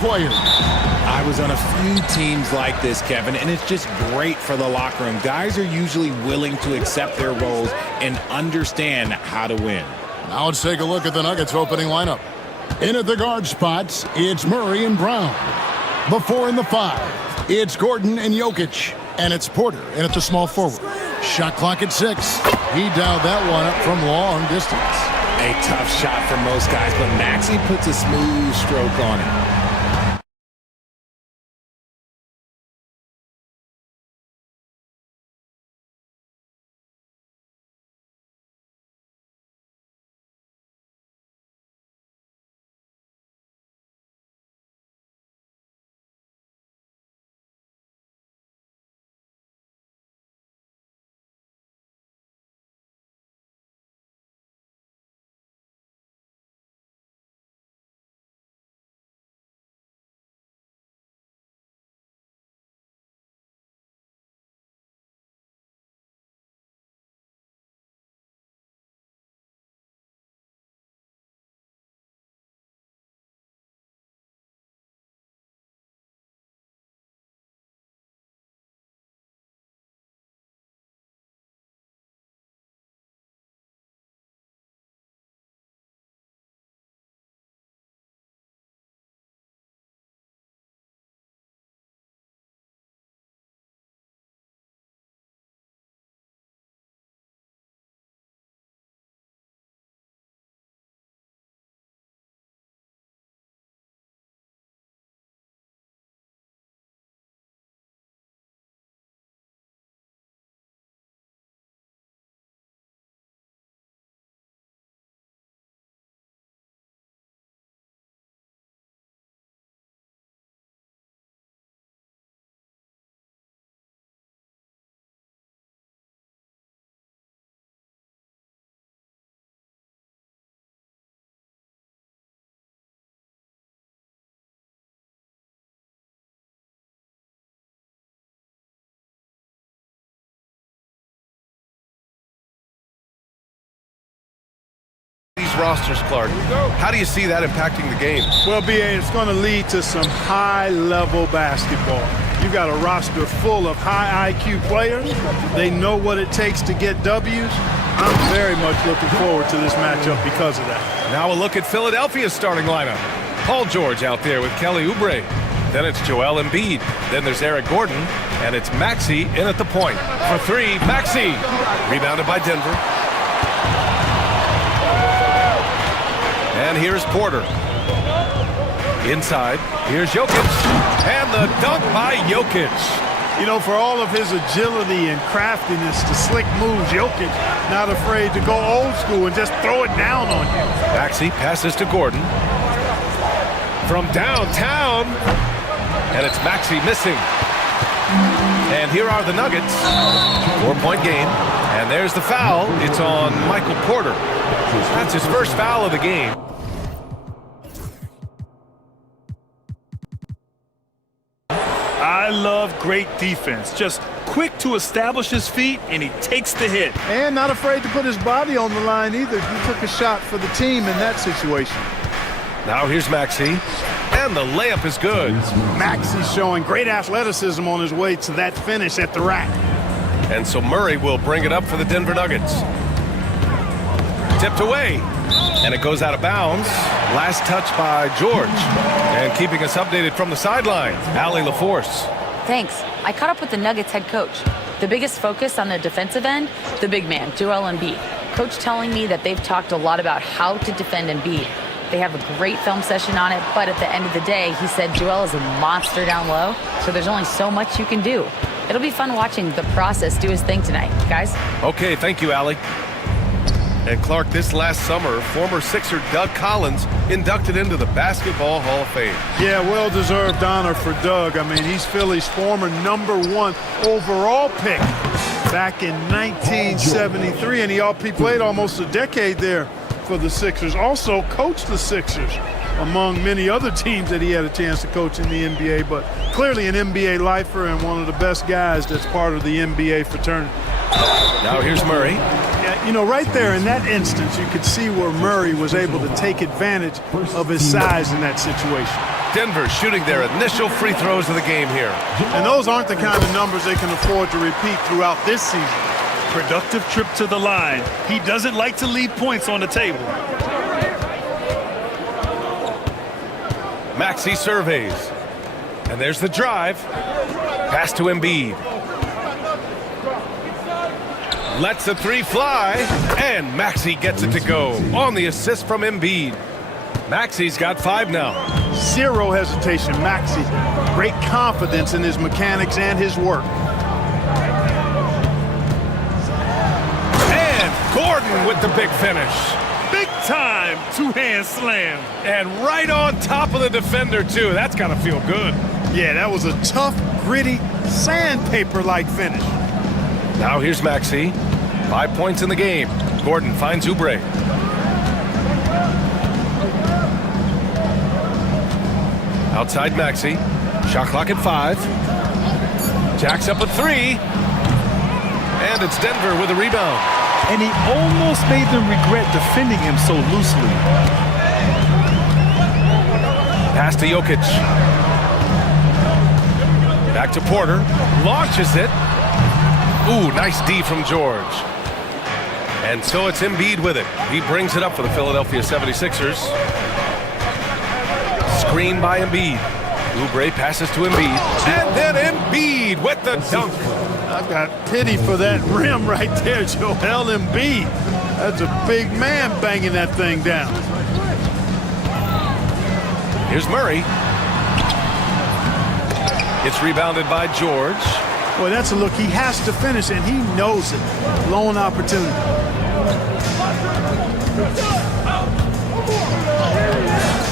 players. I was on a few teams like this, Kevin, and it's just great for the locker room. Guys are usually willing to accept their roles and understand how to win. Now let's take a look at the Nuggets opening lineup. In at the guard spots, it's Murray and Brown. Before in the 5, it's Gordon and Jokic. And it's Porter in at the small forward. Shot clock at 6. He dialed that one up from long distance. A tough shot for most guys, but Maxey puts a smooth stroke on it. These rosters, Clark, how do you see that impacting the game? Well, BA, it's going to lead to some high-level basketball. You've got a roster full of high IQ players. They know what it takes to get W's. I'm very much looking forward to this matchup because of that. Now a look at Philadelphia's starting lineup. Paul George out there with Kelly Oubre. Then it's Joel Embiid. Then there's Eric Gordon. And it's Maxey in at the point. For 3, Maxey. Rebounded by Denver. And here's Porter. Inside, here's Jokic. And the dunk by Jokic. You know, for all of his agility and craftiness, the slick moves, Jokic not afraid to go old school and just throw it down on you. Maxey passes to Gordon. From downtown. And it's Maxey missing. And here are the Nuggets. 4-point game. And there's the foul. It's on Michael Porter. That's his first foul of the game. I love great defense. Just quick to establish his feet, and he takes the hit. And not afraid to put his body on the line either. He took a shot for the team in that situation. Now here's Maxey. And the layup is good. Maxey's showing great athleticism on his way to that finish at the rack. And so Murray will bring it up for the Denver Nuggets. Tipped away. And it goes out of bounds. Last touch by George. And keeping us updated from the sideline, Allie LaForce. Thanks. I caught up with the Nuggets head coach. The biggest focus on the defensive end, the big man, Joel Embiid. Coach telling me that they've talked a lot about how to defend Embiid. They have a great film session on it, but at the end of the day, he said Joel is a monster down low, so there's only so much you can do. It'll be fun watching the process do his thing tonight, guys. Okay, thank you, Allie. And Clark, this last summer, former Sixer Doug Collins inducted into the Basketball Hall of Fame. Yeah, well-deserved honor for Doug. I mean, he's Philly's former #1 overall pick back in 1973, and he played almost a decade there for the Sixers. Also coached the Sixers, among many other teams that he had a chance to coach in the NBA, but clearly an NBA lifer and one of the best guys that's part of the NBA fraternity. Now here's Murray. Yeah, you know, right there in that instance, you could see where Murray was able to take advantage of his size in that situation. Denver shooting their initial free throws of the game here. And those aren't the kind of numbers they can afford to repeat throughout this season. Productive trip to the line. He doesn't like to leave points on the table. Maxey surveys. And there's the drive. Pass to Embiid. Lets the three fly. And Maxey gets it to go on the assist from Embiid. Maxey's got 5 now. Zero hesitation, Maxey. Great confidence in his mechanics and his work. And Gordon with the big finish. Big time two-hand slam. And right on top of the defender, too. That's got to feel good. Yeah, that was a tough, gritty, sandpaper-like finish. Now here's Maxey. 5 points in the game. Gordon finds Oubre. Outside Maxey. Shot clock at 5. Jacks up a 3. And it's Denver with a rebound. And he almost made them regret defending him so loosely. Pass to Jokic. Back to Porter. Launches it. Ooh, nice D from George. And so it's Embiid with it. He brings it up for the Philadelphia 76ers. Screen by Embiid. Oubre passes to Embiid. And then Embiid with the dunk. I've got pity for that rim right there, Joel Embiid. That's a big man banging that thing down. Here's Murray. It's rebounded by George. Boy, that's a look he has to finish, and he knows it. Lone opportunity.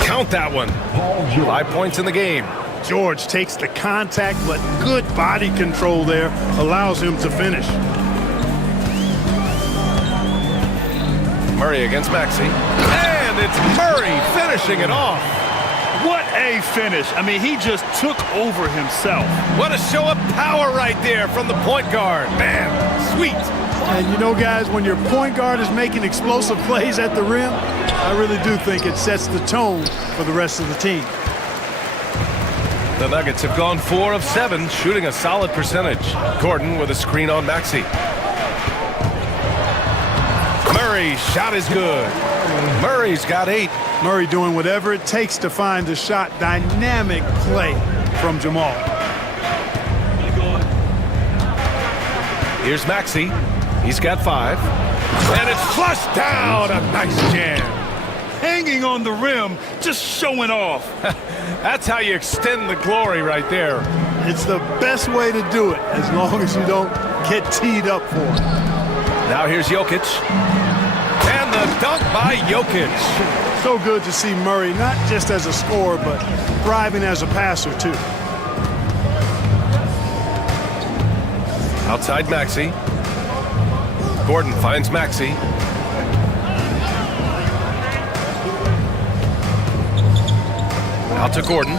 Count that one. 5 points in the game. George takes the contact, but good body control there allows him to finish. Murray against Maxey. And it's Murray finishing it off. What a finish. I mean, he just took over himself. What a show of power right there from the point guard. Man, sweet. And you know, guys, when your point guard is making explosive plays at the rim, I really do think it sets the tone for the rest of the team. The Nuggets have gone 4 of 7, shooting a solid percentage. Gordon with a screen on Maxey. Murray's shot is good. Murray's got 8. Murray doing whatever it takes to find a shot. Dynamic play from Jamal. Here's Maxey. He's got 5. And it's flushed down. A nice jam. Hanging on the rim, just showing off. That's how you extend the glory right there. It's the best way to do it, as long as you don't get teed up for it. Now here's Jokic. And the dunk by Jokic. So good to see Murray, not just as a scorer, but thriving as a passer, too. Outside Maxey. Gordon finds Maxey. Out to Gordon.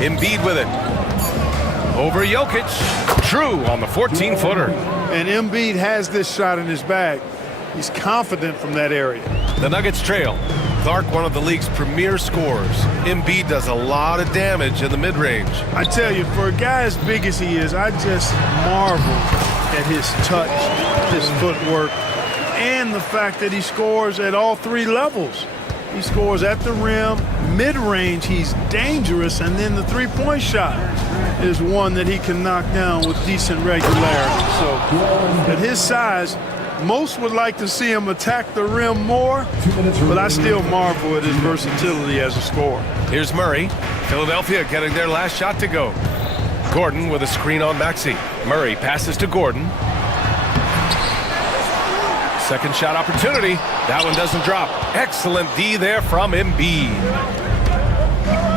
Embiid with it. Over Jokic. True on the 14-footer. And Embiid has this shot in his bag. He's confident from that area. The Nuggets trail. Clark, one of the league's premier scorers. Embiid does a lot of damage in the mid-range. I tell you, for a guy as big as he is, I just marvel at his touch, his footwork, and the fact that he scores at all 3 levels. He scores at the rim, mid-range, he's dangerous, and then the three-point shot is one that he can knock down with decent regularity. So, at his size, most would like to see him attack the rim more, but I still marvel at his versatility as a scorer. Here's Murray. Philadelphia getting their last shot to go. Gordon with a screen on Maxey. Murray passes to Gordon. Second shot opportunity. That one doesn't drop. Excellent D there from Embiid.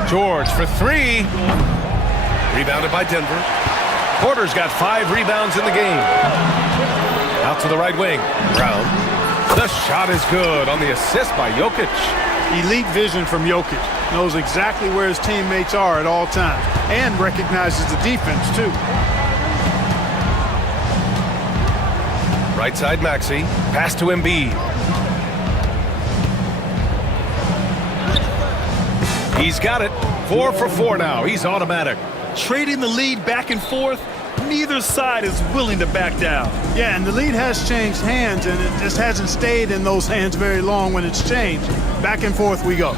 George for 3. Rebounded by Denver. Porter's got 5 rebounds in the game. Out to the right wing. Brown. The shot is good on the assist by Jokic. Elite vision from Jokic. Knows exactly where his teammates are at all times. And recognizes the defense, too. Right side Maxey. Pass to Embiid. He's got it. 4 for 4 now. He's automatic. Trading the lead back and forth, neither side is willing to back down. Yeah, and the lead has changed hands, and it just hasn't stayed in those hands very long when it's changed. Back and forth we go.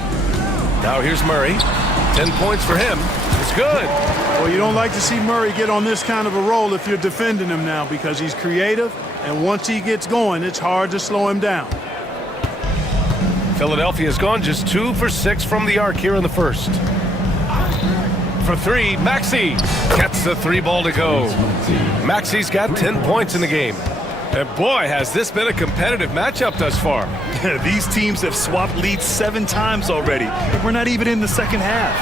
Now here's Murray. 10 points for him. It's good. Well, you don't like to see Murray get on this kind of a roll if you're defending him now, because he's creative, and once he gets going, it's hard to slow him down. Philadelphia's gone just 2 for 6 from the arc here in the first. For 3, Maxey gets the 3 ball to go. Maxey's got 10 points in the game. And boy, has this been a competitive matchup thus far. These teams have swapped leads 7 times already, and we're not even in the second half.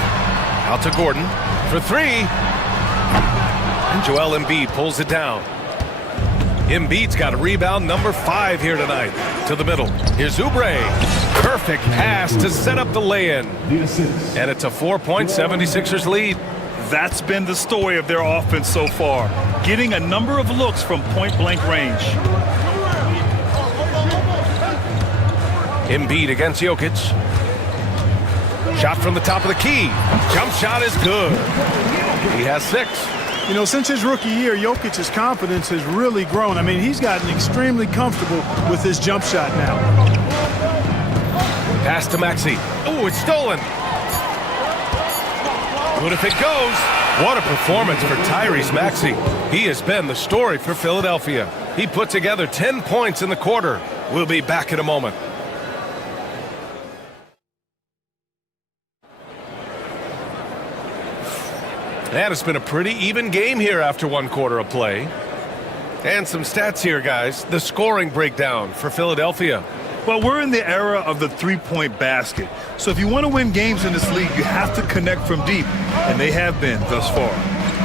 Out to Gordon for 3. And Joel Embiid pulls it down. Embiid's got a rebound number 5 here tonight. To the middle. Here's Oubre. Perfect pass to set up the lay-in. And it's a 4-point 76ers lead. That's been the story of their offense so far, getting a number of looks from point-blank range. Embiid against Jokic. Shot from the top of the key. Jump shot is good. He has 6. You know, since his rookie year, Jokic's confidence has really grown. I mean, he's gotten extremely comfortable with his jump shot now. Pass to Maxey. Oh, it's stolen. Good if it goes. What a performance for Tyrese Maxey. He has been the story for Philadelphia. He put together 10 points in the quarter. We'll be back in a moment. And it's been a pretty even game here after 1 quarter of play. And some stats here, guys. The scoring breakdown for Philadelphia. Well, we're in the era of the three-point basket. So if you want to win games in this league, you have to connect from deep. And they have been thus far.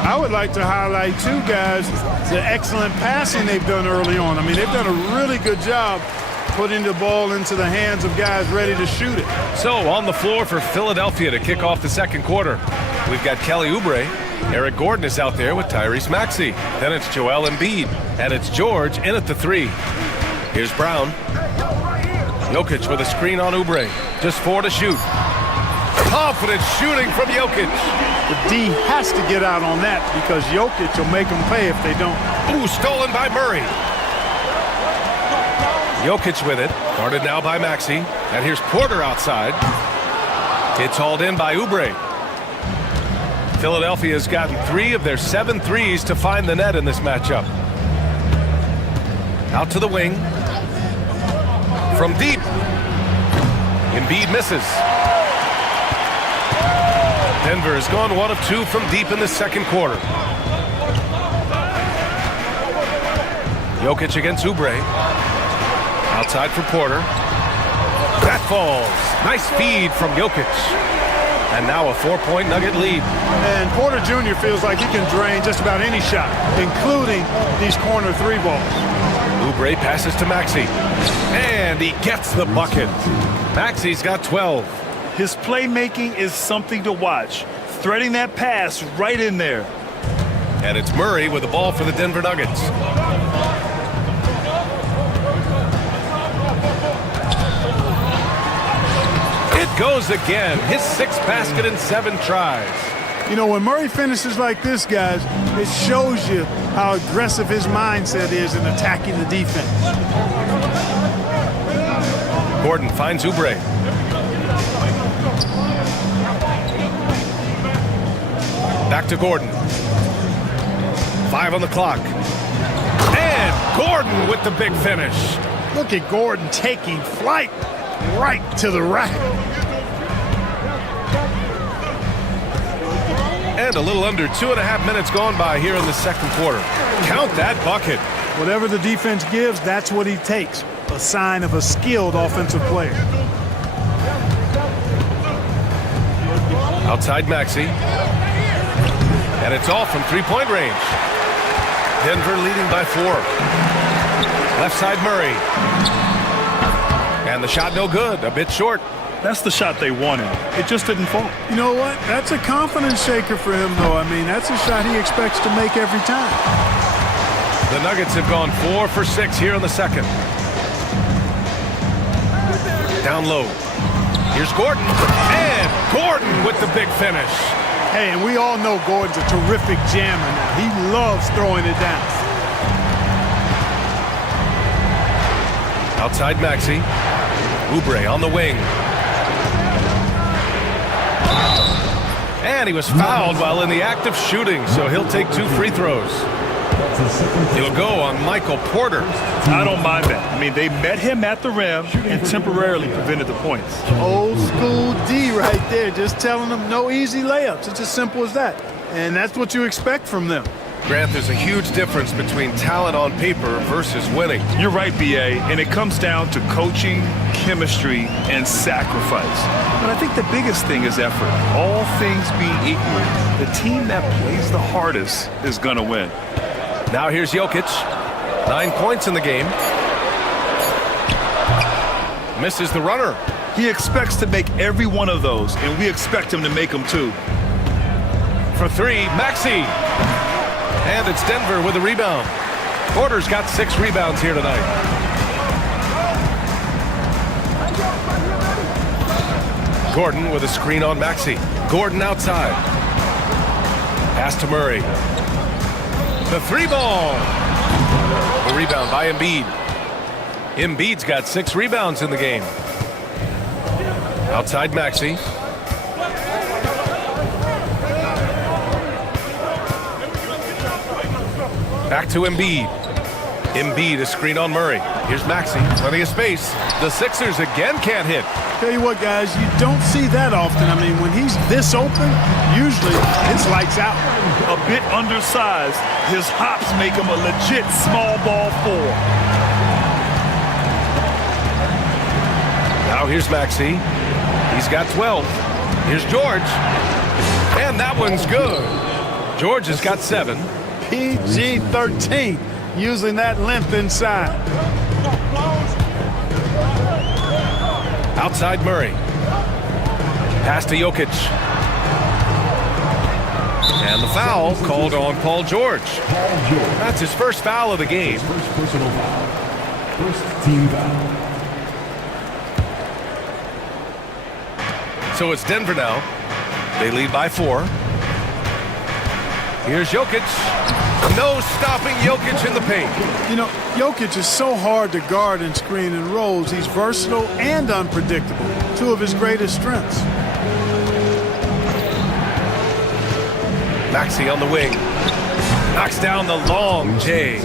I would like to highlight, too, guys, the excellent passing they've done early on. I mean, they've done a really good job putting the ball into the hands of guys ready to shoot it. So on the floor for Philadelphia to kick off the second quarter, we've got Kelly Oubre. Eric Gordon is out there with Tyrese Maxey. Then it's Joel Embiid. And it's George in at the 3. Here's Brown. Jokic with a screen on Oubre. Just 4 to shoot. Confident shooting from Jokic. The D has to get out on that because Jokic will make them pay if they don't. Ooh, stolen by Murray. Jokic with it. Guarded now by Maxey. And here's Porter outside. It's hauled in by Oubre. Philadelphia has gotten 3 of their 7 threes to find the net in this matchup. Out to the wing. From deep. Embiid misses. Denver has gone 1 of 2 from deep in the second quarter. Jokic against Oubre. Outside for Porter. That falls. Nice feed from Jokic. And now a 4-point Nugget lead. And Porter Jr. feels like he can drain just about any shot, including these corner 3 balls. Oubre passes to Maxey. And he gets the bucket. Maxey's got 12. His playmaking is something to watch. Threading that pass right in there. And it's Murray with the ball for the Denver Nuggets. It goes again. His 6th basket in 7 tries. You know, when Murray finishes like this, guys, it shows you how aggressive his mindset is in attacking the defense. Gordon finds Oubre. Back to Gordon. 5 on the clock. And Gordon with the big finish. Look at Gordon taking flight right to the rack. And a little under 2.5 minutes gone by here in the second quarter. Count that bucket. Whatever the defense gives, that's what he takes. A sign of a skilled offensive player. Outside Maxey. And it's off from 3-point range. Denver leading by 4. Left side Murray. And the shot no good, a bit short. That's the shot they wanted. It just didn't fall. You know what? That's a confidence shaker for him, though. I mean, that's a shot he expects to make every time. The Nuggets have gone 4 for 6 here in the second. Down low. Here's Gordon. And Gordon with the big finish. Hey, and we all know Gordon's a terrific jammer now. He loves throwing it down. Outside Maxey. Oubre on the wing. And he was fouled while in the act of shooting, so he'll take 2 free throws. He'll go on Michael Porter. I don't mind that. I mean, they met him at the rim and temporarily prevented the points. Old school D right there, just telling them no easy layups. It's as simple as that. And that's what you expect from them. Grant, there's a huge difference between talent on paper versus winning. You're right, BA, and it comes down to coaching, chemistry, and sacrifice. But I think the biggest thing is effort. All things being equal, the team that plays the hardest is going to win. Now here's Jokic. 9 points in the game. Misses the runner. He expects to make every one of those, and we expect him to make them too. For 3, Maxey. And it's Denver with a rebound. Porter's got 6 rebounds here tonight. Gordon with a screen on Maxey. Gordon outside. Pass to Murray. The 3-ball. The rebound by Embiid. Embiid's got 6 rebounds in the game. Outside Maxey. Back to Embiid. Embiid, a screen on Murray. Here's Maxey, plenty of space. The Sixers again can't hit. Tell you what, guys, you don't see that often. I mean, when he's this open, usually it's lights out. A bit undersized, his hops make him a legit small ball 4. Now here's Maxey. He's got 12. Here's George. And that one's good. George has got 7. PG-13, using that length inside. Outside Murray. Pass to Jokic. And the foul called on Paul George. That's his first foul of the game. First personal foul. First team foul. So it's Denver now. They lead by 4. Here's Jokic. No stopping Jokic in the paint. You know, Jokic is so hard to guard and screen and rolls. He's versatile and unpredictable. 2 of his greatest strengths. Maxey on the wing. Knocks down the long J.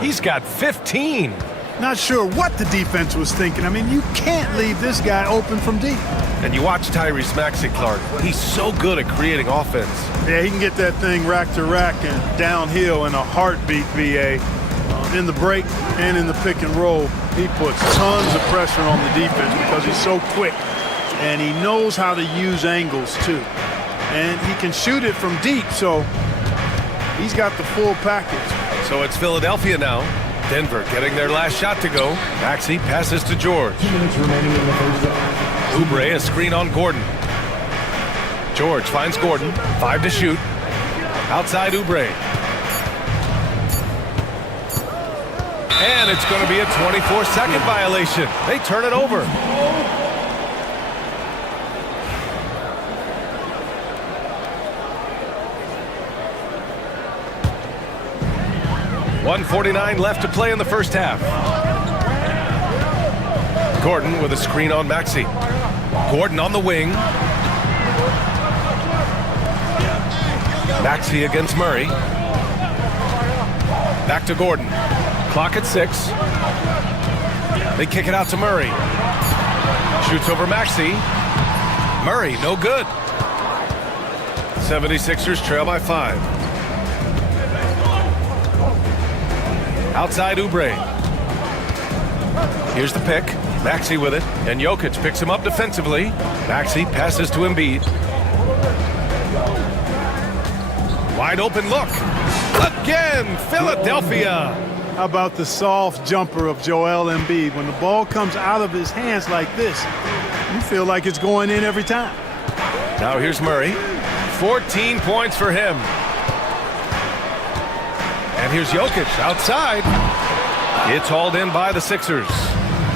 He's got 15. Not sure what the defense was thinking. I mean, you can't leave this guy open from deep. And you watch Tyrese Maxey, Clark. He's so good at creating offense. Yeah, he can get that thing rack to rack and downhill in a heartbeat, BA. In the break and in the pick and roll, he puts tons of pressure on the defense because he's so quick. And he knows how to use angles, too. And he can shoot it from deep, so he's got the full package. So it's Philadelphia now. Denver getting their last shot to go. Maxey passes to George. 2 minutes remaining in the first half. Oubre, a screen on Gordon. George finds Gordon. 5 to shoot. Outside Oubre. And it's going to be a 24-second violation. They turn it over. .149 left to play in the first half. Gordon with a screen on Maxey. Gordon on the wing. Maxey against Murray. Back to Gordon. Clock at 6. They kick it out to Murray. Shoots over Maxey. Murray, no good. 76ers trail by 5. Outside Oubre. Here's the pick. Maxey with it. And Jokic picks him up defensively. Maxey passes to Embiid. Wide open look. Again, Philadelphia. How about the soft jumper of Joel Embiid? When the ball comes out of his hands like this, you feel like it's going in every time. Now here's Murray. 14 points for him. And here's Jokic outside. It's hauled in by the Sixers.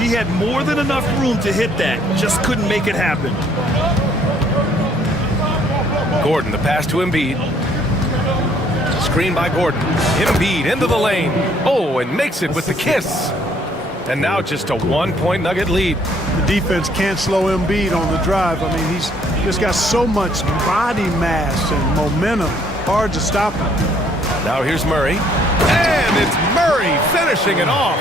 He had more than enough room to hit that. Just couldn't make it happen. Gordon, the pass to Embiid. Screen by Gordon. Embiid into the lane. Oh, and makes it with the kiss. And now just a 1-point Nugget lead. The defense can't slow Embiid on the drive. I mean, he's just got so much body mass and momentum. Hard to stop him. Now here's Murray. And it's Murray finishing it off.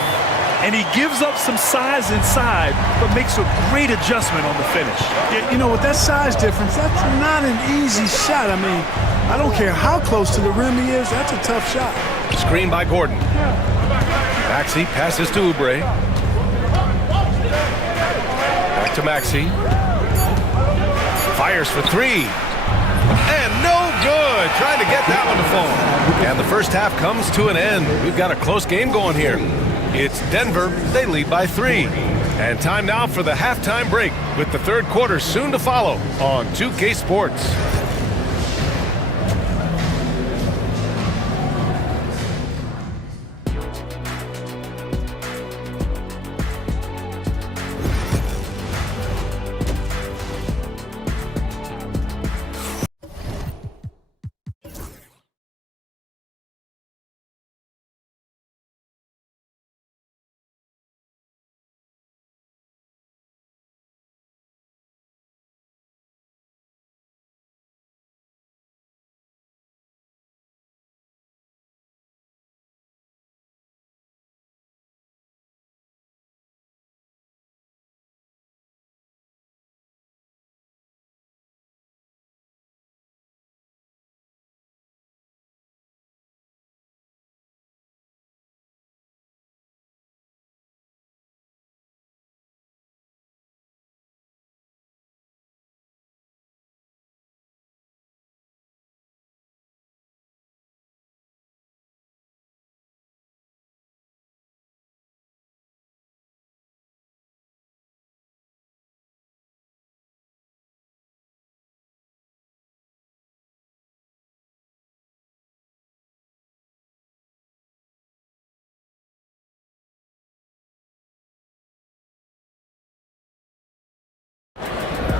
And he gives up some size inside, but makes a great adjustment on the finish. Yeah, you know, with that size difference, that's not an easy shot. I mean, I don't care how close to the rim he is, that's a tough shot. Screen by Gordon. Maxey passes to Oubre. Back to Maxey. Fires for three. And no good. Trying to get that one to fall. And the first half comes to an end. We've got a close game going here. It's Denver. They lead by 3. And time now for the halftime break, with the third quarter soon to follow on 2K Sports.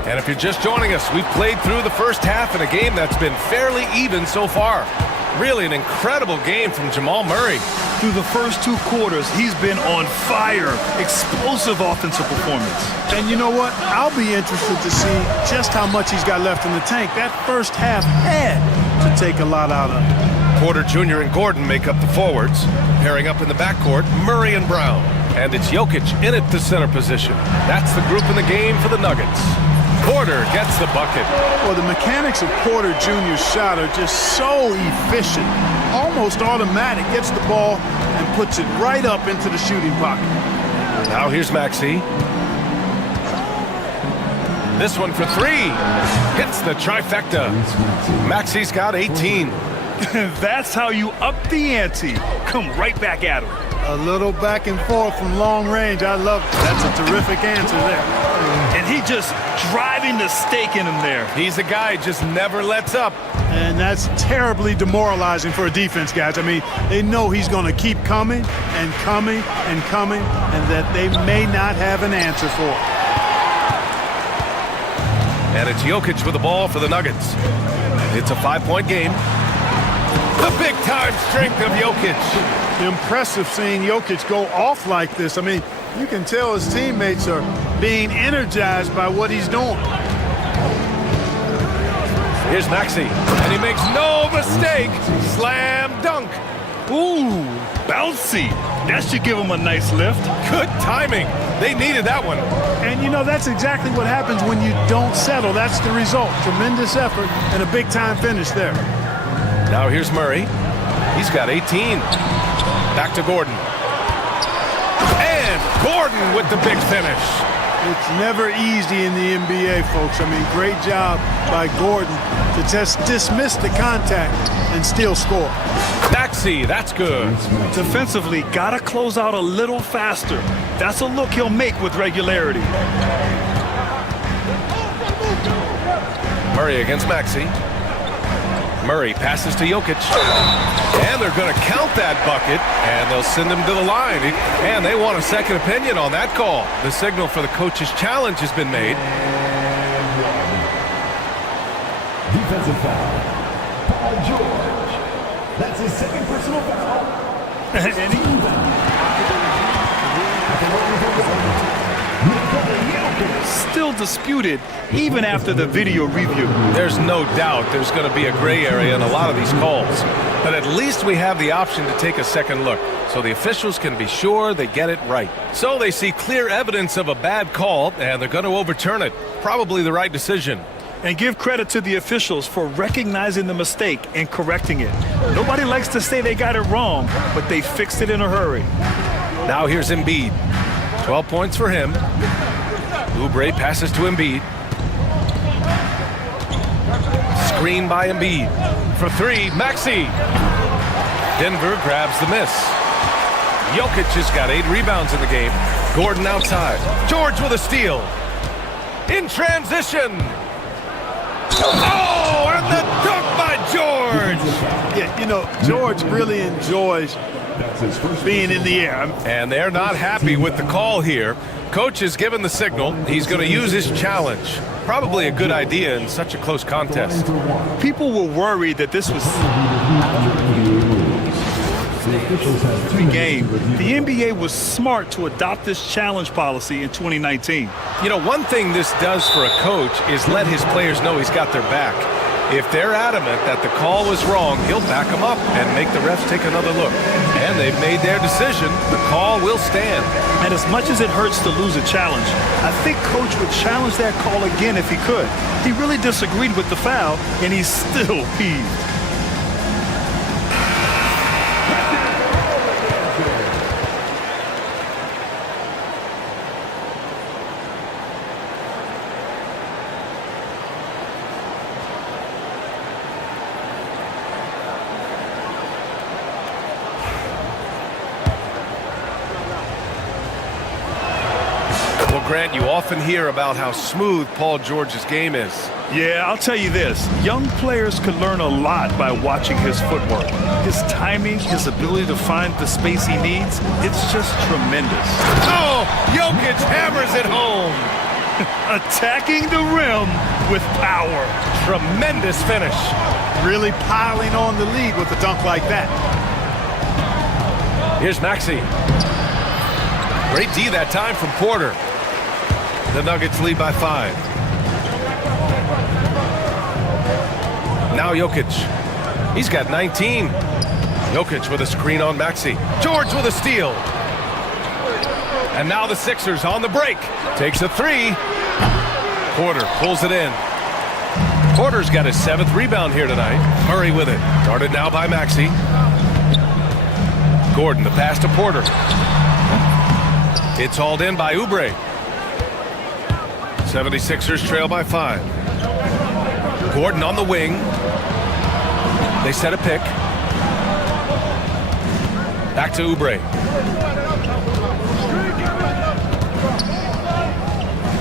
And if you're just joining us, we've played through the first half in a game that's been fairly even so far. Really an incredible game from Jamal Murray. Through the first 2 quarters, he's been on fire. Explosive offensive performance. And you know what? I'll be interested to see just how much he's got left in the tank. That first half had to take a lot out of him. Porter Jr. and Gordon make up the forwards. Pairing up in the backcourt, Murray and Brown. And it's Jokic in at the center position. That's the group in the game for the Nuggets. Porter gets the bucket. Well, the mechanics of Porter Jr.'s shot are just so efficient. Almost automatic. Gets the ball and puts it right up into the shooting pocket. Now here's Maxey. This one for 3. Hits the trifecta. Maxey's got 18. That's how you up the ante. Come right back at him. A little back and forth from long range. I love it. That's a terrific answer there. And he just driving the stake in him there. He's a guy who just never lets up. And that's terribly demoralizing for a defense, guys. I mean, they know he's going to keep coming and coming and coming, and that they may not have an answer for. And it's Jokic with the ball for the Nuggets. It's a 5-point game. The big-time strength of Jokic. Impressive seeing Jokic go off like this. I mean, you can tell his teammates are being energized by what he's doing. Here's Maxey, and he makes no mistake. Slam dunk. Ooh, bouncy. That should give him a nice lift. Good timing. They needed that one. And you know, that's exactly what happens when you don't settle. That's the result. Tremendous effort and a big-time finish there. Now here's Murray. He's got 18. Back to Gordon. And Gordon with the big finish. It's never easy in the NBA, folks. I mean, great job by Gordon to just dismiss the contact and still score. Maxey, that's good. Defensively, gotta close out a little faster. That's a look he'll make with regularity. Murray against Maxey. Murray passes to Jokic. And they're going to count that bucket, and they'll send him to the line. And they want a second opinion on that call. The signal for the coach's challenge has been made. Defensive foul. Paul George. That's his second personal foul. And he Still disputed even after the video review. There's no doubt there's going to be a gray area in a lot of these calls. But at least we have the option to take a second look, so the officials can be sure they get it right. So they see clear evidence of a bad call, and they're going to overturn it. Probably the right decision. And give credit to the officials for recognizing the mistake and correcting it. Nobody likes to say they got it wrong, but they fixed it in a hurry. Now here's Embiid. 12 points for him. Oubre passes to Embiid. Screen by Embiid. For three, Maxey. Denver grabs the miss. Jokic has got 8 rebounds in the game. Gordon outside. George with a steal. In transition. Oh, and the dunk by George. Yeah, you know, George really enjoys being in the air. And they're not happy with the call here. Coach has given the signal. He's going to use his challenge. Probably a good idea in such a close contest. People were worried that this was game. The NBA was smart to adopt this challenge policy in 2019. You know, one thing this does for a coach is let his players know he's got their back. If they're adamant that the call was wrong, he'll back them up and make the refs take another look. And they've made their decision. The call will stand. And as much as it hurts to lose a challenge, I think Coach would challenge that call again if he could. He really disagreed with the foul, and he's still peeved. Grant, you often hear about how smooth Paul George's game is. Yeah, I'll tell you this. Young players could learn a lot by watching his footwork. His timing, his ability to find the space he needs, it's just tremendous. Oh, Jokic hammers it home. Attacking the rim with power. Tremendous finish. Really piling on the lead with a dunk like that. Here's Maxey. Great D that time from Porter. The Nuggets lead by 5. Now Jokic. He's got 19. Jokic with a screen on Maxey. George with a steal. And now the Sixers on the break. Takes a 3. Porter pulls it in. Porter's got his 7th rebound here tonight. Murray with it. Guarded now by Maxey. Gordon, the pass to Porter. It's hauled in by Oubre. 76ers trail by 5. Gordon on the wing. They set a pick. Back to Oubre.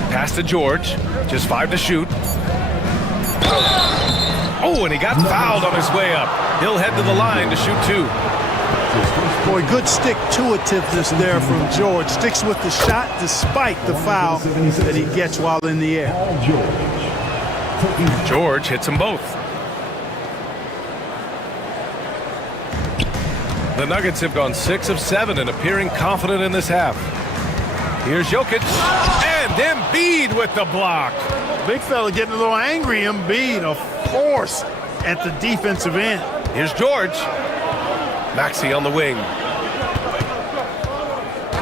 Pass to George. Just 5 to shoot. Oh, and he got fouled on his way up. He'll head to the line to shoot 2. Boy, good stick-to-itiveness there from George. Sticks with the shot despite the foul that he gets while in the air. George hits them both. The Nuggets have gone 6 of 7 and appearing confident in this half. Here's Jokic. And Embiid with the block. Big fella getting a little angry. Embiid, a force at the defensive end. Here's George. Maxey on the wing.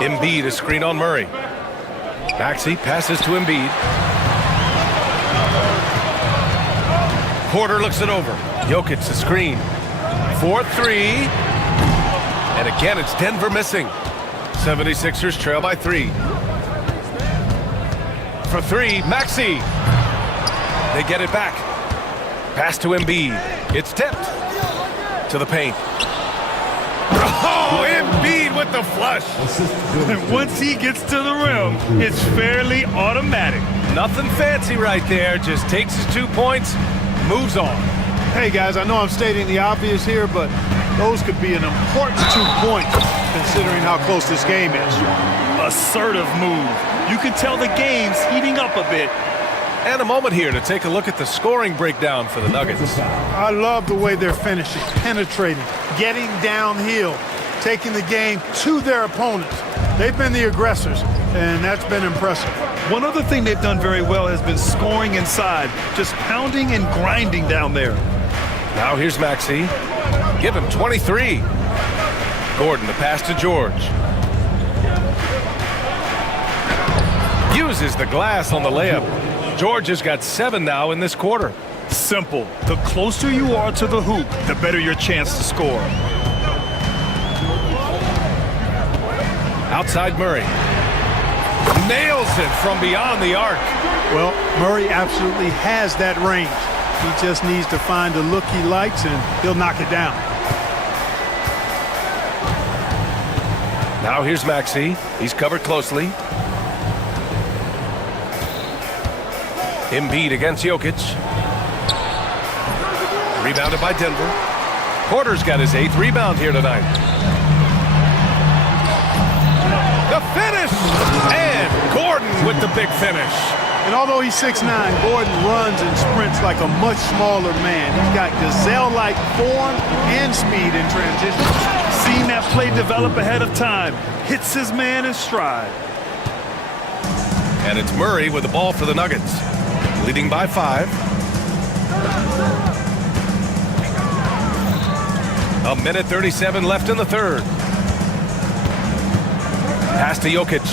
Embiid a screen on Murray. Maxey passes to Embiid. Porter looks it over. Jokic the screen. 4-3. And again, it's Denver missing. 76ers trail by 3. For 3, Maxey. They get it back. Pass to Embiid. It's tipped to the paint. Oh, Embiid with the flush. And once he gets to the rim, it's fairly automatic. Nothing fancy right there. Just takes his 2 points, moves on. Hey, guys, I know I'm stating the obvious here, but those could be an important 2 points considering how close this game is. Assertive move. You can tell the game's heating up a bit. And a moment here to take a look at the scoring breakdown for the Nuggets. I love the way they're finishing, penetrating, getting downhill, taking the game to their opponents. They've been the aggressors, and that's been impressive. One other thing they've done very well has been scoring inside, just pounding and grinding down there. Now here's Maxey. Give him 23. Gordon, the pass to George. Uses the glass on the layup. George has got 7 now in this quarter. Simple. The closer you are to the hoop, the better your chance to score. Outside Murray. Nails it from beyond the arc. Well, Murray absolutely has that range. He just needs to find a look he likes, and he'll knock it down. Now here's Maxey. He's covered closely. Embiid against Jokic. Rebounded by Denver. Porter's got his 8th rebound here tonight. The finish! And Gordon with the big finish. And although he's 6'9", Gordon runs and sprints like a much smaller man. He's got gazelle-like form and speed in transition. Seeing that play develop ahead of time. Hits his man in stride. And it's Murray with the ball for the Nuggets. Leading by 5. A minute 37 left in the third. Pass to Jokic.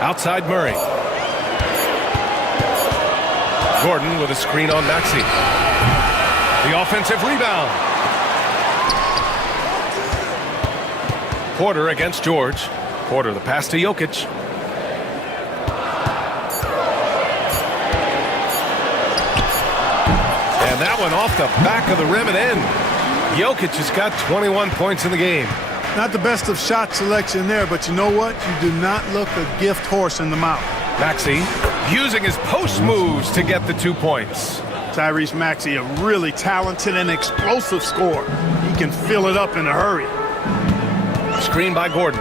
Outside Murray. Gordon with a screen on Maxey. The offensive rebound. Porter against George. Porter, the pass to Jokic. And that one off the back of the rim and in. Jokic has got 21 points in the game. Not the best of shot selection there, but you know what? You do not look a gift horse in the mouth. Maxey using his post moves to get the 2 points. Tyrese Maxey, a really talented and explosive scorer. He can fill it up in a hurry. Screen by Gordon.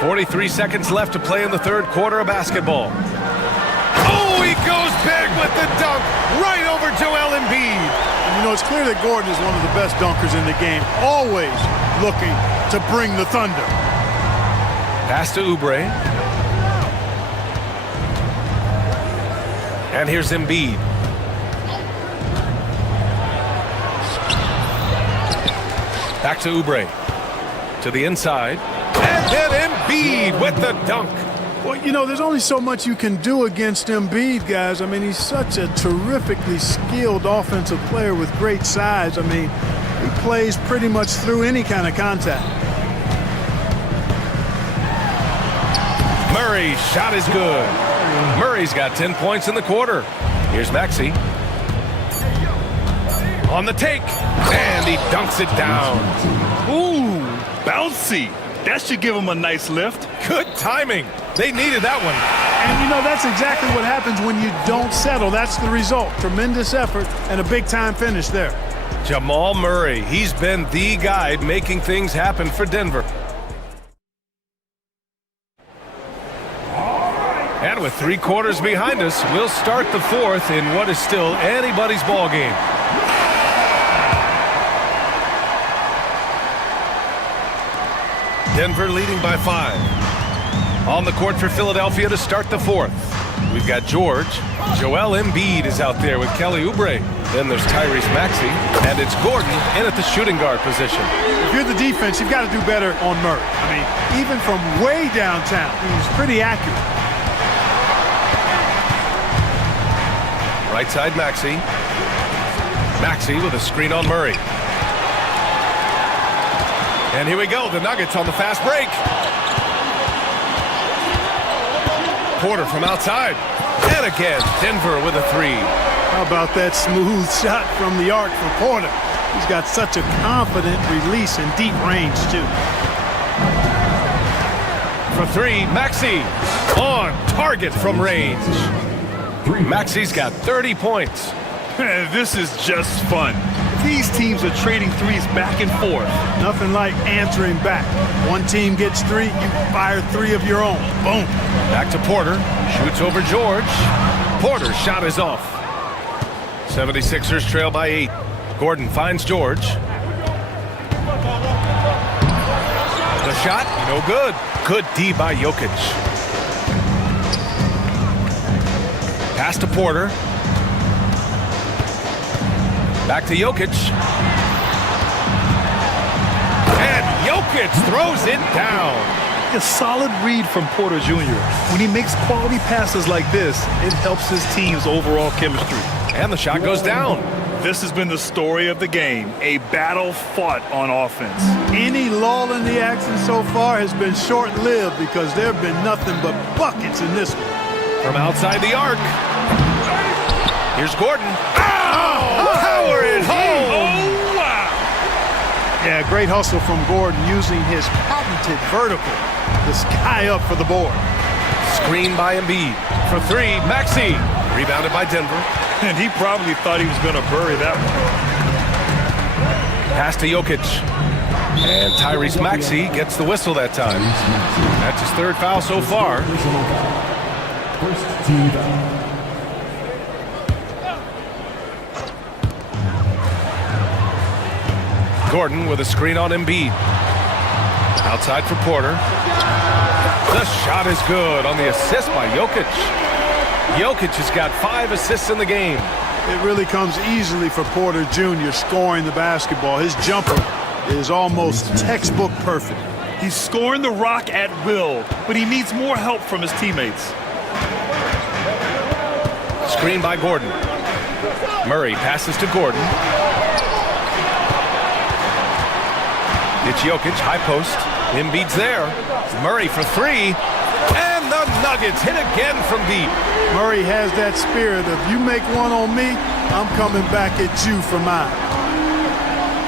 43 seconds left to play in the third quarter of basketball. Oh, he goes big with the dunk right over Joel Embiid. And you know, it's clear that Gordon is one of the best dunkers in the game, always looking to bring the thunder. Pass to Oubre. And here's Embiid. Back to Oubre. To the inside. And then Embiid with the dunk. Well, you know, there's only so much you can do against Embiid, guys. I mean, he's such a terrifically skilled offensive player with great size. I mean, he plays pretty much through any kind of contact. Murray's shot is good. Murray's got 10 points in the quarter. Here's Maxey. On the take. And he dunks it down. Ooh, bouncy. That should give him a nice lift. Good timing. They needed that one. And, you know, that's exactly what happens when you don't settle. That's the result. Tremendous effort and a big-time finish there. Jamal Murray. He's been the guy making things happen for Denver. And with 3 quarters behind us, we'll start the fourth in what is still anybody's ball game. Denver leading by 5. On the court for Philadelphia to start the fourth. We've got George. Joel Embiid is out there with Kelly Oubre. Then there's Tyrese Maxey. And it's Gordon in at the shooting guard position. If you're the defense, you've got to do better on Murray. I mean, even from way downtown, he's pretty accurate. Right side Maxey. Maxey with a screen on Murray. And here we go, the Nuggets on the fast break. Porter from outside. And again, Denver with a 3. How about that smooth shot from the arc for Porter? He's got such a confident release and deep range, too. For three, Maxey on target from range. Maxey's got 30 points. This is just fun. These teams are trading threes back and forth. Nothing like answering back. One team gets three, you fire three of your own. Boom. Back to Porter. Shoots over George. Porter's shot is off. 76ers trail by 8. Gordon finds George. The shot, no good. Good D by Jokic. Pass to Porter. Back to Jokic. And Jokic throws it down. A solid read from Porter Jr. When he makes quality passes like this, it helps his team's overall chemistry. And the shot goes down. This has been the story of the game, a battle fought on offense. Any lull in the action so far has been short-lived because there have been nothing but buckets in this one. From outside the arc. Here's Gordon. Oh! Power it home! Oh, wow! Yeah, great hustle from Gordon using his patented vertical to sky up for the board. Screen by Embiid. For three, Maxey. Rebounded by Denver. And he probably thought he was going to bury that one. Pass to Jokic. And Tyrese Maxey gets the whistle that time. That's his third foul so far. First team foul. Gordon with a screen on Embiid. Outside for Porter. The shot is good on the assist by Jokic. Jokic has got 5 assists in the game. It really comes easily for Porter Jr. scoring the basketball. His jumper is almost textbook perfect. He's scoring the rock at will, but he needs more help from his teammates. Screen by Gordon. Murray passes to Gordon. It's Jokic, high post. Embiid's there. Murray for three. And the Nuggets hit again from deep. Murray has that spirit of you make one on me, I'm coming back at you for mine.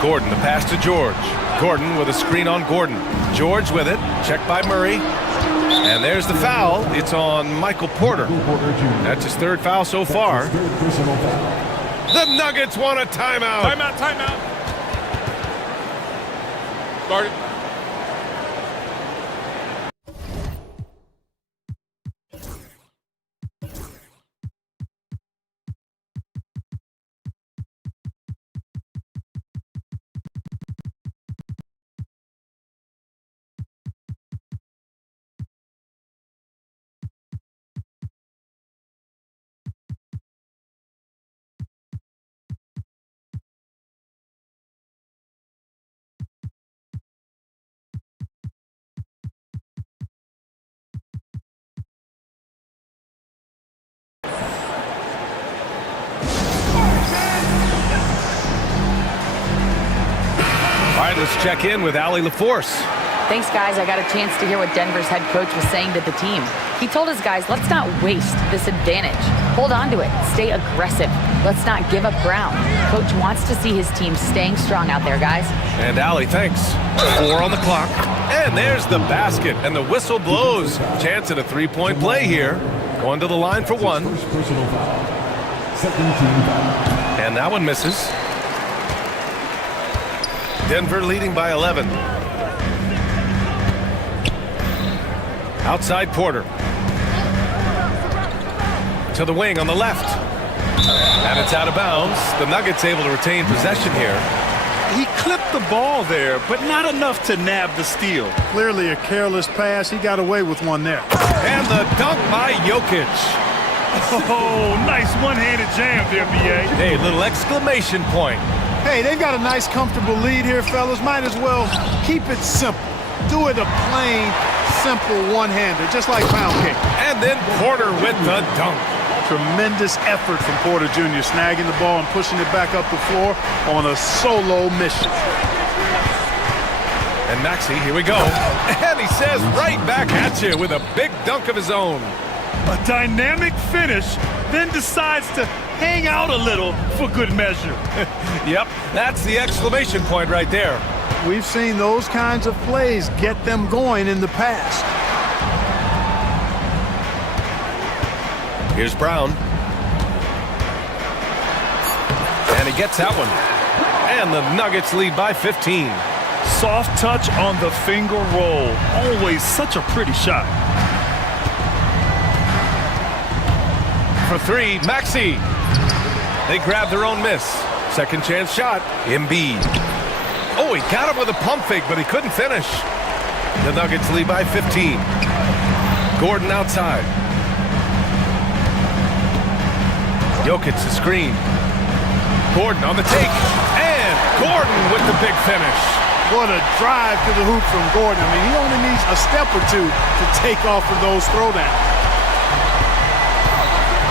Gordon, the pass to George. Gordon with a screen on Gordon. George with it. Checked by Murray. And there's the foul. It's on Michael Porter. That's his third foul so far. The Nuggets want a timeout. Timeout, timeout. Guard it. All right, let's check in with Allie LaForce. Thanks, guys. I got a chance to hear what Denver's head coach was saying to the team. He told his guys, let's not waste this advantage. Hold on to it. Stay aggressive. Let's not give up ground. Coach wants to see his team staying strong out there, guys. And Allie, thanks. 4 on the clock. And there's the basket. And the whistle blows. Chance at a three-point play here. Going to the line for one. First personal foul. Second team foul. And that one misses. Denver leading by 11. Outside Porter. To the wing on the left. And it's out of bounds. The Nuggets able to retain possession here. He clipped the ball there, but not enough to nab the steal. Clearly a careless pass. He got away with one there. And the dunk by Jokic. Oh, nice one-handed jam there, B.A. Hey, little exclamation point. Hey, they've got a nice, comfortable lead here, fellas. Might as well keep it simple. Do it a plain, simple one-hander, just like pound cake. And then Porter with the dunk. Tremendous effort from Porter Jr., snagging the ball and pushing it back up the floor on a solo mission. And Maxey, here we go. And he says right back at you with a big dunk of his own. A dynamic finish, then decides to hang out a little for good measure. Yep, that's the exclamation point right there. We've seen those kinds of plays get them going in the past. Here's Brown. And he gets that one. And the Nuggets lead by 15. Soft touch on the finger roll. Always such a pretty shot. For three, Maxey. They grab their own miss. Second chance shot, Embiid. Oh, he got him with a pump fake, but he couldn't finish. The Nuggets lead by 15. Gordon outside. Jokic the screen. Gordon on the take. And Gordon with the big finish. What a drive to the hoop from Gordon. I mean, he only needs a step or two to take off of those throwdowns.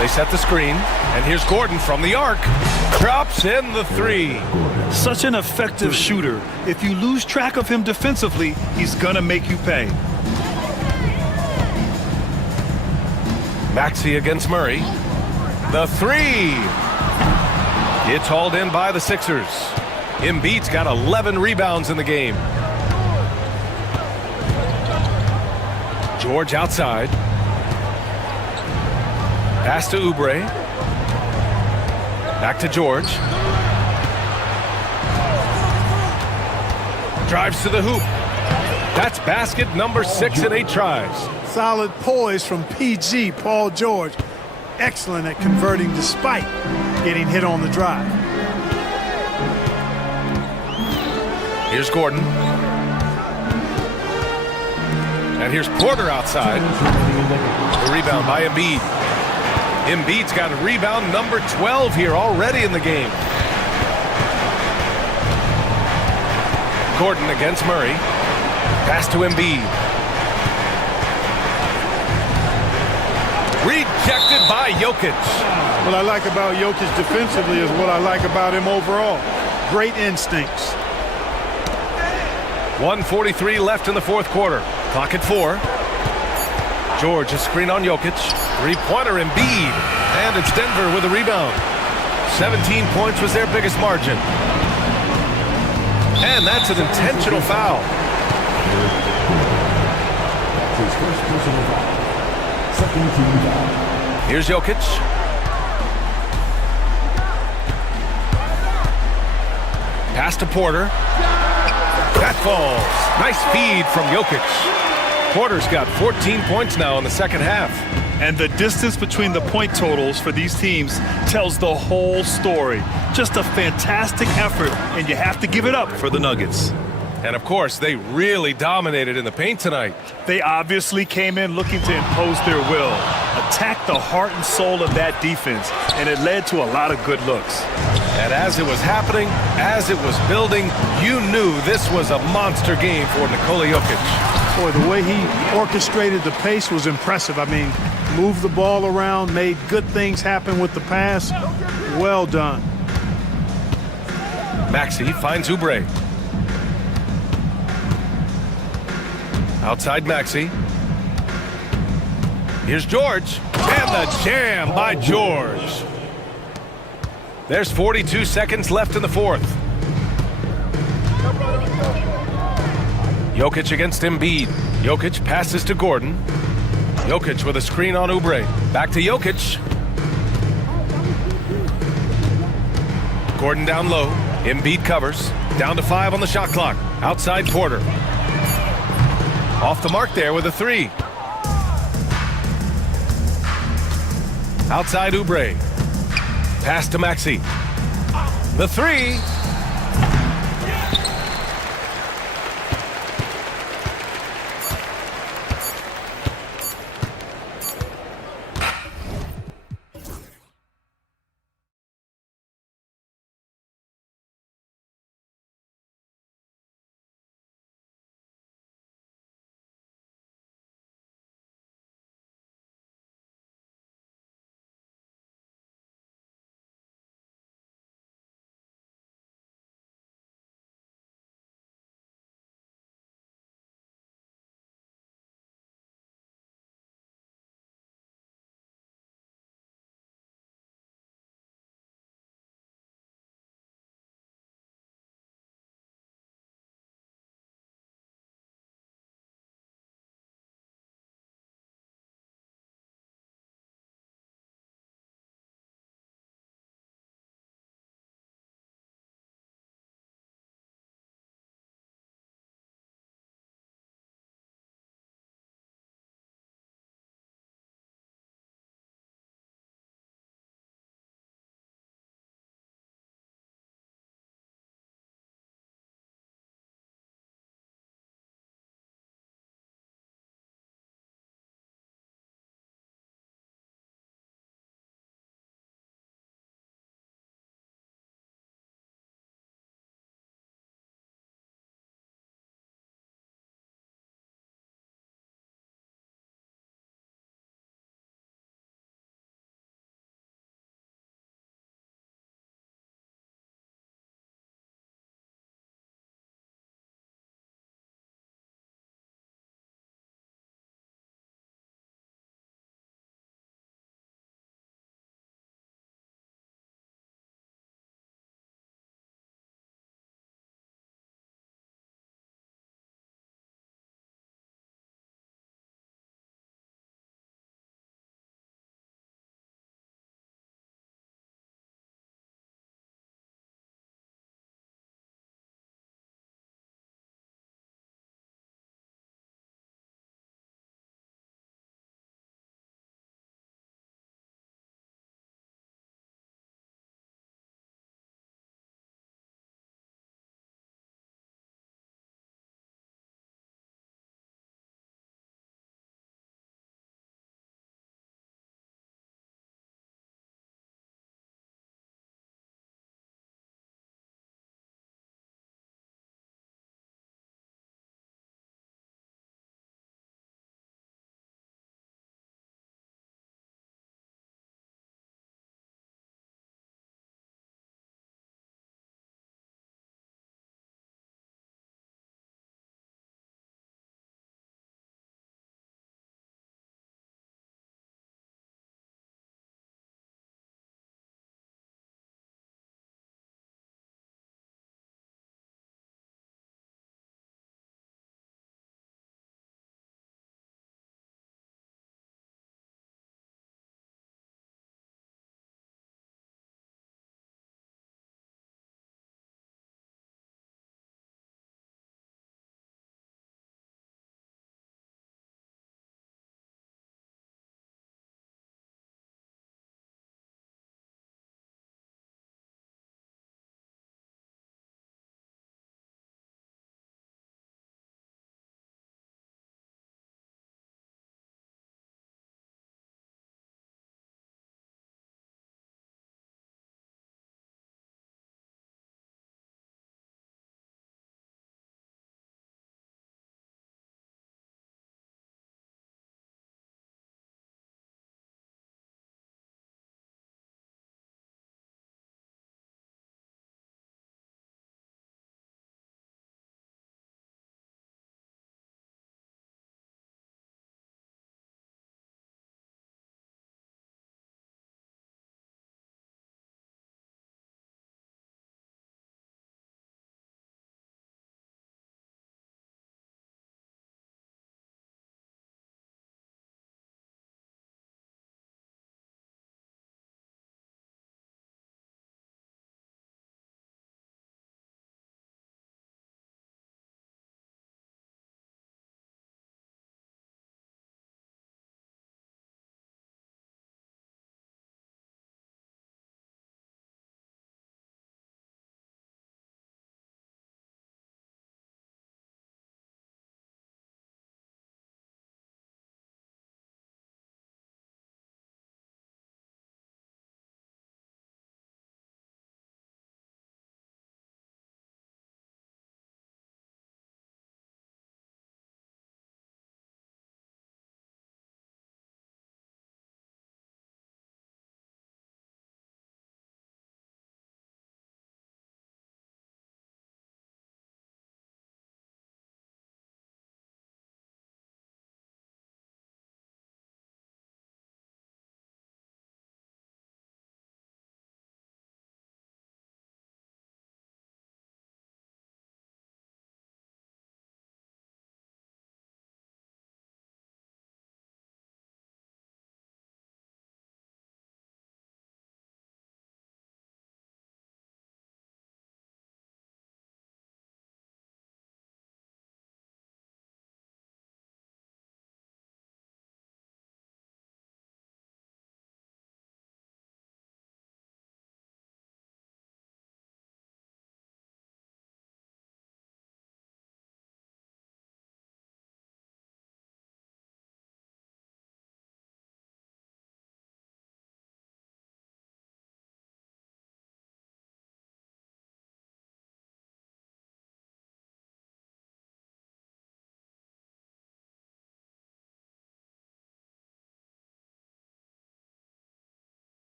They set the screen, and here's Gordon from the arc. Drops in the three. Such an effective shooter. If you lose track of him defensively, he's gonna make you pay. Maxey against Murray. The three. It's hauled in by the Sixers. Embiid's got 11 rebounds in the game. George outside. Pass to Oubre. Back to George. Drives to the hoop. That's basket number 6 in 8 tries. Solid poise from PG, Paul George. Excellent at converting despite getting hit on the drive. Here's Gordon. And here's Porter outside. The rebound by Embiid. Embiid's got a rebound number 12 here already in the game. Gordon against Murray. Pass to Embiid. Rejected by Jokic. What I like about Jokic defensively is what I like about him overall. Great instincts. 1:43 left in the fourth quarter. Clock at 4. George, a screen on Jokic. Three-pointer Embiid. And it's Denver with a rebound. 17 points was their biggest margin. And that's an intentional foul. His first personal foul. Second team foul. Here's Jokic. Pass to Porter. That falls. Nice feed from Jokic. Porter's got 14 points now in the second half. And the distance between the point totals for these teams tells the whole story. Just a fantastic effort, and you have to give it up for the Nuggets. And of course, they really dominated in the paint tonight. They obviously came in looking to impose their will, attack the heart and soul of that defense, and it led to a lot of good looks. And as it was happening, as it was building, you knew this was a monster game for Nikola Jokic. Boy, the way he orchestrated the pace was impressive. I mean, moved the ball around, made good things happen with the pass. Well done. Maxey finds Oubre. Outside Maxey. Here's George. And the jam by George. There's 42 seconds left in the fourth. Jokic against Embiid. Jokic passes to Gordon. Jokic with a screen on Oubre. Back to Jokic. Gordon down low. Embiid covers. Down to 5 on the shot clock. Outside Porter. Off the mark there with a 3. Outside Oubre. Pass to Maxey. The 3.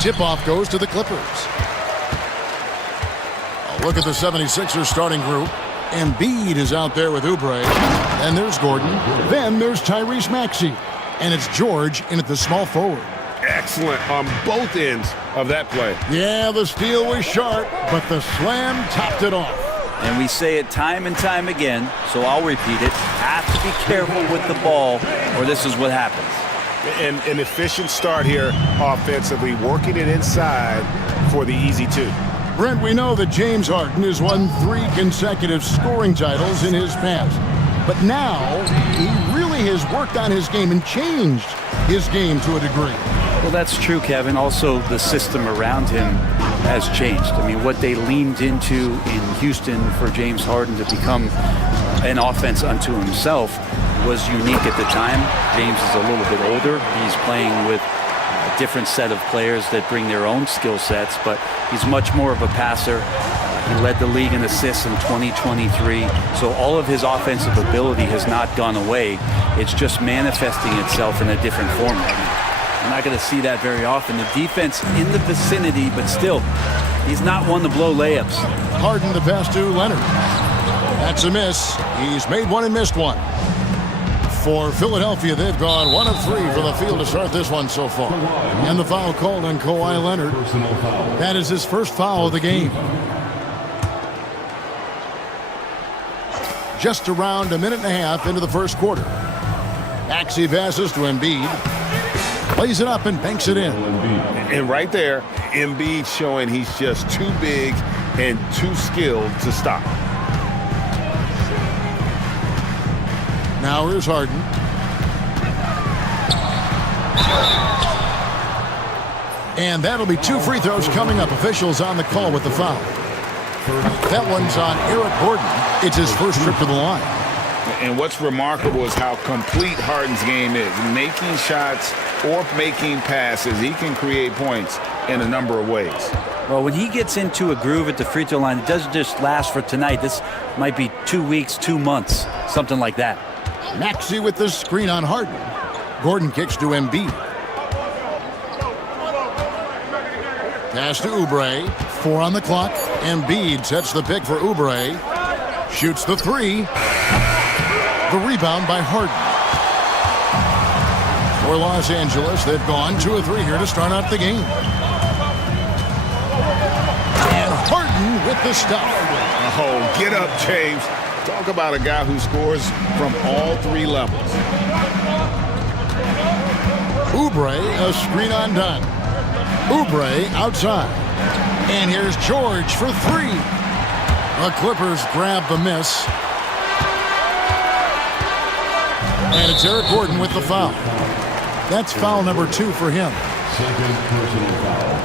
Tip-off goes to the Clippers. A look at the 76ers starting group. Embiid is out there with Oubre. Then there's Gordon. Then there's Tyrese Maxey. And it's George in at the small forward. Excellent on both ends of that play. Yeah, the steal was sharp, but the slam topped it off. And we say it time and time again, so I'll repeat it. Have to be careful with the ball, or this is what happens. And an efficient start here offensively, working it inside for the easy two. Brent, we know that James Harden has won 3 consecutive scoring titles in his past. But now, he really has worked on his game and changed his game to a degree. Well, that's true, Kevin. Also, the system around him has changed. I mean, what they leaned into in Houston for James Harden to become an offense unto himself was unique at the time. James is a little bit older. He's playing with a different set of players that bring their own skill sets, but he's much more of a passer. He led the league in assists in 2023. So all of his offensive ability has not gone away. It's just manifesting itself in a different form right now. We're not going to see that very often. The defense in the vicinity, but still, he's not one to blow layups. Harden the pass to Leonard. That's a miss. He's made one and missed one. For Philadelphia, they've gone 1 of 3 from the field to start this one so far. And the foul called on Kawhi Leonard. That is his first foul of the game. Just around a minute and a half into the first quarter. Maxey passes to Embiid. Plays it up and banks it in. And right there, Embiid showing he's just too big and too skilled to stop. Now here's Harden. And that'll be 2 free throws coming up. Officials on the call with the foul. That one's on Eric Gordon. It's his first trip to the line. And what's remarkable is how complete Harden's game is. Making shots or making passes, he can create points in a number of ways. Well, when he gets into a groove at the free throw line, it doesn't just last for tonight. This might be 2 weeks, 2 months, something like that. Maxey with the screen on Harden. Gordon kicks to Embiid. Pass to Oubre. 4 on the clock. Embiid sets the pick for Oubre. Shoots the 3. The rebound by Harden. For Los Angeles, they've gone 2 of 3 here to start out the game. And Harden with the stuff. Oh, get up, James. Talk about a guy who scores from all 3 levels. Oubre, a screen on Dunn. Oubre outside. And here's George for 3. The Clippers grab the miss. And it's Eric Gordon with the foul. That's foul number 2 for him. Second personal foul.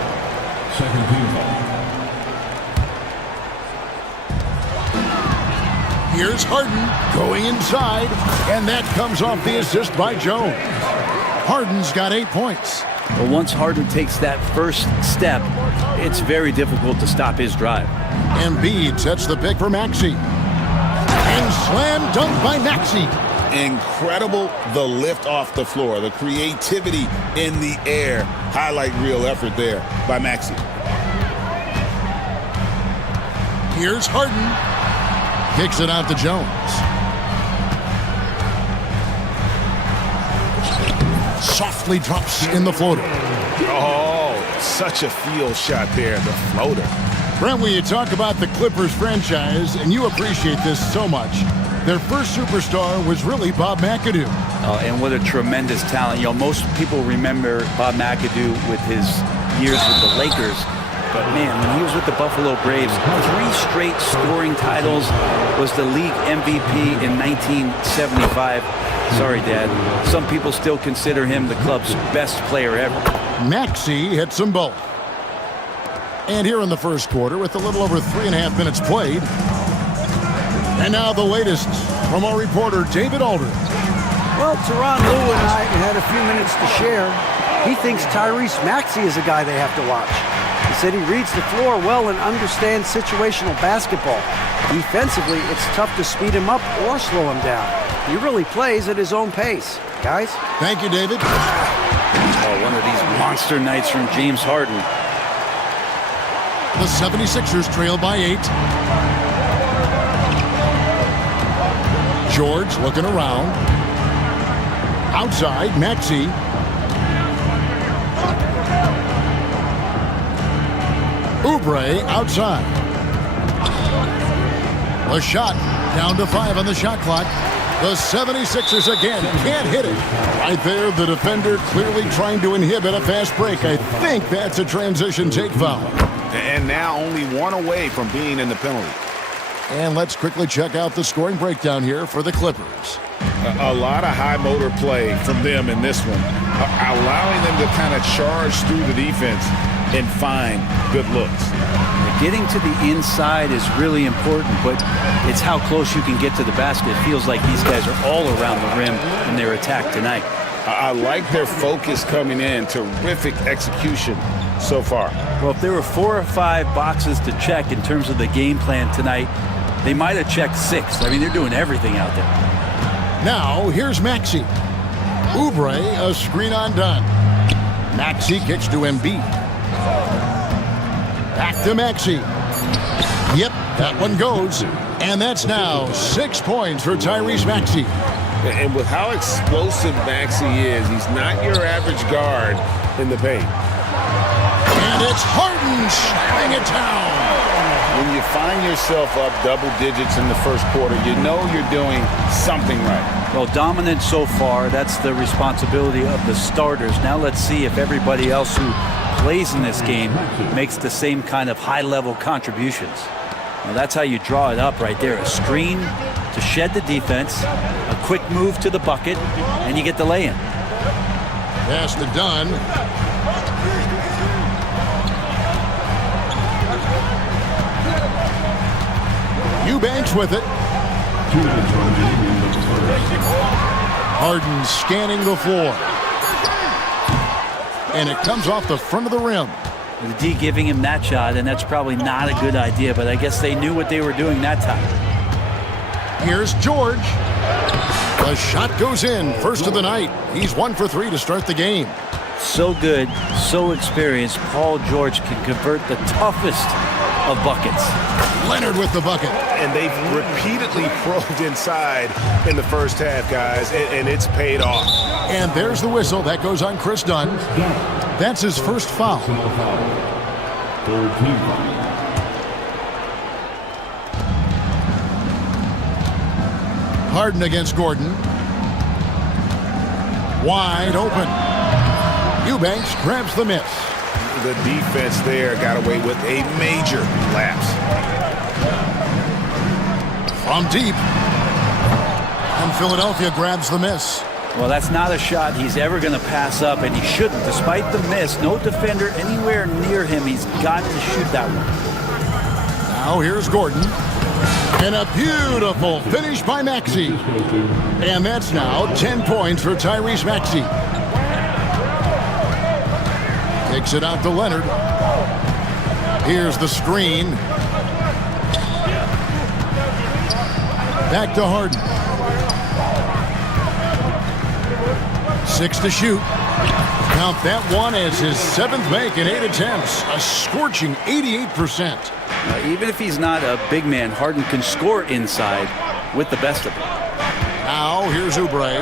Second team foul. Here's Harden going inside, and that comes off the assist by Jones. Harden's got 8 points. But once Harden takes that first step, it's very difficult to stop his drive. Embiid sets the pick for Maxey. And slam dunk by Maxey. Incredible the lift off the floor, the creativity in the air. Highlight real effort there by Maxey. Here's Harden. Kicks it out to Jones. Softly drops in the floater. Oh, such a field shot there, the floater. Brent, when you talk about the Clippers franchise, and you appreciate this so much, their first superstar was really Bob McAdoo. And what a tremendous talent. You know, most people remember Bob McAdoo with his years with the Lakers. But man, when he was with the Buffalo Braves, 3 straight scoring titles, was the league MVP in 1975. Sorry, Dad. Some people still consider him the club's best player ever. Maxey hits them both. And here in the first quarter, with a little over 3.5 minutes played. And now the latest from our reporter, David Aldridge. Well, Teron Lou and I had a few minutes to share. He thinks Tyrese Maxey is a guy they have to watch. He said he reads the floor well and understands situational basketball. Defensively, it's tough to speed him up or slow him down. He really plays at his own pace. Guys? Thank you, David. Oh, one of these monster nights from James Harden. The 76ers trail by 8. George looking around. Outside, Maxey. Oubre outside. The shot down to 5 on the shot clock. The 76ers again can't hit it. Right there, the defender clearly trying to inhibit a fast break. I think that's a transition take foul. And now only one away from being in the penalty. And let's quickly check out the scoring breakdown here for the Clippers. A lot of high motor play from them in this one, allowing them to kind of charge through the defense and find good looks. Getting to the inside is really important, but it's how close you can get to the basket. It feels like these guys are all around the rim in their attack tonight. I like their focus coming in. Terrific execution so far. Well, if there were 4 or 5 boxes to check in terms of the game plan tonight, they might have checked 6. I mean, they're doing everything out there. Now, here's Maxey. Oubre, a screen on done. Maxey kicks to Embiid. Back to Maxey. Yep, that one goes. And that's now 6 points for Tyrese Maxey. And with how explosive Maxey is, he's not your average guard in the paint. And it's Harden slamming it down. When you find yourself up double digits in the first quarter, you know you're doing something right. Well, dominant so far. That's the responsibility of the starters. Now let's see if everybody else who plays in this game makes the same kind of high-level contributions. Well, that's how you draw it up right there. A screen to shed the defense, a quick move to the bucket, and you get the lay-in. Pass to Dunn. Eubanks with it. Harden scanning the floor. And it comes off the front of the rim. The D giving him that shot, and that's probably not a good idea, but I guess they knew what they were doing that time. Here's George. The shot goes in. First of the night. He's 1 for 3 to start the game. So good, so experienced. Paul George can convert the toughest of buckets. Leonard with the bucket. And they've repeatedly probed inside in the first half, guys, and it's paid off. And there's the whistle. That goes on Chris Dunn. That's his first foul. Third team foul. Harden against Gordon. Wide open. Eubanks grabs the miss. The defense there got away with a major lapse. From deep. And Philadelphia grabs the miss. Well, that's not a shot he's ever going to pass up, and he shouldn't. Despite the miss, no defender anywhere near him. He's got to shoot that one. Now here's Gordon. And a beautiful finish by Maxey. And that's now 10 points for Tyrese Maxey. Takes it out to Leonard. Here's the screen. Back to Harden. 6 to shoot. Count that one as his 7th make in 8 attempts. A scorching 88%. Even if he's not a big man, Harden can score inside with the best of them. Now here's Oubre.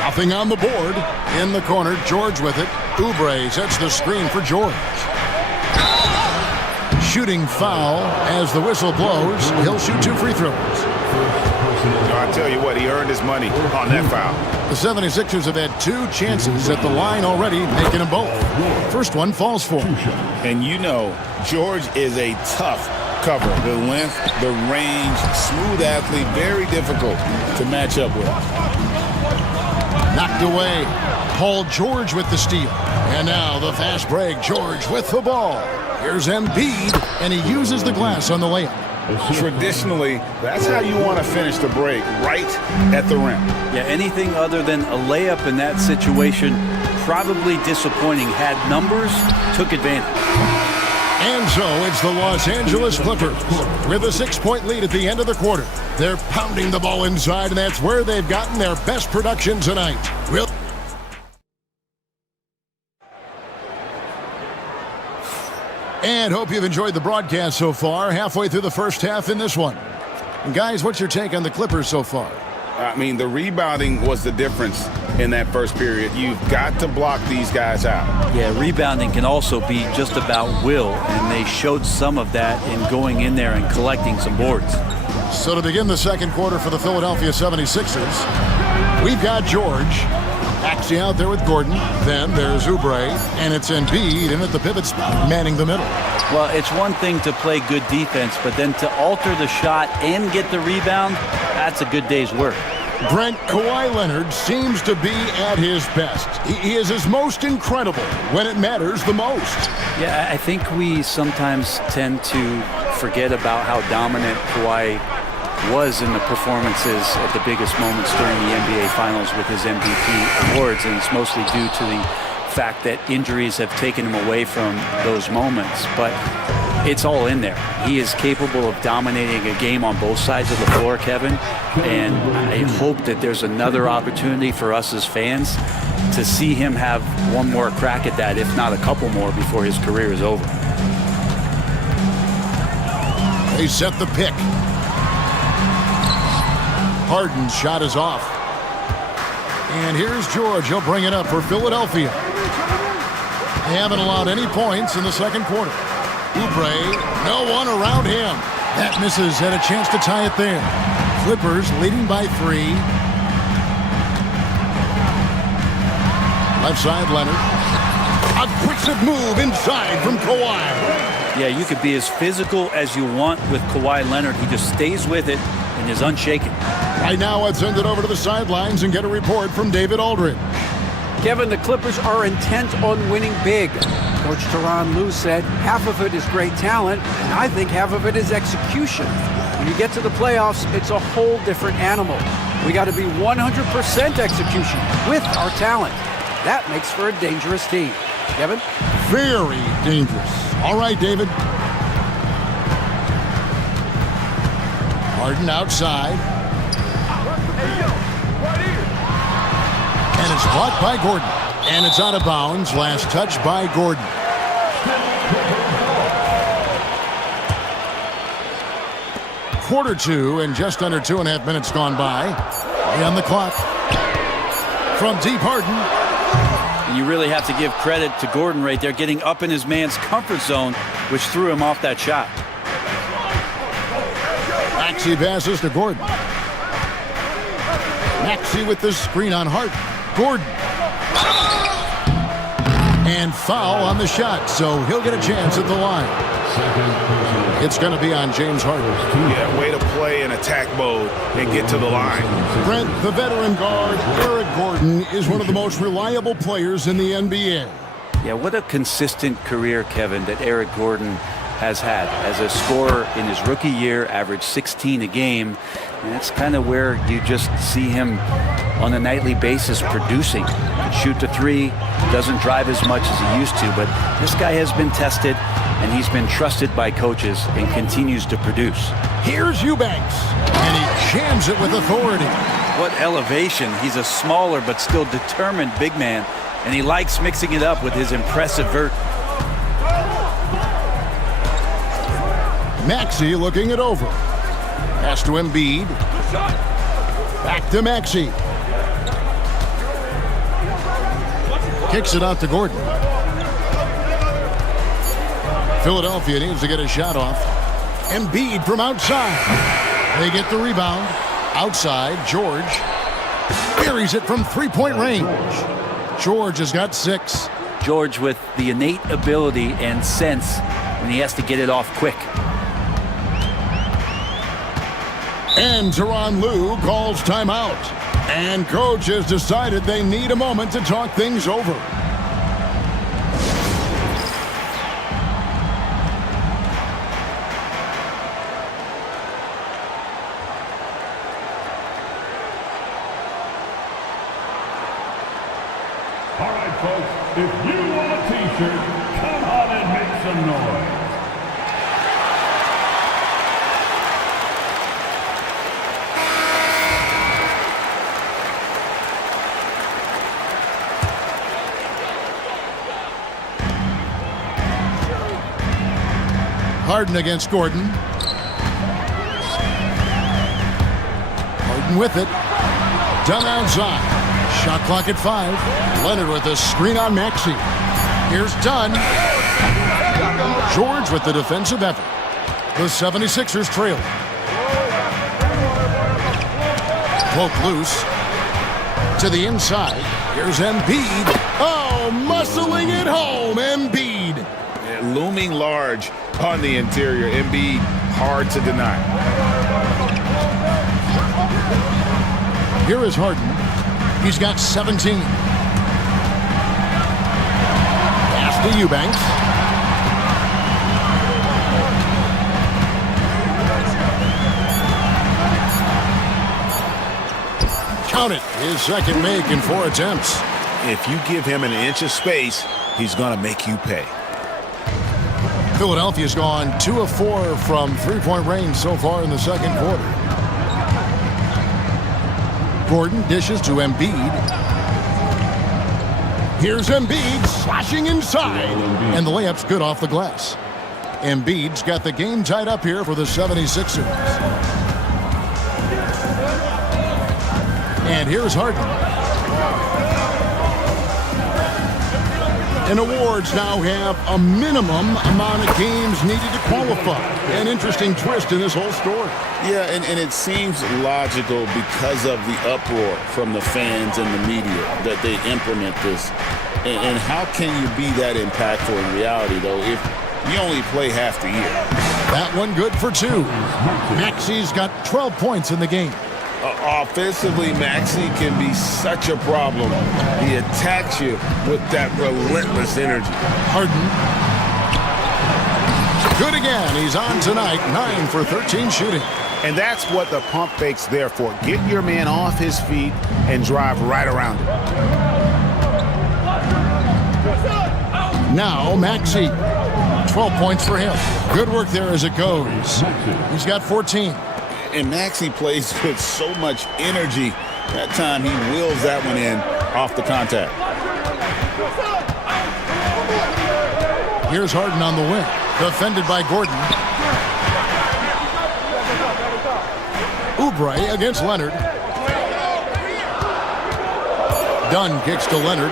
Nothing on the board. In the corner, George with it. Oubre sets the screen for George. Shooting foul as the whistle blows. He'll shoot 2 free throws. I tell you what, he earned his money on that foul. The 76ers have had 2 chances at the line already, making them both. First one falls for him. And you know, George is a tough cover. The length, the range, smooth athlete, very difficult to match up with. Knocked away. Paul George with the steal. And now the fast break. George with the ball. Here's Embiid, and he uses the glass on the layup. Traditionally, that's how you want to finish the break, right at the rim. Yeah, anything other than a layup in that situation, probably disappointing. Had numbers, took advantage. And so it's the Los Angeles Clippers with a 6-point lead at the end of the quarter. They're pounding the ball inside, and that's where they've gotten their best production tonight. And hope you've enjoyed the broadcast so far. Halfway through the first half in this one. And guys, what's your take on the Clippers so far? I mean, the rebounding was the difference in that first period. You've got to block these guys out. Yeah, rebounding can also be just about will, and they showed some of that in going in there and collecting some boards. So to begin the second quarter for the Philadelphia 76ers, we've got George. Maxey out there with Gordon. Then there's Oubre, and it's Embiid in at the pivot spot, manning the middle. Well, it's one thing to play good defense, but then to alter the shot and get the rebound, that's a good day's work. Brent, Kawhi Leonard seems to be at his best. He is his most incredible when it matters the most. Yeah, I think we sometimes tend to forget about how dominant Kawhi was in the performances at the biggest moments during the NBA Finals with his MVP awards, and it's mostly due to the fact that injuries have taken him away from those moments. But it's all in there. He is capable of dominating a game on both sides of the floor, Kevin, and I hope that there's another opportunity for us as fans to see him have one more crack at that, if not a couple more, before his career is over. They set the pick. Harden's shot is off. And here's George. He'll bring it up for Philadelphia. They haven't allowed any points in the second quarter. Oubre, no one around him. That misses, had a chance to tie it there. Clippers leading by 3. Left side, Leonard. Aggressive move inside from Kawhi. Yeah, you could be as physical as you want with Kawhi Leonard. He just stays with it and is unshaken. Right now, let's send it over to the sidelines and get a report from David Aldridge. Kevin, the Clippers are intent on winning big. Coach Tyronn Lue said half of it is great talent, and I think half of it is execution. When you get to the playoffs, it's a whole different animal. We got to be 100% execution with our talent. That makes for a dangerous team. Kevin? Very dangerous. All right, David. Harden outside. And it's blocked by Gordon. And it's out of bounds. Last touch by Gordon. Quarter 2 and just under 2.5 minutes gone by. On the clock. From deep, Harden. And you really have to give credit to Gordon right there, getting up in his man's comfort zone, which threw him off that shot. Maxey passes to Gordon. Maxey with the screen on Harden. Gordon. And foul on the shot, so he'll get a chance at the line. It's going to be on James Harden. Yeah, way to play in attack mode and get to the line. Brent, the veteran guard, Eric Gordon, is one of the most reliable players in the NBA. Yeah, what a consistent career, Kevin, that Eric Gordon has had. As a scorer in his rookie year, averaged 16 a game. And that's kind of where you just see him on a nightly basis producing. Can shoot the 3, doesn't drive as much as he used to, but this guy has been tested and he's been trusted by coaches and continues to produce. Here's Eubanks, and he jams it with authority. What elevation. He's a smaller but still determined big man, and he likes mixing it up with his impressive vert. Maxey looking it over. Pass to Embiid. Back to Maxey. Kicks it out to Gordon. Philadelphia needs to get a shot off. Embiid from outside. They get the rebound. Outside, George buries it from three-point range. George has got 6. George with the innate ability and sense when he has to get it off quick. And Tyronn Lue calls timeout. And coach has decided they need a moment to talk things over. All right, folks, if you want a t-shirt, come on and make some noise. Harden against Gordon. Harden with it. Dunn outside. Shot clock at 5. Leonard with a screen on Maxey. Here's Dunn. George with the defensive effort. The 76ers trail. Poke loose. To the inside. Here's Embiid. Oh, muscling it home. Embiid. Yeah, looming large on the interior. Embiid, hard to deny. Here is Harden. He's got 17. Pass to Eubanks. Count it. His second make in 4 attempts. If you give him an inch of space, he's going to make you pay. Philadelphia's gone 2 of 4 from three-point range so far in the second quarter. Gordon dishes to Embiid. Here's Embiid slashing inside. And the layup's good off the glass. Embiid's got the game tied up here for the 76ers. And here's Harden. And awards now have a minimum amount of games needed to qualify. An interesting twist in this whole story. Yeah, and it seems logical because of the uproar from the fans and the media that they implement this. And how can you be that impactful in reality, though, if you only play half the year? That one good for 2. Maxey's got 12 points in the game. Offensively, Maxey can be such a problem. He attacks you with that relentless energy. Harden. Good again. He's on tonight. 9 for 13 shooting. And that's what the pump fake's there for. Get your man off his feet and drive right around him. Now Maxey. 12 points for him. Good work there as it goes. He's got 14. And Maxey plays with so much energy. That time he wheels that one in off the contact. Here's Harden on the wing. Defended by Gordon. Oubre against Leonard. Dunn kicks to Leonard.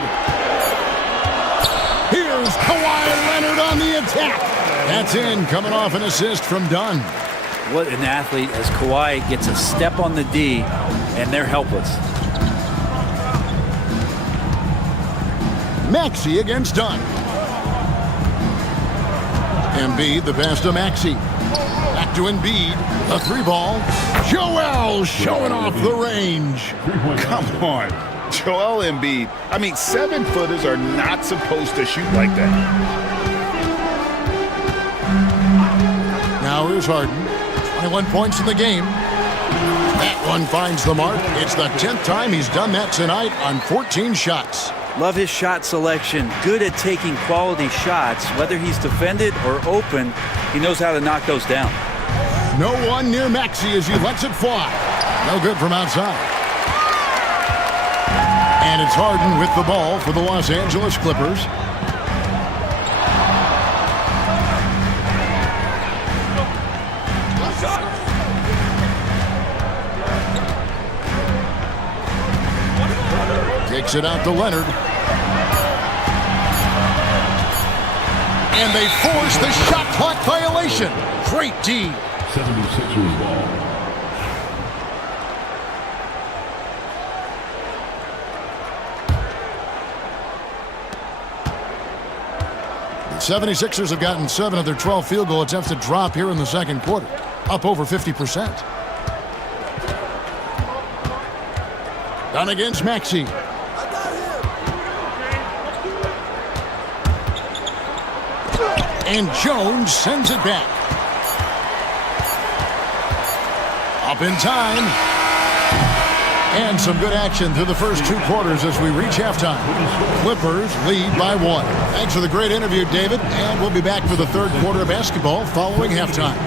Here's Kawhi Leonard on the attack. That's in, coming off an assist from Dunn. What an athlete as Kawhi gets a step on the D, and they're helpless. Maxey against Dunn. Embiid, the pass to Maxey. Back to Embiid. A 3-ball. Joel showing off the range. Come on. Joel Embiid. I mean, 7-footers are not supposed to shoot like that. Now here's Harden. 21 points in the game. That one finds the mark. It's the 10th time he's done that tonight on 14 shots. Love his shot selection. Good at taking quality shots. Whether he's defended or open, he knows how to knock those down. No one near Maxey as he lets it fly. No good from outside. And it's Harden with the ball for the Los Angeles Clippers. Takes it out to Leonard. And they force the shot clock violation. Great D. 76ers ball. The 76ers have gotten 7 of their 12 field goal attempts to drop here in the second quarter. Up over 50%. Down against Maxey. And Jones sends it back. Up in time. And some good action through the first 2 quarters as we reach halftime. Clippers lead by 1. Thanks for the great interview, David. And we'll be back for the third quarter of basketball following halftime.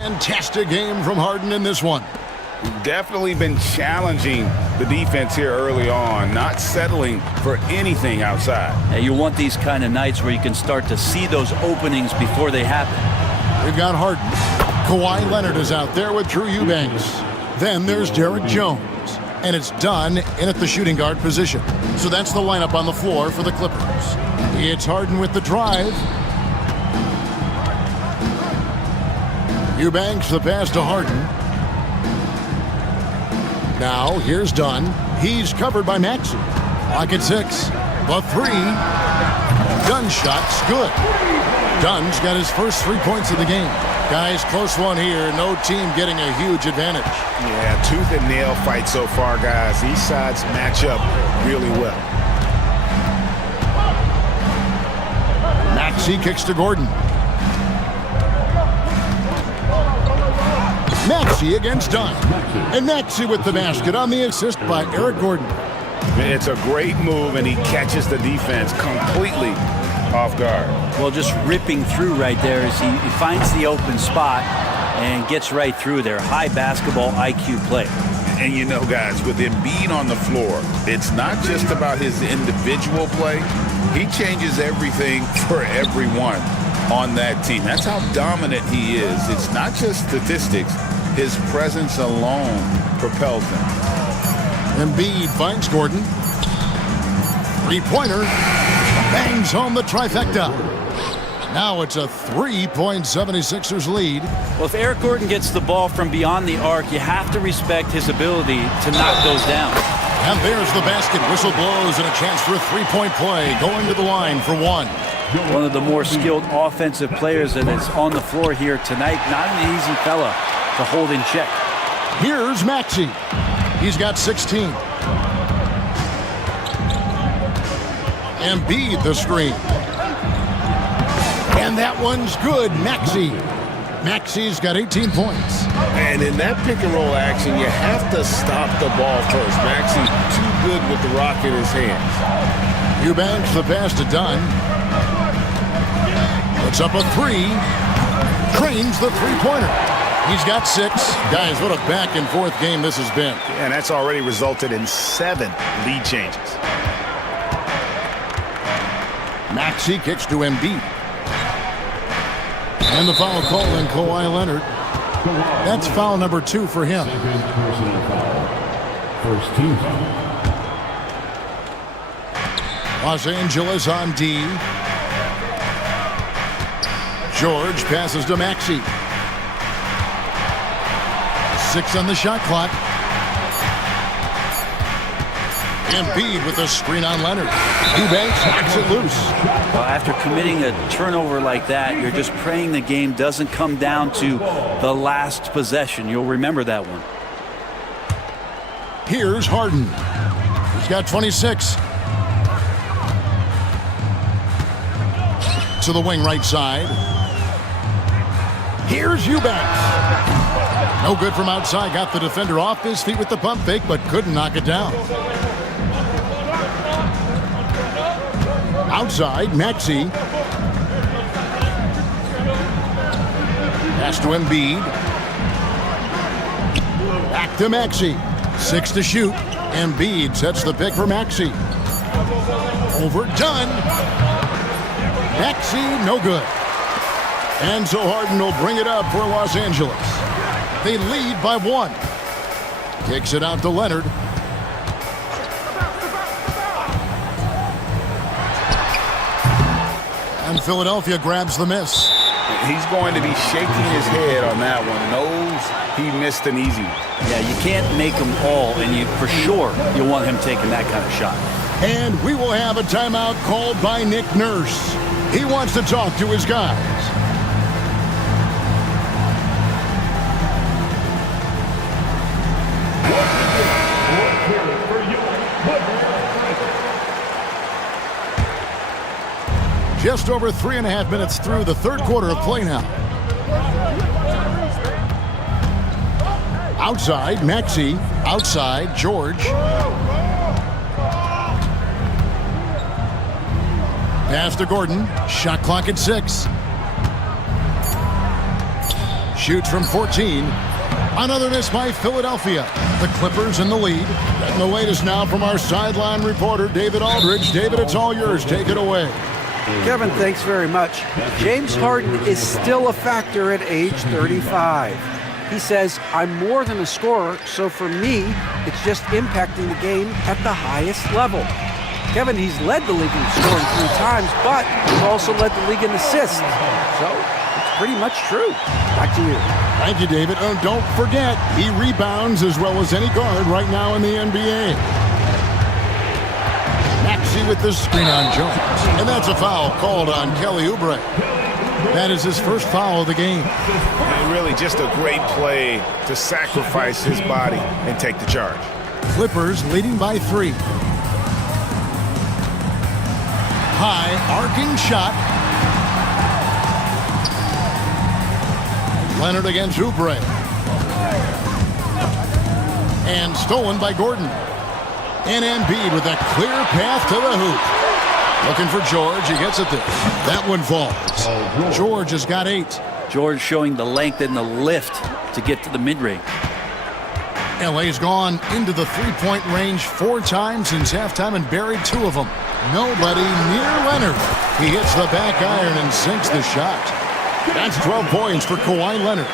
Fantastic game from Harden in this one. Definitely been challenging the defense here early on, not settling for anything outside. And you want these kind of nights where you can start to see those openings before they happen. We've got Harden. Kawhi Leonard is out there with Drew Eubanks. Then there's Derek Jones. And it's done in at the shooting guard position. So that's the lineup on the floor for the Clippers. It's Harden with the drive. Eubanks the pass to Harden. Now here's Dunn. He's covered by Maxey. Lock at 6. The 3. Dunn's shot's good. Dunn's got his first 3 points of the game. Guys, close one here. No team getting a huge advantage. Yeah, tooth and nail fight so far, guys. These sides match up really well. Maxey kicks to Gordon. Maxey against Dunn. And Maxey with the basket on the assist by Eric Gordon. It's a great move, and he catches the defense completely off guard. Well, just ripping through right there as he finds the open spot and gets right through there. High basketball IQ play. And you know, guys, with Embiid on the floor, it's not just about his individual play. He changes everything for everyone on that team. That's how dominant he is. It's not just statistics. His presence alone propels them. Embiid finds Gordon. Three-pointer. Bangs home the trifecta. Now it's a 3-point 76ers lead. Well, if Eric Gordon gets the ball from beyond the arc, you have to respect his ability to knock those down. And there's the basket. Whistle blows and a chance for a three-point play. Going to the line for one. One of the more skilled offensive players that is on the floor here tonight. Not an easy fella to hold in check. Here's Maxey. He's got 16. Embiid the screen. And that one's good. Maxey's got 18 points. And in that pick and roll action, you have to stop the ball first. Maxey too good with the rock in his hands. Eubanks the pass to Dunn. Puts up a 3. Trains the three-pointer. He's got 6. Guys, what a back-and-forth game this has been. And that's already resulted in 7 lead changes. Maxey kicks to Embiid. And the foul called on Kawhi Leonard. That's foul number 2 for him. Second personal foul. First team foul. Los Angeles on D. George passes to Maxey. 6 on the shot clock. Embiid with a screen on Leonard. Eubanks knocks it loose. Well, after committing a turnover like that, you're just praying the game doesn't come down to the last possession. You'll remember that one. Here's Harden. He's got 26. To the wing right side. Here's Eubanks. No good from outside. Got the defender off his feet with the pump fake, but couldn't knock it down. Outside, Maxey. Pass to Embiid. Back to Maxey. 6 to shoot. Embiid sets the pick for Maxey. Overdone. Maxey, no good. And so Harden will bring it up for Los Angeles. They lead by 1. Kicks it out to Leonard. And Philadelphia grabs the miss. He's going to be shaking his head on that one. Knows he missed an easy one. Yeah, you can't make them all, and you for sure you want him taking that kind of shot. And we will have a timeout called by Nick Nurse. He wants to talk to his guys. Just over 3.5 minutes through the third quarter of play now. Outside, Maxey. Outside, George. Pass to Gordon. Shot clock at 6. Shoots from 14. Another miss by Philadelphia. The Clippers in the lead. And the latest now from our sideline reporter, David Aldridge. David, it's all yours. Take it away. Kevin, thanks very much. James Harden is still a factor at age 35. He says, I'm more than a scorer, so for me, it's just impacting the game at the highest level. Kevin, he's led the league in scoring 3 times, but he's also led the league in assists. So it's pretty much true. Back to you. Thank you, David. Oh, don't forget, he rebounds as well as any guard right now in the NBA. Maxey with the screen on Jones. And that's a foul called on Kelly Oubre. That is his first foul of the game. And really just a great play to sacrifice his body and take the charge. Clippers leading by 3. High, arcing shot. Leonard against Oubre. And stolen by Gordon. And Embiid with a clear path to the hoop. Looking for George. He gets it there. That one falls. George has got 8. George showing the length and the lift to get to the mid-range. LA's gone into the three-point range 4 times since halftime and buried 2 of them. Nobody near Leonard. He hits the back iron and sinks the shot. That's 12 points for Kawhi Leonard.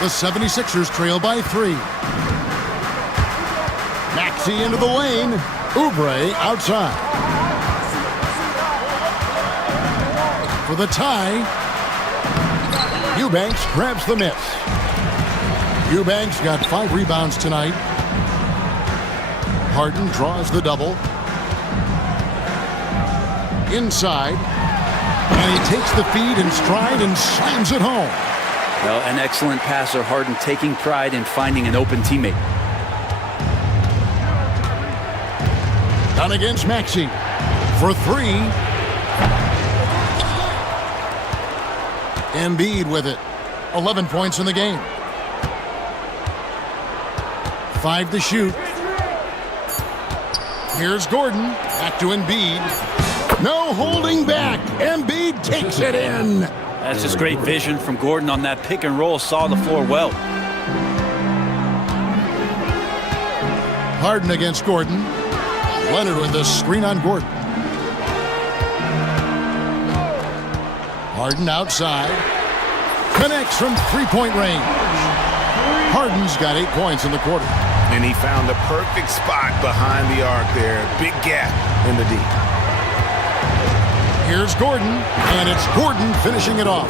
The 76ers trail by 3. Maxey into the lane. Oubre outside. For the tie, Eubanks grabs the miss. Eubanks got 5 rebounds tonight. Harden draws the double. Inside. And he takes the feed in stride and slams it home. Well, an excellent passer, Harden taking pride in finding an open teammate. Done against Maxey for 3. Embiid with it. 11 points in the game. 5 to shoot. Here's Gordon. Back to Embiid. No holding back. Embiid takes it in. That's just great vision from Gordon on that pick and roll. Saw the floor well. Harden against Gordon. Leonard with the screen on Gordon. Harden outside. Connects from three-point range. Harden's got 8 points in the quarter. And he found the perfect spot behind the arc there. Big gap in the D. Here's Gordon, and it's Gordon finishing it off.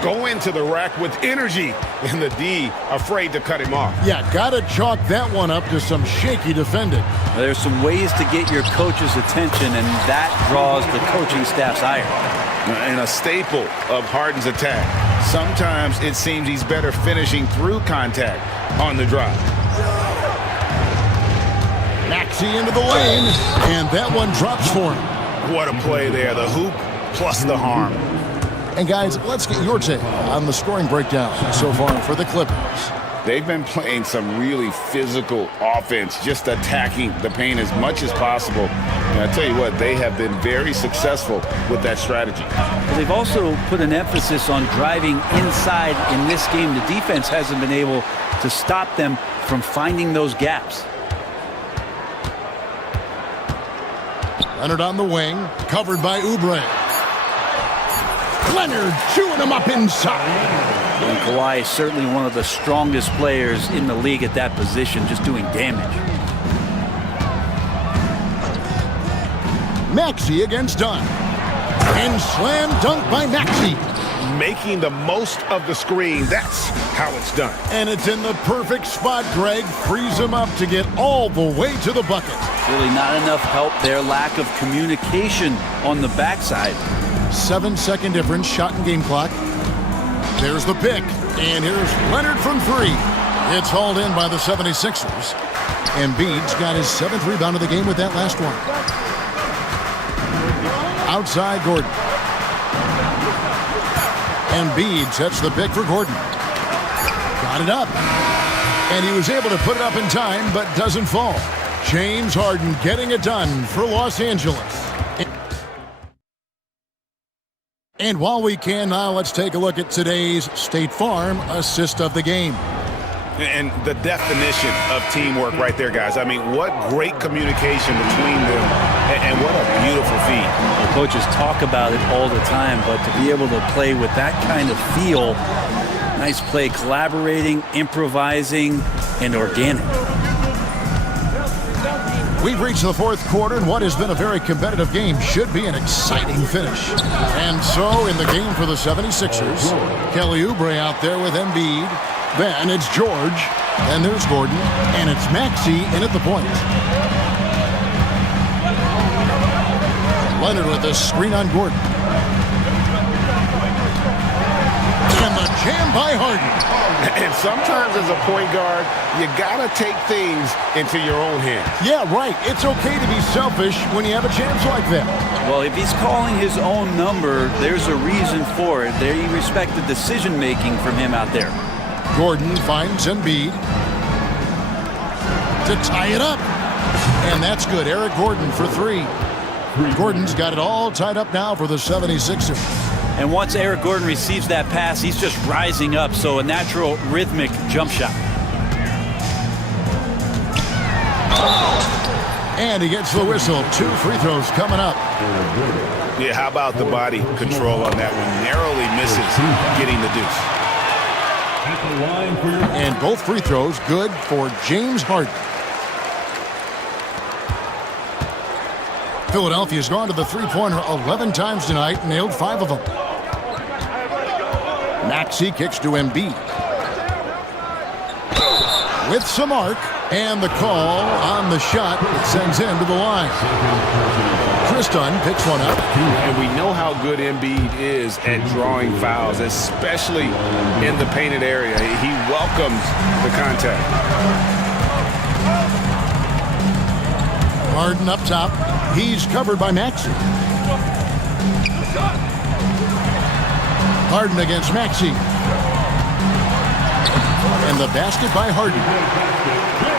Go into the rack with energy in the D, afraid to cut him off. Yeah, gotta chalk that one up to some shaky defending. There's some ways to get your coach's attention, and that draws the coaching staff's ire. And a staple of Harden's attack. Sometimes it seems he's better finishing through contact on the drive. Maxey into the lane, and that one drops for him. What a play there, the hoop plus the harm. And guys, let's get your take on the scoring breakdown so far for the Clippers. They've been playing some really physical offense, just attacking the paint as much as possible. And I tell you what, they have been very successful with that strategy. They've also put an emphasis on driving inside in this game. The defense hasn't been able to stop them from finding those gaps. Leonard on the wing, covered by Oubre. Leonard chewing him up inside. And Kawhi is certainly one of the strongest players in the league at that position, just doing damage. Maxey against Dunn. And slam dunk by Maxey. Making the most of the screen, that's how it's done. And it's in the perfect spot. Greg frees him up to get all the way to the bucket. Really not enough help there. Lack of communication on the backside. 7-second difference, shot and game clock. There's the pick, and here's Leonard from 3. It's hauled in by the 76ers. Embiid's got his 7th rebound of the game with that last one. Outside Gordon. Embiid sets the pick for Gordon. Got it up. And he was able to put it up in time, but doesn't fall. James Harden getting it done for Los Angeles. And while we can now, let's take a look at today's State Farm assist of the game. And the definition of teamwork right there, guys. I mean, what great communication between them, and what a beautiful feed. The coaches talk about it all the time, but to be able to play with that kind of feel, nice play, collaborating, improvising, and organic. We've reached the fourth quarter, and what has been a very competitive game should be an exciting finish. And so, in the game for the 76ers, Kelly Oubre out there with Embiid. Then it's George, and there's Gordon, and it's Maxey in at the point. Leonard with a screen on Gordon. And the jam by Harden. And sometimes as a point guard, you gotta take things into your own hands. Yeah, right. It's okay to be selfish when you have a chance like that. Well, if he's calling his own number, there's a reason for it. There you respect the decision-making from him out there. Gordon finds Embiid to tie it up. And that's good. Eric Gordon for three. Gordon's got it all tied up now for the 76ers. And once Eric Gordon receives that pass, he's just rising up, so a natural rhythmic jump shot. And he gets the whistle. 2 free throws coming up. Yeah, how about the body control on that one? Narrowly misses getting the deuce. And both free throws good for James Harden. Philadelphia's gone to the three-pointer 11 times tonight, nailed 5 of them. Maxey kicks to Embiid. With some arc, and the call on the shot that sends him to the line. Tristan picks one up. And we know how good Embiid is at drawing fouls, especially in the painted area. He welcomes the contact. Harden up top. He's covered by Maxey. Harden against Maxey. And the basket by Harden.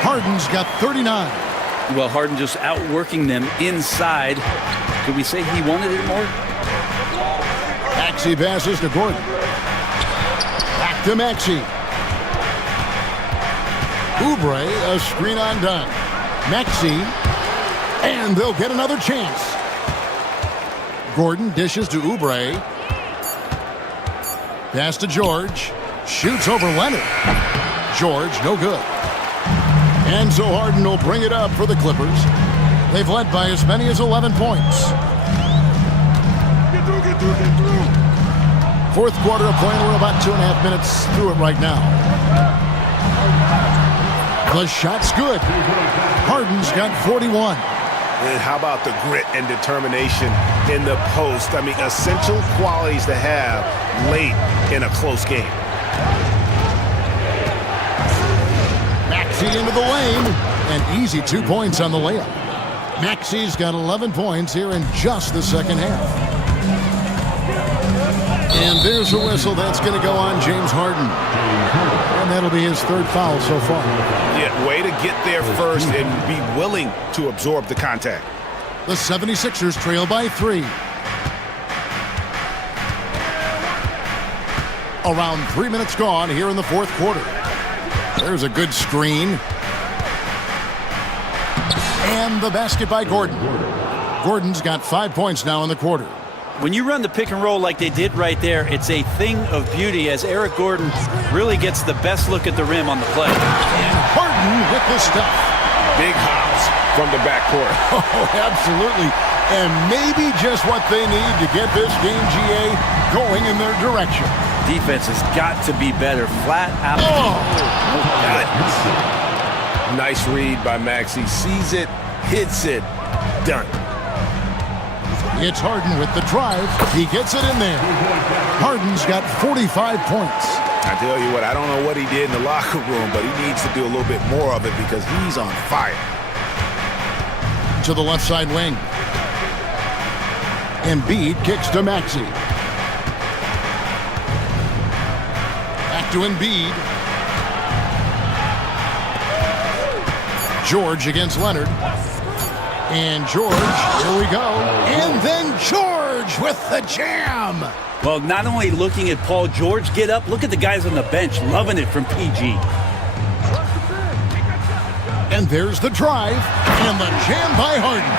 Harden's got 39. Well, Harden just outworking them inside. Could we say he wanted it more? Maxey passes to Gordon. Back to Maxey. Oubre, a screen on done. Maxey, and they'll get another chance. Gordon dishes to Oubre. Pass to George. Shoots over Leonard. George, no good. And so Harden will bring it up for the Clippers. They've led by as many as 11 points. Get through. Fourth quarter of play. We're about 2.5 minutes through it right now. The shot's good. Harden's got 41. And how about the grit and determination in the post? I mean, essential qualities to have late in a close game. Maxey into the lane. An easy 2 points on the layup. Maxey's got 11 points here in just the second half. And there's a whistle that's going to go on James Harden. And that'll be his third foul so far. Yeah, way to get there first and be willing to absorb the contact. The 76ers trail by 3. Around 3 minutes gone here in the fourth quarter. There's a good screen. And the basket by Gordon. Gordon's got 5 points now in the quarter. When you run the pick and roll like they did right there, it's a thing of beauty as Eric Gordon really gets the best look at the rim on the play. And Harden with the stuff. Big hops from the backcourt. Oh, absolutely. And maybe just what they need to get this game, GA, going in their direction. Defense has got to be better. Flat out. Nice read by Maxey. Sees it, hits it, done. It's Harden with the drive. He gets it in there. Harden's got 45 points. I tell you what, I don't know what he did in the locker room, but he needs to do a little bit more of it because he's on fire. To the left side wing. Embiid kicks to Maxey. Back to Embiid. George against Leonard. And George, here we go. And then George with with the jam. Well, not only looking at Paul George get up, look at the guys on the bench loving it from PG. And there's the drive and the jam by Harden.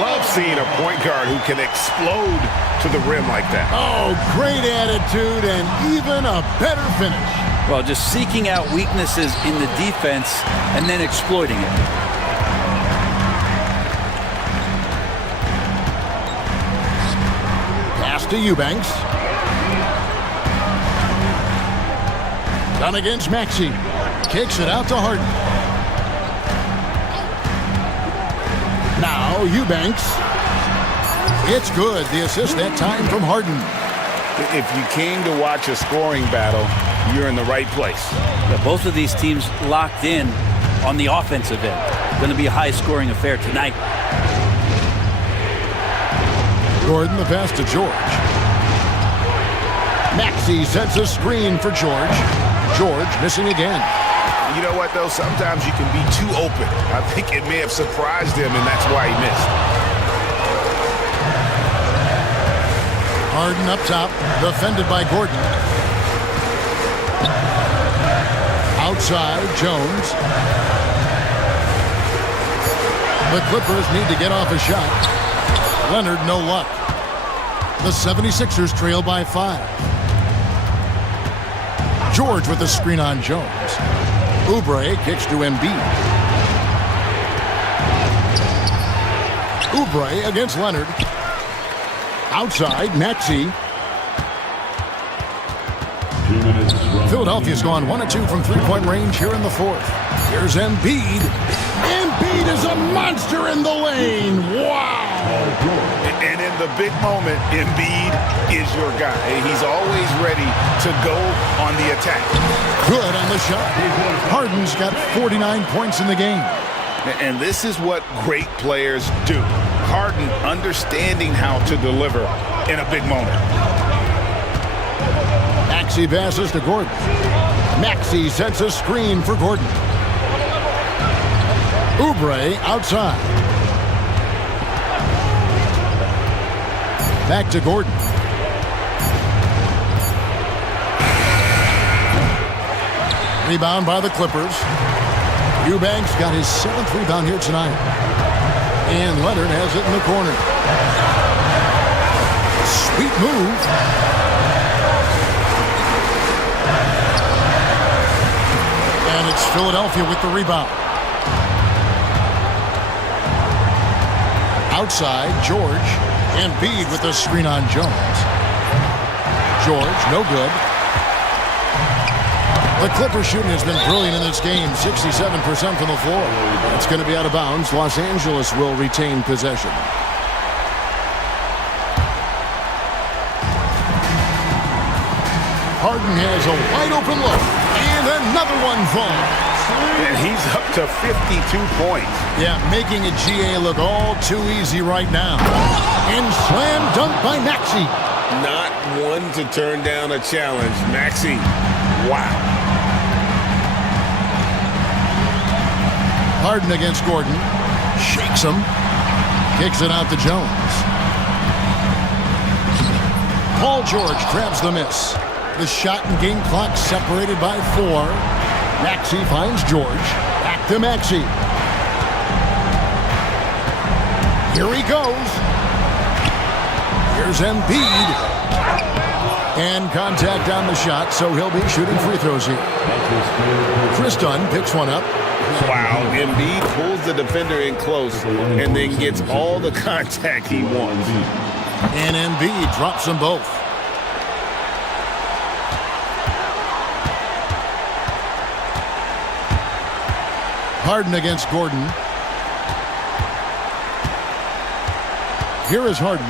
Love seeing a point guard who can explode to the rim like that. Oh, great attitude and even a better finish. Well, just seeking out weaknesses in the defense and then exploiting it. Pass to Eubanks. Done against Maxey. Kicks it out to Harden. Now Eubanks. It's good. The assist that time from Harden. If you came to watch a scoring battle, you're in the right place. Yeah, both of these teams locked in on the offensive end. Going to be a high-scoring affair tonight. Gordon, the pass to George. Maxey sets a screen for George. George missing again. You know what, though? Sometimes you can be too open. I think it may have surprised him, and that's why he missed. Harden up top, defended by Gordon. Outside, Jones. The Clippers need to get off a shot. Leonard, no luck. The 76ers trail by 5. George with the screen on Jones. Oubre kicks to Embiid. Oubre against Leonard. Outside, Maxey. Philadelphia's gone 1 of 2 from three-point range here in the fourth. Here's Embiid. Embiid is a monster in the lane. Wow! And in the big moment, Embiid is your guy. He's always ready to go on the attack. Good on the shot. Harden's got 49 points in the game. And this is what great players do. Harden understanding how to deliver in a big moment. Maxey passes to Gordon. Maxey sets a screen for Gordon. Oubre outside. Back to Gordon. Rebound by the Clippers. Eubanks got his 7th rebound here tonight. And Leonard has it in the corner. Sweet move. And it's Philadelphia with the rebound. Outside, George. Embiid with the screen on Jones. George, no good. The Clippers shooting has been brilliant in this game, 67% from the floor. It's going to be out of bounds. Los Angeles will retain possession. Harden has a wide open look, and another one falls. And he's up to 52 points. Yeah, making a GA look all too easy right now. And slam dunk by Maxey. Not one to turn down a challenge. Maxey, wow. Harden against Gordon. Shakes him. Kicks it out to Jones. Paul George grabs the miss. The shot and game clock separated by 4. Maxey finds George. Back to Maxey. Here he goes. Here's Embiid. And contact on the shot, so he'll be shooting free throws here. Chris Dunn picks one up. Wow, Embiid pulls the defender in close and then gets all the contact he wants. And Embiid drops them both. Harden against Gordon. Here is Harden.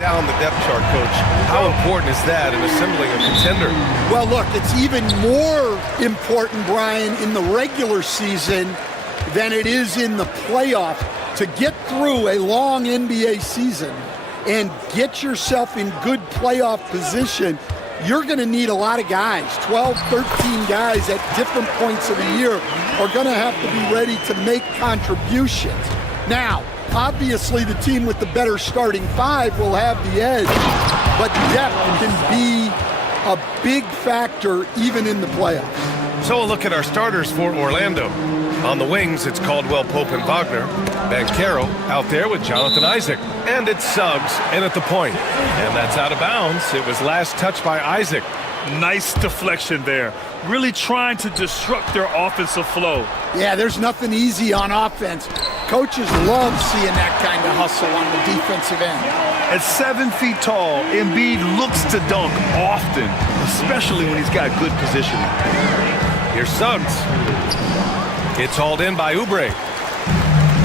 Down the depth chart, Coach. How important is that in assembling a contender? Well, look, it's even more important, Brian, in the regular season than it is in the playoff. To get through a long NBA season and get yourself in good playoff position, you're going to need a lot of guys. 12, 13 guys at different points of the year are going to have to be ready to make contributions. Now, obviously, the team with the better starting five will have the edge, but depth can be a big factor even in the playoffs. So a look at our starters for Orlando. On the wings, it's Caldwell Pope and Wagner. Banchero out there with Jonathan Isaac. And it's Suggs in at the point. And that's out of bounds. It was last touched by Isaac. Nice deflection there. Really trying to disrupt their offensive flow. Yeah, there's nothing easy on offense. Coaches love seeing that kind of hustle on the defensive end. At 7 feet tall, Embiid looks to dunk often, especially when he's got good positioning. Here's Suggs. It's hauled in by Oubre.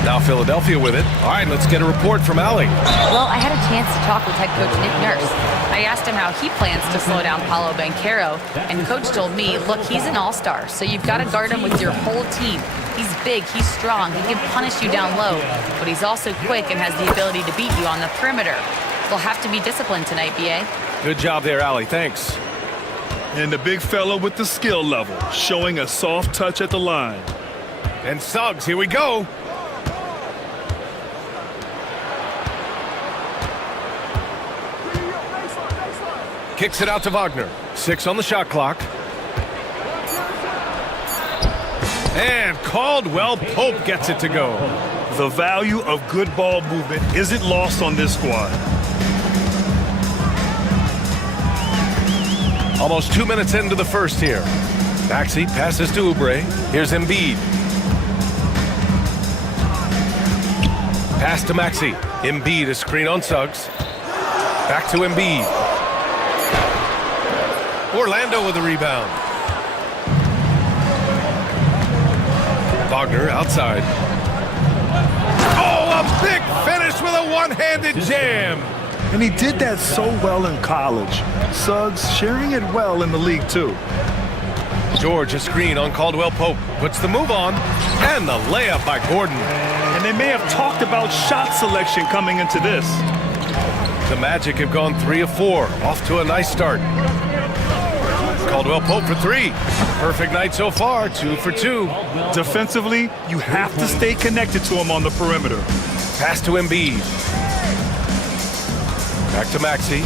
Now Philadelphia with it. All right, let's get a report from Allie. Well, I had a chance to talk with head coach Nick Nurse. I asked him how he plans to slow down Paolo Banchero, and coach told me, look, he's an all-star, so you've got to guard him with your whole team. He's big, he's strong, he can punish you down low, but he's also quick and has the ability to beat you on the perimeter. We'll have to be disciplined tonight, BA. Good job there, Allie. Thanks. And the big fella with the skill level, showing a soft touch at the line. And Suggs, here we go. Kicks it out to Wagner. 6 on the shot clock. And Caldwell Pope gets it to go. The value of good ball movement isn't lost on this squad. Almost 2 minutes into the first here. Maxey passes to Oubre. Here's Embiid. Pass to Maxey. Embiid, a screen on Suggs. Back to Embiid. Orlando with the rebound. Wagner outside. Oh, a big finish with a one-handed jam. And he did that so well in college. Suggs sharing it well in the league, too. George, a screen on Caldwell Pope. Puts the move on. And the layup by Gordon. And they may have talked about shot selection coming into this. The Magic have gone 3 of 4. Off to a nice start. Caldwell Pope for 3. Perfect night so far, 2 for 2. Defensively, you have to stay connected to him on the perimeter. Pass to Embiid. Back to Maxey.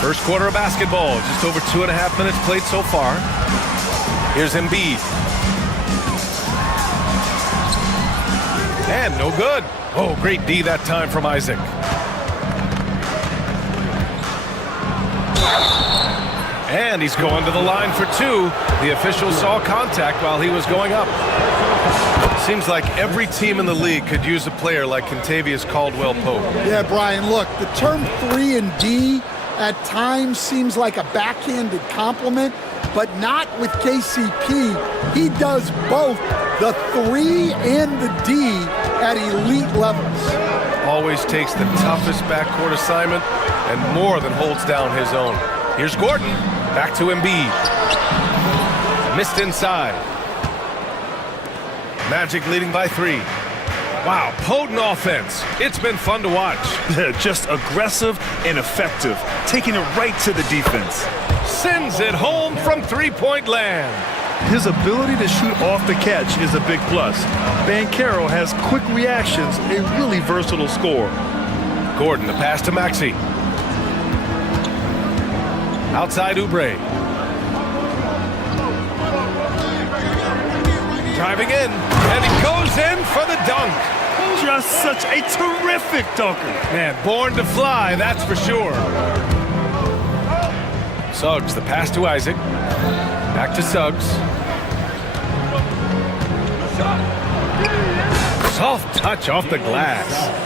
First quarter of basketball, just over 2.5 minutes played so far. Here's Embiid. And no good. Oh, great D that time from Isaac. And he's going to the line for 2. The official saw contact while he was going up. Seems like every team in the league could use a player like Kentavious Caldwell-Pope. Yeah, Brian, look, the term 3 and D at times seems like a backhanded compliment, but not with KCP. He does both the 3 and the D at elite levels. Always takes the toughest backcourt assignment and more than holds down his own. Here's Gordon. Back to Embiid. Missed inside. Magic leading by 3. Wow, potent offense. It's been fun to watch. Just aggressive and effective, taking it right to the defense. Sends it home from three-point land. His ability to shoot off the catch is a big plus. Banchero has quick reactions, a really versatile scorer. Gordon, the pass to Maxey. Outside Oubre. Driving in, and he goes in for the dunk. Just such a terrific dunker. Man, born to fly, that's for sure. Suggs, the pass to Isaac. Back to Suggs. Soft touch off the glass.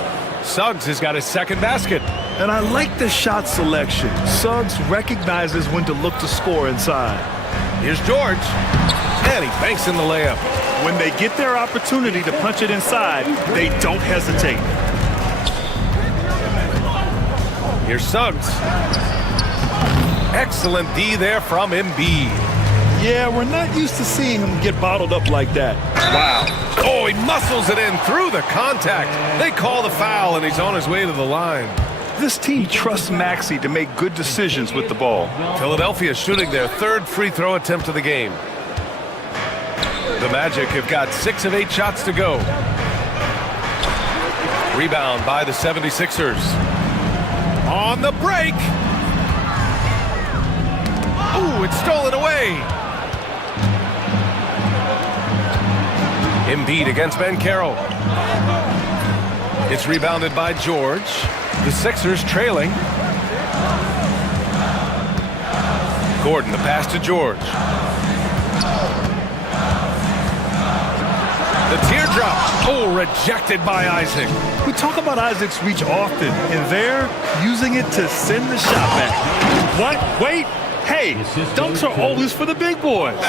Suggs has got his second basket. And I like the shot selection. Suggs recognizes when to look to score inside. Here's George. And he banks in the layup. When they get their opportunity to punch it inside, they don't hesitate. Here's Suggs. Excellent D there from Embiid. Yeah, we're not used to seeing him get bottled up like that. Wow. Oh, he muscles it in through the contact. They call the foul, and he's on his way to the line. This team trusts Maxey to make good decisions with the ball. Philadelphia shooting their third free throw attempt of the game. The Magic have got 6 of 8 shots to go. Rebound by the 76ers. On the break. Ooh, it's stolen away. Embiid against Banchero. It's rebounded by George. The Sixers trailing. Gordon, the pass to George. The teardrop. Oh, rejected by Isaac. We talk about Isaac's reach often, and they're using it to send the shot back. What? Wait. Hey, dunks are always for the big boys.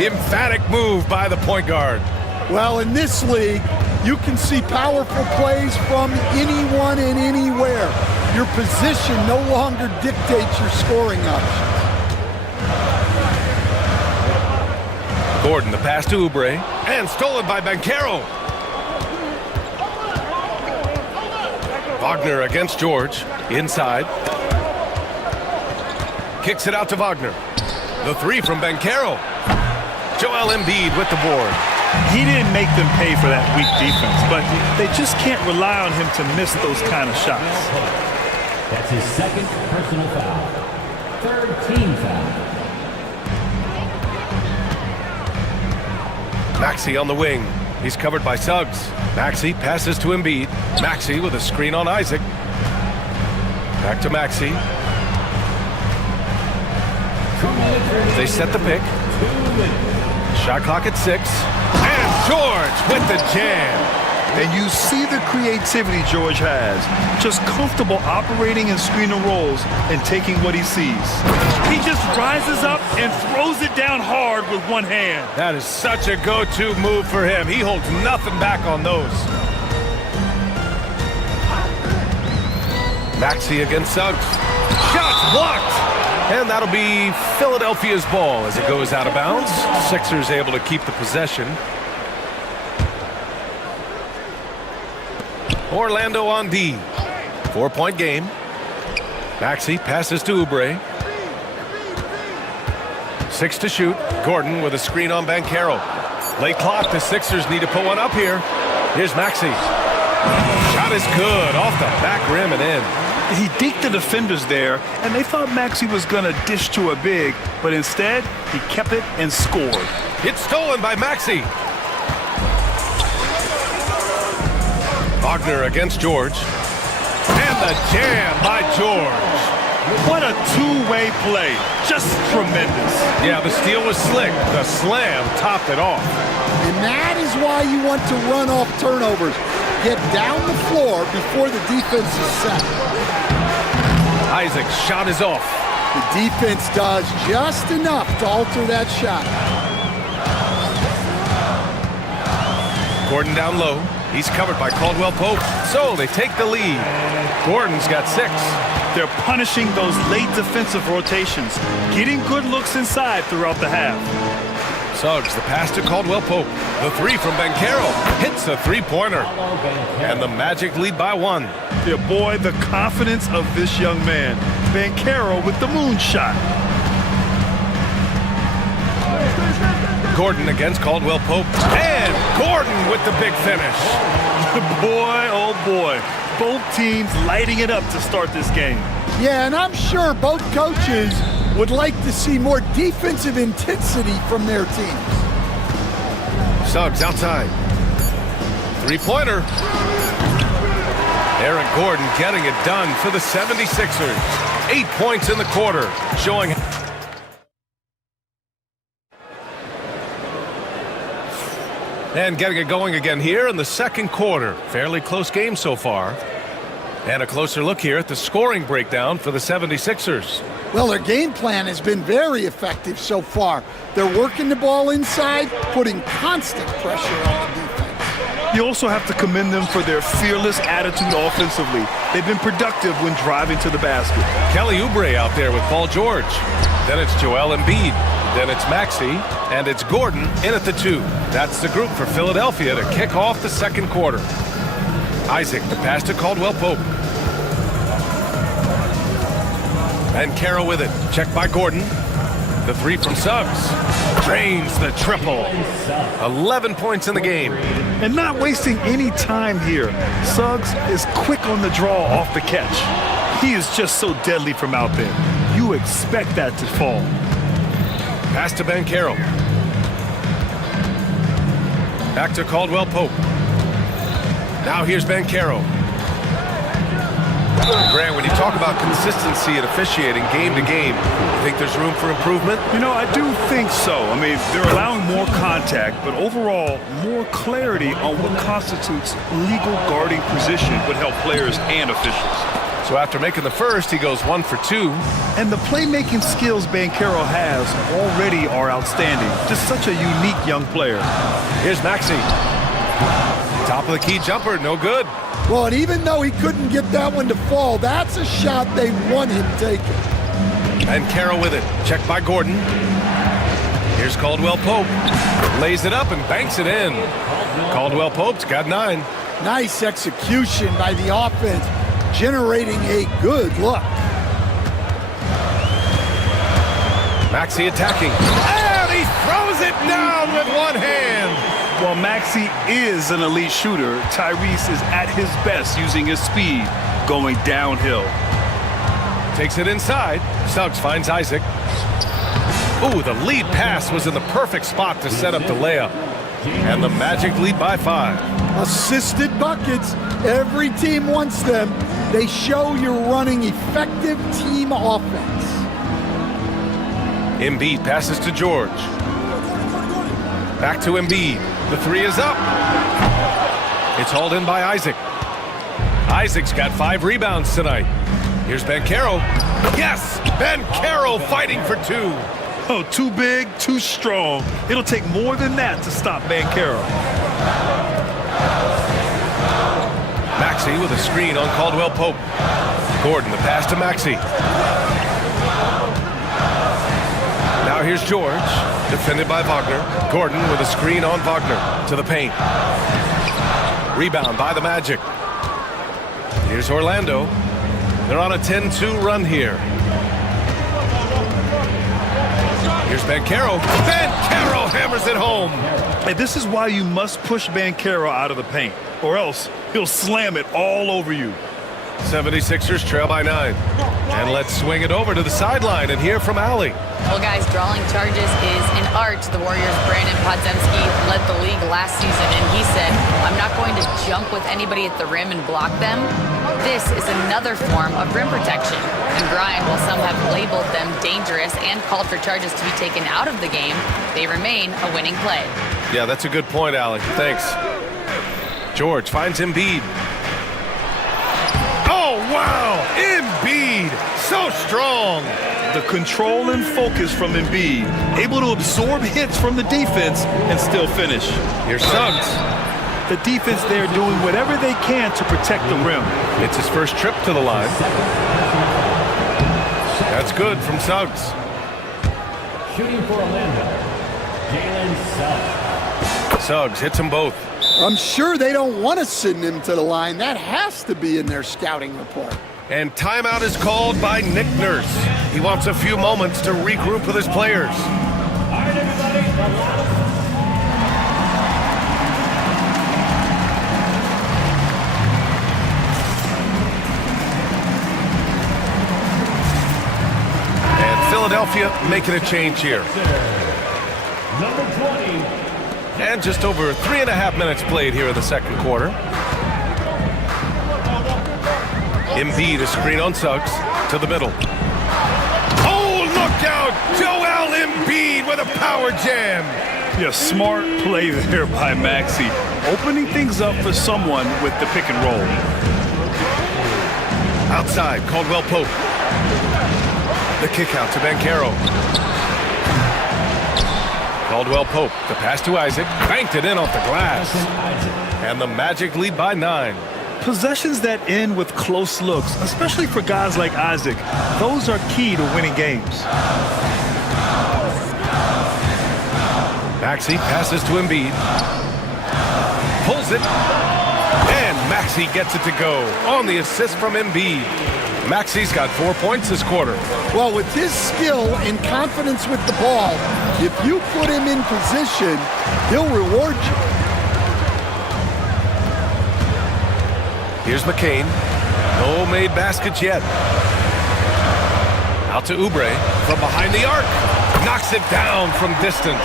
Emphatic move by the point guard. Well, in this league, you can see powerful plays from anyone and anywhere. Your position no longer dictates your scoring options. Gordon, the pass to Oubre, and stolen by Banchero. Wagner against George, inside. Kicks it out to Wagner. The three from Banchero. Joel Embiid with the board. He didn't make them pay for that weak defense, but they just can't rely on him to miss those kind of shots. That's his second personal foul. Third team foul. Maxey on the wing. He's covered by Suggs. Maxey passes to Embiid. Maxey with a screen on Isaac. Back to Maxey. They set the pick. Shot clock at 6. And George with the jam. And you see the creativity George has. Just comfortable operating in screen and rolls and taking what he sees. He just rises up and throws it down hard with one hand. That is such a go-to move for him. He holds nothing back on those. Maxey against Suggs. Shots blocked. And that'll be Philadelphia's ball as it goes out of bounds. Sixers able to keep the possession. Orlando on D. 4-point game. Maxey passes to Oubre. 6 to shoot. Gordon with a screen on Banchero. Late clock. The Sixers need to put one up here. Here's Maxey. Shot is good. Off the back rim and in. He deked the defenders there, and they thought Maxey was going to dish to a big, but instead, he kept it and scored. It's stolen by Maxey. Wagner against George. And the jam by George. What a two-way play. Just tremendous. Yeah, the steal was slick. The slam topped it off. And that is why you want to run off turnovers. Get down the floor before the defense is set. Isaac's shot is off. The defense does just enough to alter that shot. Gordon down low. He's covered by Caldwell Pope. So they take the lead. Gordon's got 6. They're punishing those late defensive rotations, getting good looks inside throughout the half. Suggs, the pass to Caldwell Pope. The three from Banchero. Hits a three-pointer. And the Magic lead by 1. Yeah, boy, the confidence of this young man. Banchero with the moonshot. Gordon against Caldwell Pope. And Gordon with the big finish. Boy, oh boy. Both teams lighting it up to start this game. Yeah, and I'm sure both coaches would like to see more defensive intensity from their teams. Suggs outside. Three-pointer. Aaron Gordon getting it done for the 76ers. 8 points in the quarter, showing... And getting it going again here in the second quarter. Fairly close game so far. And a closer look here at the scoring breakdown for the 76ers. Well, their game plan has been very effective so far. They're working the ball inside, putting constant pressure on the defense. You also have to commend them for their fearless attitude offensively. They've been productive when driving to the basket. Kelly Oubre out there with Paul George. Then it's Joel Embiid. Then it's Maxey. And it's Gordon in at the 2. That's the group for Philadelphia to kick off the second quarter. Isaac, the pass to Caldwell Pope. And Carroll with it. Checked by Gordon. The 3 from Suggs. Drains the triple. 11 points in the game. And not wasting any time here. Suggs is quick on the draw off the catch. He is just so deadly from out there. You expect that to fall. Pass to Ben Carroll. Back to Caldwell Pope. Now here's Ben Carroll. Grant, when you talk about consistency and officiating game to game, you think there's room for improvement? You know, I do think so. I mean, they're allowing more contact, but overall, more clarity on what constitutes legal guarding position would help players and officials. So after making the first, he goes 1 for 2. And the playmaking skills Banchero has already are outstanding. Just such a unique young player. Here's Maxey. Top of the key jumper, no good. Well, and even though he couldn't get that one to fall, that's a shot they want him taking. And Carroll with it. Checked by Gordon. Here's Caldwell Pope. Lays it up and banks it in. Caldwell Pope's got 9. Nice execution by the offense, generating a good look. Maxey attacking. And he throws it down with one hand. While Maxey is an elite shooter, Tyrese is at his best using his speed, going downhill. Takes it inside. Suggs finds Isaac. Ooh, the lead pass was in the perfect spot to set up the layup. And the Magic lead by 5. Assisted buckets. Every team wants them. They show you're running effective team offense. Embiid passes to George. Back to Embiid. The 3 is up. It's hauled in by Isaac. Isaac's got 5 rebounds tonight. Here's Banchero. Yes! Banchero fighting for 2. Oh, too big, too strong. It'll take more than that to stop Banchero. Maxey with a screen on Caldwell Pope. Gordon, the pass to Maxey. Now here's George, defended by Wagner. Gordon with a screen on Wagner to the paint. Rebound by the Magic. Here's Orlando. They're on a 10-2 run here. Here's Banchero. Banchero hammers it home. And this is why you must push Banchero out of the paint, or else he'll slam it all over you. 76ers trail by 9. And let's swing it over to the sideline and hear from Allie. Well, guys, drawing charges is an art. The Warriors' Brandon Podziemski led the league last season, and he said, I'm not going to jump with anybody at the rim and block them. This is another form of rim protection. And Brian, while some have labeled them dangerous and called for charges to be taken out of the game, they remain a winning play. Yeah, that's a good point, Allie. Thanks. George finds Embiid. Oh, wow! Embiid! So strong! The control and focus from Embiid, able to absorb hits from the defense and still finish. Here's Suggs. The defense there doing whatever they can to protect the rim. It's his first trip to the line. That's good from Suggs. Shooting for Orlando, Jalen Suggs. Suggs hits them both. I'm sure they don't want to send him to the line. That has to be in their scouting report. And timeout is called by Nick Nurse. He wants a few moments to regroup with his players. All right, everybody. Philadelphia making a change here. Number 20. And just over 3.5 minutes played here in the second quarter. Embiid, a screen on Suggs to the middle. Oh, look out! Joel Embiid with a power jam. Yeah, smart play there by Maxey, opening things up for someone with the pick and roll. Outside, Caldwell Pope. The kick out to Bankero. Caldwell Pope, the pass to Isaac, banked it in off the glass. And the Magic lead by 9. Possessions that end with close looks, especially for guys like Isaac, those are key to winning games. Maxey passes to Embiid. Pulls it. And Maxey gets it to go on the assist from Embiid. Maxey's got 4 points this quarter. Well, with his skill and confidence with the ball, if you put him in position, he'll reward you. Here's McCain. No made baskets yet. Out to Oubre from behind the arc. Knocks it down from distance.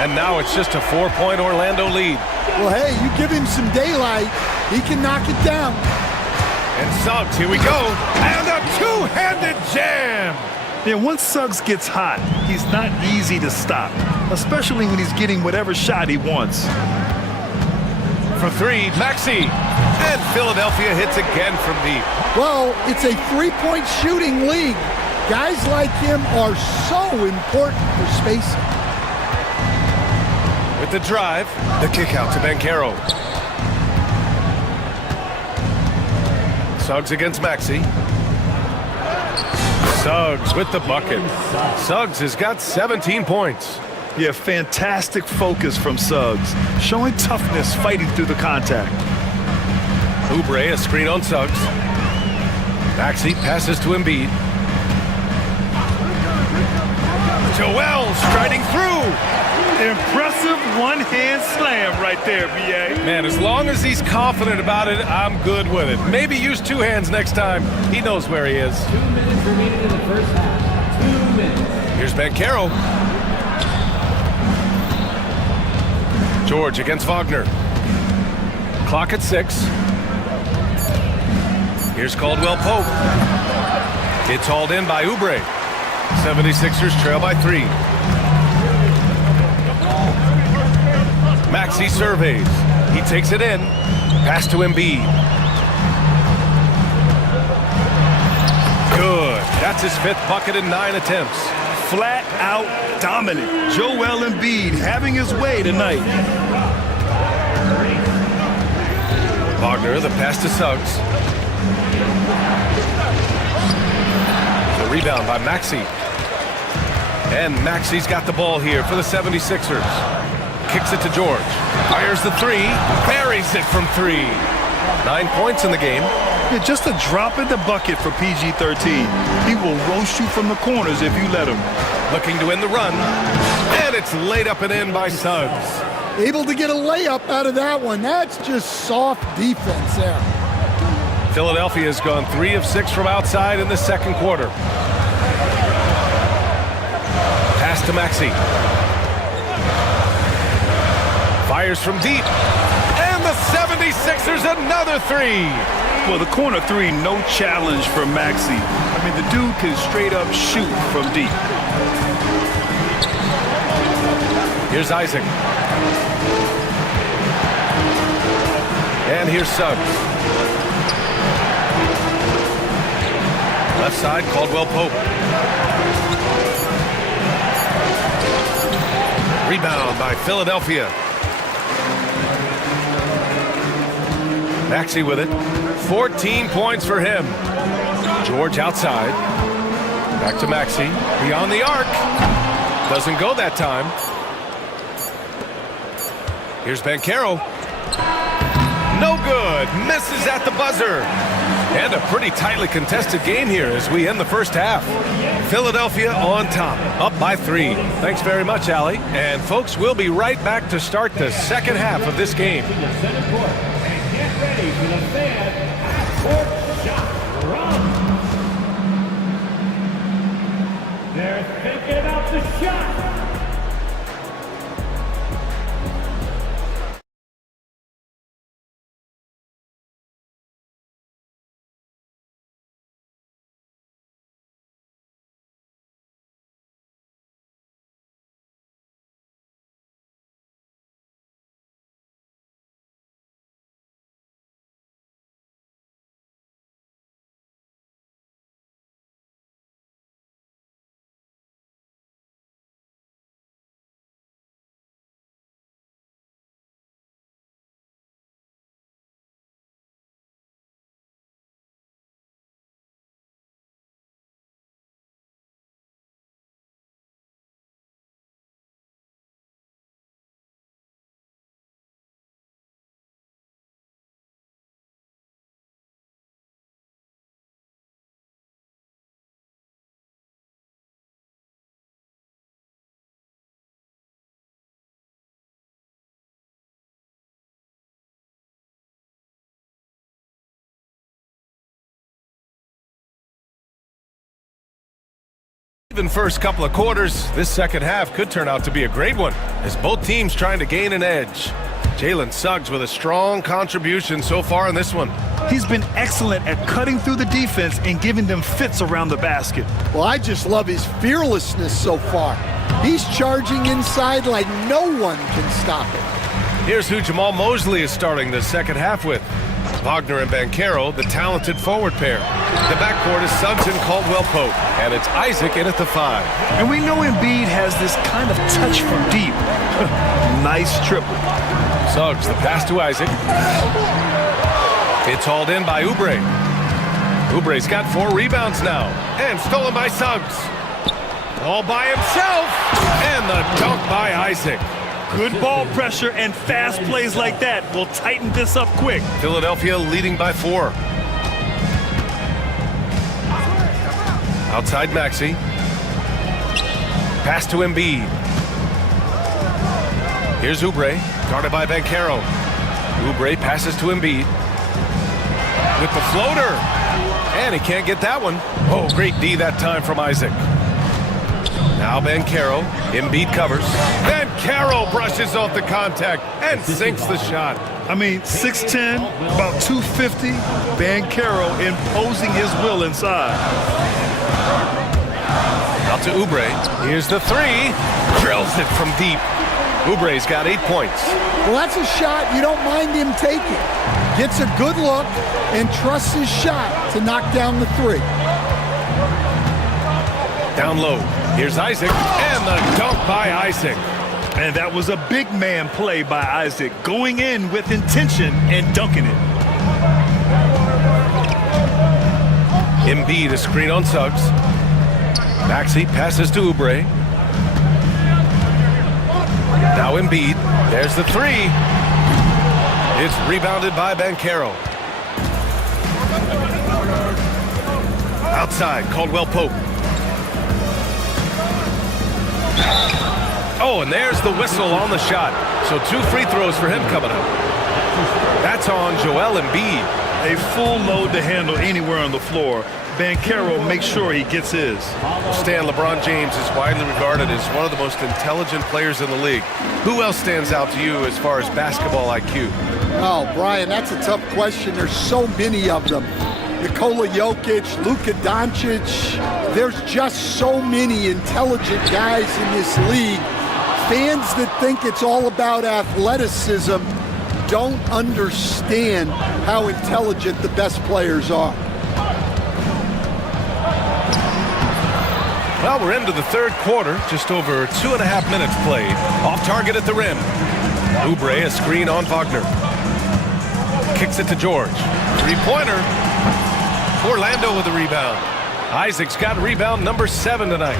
And now it's just a 4-point Orlando lead. Well, hey, you give him some daylight, he can knock it down. And Suggs, here we go. And a two-handed jam. Yeah, once Suggs gets hot, he's not easy to stop, especially when he's getting whatever shot he wants. For 3, Maxey. And Philadelphia hits again from deep. Well, it's a three-point shooting league. Guys like him are so important for spacing. With the drive, the kick out to Bankero. Suggs against Maxey. Suggs with the bucket. Suggs has got 17 points. Yeah, fantastic focus from Suggs, showing toughness fighting through the contact. Oubre, a screen on Suggs. Maxey passes to Embiid. Joel striding through. Impressive one-hand slam right there, B.A. Man, as long as he's confident about it, I'm good with it. Maybe use 2 hands next time. He knows where he is. 2 minutes remaining in the first half. 2 minutes. Here's Bankero. George against Wagner. Clock at 6. Here's Caldwell Pope. It's hauled in by Oubre. 76ers trail by 3. Maxey surveys. He takes it in. Pass to Embiid. Good. That's his 5th bucket in 9 attempts. Flat out dominant. Joel Embiid having his way tonight. Wagner, the pass to Suggs. The rebound by Maxey. And Maxey's got the ball here for the 76ers. Kicks it to George. Fires the 3. Buries it from 3. 9 points in the game. Yeah, just a drop in the bucket for PG-13. He will roast you from the corners if you let him. Looking to win the run. And it's laid up and in by Suggs. Able to get a layup out of that one. That's just soft defense there. Philadelphia has gone 3 of 6 from outside in the second quarter. Pass to Maxey. Fires from deep. And the 76ers another 3. Well, the corner 3, no challenge for Maxey. I mean, the dude can straight up shoot from deep. Here's Isaac. And here's Suggs. Left side, Caldwell Pope. Rebound by Philadelphia. Maxey with it. 14 points for him. George outside. Back to Maxey. Beyond the arc. Doesn't go that time. Here's Bankero. No good. Misses at the buzzer. And a pretty tightly contested game here as we end the first half. Philadelphia on top, up by 3. Thanks very much, Allie. And folks, we'll be right back to start the second half of this game. Get ready for the fan court shot run. They're thinking about the shot. even first couple of quarters, this second half could turn out to be a great one, as both teams trying to gain an edge. Jalen Suggs with a strong contribution so far in this one. He's been excellent at cutting through the defense and giving them fits around the basket. Well, I just love his fearlessness so far. He's charging inside like no one can stop him. Here's who Jamal Mosley is starting the second half with. Wagner and Banchero, the talented forward pair. The backcourt is Suggs and Caldwell-Pope, and it's Isaac in at the 5. And we know Embiid has this kind of touch from deep. Nice triple. Suggs, the pass to Isaac. It's hauled in by Oubre. Oubre's got 4 rebounds now, and stolen by Suggs. All by himself, and the dunk by Isaac. Good ball pressure and fast plays like that will tighten this up quick. Philadelphia leading by 4. Outside Maxey. Pass to Embiid. Here's Oubre, guarded by Banchero. Oubre passes to Embiid. With the floater. And he can't get that one. Oh, great D that time from Isaac. Now Banchero, Embiid covers. Banchero brushes off the contact and sinks the shot. I mean, 6'10", about 250. Banchero imposing his will inside. Out to Oubre. Here's the 3. Drills it from deep. Oubre's got 8 points. Well, that's a shot you don't mind him taking. Gets a good look and trusts his shot to knock down the 3. Down low. Here's Isaac, and the dunk by Isaac. And that was a big man play by Isaac, going in with intention and dunking it. Embiid, a screen on Suggs. Maxey passes to Oubre. Now Embiid, there's the 3. It's rebounded by Banchero. Outside, Caldwell-Pope. Oh, and there's the whistle on the shot. So 2 free throws for him coming up. That's on Joel Embiid. A full load to handle anywhere on the floor. Banchero makes sure he gets his. Stan, LeBron James is widely regarded as one of the most intelligent players in the league. Who else stands out to you as far as basketball IQ? Oh, Brian, that's a tough question. There's so many of them. Nikola Jokic, Luka Doncic. There's just so many intelligent guys in this league. Fans that think it's all about athleticism don't understand how intelligent the best players are. Well, we're into the third quarter, just over 2.5 minutes played. Off target at the rim. Oubre, a screen on Wagner. Kicks it to George. Three-pointer. Orlando with the rebound. Isaac's got rebound number 7 tonight.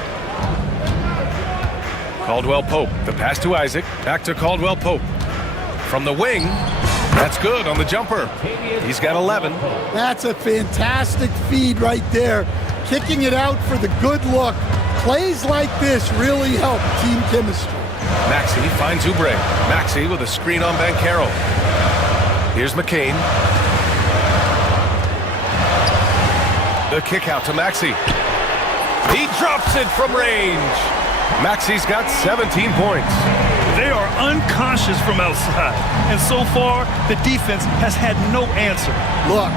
Caldwell-Pope, the pass to Isaac. Back to Caldwell-Pope. From the wing, that's good on the jumper. He's got 11. That's a fantastic feed right there. Kicking it out for the good look. Plays like this really help team chemistry. Maxey finds Oubre. Maxey with a screen on Banchero. Here's McCain. The kick out to Maxey. He drops it from range. Maxey's got 17 points. They are unconscious from outside. And so far, the defense has had no answer. Look,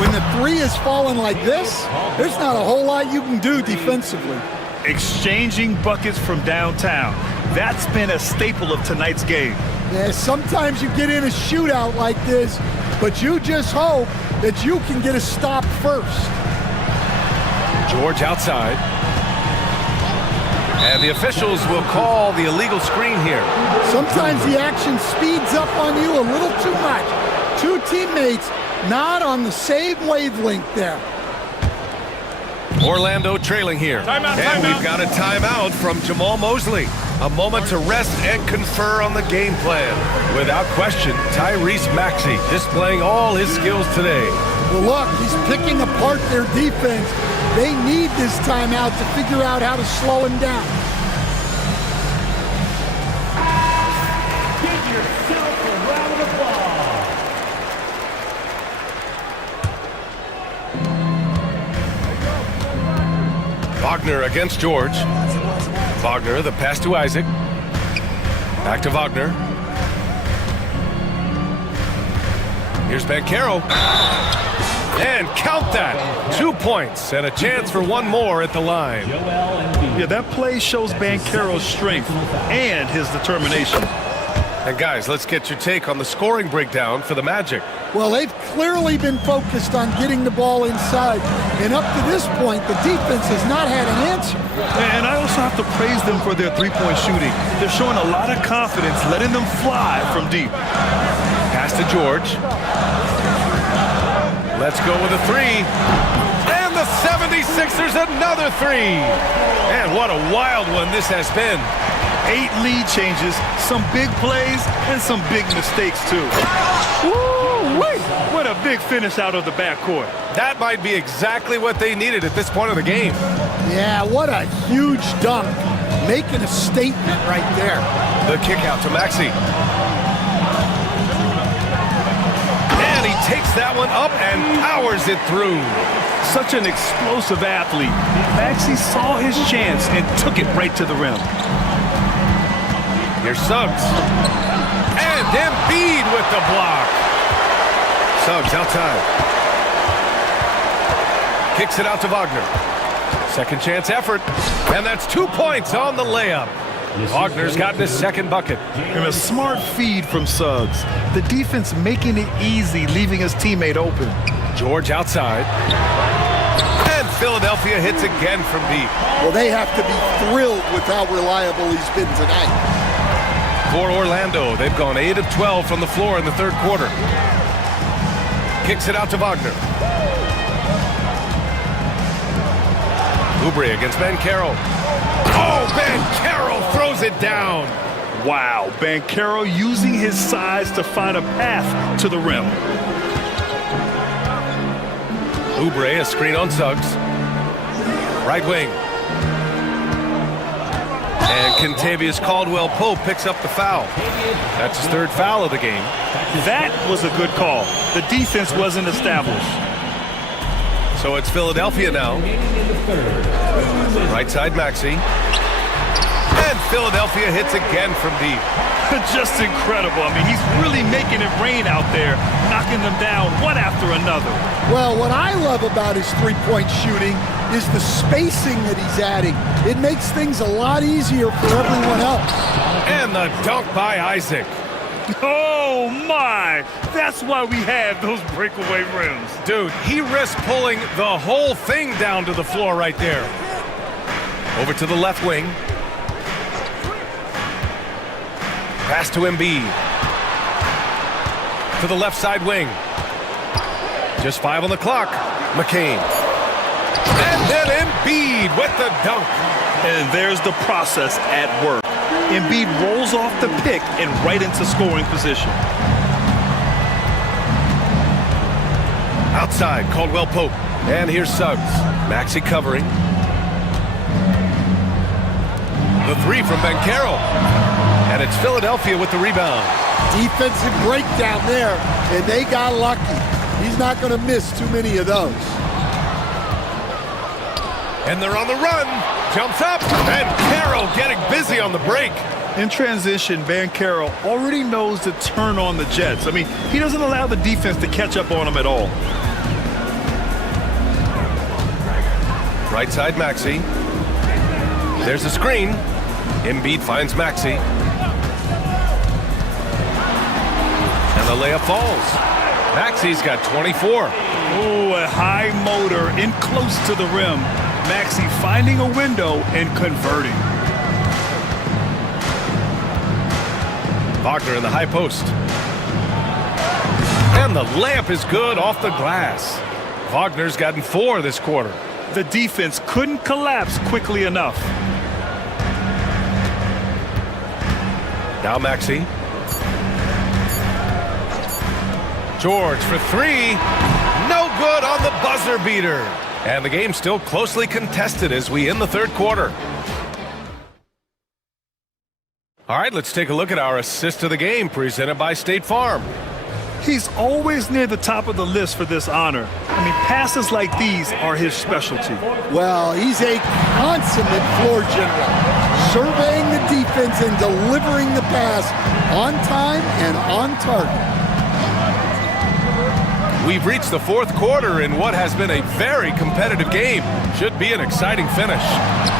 when the 3 is falling like this, there's not a whole lot you can do defensively. Exchanging buckets from downtown. That's been a staple of tonight's game. Yeah, sometimes you get in a shootout like this, but you just hope that you can get a stop first. George outside. And the officials will call the illegal screen here. Sometimes the action speeds up on you a little too much. 2 teammates not on the same wavelength there. Orlando trailing here. And we've got a timeout from Jamal Mosley. A moment to rest and confer on the game plan. Without question, Tyrese Maxey displaying all his skills today. Well, look, he's picking apart their defense. They need this timeout to figure out how to slow him down. Give yourself a round of applause. Wagner against George. Wagner, the pass to Isaac. Back to Wagner. Here's Bancaro. And count that. 2 points and a chance for one more at the line. Yeah, that play shows Bancaro's strength and his determination. And guys, let's get your take on the scoring breakdown for the Magic. Well, they've clearly been focused on getting the ball inside. And up to this point, the defense has not had an answer. And I also have to praise them for their three-point shooting. They're showing a lot of confidence, letting them fly from deep. Pass to George. Let's go with a three. And the 76ers another three. And what a wild one this has been. 8 lead changes, some big plays, and some big mistakes, too. Woo-wee! What a big finish out of the backcourt. That might be exactly what they needed at this point of the game. Yeah, what a huge dunk. Making a statement right there. The kick out to Maxey. And he takes that one up and powers it through. Such an explosive athlete. Maxey saw his chance and took it right to the rim. Here's Suggs. And Embiid with the block. Suggs outside. Kicks it out to Wagner. Second chance effort. And that's 2 points on the layup. Wagner's gotten his second bucket. And a smart feed from Suggs. The defense making it easy, leaving his teammate open. George outside. And Philadelphia hits again from deep. Well, they have to be thrilled with how reliable he's been tonight. For Orlando, they've gone 8 of 12 from the floor in the third quarter. Kicks it out to Wagner. Oubre against Bancaro. Oh, Bancaro throws it down. Wow, Bancaro using his size to find a path to the rim. Oubre, a screen on Suggs. Right wing. And Kentavious Caldwell-Pope picks up the foul. That's his third foul of the game. That was a good call. The defense wasn't established. So it's Philadelphia now. Right side Maxey. And Philadelphia hits again from deep. Just incredible. I mean, he's really making it rain out there, knocking them down one after another. Well, what I love about his three-point shooting is the spacing that he's adding. It makes things a lot easier for everyone else. And the dunk by Isaac. Oh, my! That's why we have those breakaway rims. Dude, he risked pulling the whole thing down to the floor right there. Over to the left wing. Pass to Embiid. To the left side wing. Just 5 on the clock. McCain. And then Embiid with the dunk. And there's the process at work. Embiid rolls off the pick and right into scoring position. Outside, Caldwell-Pope. And here's Suggs. Maxey covering. The three from Bancaro. And it's Philadelphia with the rebound. Defensive breakdown there, and they got lucky. He's not going to miss too many of those. And they're on the run. Jumps up. And Caro getting busy on the break. In transition, Bancaro already knows to turn on the Jets. I mean, he doesn't allow the defense to catch up on him at all. Right side Maxey. There's a screen. Embiid finds Maxey. And the layup falls. Maxey's got 24. Ooh, a high motor in close to the rim. Maxey finding a window and converting. Wagner in the high post. And the layup is good off the glass. Wagner's gotten 4 this quarter. The defense couldn't collapse quickly enough. Now Maxey. George for 3. No good on the buzzer beater. And the game's still closely contested as we end the third quarter. All right, let's take a look at our assist of the game presented by State Farm. He's always near the top of the list for this honor. I mean, passes like these are his specialty. Well, he's a consummate floor general, surveying the defense and delivering the pass on time and on target. We've reached the fourth quarter in what has been a very competitive game. Should be an exciting finish.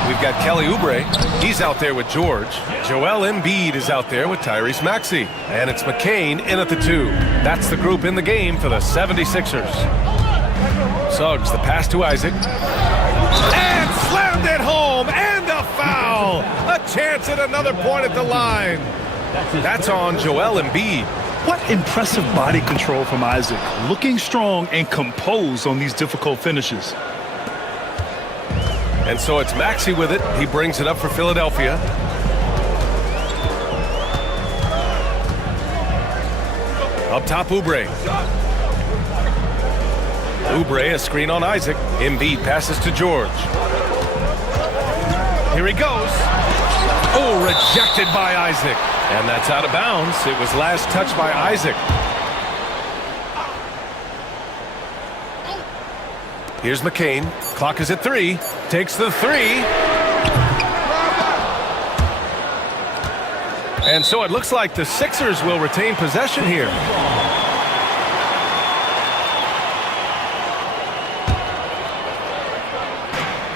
We've got Kelly Oubre. He's out there with George. Joel Embiid is out there with Tyrese Maxey. And it's McCain in at the 2. That's the group in the game for the 76ers. Suggs, the pass to Isaac. And slammed it home, and a foul! A chance at another point at the line. That's on Joel Embiid. What impressive body control from Isaac. Looking strong and composed on these difficult finishes. And so it's Maxey with it. He brings it up for Philadelphia. Up top, Oubre. Oubre, a screen on Isaac. Embiid passes to George. Here he goes. Oh, rejected by Isaac. And that's out of bounds. It was last touched by Isaac. Here's McCain. Clock is at 3. Takes the 3. And so it looks like the Sixers will retain possession here.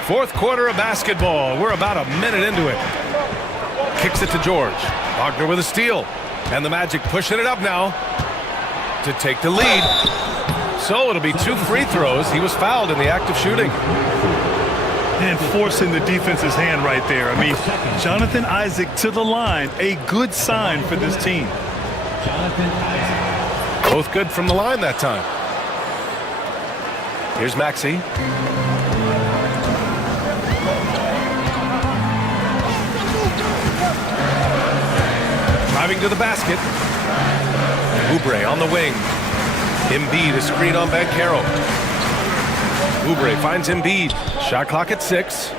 Fourth quarter of basketball. We're about a minute into it. Kicks it to George. Wagner with a steal. And the Magic pushing it up now to take the lead. So it'll be 2 free throws. He was fouled in the act of shooting. And forcing the defense's hand right there. I mean, Jonathan Isaac to the line. A good sign for this team. Both good from the line that time. Here's Maxey. Driving to the basket. Oubre on the wing. Embiid, a screen on Banchero. Oubre finds Embiid. Shot clock at 6.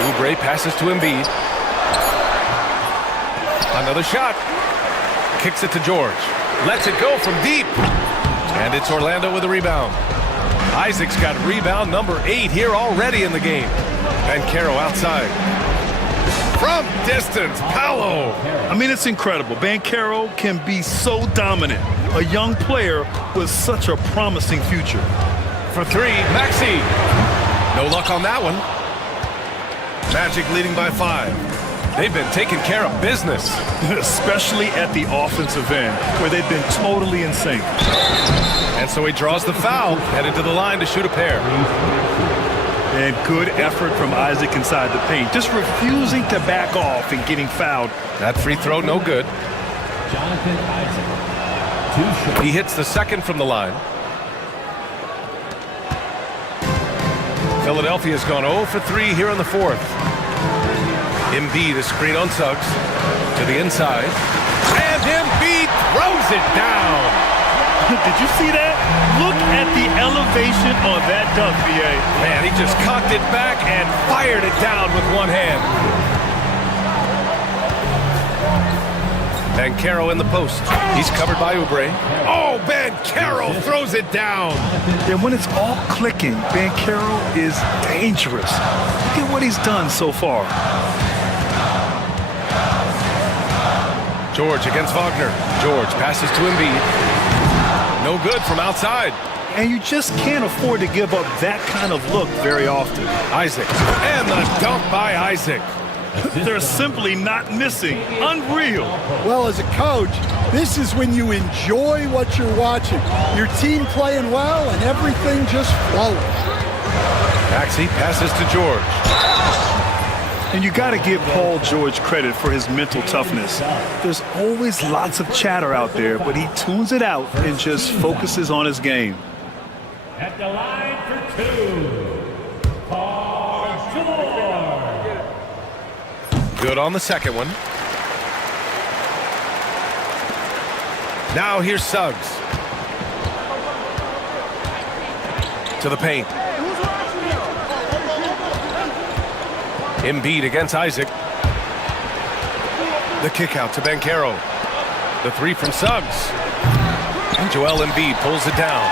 Oubre passes to Embiid. Another shot. Kicks it to George. Lets it go from deep. And it's Orlando with a rebound. Isaac's got rebound number 8 here already in the game. Banchero outside. From distance, Paolo. I mean, it's incredible. Banchero can be so dominant. A young player with such a promising future. For 3, Maxey. No luck on that one. Magic leading by 5. They've been taking care of business. Especially at the offensive end, where they've been totally in sync. And so he draws the foul, headed to the line to shoot a pair. And good effort from Isaac inside the paint. Just refusing to back off and getting fouled. That free throw, no good. Jonathan Isaac. He hits the second from the line. Philadelphia's gone 0 for 3 here in the 4th. Embiid, a screen on Suggs. To the inside. And Embiid throws it down. Did you see that? Look at the elevation on that dunk, VA. Man, he just cocked it back and fired it down with one hand. Banchero in the post. He's covered by Oubre. Oh, Banchero throws it down. And when it's all clicking, Banchero is dangerous. Look at what he's done so far. George against Wagner. George passes to Embiid. No good from outside. And you just can't afford to give up that kind of look very often. Isaac. And the dunk by Isaac. They're simply not missing. Unreal. Well, as a coach, this is when you enjoy what you're watching. Your team playing well and everything just flowing. Maxey passes to George. And you got to give Paul George credit for his mental toughness. There's always lots of chatter out there, but he tunes it out and just focuses on his game. At the line for 2, Paul George. Good on the second one. Now here's Suggs. To the paint. Embiid against Isaac. The kick out to Banchero. The three from Suggs. And Joel Embiid pulls it down.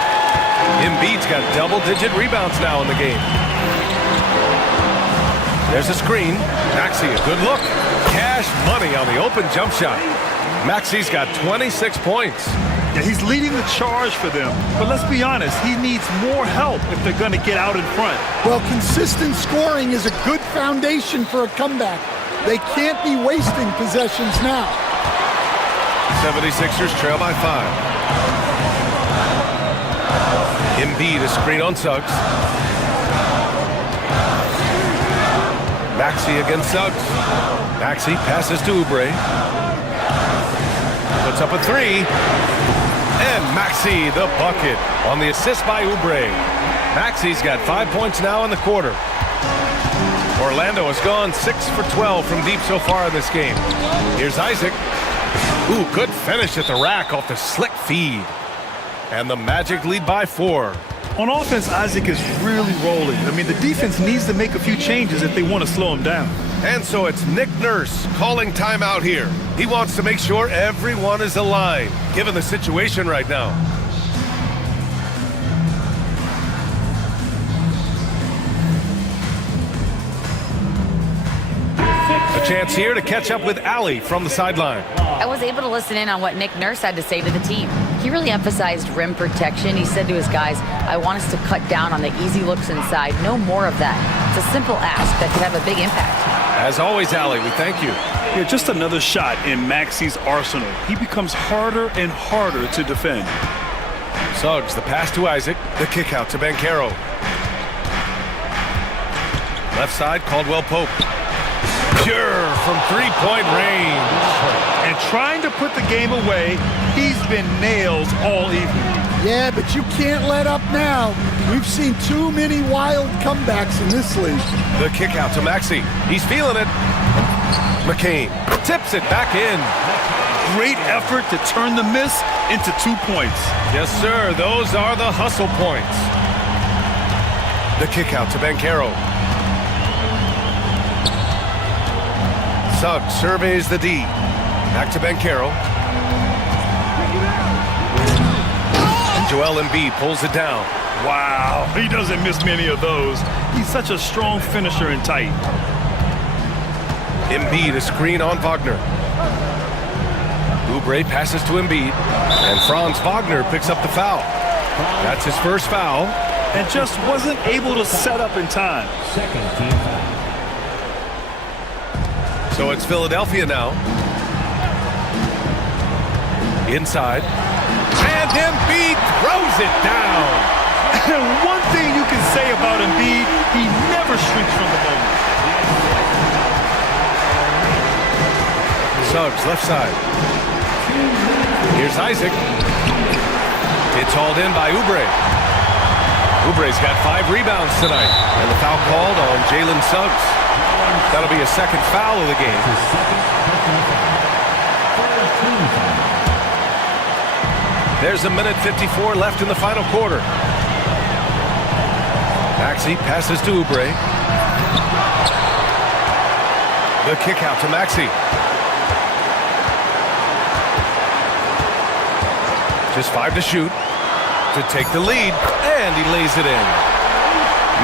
Embiid's got double-digit rebounds now in the game. There's a screen. Maxey, a good look. Cash money on the open jump shot. Maxey's got 26 points. Yeah, he's leading the charge for them. But let's be honest, he needs more help if they're going to get out in front. Well, consistent scoring is a good foundation for a comeback. They can't be wasting possessions now. 76ers trail by 5. Embiid, a screen on Suggs. Maxey against Suggs. Maxey passes to Oubre. Puts up a three. And Maxey, the bucket, on the assist by Oubre. Maxey's got 5 points now in the quarter. Orlando has gone 6 for 12 from deep so far in this game. Here's Isaac. Ooh, good finish at the rack off the slick feed. And the Magic lead by 4. On offense, Isaac is really rolling. I mean, the defense needs to make a few changes if they want to slow him down. And so it's Nick Nurse calling timeout here. He wants to make sure everyone is aligned, given the situation right now. A chance here to catch up with Allie from the sideline. I was able to listen in on what Nick Nurse had to say to the team. He really emphasized rim protection. He said to his guys, I want us to cut down on the easy looks inside. No more of that. It's a simple ask that could have a big impact. As always, Allie, we thank you. Yeah, just another shot in Maxey's arsenal. He becomes harder and harder to defend. Suggs, the pass to Isaac. The kick out to Banchero. Left side, Caldwell Pope. Pure from three-point range. And trying to put the game away, he's been nails all evening. Yeah, but you can't let up now. We've seen too many wild comebacks in this league. The kick out to Maxey. He's feeling it. McCain tips it back in. Great effort to turn the miss into 2 points. Yes, sir. Those are the hustle points. The kick out to Banchero. Suggs surveys the D. Back to Banchero. And Joel Embiid pulls it down. Wow, he doesn't miss many of those. He's such a strong finisher and tight. Embiid, a screen on Wagner. Oubre passes to Embiid. And Franz Wagner picks up the foul. That's his first foul. And just wasn't able to set up in time. Second team foul. So it's Philadelphia now. Inside. And Embiid throws it down. And one thing you can say about Embiid, he never shrinks from the moment. Suggs, left side. Here's Isaac. It's hauled in by Oubre. Oubre's got 5 rebounds tonight. And the foul called on Jalen Suggs. That'll be a second foul of the game. There's a minute 54 left in the final quarter. Maxey passes to Oubre. The kick out to Maxey. Just 5 to shoot to take the lead, and he lays it in.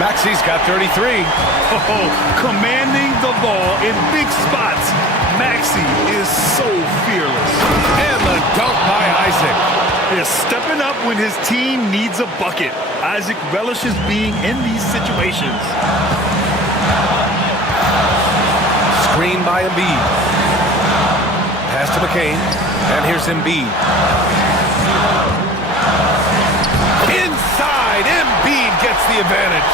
Maxey's got 33. Oh, commanding the ball in big spots. Maxey is so fearless. And the dunk by Isaac. Is stepping up when his team needs a bucket. Isaac relishes being in these situations. Screen by Embiid. Pass to McCain. And here's Embiid. Inside, Embiid gets the advantage.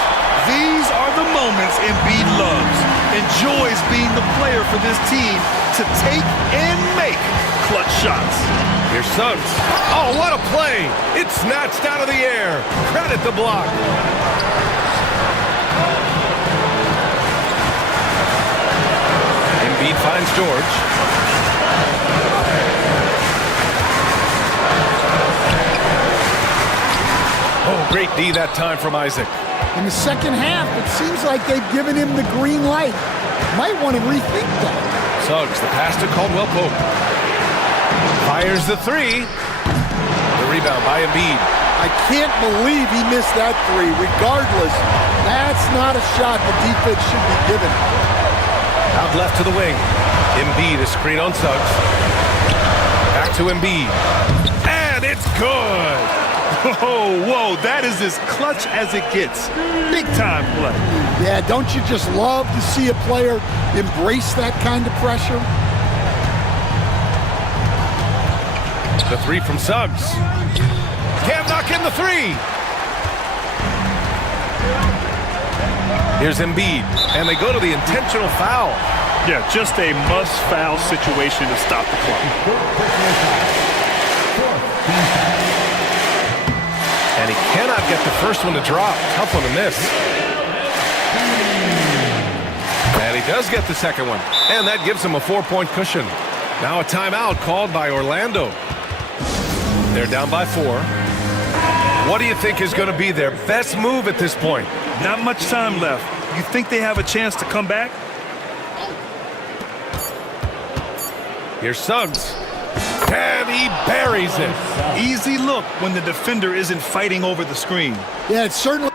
These are the moments Embiid loves. Enjoys being the player for this team to take and make clutch shots. Here's Suggs. Oh, what a play! It's snatched out of the air. Credit the block. Embiid finds George. Oh, great D that time from Isaac. In the second half, it seems like they've given him the green light. Might want to rethink that. Suggs, the pass to Caldwell Pope. Fires the three. The rebound by Embiid. I can't believe he missed that three. Regardless, that's not a shot the defense should be given. Out left to the wing. Embiid, a screen on Suggs. Back to Embiid. And it's good. Whoa, that is as clutch as it gets. Big time play. Yeah, don't you just love to see a player embrace that kind of pressure? The three from Suggs. Can't knock in the three. Here's Embiid, and they go to the intentional foul. Yeah, just a must-foul situation to stop the clock. And he cannot get the first one to drop. Tough one to miss. And he does get the second one. And that gives him a 4-point cushion. Now a timeout called by Orlando. They're down by 4. What do you think is going to be their best move at this point? Not much time left. You think they have a chance to come back? Here's Suggs. And he buries it. Easy look when the defender isn't fighting over the screen. Yeah, it's certainly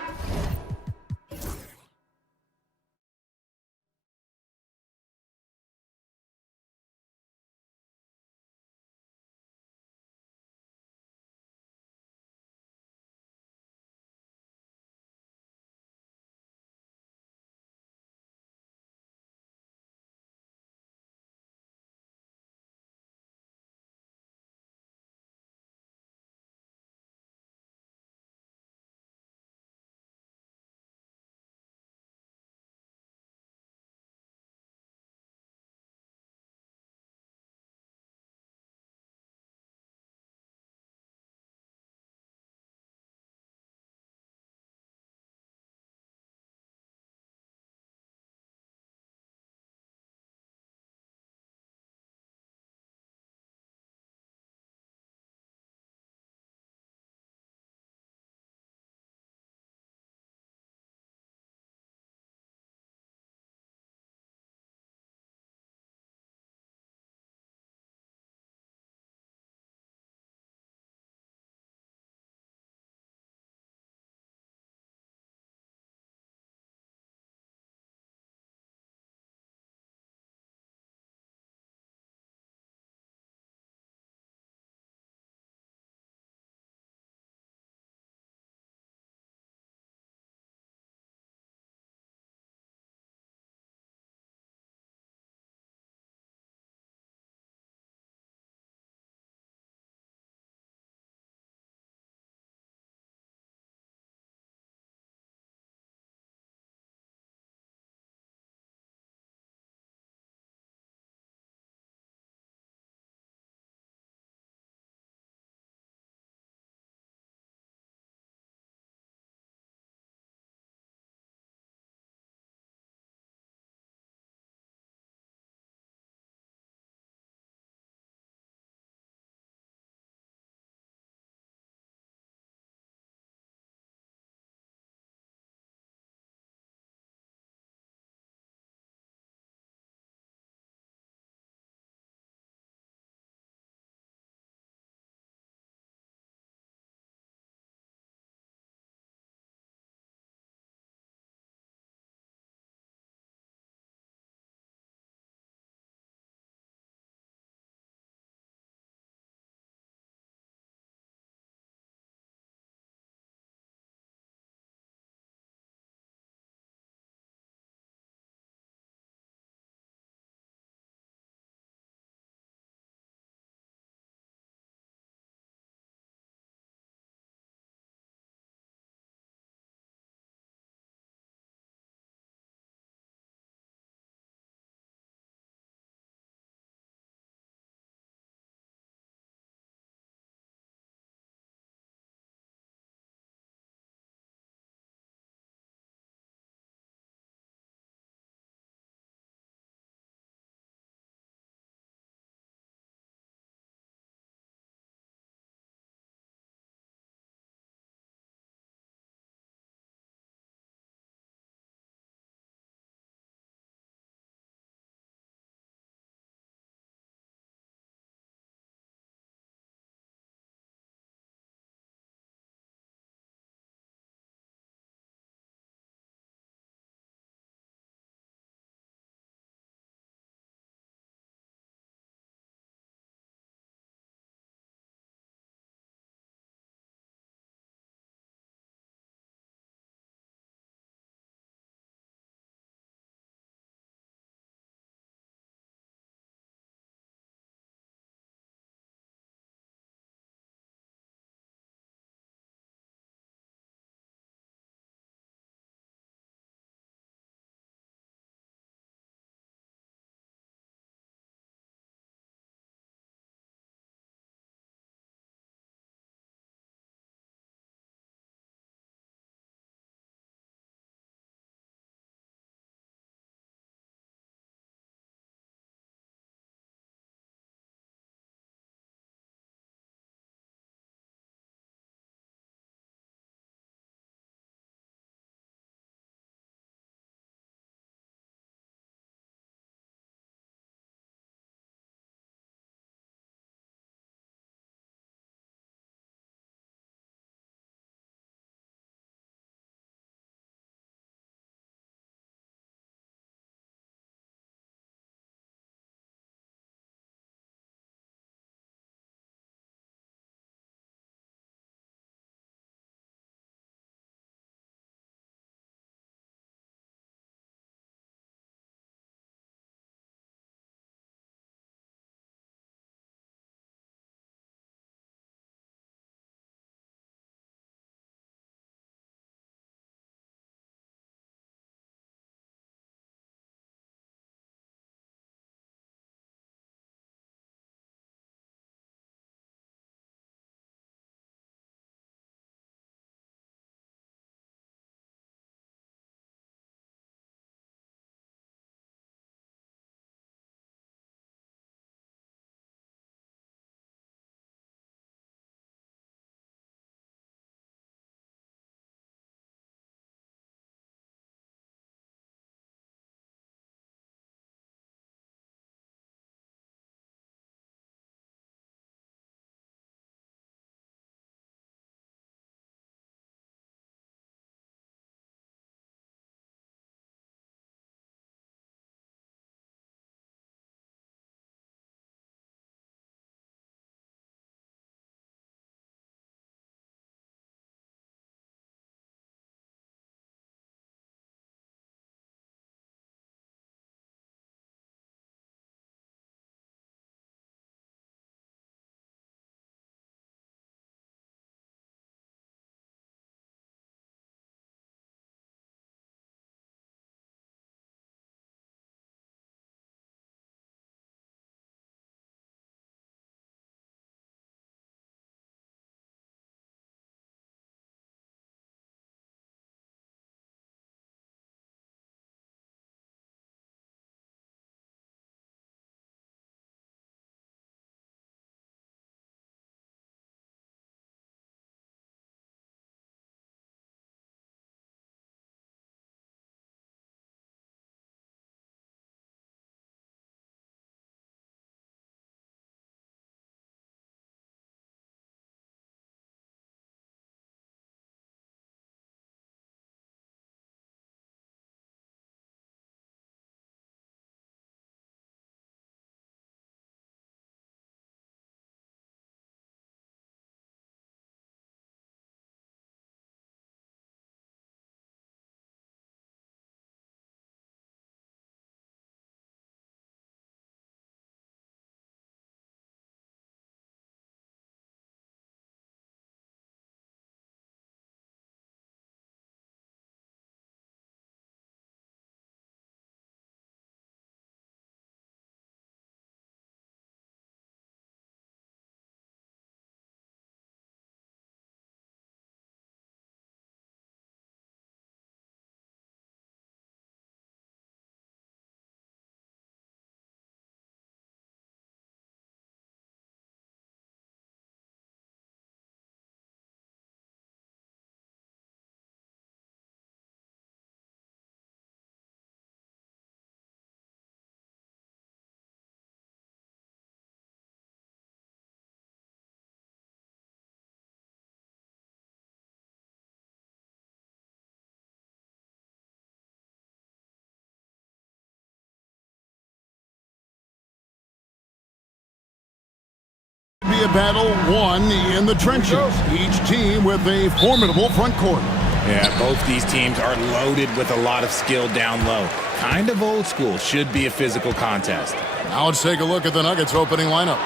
be a battle won in the trenches, each team with a formidable front court. Yeah, both these teams are loaded with a lot of skill down low. Kind of old school, should be a physical contest. Now let's take a look at the Nuggets opening lineup.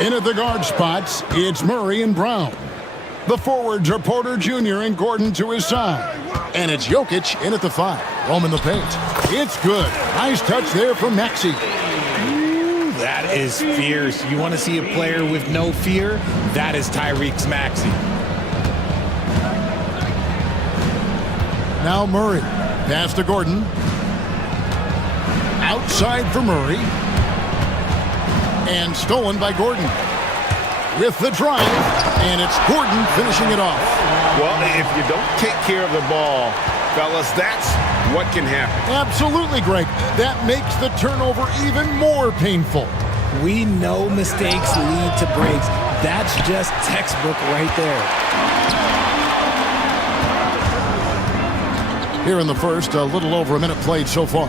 In at the guard spots, it's Murray and Brown. The forwards are Porter Jr. and Gordon to his side. And it's Jokic in at the 5, roaming the paint. It's good. Nice touch there from Maxey. Ooh, that is fierce. You want to see a player with no fear? That is Tyrese Maxey. Now Murray. Pass to Gordon. Outside for Murray. And stolen by Gordon. With the drive, and it's Gordon finishing it off. Well, if you don't take care of the ball, fellas, that's what can happen. Absolutely, Greg. That makes the turnover even more painful. We know mistakes lead to breaks. That's just textbook right there. Here in the first, a little over a minute played so far.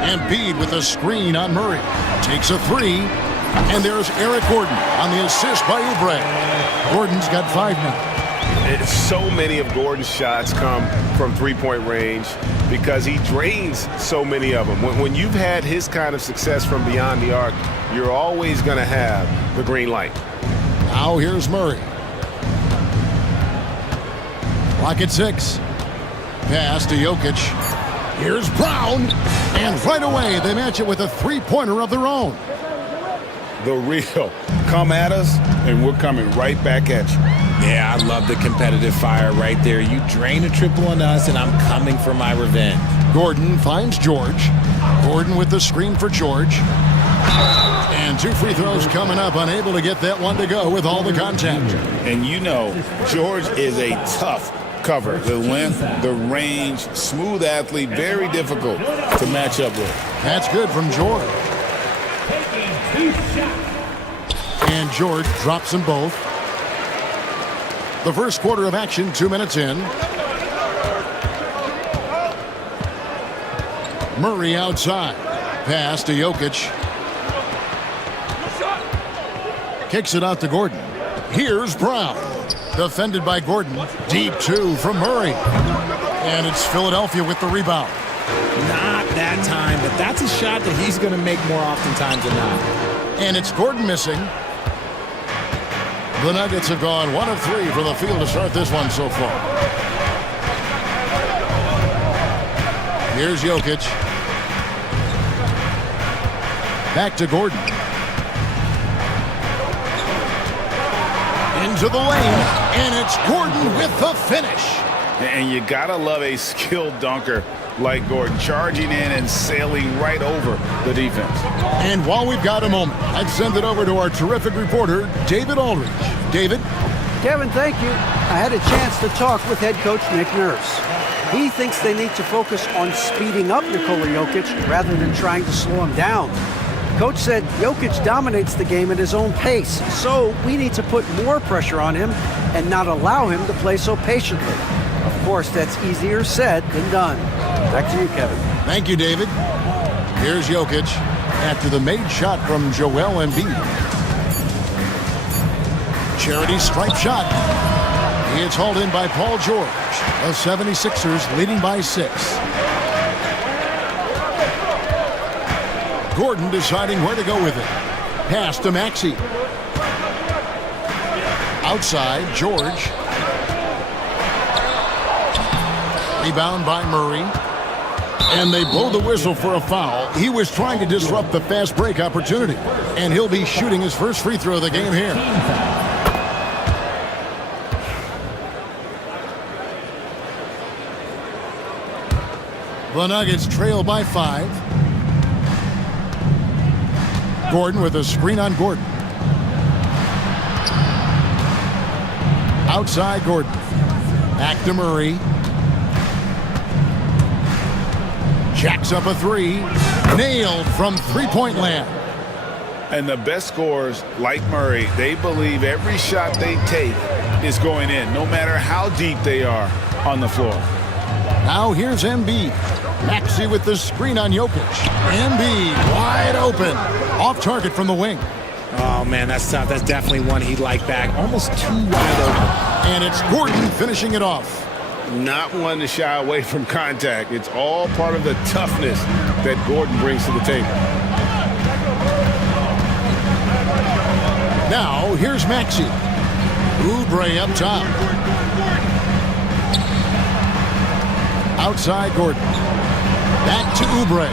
Embiid with a screen on Murray. Takes a 3. And there's Eric Gordon on the assist by Oubre. Gordon's got 5 now. So many of Gordon's shots come from three-point range because he drains so many of them. When you've had his kind of success from beyond the arc, you're always going to have the green light. Now here's Murray. Clock at 6. Pass to Jokic. Here's Brown. And right away, they match it with a three-pointer of their own. The real. Come at us, and we're coming right back at you. Yeah, I love the competitive fire right there. You drain a triple on us, and I'm coming for my revenge. Gordon finds George. Gordon with the screen for George. And 2 free throws coming up, unable to get that one to go with all the contact. And you know, George is a tough cover. The length, the range, smooth athlete, very difficult to match up with. That's good from George. And George drops them both. The first quarter of action, 2 minutes in. Murray outside. Pass to Jokic. Kicks it out to Gordon. Here's Brown. Defended by Gordon. Deep 2 from Murray. And it's Philadelphia with the rebound. Not that time, but that's a shot that he's going to make more oftentimes than not. And it's Gordon missing. The Nuggets have gone 1 of 3 from the field to start this one so far. Here's Jokic. Back to Gordon. Into the lane, and it's Gordon with the finish. And you gotta love a skilled dunker like Gordon, charging in and sailing right over the defense. And while we've got a moment, I'd send it over to our terrific reporter, David Aldridge. David? Kevin, thank you. I had a chance to talk with head coach Nick Nurse. He thinks they need to focus on speeding up Nikola Jokic rather than trying to slow him down. Coach said Jokic dominates the game at his own pace, so we need to put more pressure on him and not allow him to play so patiently. Of course, that's easier said than done. Back to you, Kevin. Thank you, David. Here's Jokic after the made shot from Joel Embiid. Charity stripe shot. It's hauled in by Paul George. The 76ers leading by 6. Gordon deciding where to go with it. Pass to Maxey. Outside, George. Rebound by Murray. And they blow the whistle for a foul. He was trying to disrupt the fast break opportunity. And he'll be shooting his first free throw of the game here. The Nuggets trail by 5. Gordon with a screen on Gordon. Outside Gordon. Back to Murray. Jacks up a 3. Nailed from three-point land. And the best scorers, like Murray, they believe every shot they take is going in, no matter how deep they are on the floor. Now here's Embiid. Maxey with the screen on Jokic. Embiid wide open. Off target from the wing. Oh, man, that's tough. That's definitely one he'd like back. Almost too wide open. And it's Gordon finishing it off. Not one to shy away from contact. It's all part of the toughness that Gordon brings to the table. Now, here's Maxey. Oubre up top. Outside Gordon. Back to Oubre.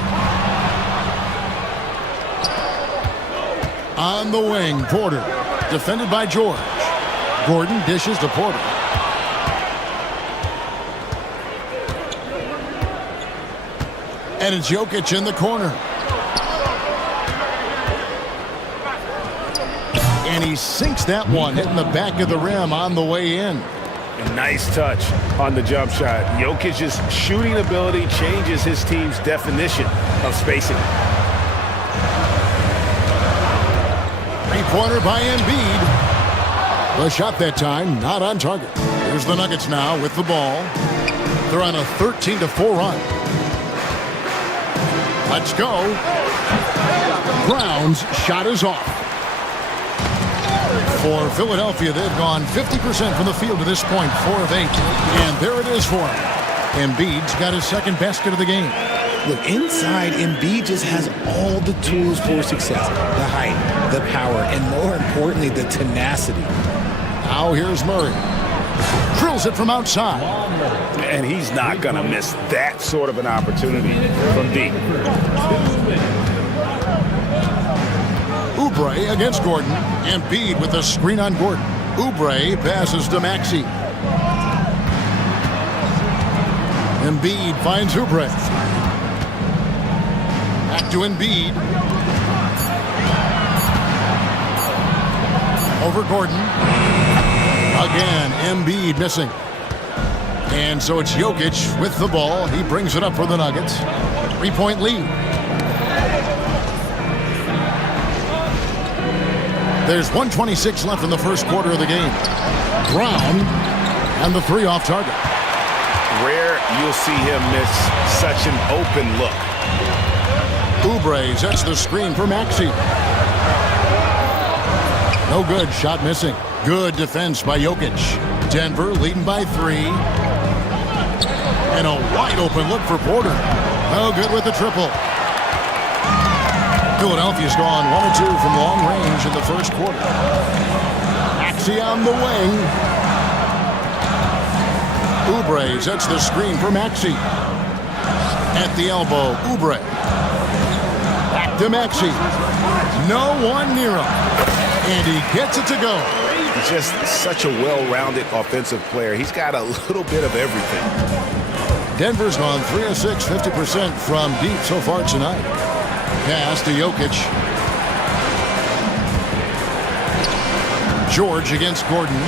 On the wing, Porter. Defended by George. Gordon dishes to Porter. And it's Jokic in the corner. And he sinks that one, hitting the back of the rim on the way in. A nice touch on the jump shot. Jokic's shooting ability changes his team's definition of spacing. Three-pointer by Embiid. The shot that time, not on target. Here's the Nuggets now with the ball. They're on a 13-4 run. Let's go. Brown's shot is off. For Philadelphia, they've gone 50% from the field to this point, 4 of 8. And there it is for him. Embiid's got his second basket of the game. Look, inside, Embiid just has all the tools for success. The height, the power, and more importantly, the tenacity. Now here's Murray. Drills it from outside. And he's not going to miss that sort of an opportunity from deep. Oubre against Gordon. Embiid with a screen on Gordon. Oubre passes to Maxey. Embiid finds Oubre. Back to Embiid. Over Gordon. Again, Embiid missing. And so it's Jokic with the ball. He brings it up for the Nuggets. 3-point lead. There's 1:26 left in the first quarter of the game. Brown and the 3 off target. Rare you'll see him miss such an open look. Oubre sets the screen for Maxey. No good, shot missing. Good defense by Jokic. Denver leading by 3. And a wide open look for Porter. No good with the triple. Philadelphia's gone 1 of 2 from long range in the first quarter. Maxey on the wing. Oubre sets the screen for Maxey. At the elbow, Oubre. Back to Maxey. No one near him. And he gets it to go. Just such a well-rounded offensive player. He's got a little bit of everything. Denver's gone 3 of 6, 50% from deep so far tonight. Pass to Jokic. George against Gordon.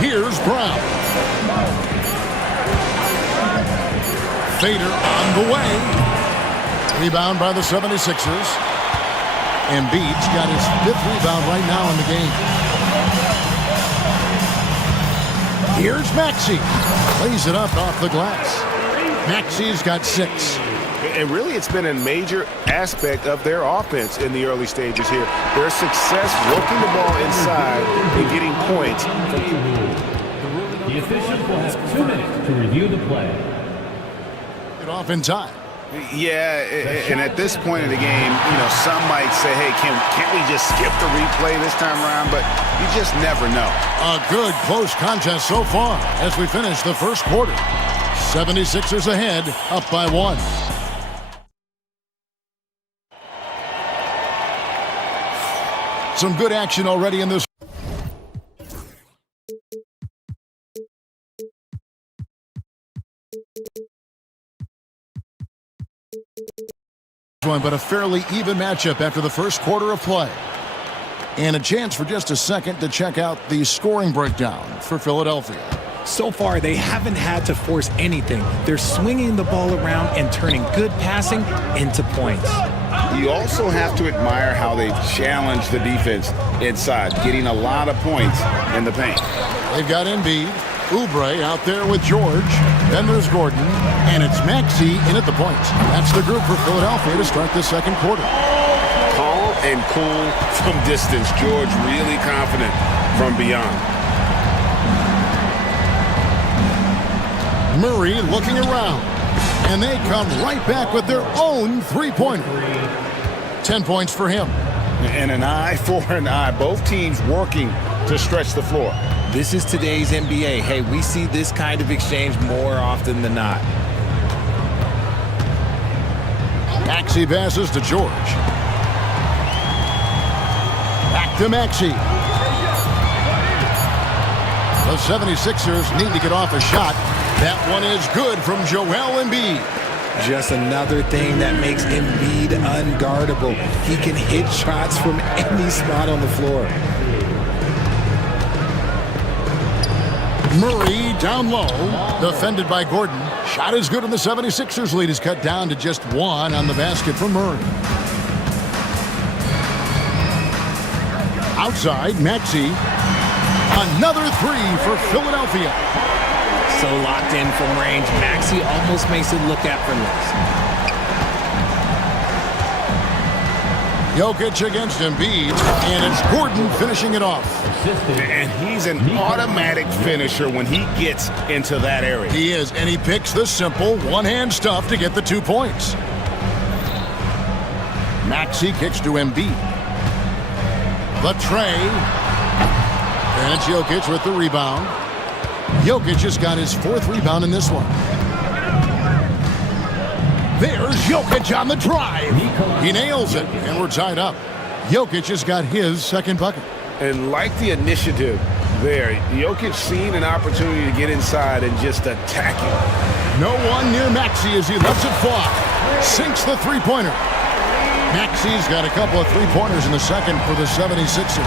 Here's Brown. Fader on the way. Rebound by the 76ers. Embiid's got his 5th rebound right now in the game. Here's Maxey. Lays it up off the glass. Maxey's got 6. And really, it's been a major aspect of their offense in the early stages here. Their success working the ball inside and getting points. The officials will have 2 minutes to review the play. Get off in time. Yeah, and at this point in the game, you know, some might say, hey, can't we just skip the replay this time around? But you just never know. A good close contest so far as we finish the first quarter. 76ers ahead, up by 1. Some good action already in this. But a fairly even matchup after the first quarter of play. And a chance for just a second to check out the scoring breakdown for Philadelphia. So far, they haven't had to force anything. They're swinging the ball around and turning good passing into points. You also have to admire how they've challenged the defense inside, getting a lot of points in the paint. They've got Embiid. Oubre out there with George. Then there's Gordon. And it's Maxey in at the point. That's the group for Philadelphia to start the second quarter. Calm and cool from distance. George really confident from beyond. Murray looking around. And they come right back with their own three-pointer. 10 points for him. And an eye for an eye. Both teams working to stretch the floor. This is today's NBA. Hey, we see this kind of exchange more often than not. Maxey passes to George. Back to Maxey. The 76ers need to get off a shot. That one is good from Joel Embiid. Just another thing that makes Embiid unguardable. He can hit shots from any spot on the floor. Murray down low, defended by Gordon. Shot is good, and the 76ers lead is cut down to just one on the basket for Murray. Outside, Maxey. Another three for Philadelphia. So locked in from range, Maxey almost makes it look effortless. Jokic against Embiid, and it's Gordon finishing it off. And he's an automatic finisher when he gets into that area. He is, and he picks the simple one-hand stuff to get the 2 points. Maxey kicks to Embiid. The tray. And it's Jokic with the rebound. Jokic just got his 4th rebound in this one. There's Jokic on the drive. He nails it, and we're tied up. Jokic has got his 2nd bucket. And like the initiative there, Jokic seen an opportunity to get inside and just attack it. No one near Maxey as he lets it fly. Sinks the three-pointer. Maxey's got a couple of three-pointers in the second for the 76ers.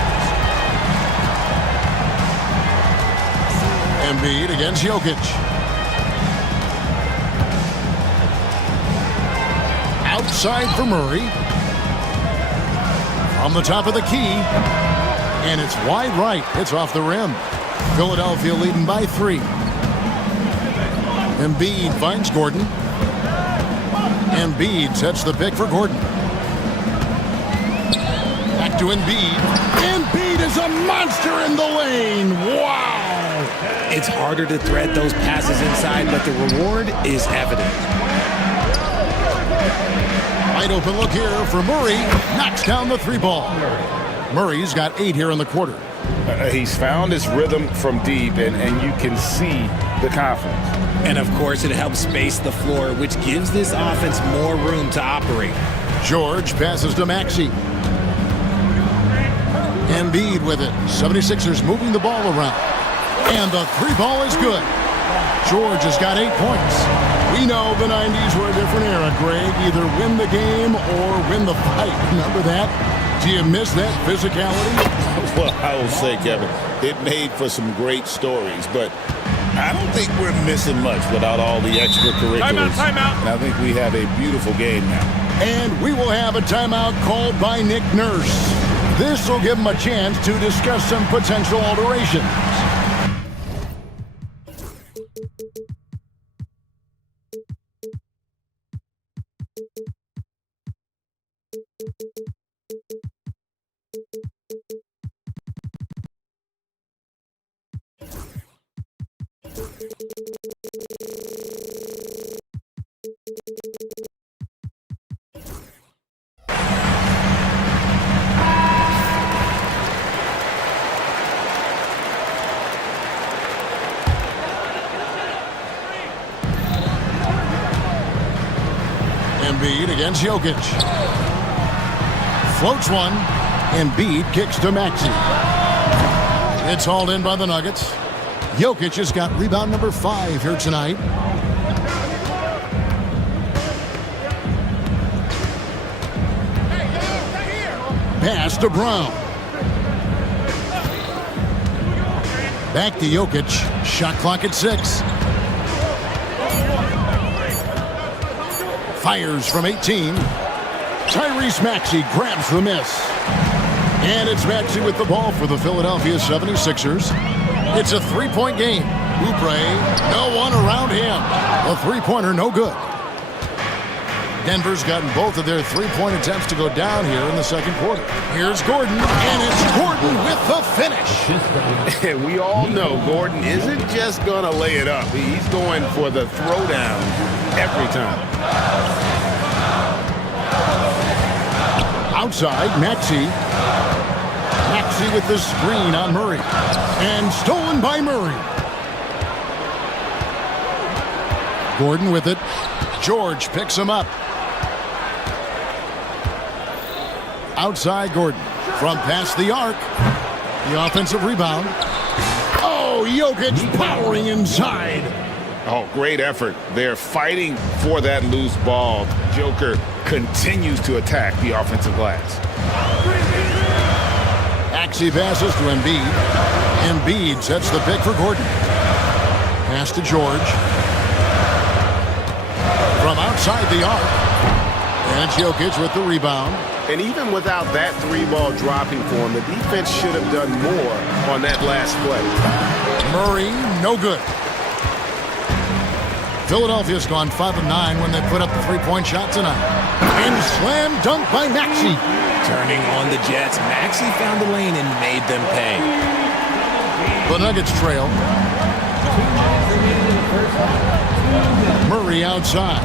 Embiid against Jokic. Outside for Murray. From the top of the key. And it's wide right. It's off the rim. Philadelphia leading by 3. Embiid finds Gordon. Embiid sets the pick for Gordon. Back to Embiid. Embiid is a monster in the lane. Wow. It's harder to thread those passes inside, but the reward is evident. Wide open look here for Murray. Knocks down the 3-ball. Murray's got 8 here in the quarter. He's found his rhythm from deep, and you can see the confidence. And, of course, it helps space the floor, which gives this offense more room to operate. George passes to Maxey. Embiid with it. 76ers moving the ball around. And the 3-ball is good. George has got 8 points. We know the 90s were a different era, Greg. Either win the game or win the fight. Remember that? Do you miss that physicality? Well, I will say, Kevin, it made for some great stories, but I don't think we're missing much without all the extracurriculars. Timeout. And I think we have a beautiful game now. And we will have a timeout called by Nick Nurse. This will give him a chance to discuss some potential alterations. Embiid against Jokic. Floats one. Embiid kicks to Maxey. It's hauled in by the Nuggets. Jokic has got rebound number 5 here tonight. Pass to Brown. Back to Jokic. Shot clock at 6. Fires from 18. Tyrese Maxey grabs the miss. And it's Maxey with the ball for the Philadelphia 76ers. It's a 3-point game. Oubre, no one around him. The three-pointer, no good. Denver's gotten both of their three-point attempts to go down here in the second quarter. Here's Gordon, and it's Gordon with the finish. And we all know Gordon isn't just going to lay it up. He's going for the throwdown every time. Outside, Maxey. Maxey with the screen on Murray. And stolen by Murray. Gordon with it. George picks him up. Outside Gordon. From past the arc. The offensive rebound. Oh, Jokic powering inside. Oh, great effort. They're fighting for that loose ball. Joker continues to attack the offensive glass. Maxey passes to Embiid. Embiid sets the pick for Gordon. Pass to George. From outside the arc. And Jokic with the rebound. And even without that three-ball dropping for him, the defense should have done more on that last play. Murray, no good. Philadelphia's gone 5 of 9 when they put up the three-point shot tonight. And slam dunk by Maxey. Turning on the Jets, Maxey found the lane and made them pay. The Nuggets trail. Murray outside.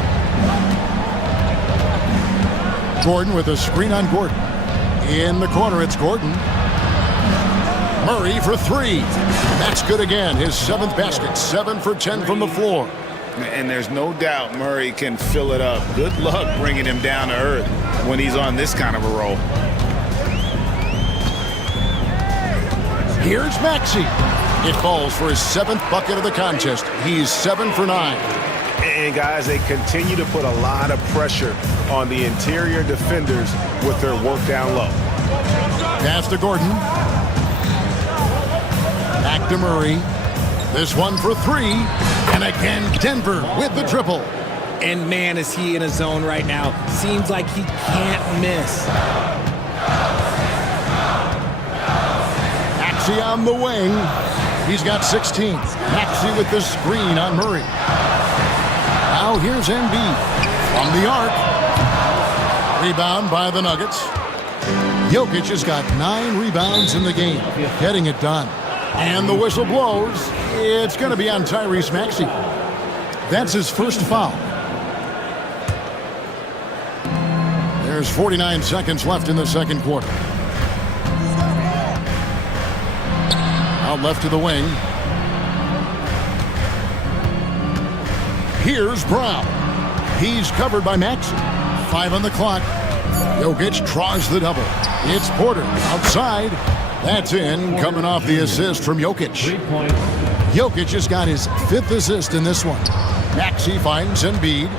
Gordon with a screen on Gordon. In the corner, it's Gordon. Murray for three. That's good again. His 7th basket. 7 for 10 from the floor. And there's no doubt Murray can fill it up. Good luck bringing him down to earth when he's on this kind of a roll. Here's Maxey. It falls for his 7th bucket of the contest. He's 7 for 9. And guys, they continue to put a lot of pressure on the interior defenders with their work down low. Pass to Gordon. Back to Murray. This one for 3. And again, Denver with the triple. And man, is he in a zone right now. Seems like he can't miss. Maxey on the wing. He's got 16. Maxey with the screen on Murray. Now here's Embiid from the arc. Rebound by the Nuggets. Jokic has got 9 rebounds in the game, getting it done. And the whistle blows. It's going to be on Tyrese Maxey. That's his first foul. There's 49 seconds left in the second quarter. Out left to the wing. Here's Brown. He's covered by Maxey. 5 on the clock. Jokic draws the double. It's Porter outside. That's in, coming off the assist from Jokic. Jokic has got his 5th assist in this one. Maxey finds Embiid.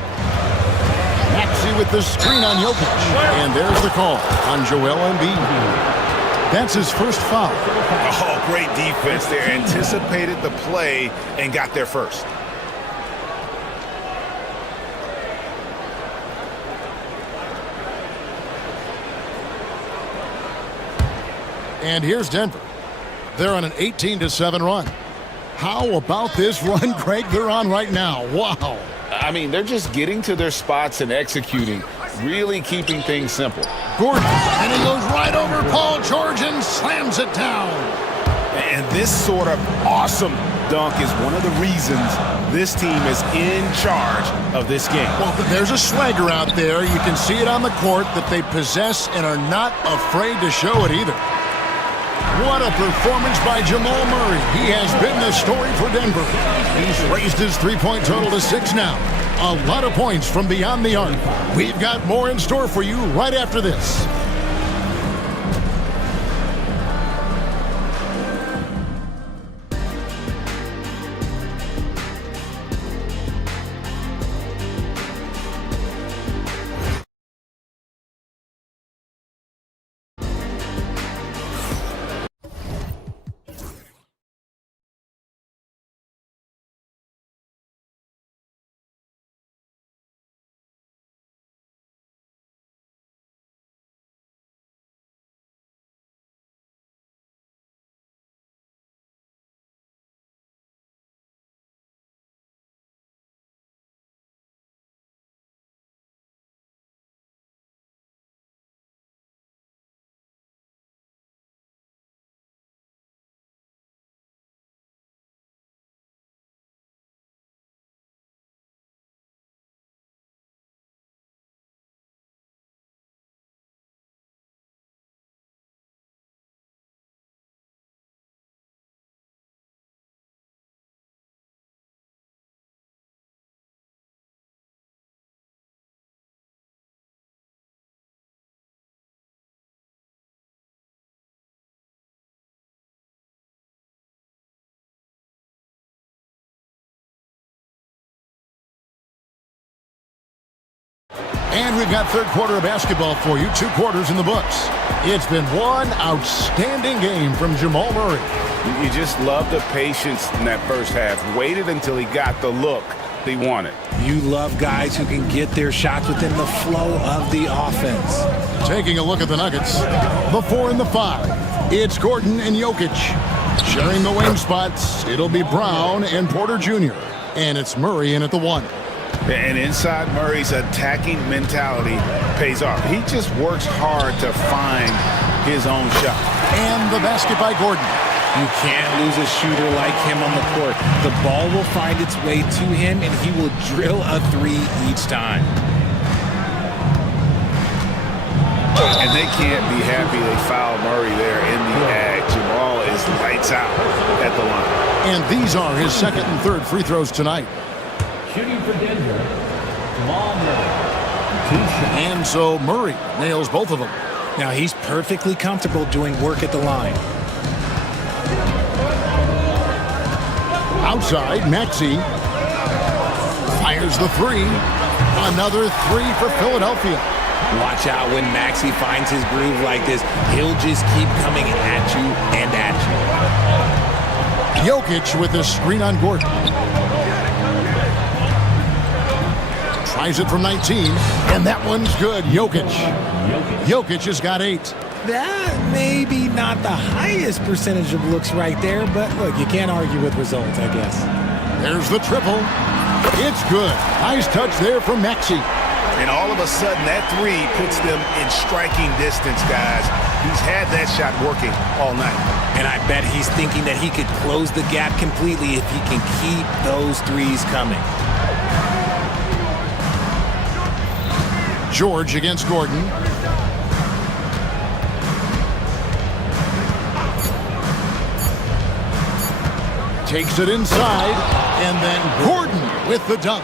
Maxey with the screen on Jokic. And there's the call on Joel Embiid. That's his first foul. Oh, great defense there. Anticipated the play and got there first. And here's Denver. They're on an 18-7 run. How about this run, Greg, they're on right now? Wow. I mean, they're just getting to their spots and executing, really keeping things simple. Gordon, and he goes right over Paul George and slams it down. And this sort of awesome dunk is one of the reasons this team is in charge of this game. Well, there's a swagger out there. You can see it on the court that they possess and are not afraid to show it either. What a performance by Jamal Murray. He has been the story for Denver. He's raised his three-point total to 6 now. A lot of points from beyond the arc. We've got more in store for you right after this. And we've got third quarter of basketball for you. 2 quarters in the books. It's been one outstanding game from Jamal Murray. You just love the patience in that first half. Waited until he got the look he wanted. You love guys who can get their shots within the flow of the offense. Taking a look at the Nuggets. The 4 and the 5. It's Gordon and Jokic. Sharing the wing spots, it'll be Brown and Porter Jr. And it's Murray in at the 1. And inside Murray's attacking mentality pays off. He just works hard to find his own shot. And the basket by Gordon. You can't lose a shooter like him on the court. The ball will find its way to him, and he will drill a 3 each time. And they can't be happy they fouled Murray there in the act. Jamal is lights out at the line. And these are his second and third free throws tonight. Shooting for Denver, Jamal Murray. 2 shots. And so Murray nails both of them. Now he's perfectly comfortable doing work at the line. Outside, Maxey fires the 3. Another 3 for Philadelphia. Watch out when Maxey finds his groove like this. He'll just keep coming at you and at you. Jokic with this screen on Gordon. Tries it from 19, and that one's good. Jokic has got 8. That may be not the highest percentage of looks right there, but look, you can't argue with results, I guess. There's the triple. It's good. Nice touch there from Maxey. And all of a sudden, that 3 puts them in striking distance, guys. He's had that shot working all night. And I bet he's thinking that he could close the gap completely if he can keep those 3s coming. George against Gordon. Takes it inside, and then Gordon with the dunk.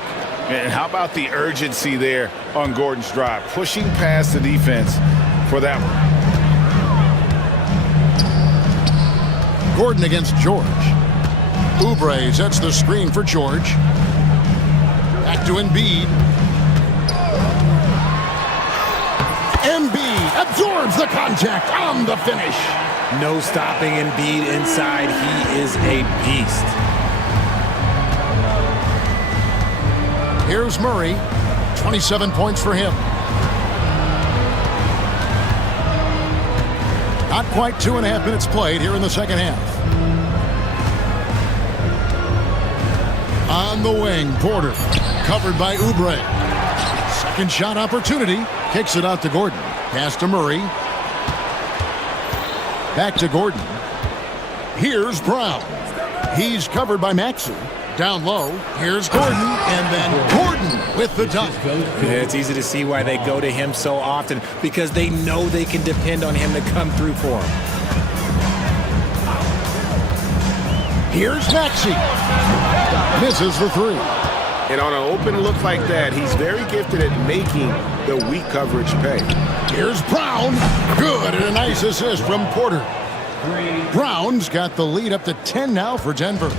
And how about the urgency there on Gordon's drive? Pushing past the defense for that one. Gordon against George. Oubre sets the screen for George. Back to Embiid. Embiid absorbs the contact on the finish. No stopping Embiid inside. He is a beast. Here's Murray. 27 points for him. Not quite 2.5 minutes played here in the second half. On the wing, Porter. Covered by Oubre. Second shot opportunity. Kicks it out to Gordon. Pass to Murray. Back to Gordon. Here's Brown. He's covered by Maxey. Down low. Here's Gordon. And then Gordon with the dunk. Yeah, it's easy to see why they go to him so often, because they know they can depend on him to come through for them. Here's Maxey. Misses the 3. And on an open look like that, he's very gifted at making the weak coverage pay. Here's Brown. Good, and a nice assist from Porter. Brown's got the lead up to 10 now for Denver.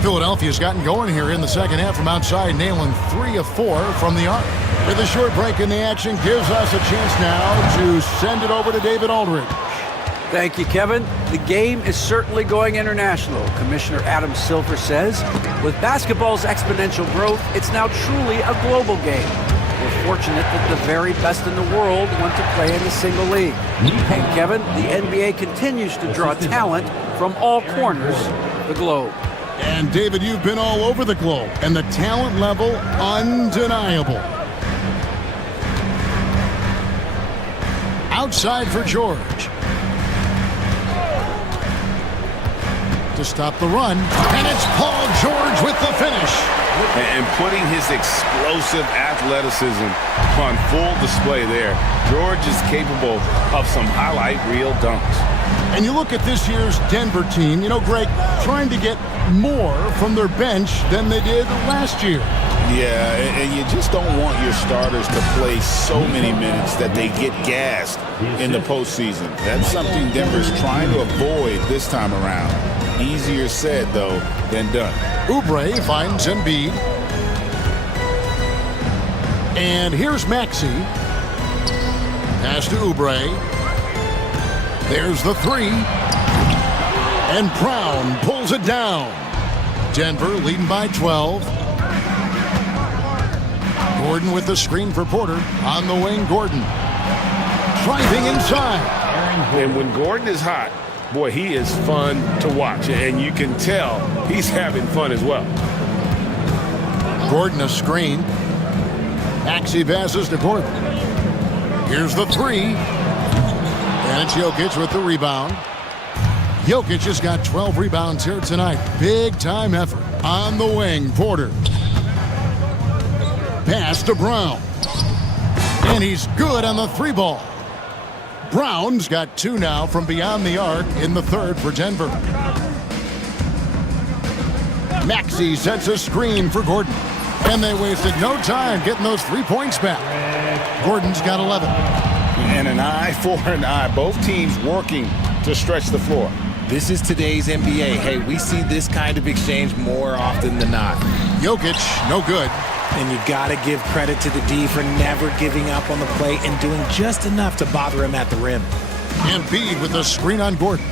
Philadelphia's gotten going here in the second half from outside, nailing 3 of 4 from the arc. With a short break in the action, gives us a chance now to send it over to David Aldridge. Thank you, Kevin. The game is certainly going international. Commissioner Adam Silver says, with basketball's exponential growth, it's now truly a global game. We're fortunate that the very best in the world want to play in a single league. And Kevin, the NBA continues to draw talent from all corners of the globe. And David, you've been all over the globe, and the talent level undeniable. Outside for George. To stop the run, and it's Paul George with the finish. And putting his explosive athleticism on full display there. George is capable of some highlight reel dunks. And you look at this year's Denver team, you know, Greg, trying to get more from their bench than they did last year. Yeah, and you just don't want your starters to play so many minutes that they get gassed in the postseason. That's something Denver's trying to avoid this time around. Easier said, though, than done. Oubre finds Embiid. And here's Maxey. Pass to Oubre. There's the three. And Brown pulls it down. Denver leading by 12. Gordon with the screen for Porter. On the wing, Gordon. Driving inside. And when Gordon is hot, boy, he is fun to watch. And you can tell he's having fun as well. Gordon a screen. Maxey passes to Gordon. Here's the three. And it's Jokic with the rebound. Jokic has got 12 rebounds here tonight. Big time effort. On the wing, Porter. Pass to Brown. And he's good on the three ball. Brown's got 2 now from beyond the arc in the third for Denver. Maxey sets a screen for Gordon. And they wasted no time getting those 3 points back. Gordon's got 11. And an eye for an eye. Both teams working to stretch the floor. This is today's NBA. Hey, we see this kind of exchange more often than not. Jokic, no good. And you got to give credit to the D for never giving up on the play and doing just enough to bother him at the rim. Embiid with a screen on Gordon.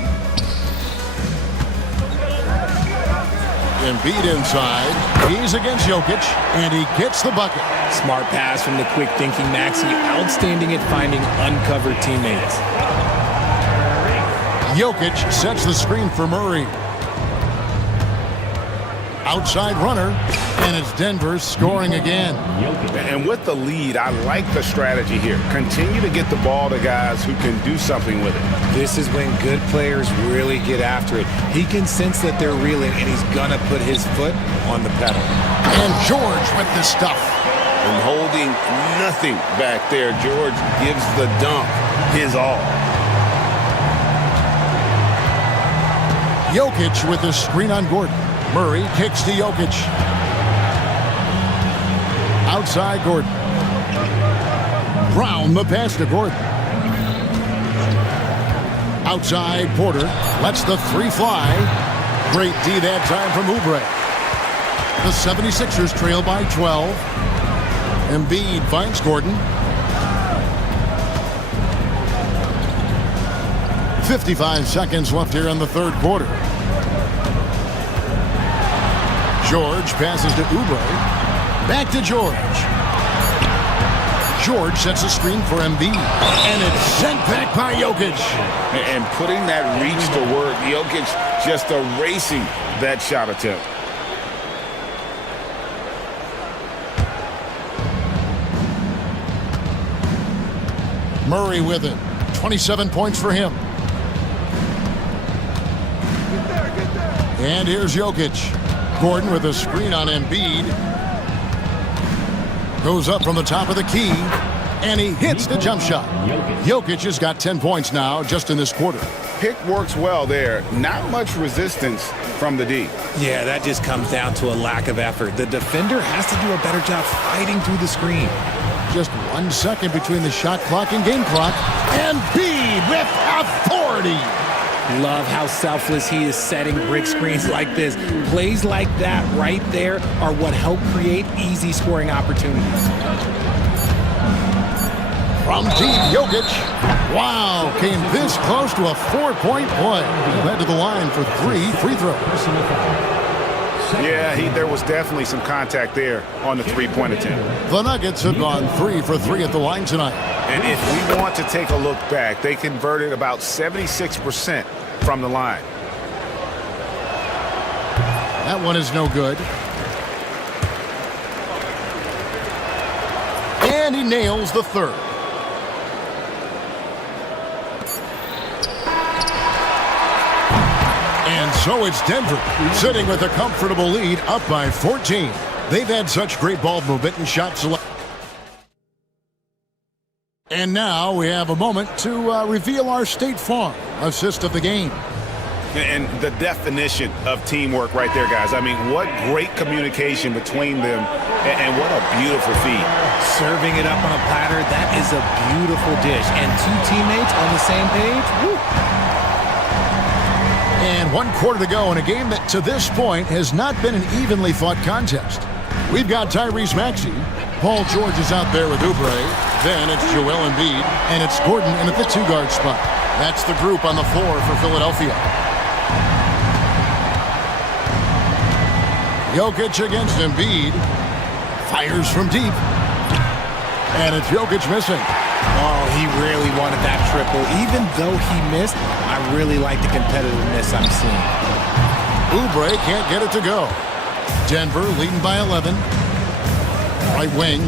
Embiid inside. He's against Jokic, and he gets the bucket. Smart pass from the quick-thinking Maxey. Outstanding at finding uncovered teammates. Jokic sets the screen for Murray. Outside runner, and it's Denver scoring again. And with the lead, I like the strategy here. Continue to get the ball to guys who can do something with it. This is when good players really get after it. He can sense that they're reeling, and he's going to put his foot on the pedal. And George with the stuff. And holding nothing back there, George gives the dunk his all. Jokic with the screen on Gordon. Murray kicks to Jokic. Outside Gordon. Brown the pass to Gordon. Outside Porter. Lets the three fly. Great D that time from Oubre. The 76ers trail by 12. Embiid finds Gordon. 55 seconds left here in the third quarter. George passes to Oubre. Back to George. George sets a screen for Embiid. And it's sent back by Jokic. And putting that reach to work, Jokic just erasing that shot attempt. Murray with it. 27 points for him. And here's Jokic. Gordon with a screen on Embiid. Goes up from the top of the key. And he hits the jump shot. Jokic has got 10 points now just in this quarter. Pick works well there. Not much resistance from the D. Yeah, that just comes down to a lack of effort. The defender has to do a better job fighting through the screen. Just 1 second between the shot clock and game clock. Embiid with authority. Love how selfless he is setting brick screens like this. Plays like that right there are what help create easy scoring opportunities. From deep, Jokic. Wow, came this close to a 4-point play. Led to the line for 3 free throws. Yeah, there was definitely some contact there on the three-point attempt. The Nuggets have gone 3 for 3 at the line tonight. And if we want to take a look back, they converted about 76% from the line. That one is no good. And he nails the third. And so it's Denver, sitting with a comfortable lead, up by 14. They've had such great ball movement and shot selection. And now we have a moment to reveal our State Farm assist of the game. And the definition of teamwork right there, guys. I mean, what great communication between them, and what a beautiful feed. Serving it up on a platter, that is a beautiful dish. And 2 teammates on the same page, woo. And 1 quarter to go in a game that to this point has not been an evenly fought contest. We've got Tyrese Maxey. Paul George is out there with Oubre. Then it's Joel Embiid, and it's Gordon in at the two-guard spot. That's the group on the floor for Philadelphia. Jokic against Embiid. Fires from deep. And it's Jokic missing. Oh, he really wanted that triple. Even though he missed, I really like the competitiveness I'm seeing. Oubre can't get it to go. Denver leading by 11. Right wing.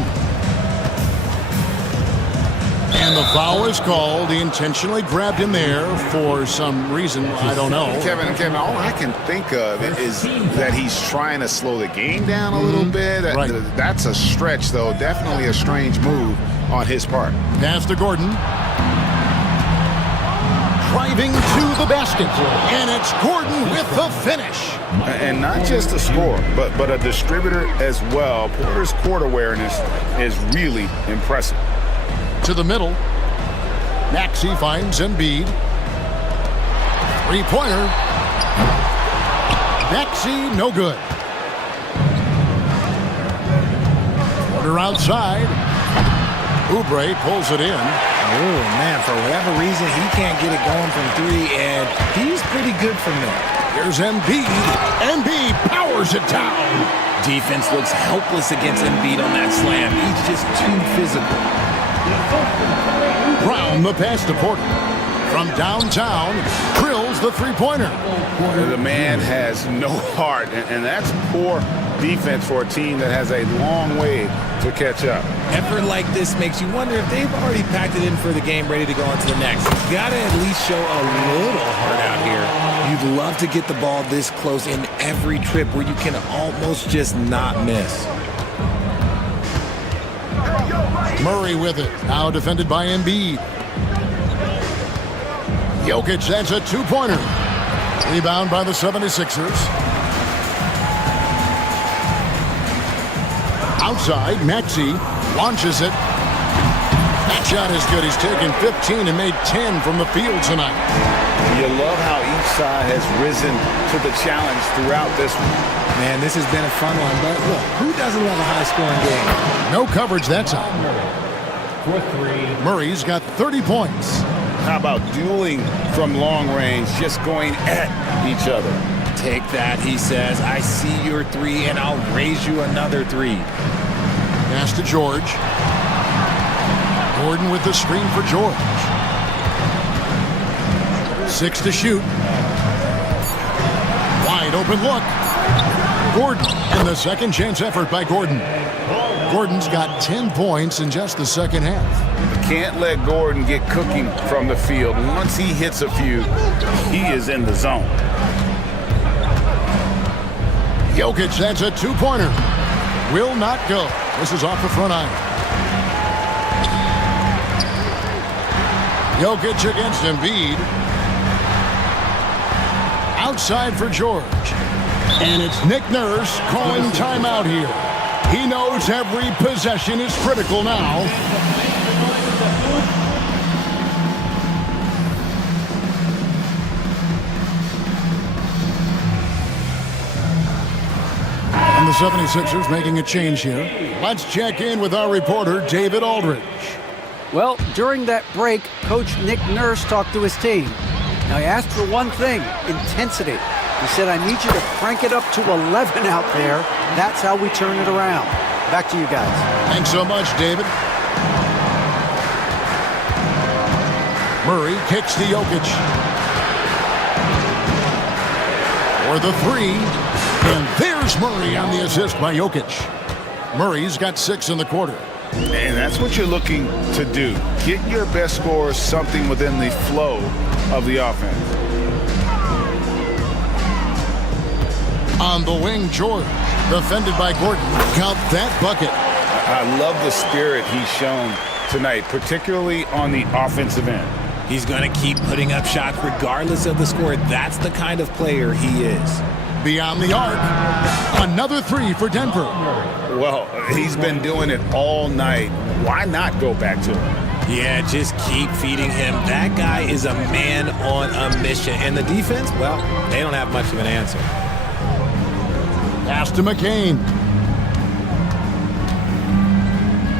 And the foul is called. He intentionally grabbed him there for some reason. I don't know. Kevin, all I can think of is that he's trying to slow the game down a little bit. Right. That's a stretch, though. Definitely a strange move on his part. Pass to Gordon. Driving to the basket. And it's Gordon with the finish. And not just a scorer, but a distributor as well. Porter's court awareness is really impressive. To the middle. Maxey finds Embiid. Three-pointer. Maxey, no good. Porter outside. Oubre pulls it in. Oh, man, for whatever reason, he can't get it going from three, and he's pretty good from there. Here's Embiid. Embiid powers it down. Defense looks helpless against Embiid on that slam. He's just too physical. Brown the pass to Porter. From downtown, drills the three-pointer. The man has no heart, and that's poor defense for a team that has a long way to catch up. Effort like this makes you wonder if they've already packed it in for the game, ready to go on to the next. You gotta at least show a little heart out here. You'd love to get the ball this close in every trip where you can almost just not miss. Murray with it. Now defended by Embiid. Jokic, that's a two-pointer. Rebound by the 76ers. Outside, Maxey launches it. That shot is good. He's taken 15 and made 10 from the field tonight. You love how each side has risen to the challenge throughout this one. Man, this has been a fun one, but look, who doesn't love a high-scoring game? No coverage that time. For three. Murray's got 30 points. How about dueling from long range, just going at each other? Take that, he says. I see your three, and I'll raise you another three. Pass to George. Gordon with the screen for George. 6 to shoot. Wide open look. Gordon, and the second chance effort by Gordon. Gordon's got 10 points in just the second half. Can't let Gordon get cooking from the field. Once he hits a few, he is in the zone. Jokic, that's a two-pointer. Will not go. This is off the front iron. Jokic against Embiid. Outside for George. And it's Nick Nurse calling timeout here. He knows every possession is critical now. And the 76ers making a change here. Let's check in with our reporter, David Aldridge. Well, during that break, Coach Nick Nurse talked to his team. Now, he asked for one thing, intensity. He said, I need you to crank it up to 11 out there. That's how we turn it around. Back to you guys. Thanks so much, David. Murray kicks to Jokic. For the three. And there's Murray on the assist by Jokic. Murray's got 6 in the quarter. And that's what you're looking to do. Get your best scorers something within the flow of the offense. On the wing, George, defended by Gordon. Count that bucket. I love the spirit he's shown tonight, particularly on the offensive end. He's going to keep putting up shots regardless of the score. That's the kind of player he is. Beyond the arc. Another three for Denver. Well, he's been doing it all night. Why not go back to him? Yeah, just keep feeding him. That guy is a man on a mission. And the defense, well, they don't have much of an answer. Pass to McCain.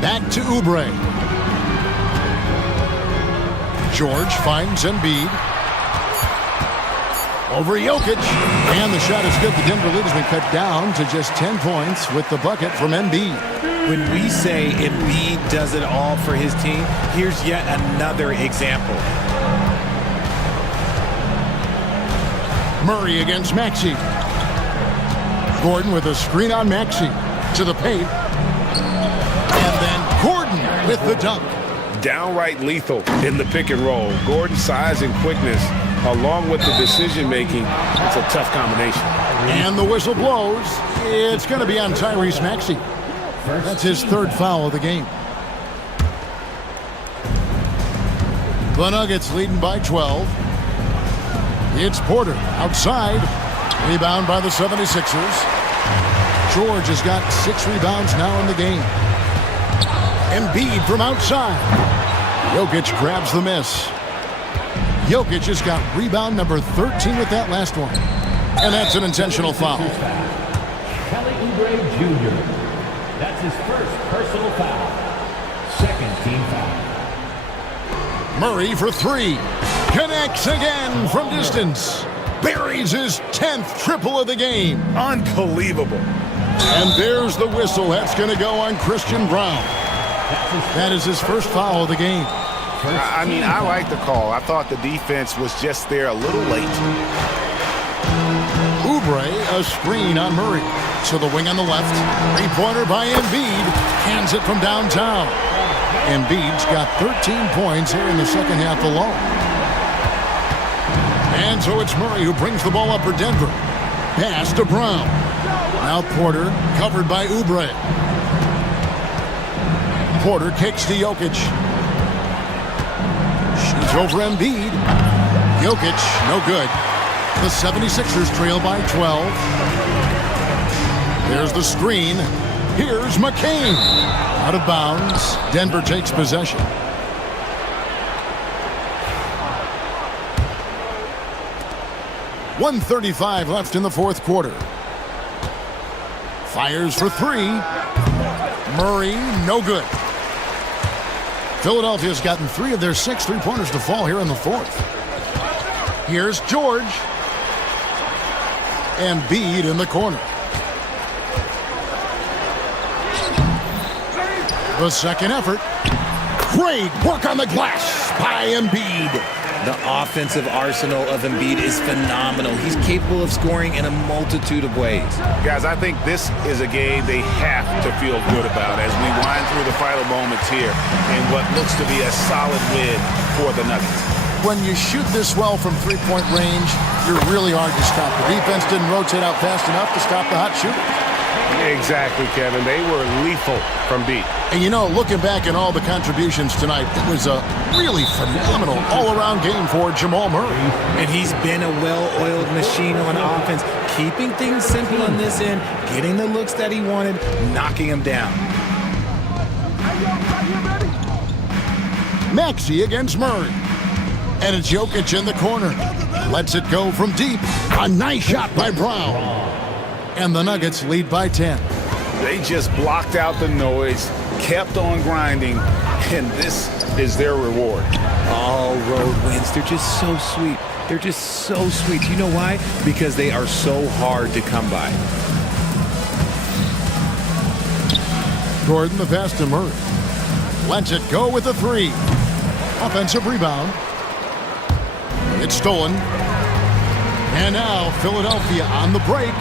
Back to Oubre. George finds Embiid. Over Jokic. And the shot is good. The Denver lead has been cut down to just 10 points with the bucket from Embiid. When we say Embiid does it all for his team, here's yet another example. Murray against Maxey. Gordon with a screen on Maxey. To the paint. And then Gordon with the dunk. Downright lethal in the pick and roll. Gordon's size and quickness, along with the decision-making, it's a tough combination. And the whistle blows. It's going to be on Tyrese Maxey. That's his third foul of the game. The Nuggets leading by 12. It's Porter outside. Rebound by the 76ers. George has got 6 rebounds now in the game. Embiid from outside. Jokic grabs the miss. Jokic has got rebound number 13 with that last one. And that's an intentional foul. Kelly Oubre Jr. That's his first personal foul. Second team foul. Murray for 3. Connects again from distance. Buries his 10th triple of the game. Unbelievable. And there's the whistle. That's going to go on Christian Brown. That is his first foul of the game. I mean, I like the call. I thought the defense was just there a little late. Oubre, a screen on Murray. To the wing on the left. Three-pointer by Embiid. Hands it from downtown. Embiid's got 13 points here in the second half alone. And so it's Murray who brings the ball up for Denver. Pass to Brown. Now Porter, covered by Oubre. Porter kicks to Jokic. Shoots over Embiid. Jokic, no good. The 76ers trail by 12. There's the screen. Here's McCain. Out of bounds. Denver takes possession. .135 left in the fourth quarter. Fires for 3. Murray, no good. Philadelphia's gotten 3 of their 6 three-pointers to fall here in the fourth. Here's George. Embiid in the corner. The second effort. Great work on the glass by Embiid. The offensive arsenal of Embiid is phenomenal. He's capable of scoring in a multitude of ways. Guys, I think this is a game they have to feel good about as we wind through the final moments here in what looks to be a solid win for the Nuggets. When you shoot this well from three-point range, you're really hard to stop. The defense didn't rotate out fast enough to stop the hot shooter. Exactly, Kevin. They were lethal from deep. And you know, looking back at all the contributions tonight, it was a really phenomenal all-around game for Jamal Murray. And he's been a well-oiled machine on offense, keeping things simple on this end, getting the looks that he wanted, knocking them down. Maxey against Murray. And it's Jokic in the corner. Lets it go from deep. A nice shot by Brown. And the Nuggets lead by 10. They just blocked out the noise, kept on grinding, and this is their reward. All road wins. They're just so sweet. They're just so sweet. You know why? Because they are so hard to come by. Gordon, the pass to Murray. Lets it go with the 3. Offensive rebound. It's stolen. And now Philadelphia on the break.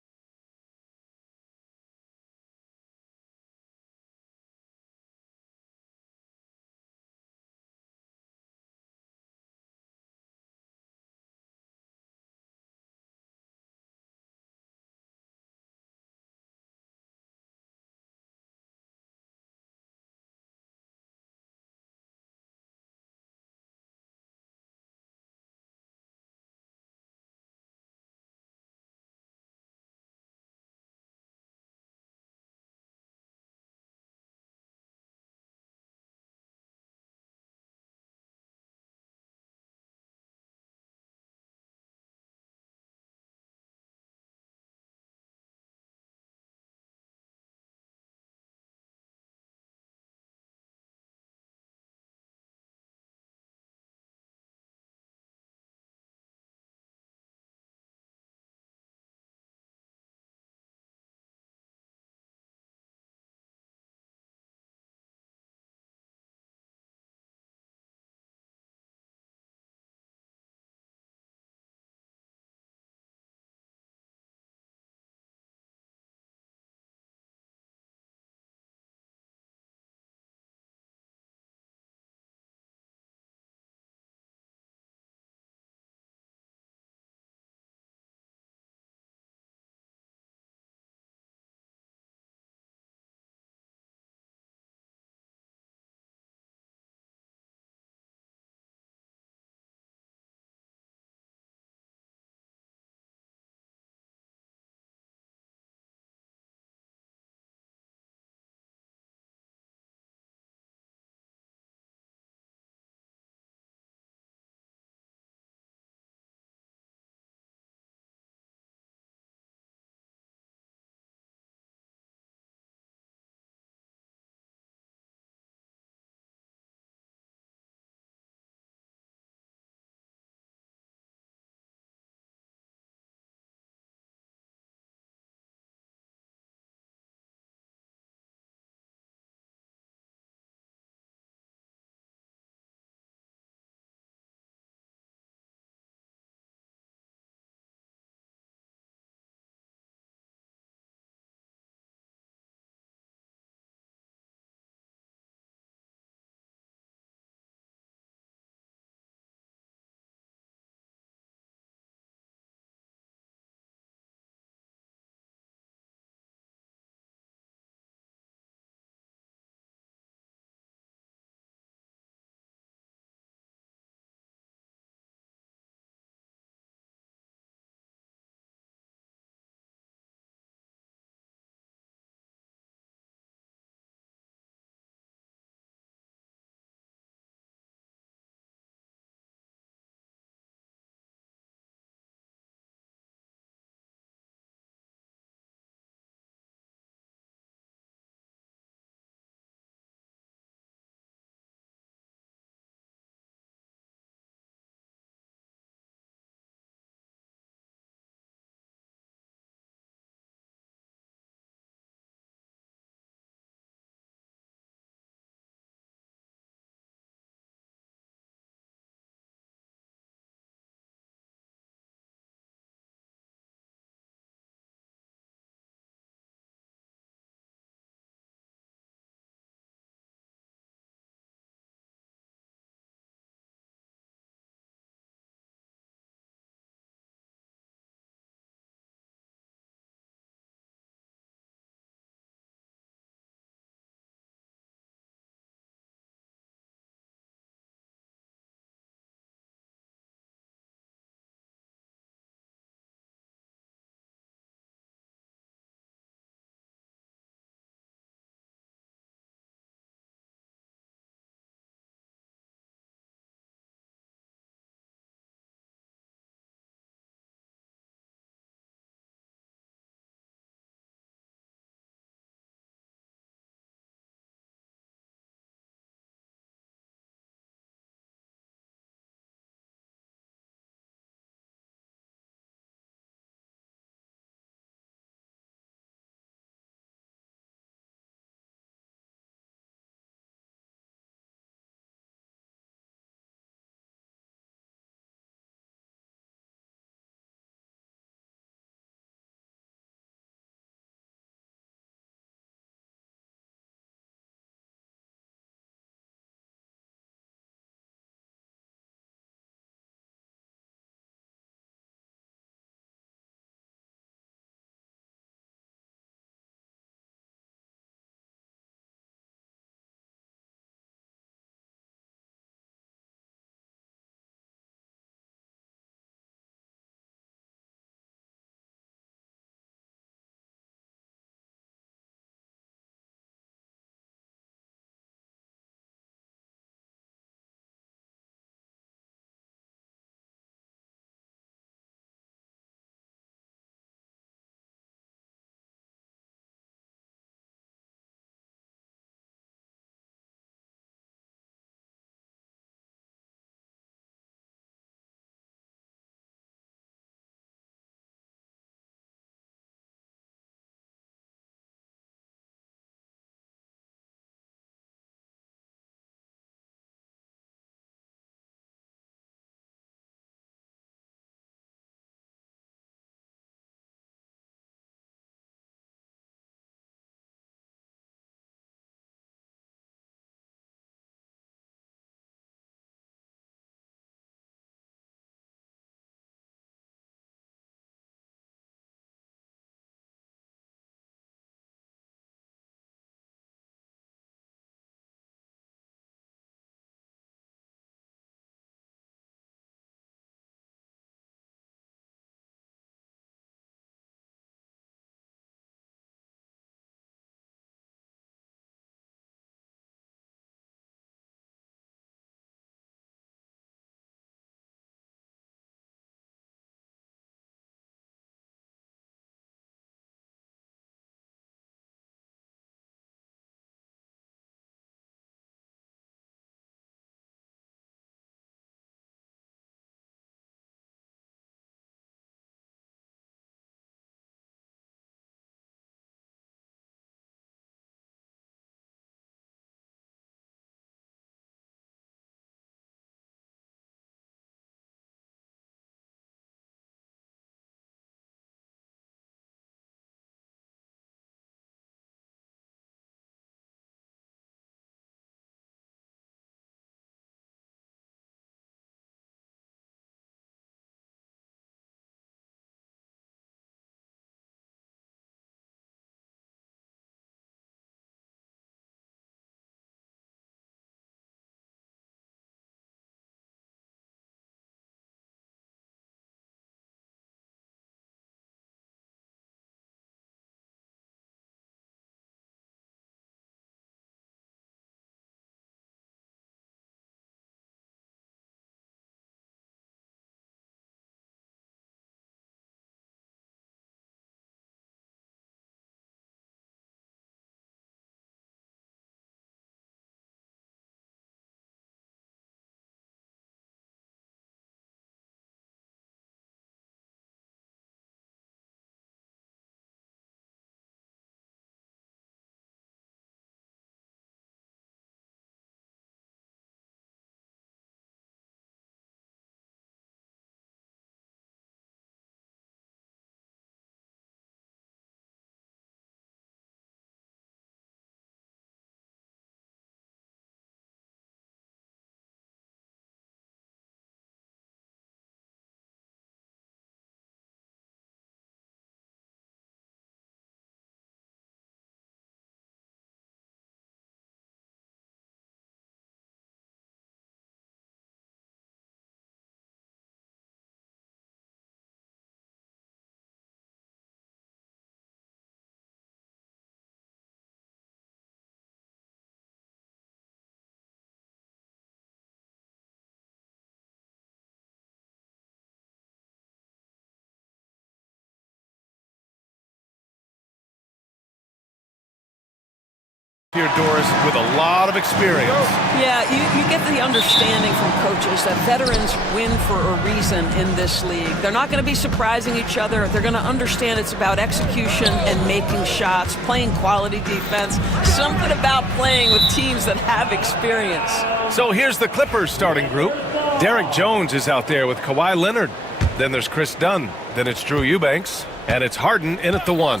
Here, Doris, with a lot of experience. Yeah, you get the understanding from coaches that veterans win for a reason in this league. They're not going to be surprising each other. They're going to understand it's about execution and making shots, playing quality defense, something about playing with teams that have experience. So here's the Clippers starting group. Derek Jones is out there with Kawhi Leonard. Then there's Chris Dunn. Then it's Drew Eubanks. And it's Harden in at the 1.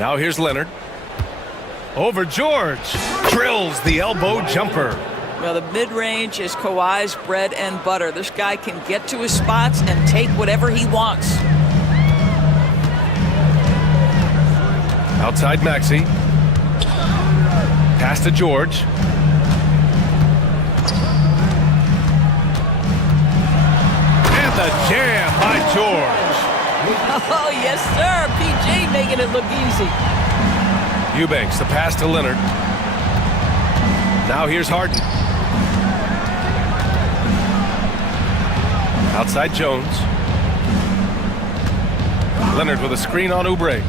Now here's Leonard. Over George. Drills the elbow jumper. Well, the mid-range is Kawhi's bread and butter. This guy can get to his spots and take whatever he wants. Outside Maxey. Pass to George. And the jam by George. Oh, yes, sir. PJ making it look easy. Eubanks, the pass to Leonard. Now here's Harden. Outside Jones. Leonard with a screen on Oubre.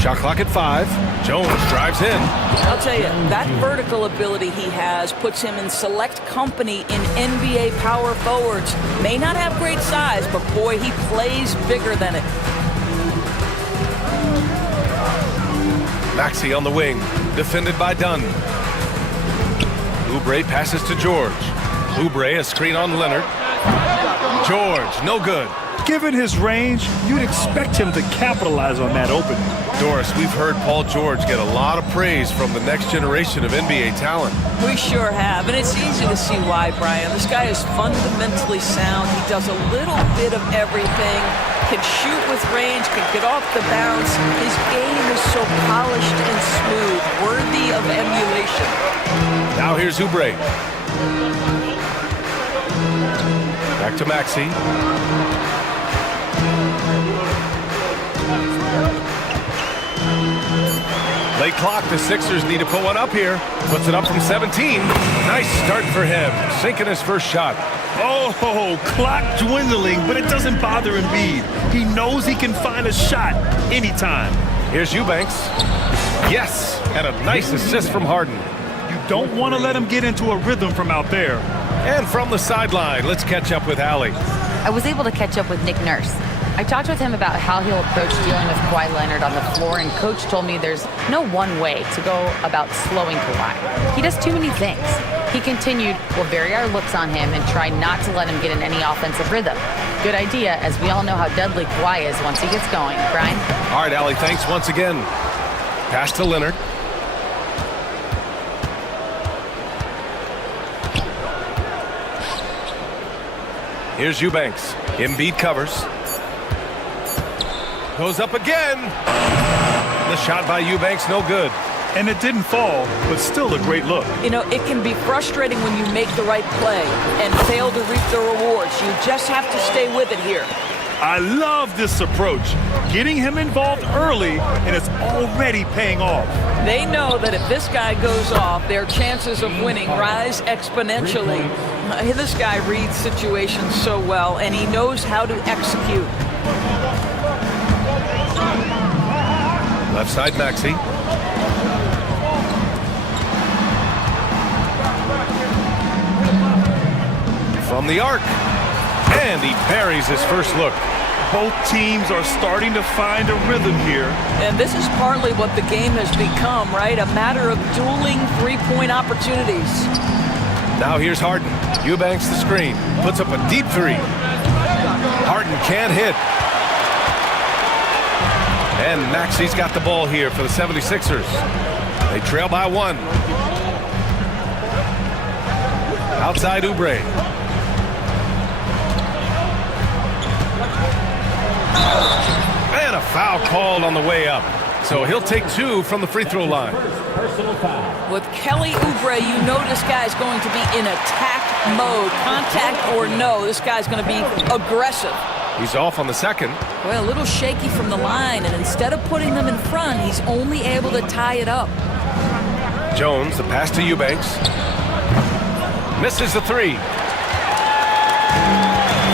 Shot clock at 5. Jones drives in. I'll tell you, that vertical ability he has puts him in select company in NBA power forwards. May not have great size, but boy, he plays bigger than it. Maxey on the wing, defended by Dunn. Oubre passes to George. Oubre, a screen on Leonard. George, no good. Given his range, you'd expect him to capitalize on that opening. Doris, we've heard Paul George get a lot of praise from the next generation of NBA talent. We sure have, and it's easy to see why, Brian. This guy is fundamentally sound. He does a little bit of everything, can shoot with range, can get off the bounce. His game is so polished and smooth, worthy of emulation. Now here's Oubre. Back to Maxey. Late clock, the Sixers need to put one up here. Puts it up from 17. Nice start for him, sinking his first shot. Oh, clock dwindling, but it doesn't bother Embiid. He knows he can find a shot anytime. Here's Eubanks. Yes, and a nice assist from Harden. You don't want to let him get into a rhythm from out there. And from the sideline, let's catch up with Allie. I was able to catch up with Nick Nurse. I talked with him about how he'll approach dealing with Kawhi Leonard on the floor, and Coach told me there's no one way to go about slowing Kawhi. He does too many things. He continued, we'll vary our looks on him and try not to let him get in any offensive rhythm. Good idea, as we all know how deadly Kawhi is once he gets going. Brian? All right, Allie, thanks once again. Pass to Leonard. Here's Eubanks. Embiid covers. Goes up again. The shot by Eubanks, no good. And it didn't fall, but still a great look. You know, it can be frustrating when you make the right play and fail to reap the rewards. You just have to stay with it here. I love this approach. Getting him involved early, and it's already paying off. They know that if this guy goes off, their chances of winning rise exponentially. This guy reads situations so well, and he knows how to execute. Left side, Maxey. From the arc. And he buries his first look. Both teams are starting to find a rhythm here. And this is partly what the game has become, right? A matter of dueling three-point opportunities. Now here's Harden. Eubanks the screen. Puts up a deep three. Harden can't hit. And Maxey's got the ball here for the 76ers. They trail by 1. Outside Oubre. And a foul called on the way up. So he'll take 2 from the free throw line. With Kelly Oubre, you know this guy's going to be in attack mode. Contact or no, this guy's going to be aggressive. He's off on the second. Well, a little shaky from the line, and instead of putting them in front, he's only able to tie it up. Jones, the pass to Eubanks. Misses the 3.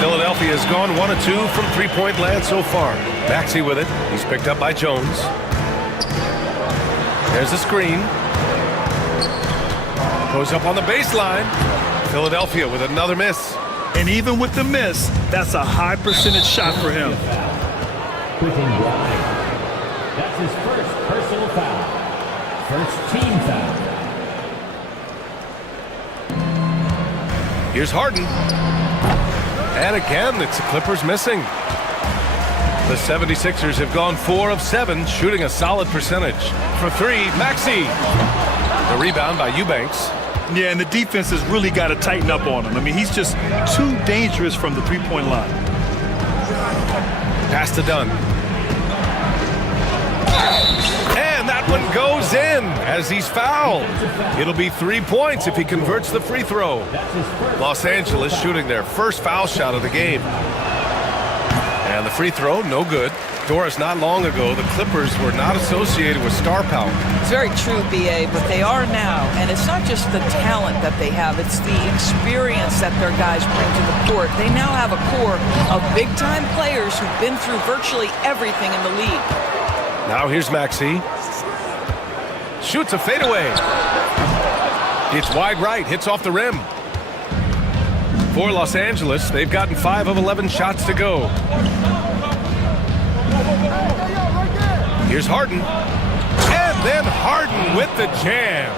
Philadelphia has gone 1 of 2 from three-point land so far. Maxey with it. He's picked up by Jones. There's the screen. Goes up on the baseline. Philadelphia with another miss. And even with the miss, that's a high percentage shot for him. Quentin Grimes. That's his first personal foul. First team foul. Here's Harden. And again, it's the Clippers missing. The 76ers have gone 4 of 7, shooting a solid percentage. For 3, Maxey. The rebound by Eubanks. Yeah, and the defense has really got to tighten up on him. I mean, he's just too dangerous from the three-point line. Pass to Dunn. And that one goes in as he's fouled. It'll be 3 points if he converts the free throw. Los Angeles shooting their first foul shot of the game. And the free throw, no good. Doris, not long ago, the Clippers were not associated with star power. It's very true, B.A., but they are now. And it's not just the talent that they have, it's the experience that their guys bring to the court. They now have a core of big-time players who've been through virtually everything in the league. Now here's Maxey. Shoots a fadeaway. It's wide right, hits off the rim. For Los Angeles, they've gotten 5 of 11 shots to go. Here's Harden. And then Harden with the jam.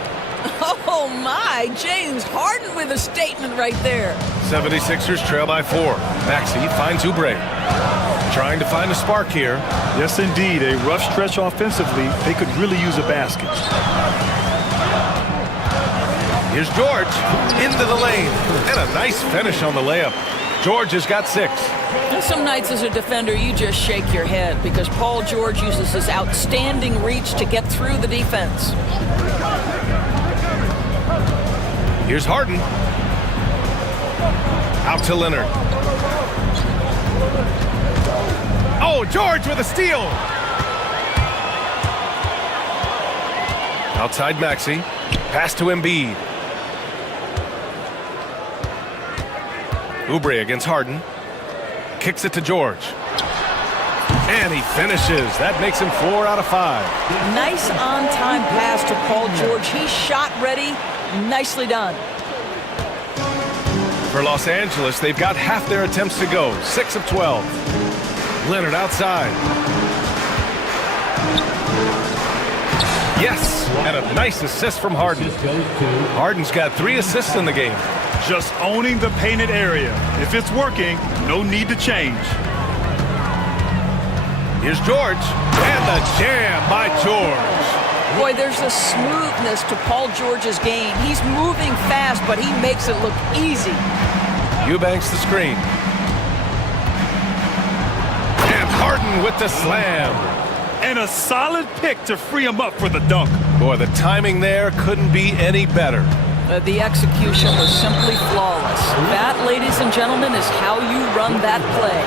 Oh, my. James Harden with a statement right there. 76ers trail by 4. Maxey finds Oubre. Trying to find a spark here. Yes, indeed. A rough stretch offensively. They could really use a basket. Here's George into the lane. And a nice finish on the layup. George has got 6. And some nights as a defender, you just shake your head because Paul George uses his outstanding reach to get through the defense. Here's Harden. Out to Leonard. Oh, George with a steal. Outside Maxey. Pass to Embiid. Oubre against Harden. Kicks it to George. And he finishes. That makes him 4 out of 5. Nice on-time pass to Paul George. He's shot ready. Nicely done. For Los Angeles, they've got half their attempts to go. 6 of 12. Leonard outside. Yes, and a nice assist from Harden. Harden's got 3 assists in the game. Just owning the painted area. If it's working, no need to change. Here's George, and the jam by George. Boy, there's a smoothness to Paul George's game. He's moving fast, but he makes it look easy. Eubanks the screen. And Harden with the slam. And a solid pick to free him up for the dunk. Boy, the timing there couldn't be any better. The execution was simply flawless. That, ladies and gentlemen, is how you run that play.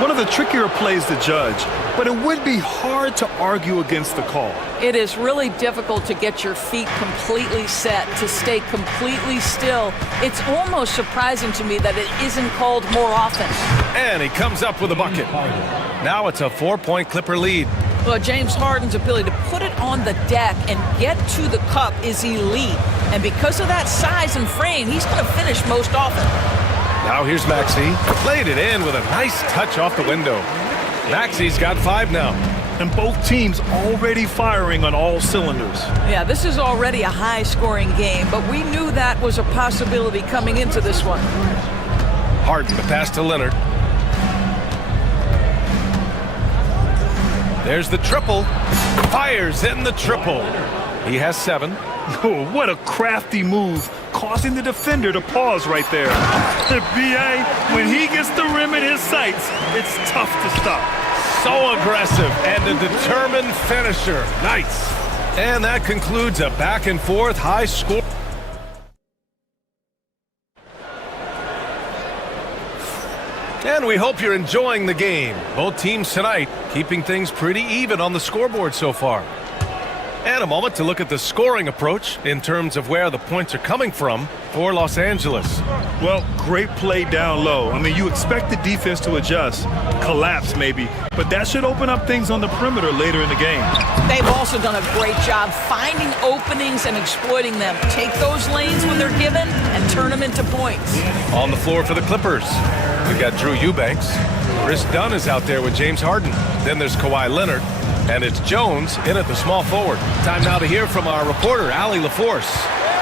One of the trickier plays to judge, but it would be hard to argue against the call. It is really difficult to get your feet completely set, to stay completely still. It's almost surprising to me that it isn't called more often. And he comes up with a bucket. Now it's a 4-point Clipper lead. Well, James Harden's ability to put it on the deck and get to the cup is elite. And because of that size and frame, he's going to finish most often. Now here's Maxey. Played it in with a nice touch off the window. Maxey's got 5 now. And both teams already firing on all cylinders. Yeah, this is already a high-scoring game, but we knew that was a possibility coming into this one. Harden to pass to Leonard. There's the triple. Fires in the triple. He has 7. Oh, what a crafty move, causing the defender to pause right there. The BA, when he gets the rim in his sights, it's tough to stop. So aggressive and a determined finisher. Nice. And that concludes a back-and-forth high score. And we hope you're enjoying the game. Both teams tonight keeping things pretty even on the scoreboard so far. And a moment to look at the scoring approach in terms of where the points are coming from for Los Angeles. Well, great play down low. I mean, you expect the defense to adjust, collapse maybe, but that should open up things on the perimeter later in the game. They've also done a great job finding openings and exploiting them. Take those lanes when they're given and turn them into points. On the floor for the Clippers, we got Drew Eubanks. Chris Dunn is out there with James Harden. Then there's Kawhi Leonard. And it's Jones in at the small forward. Time now to hear from our reporter, Allie LaForce.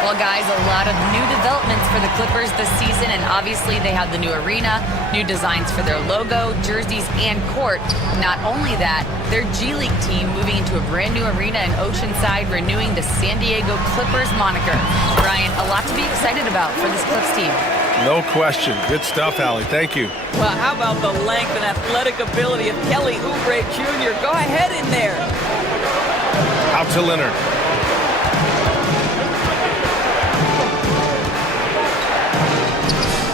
Well, guys, a lot of new developments for the Clippers this season, and obviously they have the new arena, new designs for their logo, jerseys, and court. Not only that, their G League team moving into a brand new arena in Oceanside, renewing the San Diego Clippers moniker. Brian, a lot to be excited about for this Clips team. No question. Good stuff, Allie. Thank you. Well, how about the length and athletic ability of Kelly Oubre Jr.? Go ahead in there. Out to Leonard.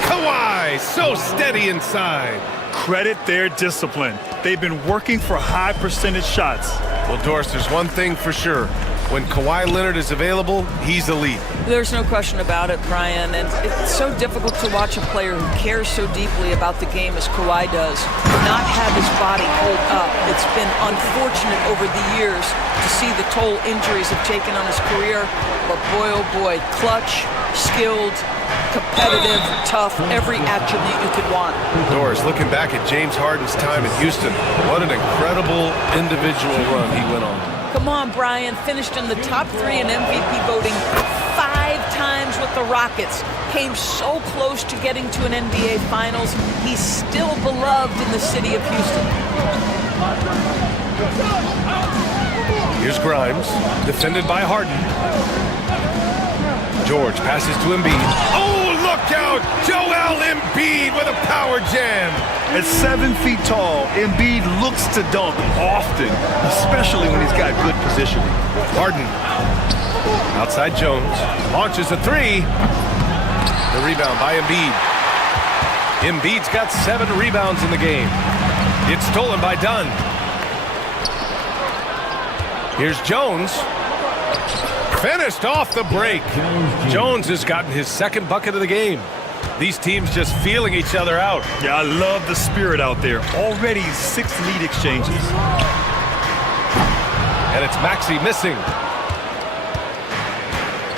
Kawhi, so steady inside. Credit their discipline. They've been working for high percentage shots. Well, Doris, there's one thing for sure. When Kawhi Leonard is available, he's elite. There's no question about it, Brian. And it's so difficult to watch a player who cares so deeply about the game as Kawhi does not have his body hold up. It's been unfortunate over the years to see the toll injuries have taken on his career. But boy, oh boy, clutch, skilled, competitive, tough, every attribute you could want. Doris, looking back at James Harden's time in Houston, what an incredible individual run he went on. Come on, Brian. Finished in the top 3 in MVP voting 5 times with the Rockets. Came so close to getting to an NBA Finals. He's still beloved in the city of Houston. Here's Grimes, defended by Harden. George passes to Embiid. Oh, look out! Joel Embiid with a power jam. At 7 feet tall, Embiid looks to dunk often, especially when he's got good positioning. Harden, outside Jones, launches a 3. The rebound by Embiid. Embiid's got 7 rebounds in the game. It's stolen by Dunn. Here's Jones. Finished off the break. Jones has gotten his 2nd bucket of the game. These teams just feeling each other out. Yeah, I love the spirit out there. Already 6 lead exchanges. And it's Maxey missing.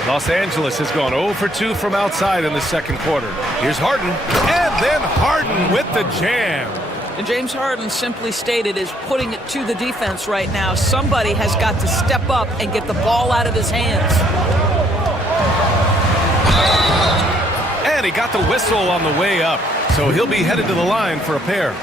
Los Angeles has gone 0 for 2 from outside in the 2nd quarter. Here's Harden. And then Harden with the jam. And James Harden, simply stated, is putting it to the defense right now. Somebody has got to step up and get the ball out of his hands. And he got the whistle on the way up. So he'll be headed to the line for a pair.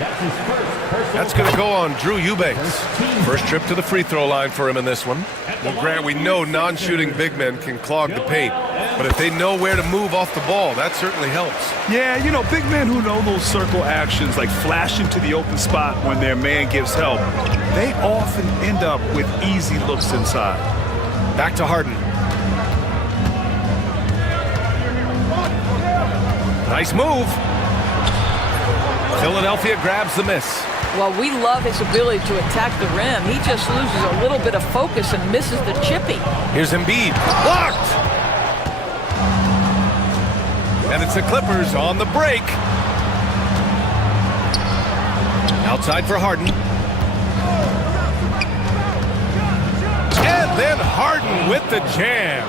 That's going to go on Drew Eubanks. First trip to the free throw line for him in this one. Well, Grant, we know non-shooting big men can clog the paint. But if they know where to move off the ball, that certainly helps. Yeah, you know, big men who know those circle actions, like flashing to the open spot when their man gives help, they often end up with easy looks inside. Back to Harden. Nice move. Philadelphia grabs the miss. Well, we love his ability to attack the rim. He just loses a little bit of focus and misses the chippy. Here's Embiid. Blocked! And it's the Clippers on the break. Outside for Harden. And then Harden with the jam.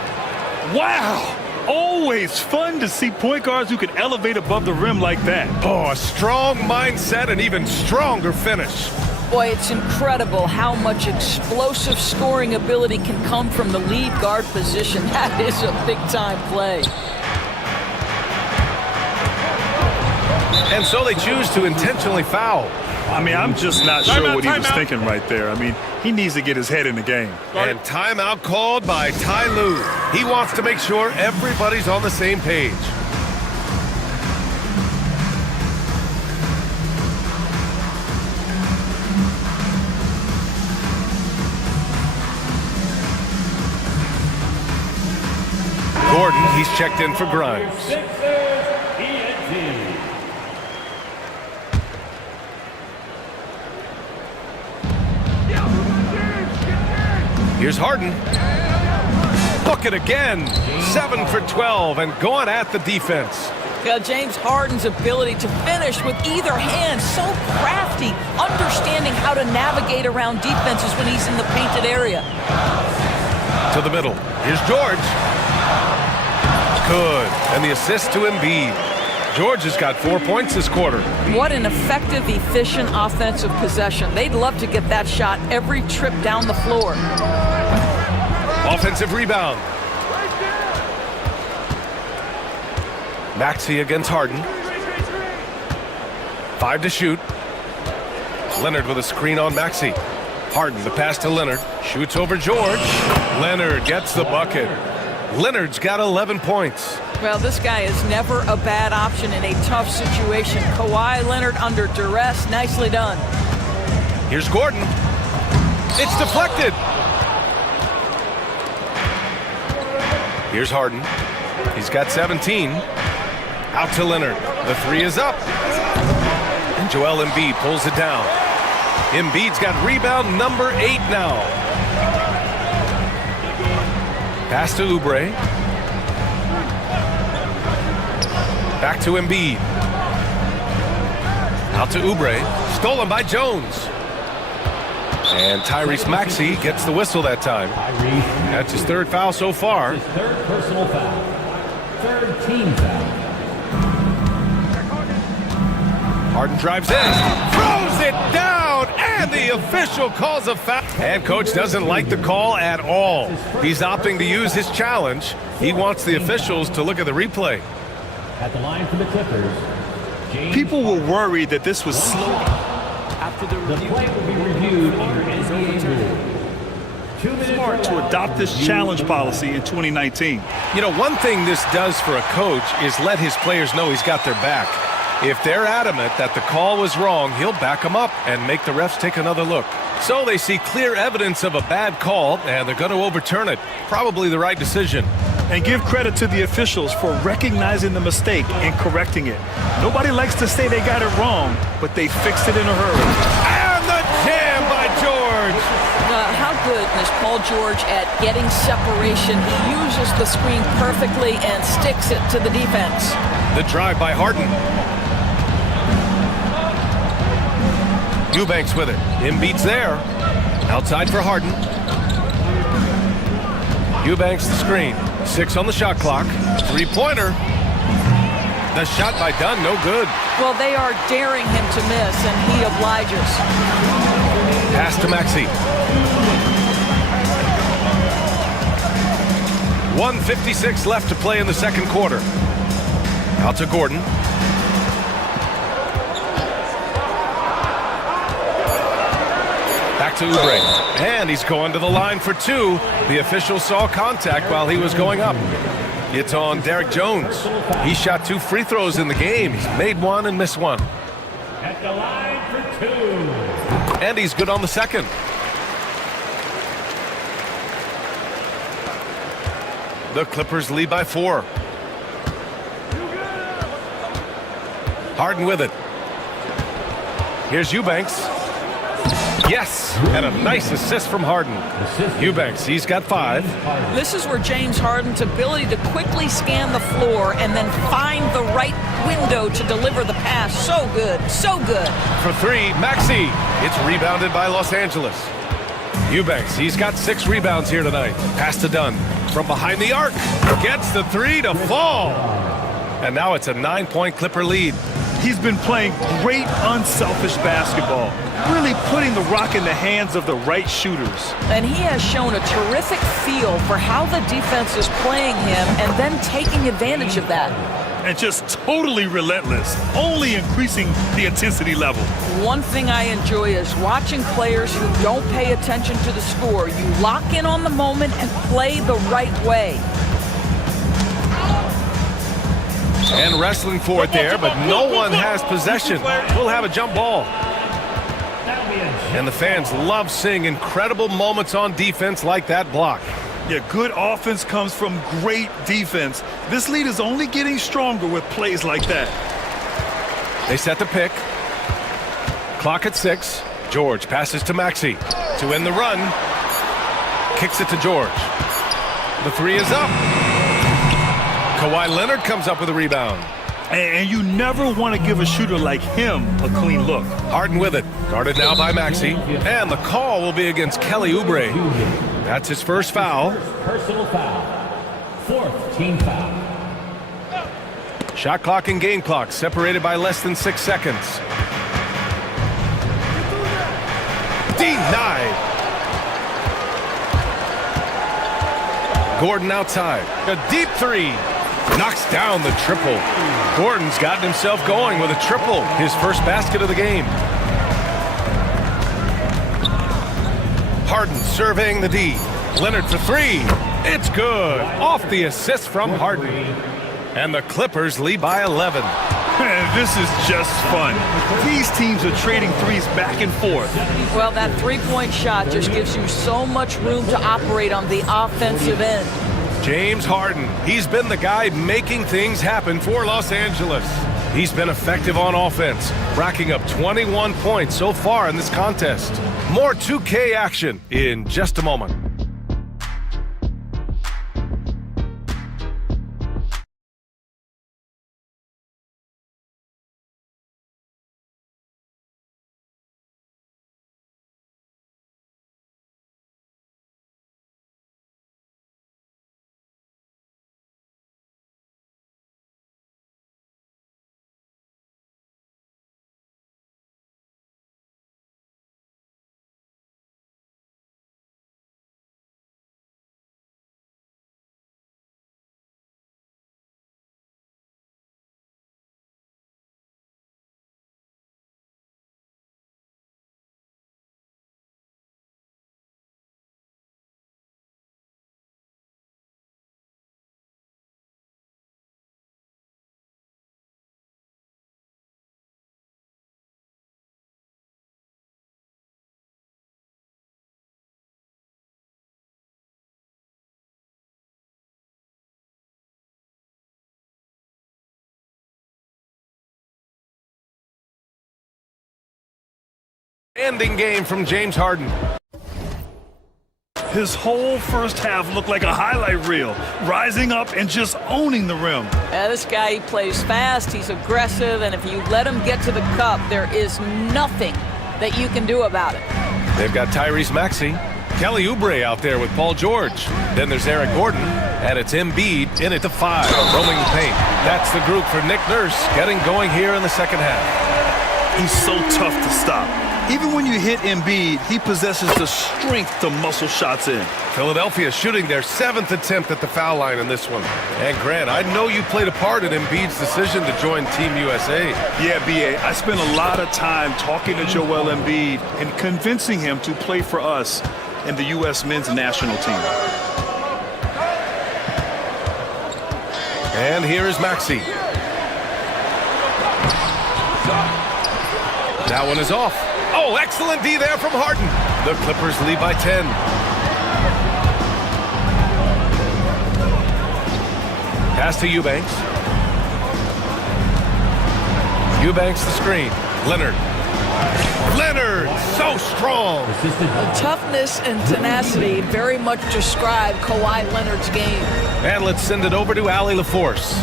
Wow! Always fun to see point guards who can elevate above the rim like that. Oh, a strong mindset and even stronger finish. Boy, it's incredible how much explosive scoring ability can come from the lead guard position. That is a big-time play. And so they choose to intentionally foul. I mean, I'm just not sure what he was thinking right there. I mean, he needs to get his head in the game. And timeout called by Ty Lue. He wants to make sure everybody's on the same page. Gordon, he's checked in for Grimes. Here's Harden. Book it again. 7 for 12 and going at the defense. James Harden's ability to finish with either hand, so crafty, understanding how to navigate around defenses when he's in the painted area. To the middle. Here's George. Good. And the assist to Embiid. George has got 4 points this quarter. What an effective, efficient offensive possession. They'd love to get that shot every trip down the floor. Offensive rebound. Maxey against Harden. 5 to shoot. Leonard with a screen on Maxey. Harden, the pass to Leonard. Shoots over George. Leonard gets the bucket. Leonard's got 11 points. Well, this guy is never a bad option in a tough situation. Kawhi Leonard under duress. Nicely done. Here's Gordon. It's deflected. Here's Harden. He's got 17. Out to Leonard. The three is up. And Joel Embiid pulls it down. Embiid's got rebound number 8 now. Pass to Oubre. Back to Embiid. Out to Oubre. Stolen by Jones. And Tyrese Maxey gets the whistle that time. That's his 3rd foul so far. His 3rd personal foul. 3rd team foul. Harden drives in, throws it down, and the official calls a foul. And coach doesn't like the call at all. He's opting to use his challenge. He wants the officials to look at the replay. At the line for the Clippers, People were worried that this was slow. after the play will be reviewed under NBA rule. 2 minutes Smart to adopt this challenge policy in 2019. You know, one thing this does for a coach is let his players know he's got their back. If they're adamant that the call was wrong, he'll back them up and make the refs take another look. So they see clear evidence of a bad call, and they're going to overturn it. Probably the right decision. And give credit to the officials for recognizing the mistake and correcting it. Nobody likes to say they got it wrong, but they fixed it in a hurry. And the jam by George! How good is Paul George at getting separation? He uses the screen perfectly and sticks it to the defense. The drive by Harden. Eubanks with it. Embiid's there. Outside for Harden. Eubanks the screen. 6 on the shot clock. 3-pointer. The shot by Dunn, no good. Well, they are daring him to miss, and he obliges. Pass to Maxey. 1:56 left to play in the second quarter. Out to Gordon. Back to Oubre. And he's going to the line for 2. The official saw contact while he was going up. It's on Derek Jones. He shot 2 free throws in the game. He's made 1 and missed 1. At the line for 2. And he's good on the second. The Clippers lead by 4. Harden with it. Here's Eubanks. Yes, and a nice assist from Harden. Eubanks, he's got 5. This is where James Harden's ability to quickly scan the floor and then find the right window to deliver the pass. So good, so good. For 3, Maxey. It's rebounded by Los Angeles. Eubanks, he's got 6 rebounds here tonight. Pass to Dunn. From behind the arc. Gets the 3 to fall. And now it's a 9-point Clipper lead. He's been playing great unselfish basketball, really putting the rock in the hands of the right shooters. And he has shown a terrific feel for how the defense is playing him and then taking advantage of that. And just totally relentless, only increasing the intensity level. One thing I enjoy is watching players who don't pay attention to the score. You lock in on the moment and play the right way. And wrestling for it there, but no one has possession. We'll have a jump ball. And the fans love seeing incredible moments on defense like that block. Yeah, good offense comes from great defense. This lead is only getting stronger with plays like that. They set the pick. Clock at 6. George passes to Maxey to end the run. Kicks it to George. The three is up. Kawhi Leonard comes up with a rebound. And you never want to give a shooter like him a clean look. Harden with it. Guarded now by Maxey. And the call will be against Kelly Oubre. That's his first foul. Personal foul. Fourth team foul. Shot clock and game clock separated by less than 6 seconds. Denied. Gordon outside. A deep three. Knocks down the triple. Gordon's gotten himself going with a triple. His first basket of the game. Harden surveying the D. Leonard for three. It's good. Off the assist from Harden. And the Clippers lead by 11. Man, this is just fun. These teams are trading threes back and forth. Well, that three-point shot just gives you so much room to operate on the offensive end. James Harden, he's been the guy making things happen for Los Angeles. He's been effective on offense, racking up 21 points so far in this contest. More 2K action in just a moment. Ending game from James Harden. His whole first half looked like a highlight reel, rising up and just owning the rim. This guy, he plays fast, he's aggressive, and if you let him get to the cup, there is nothing that you can do about it. They've got Tyrese Maxey, Kelly Oubre out there with Paul George. Then there's Eric Gordon, and it's Embiid in at the 5, roaming the paint. That's the group for Nick Nurse getting going here in the second half. He's so tough to stop. Even when you hit Embiid, he possesses the strength to muscle shots in. Philadelphia shooting their 7th attempt at the foul line in this one. And Grant, I know you played a part in Embiid's decision to join Team USA. Yeah, B.A., I spent a lot of time talking to Joel Embiid and convincing him to play for us in the U.S. men's national team. And here is Maxey. That one is off. Oh, excellent D there from Harden. The Clippers lead by 10. Pass to Eubanks. Eubanks the screen. Leonard. Leonard, so strong. Toughness and tenacity very much describe Kawhi Leonard's game. And let's send it over to Allie LaForce.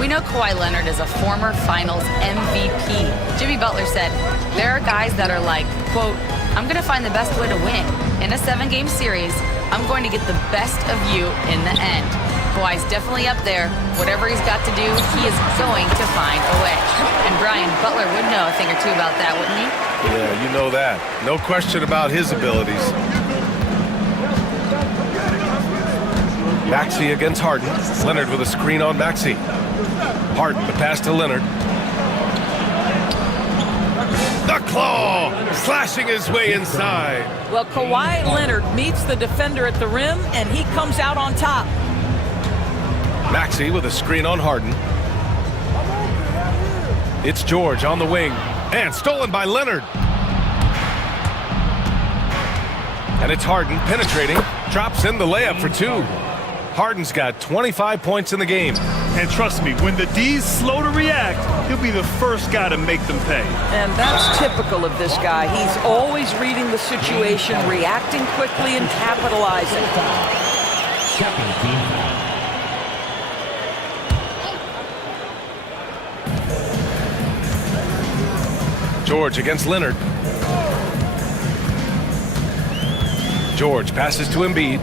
We know Kawhi Leonard is a former Finals MVP. Jimmy Butler said, there are guys that are like, quote, I'm going to find the best way to win. In a 7-game series, I'm going to get the best of you in the end. Kawhi's definitely up there. Whatever he's got to do, he is going to find a way. And Brian, Butler would know a thing or two about that, wouldn't he? Yeah, you know that. No question about his abilities. Maxey against Harden. Leonard with a screen on Maxey. Harden, the pass to Leonard. The claw, slashing his way inside. Well, Kawhi Leonard meets the defender at the rim, and he comes out on top. Maxey with a screen on Harden. It's George on the wing, and stolen by Leonard. And it's Harden penetrating, drops in the layup for 2. Harden's got 25 points in the game. And trust me, when the D's slow to react, he'll be the first guy to make them pay. And that's typical of this guy. He's always reading the situation, reacting quickly and capitalizing. Second team foul. George against Leonard. George passes to Embiid.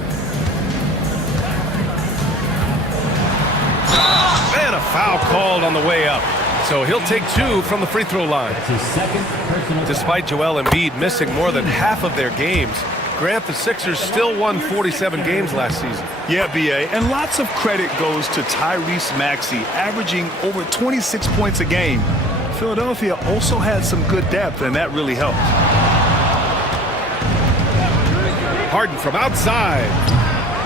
And a foul called on the way up. So he'll take 2 from the free throw line. That's his second personal. Despite Joel Embiid missing more than half of their games, Grant, the Sixers still won 47 games last season. Yeah, B.A., and lots of credit goes to Tyrese Maxey, averaging over 26 points a game. Philadelphia also had some good depth, and that really helped. Harden from outside.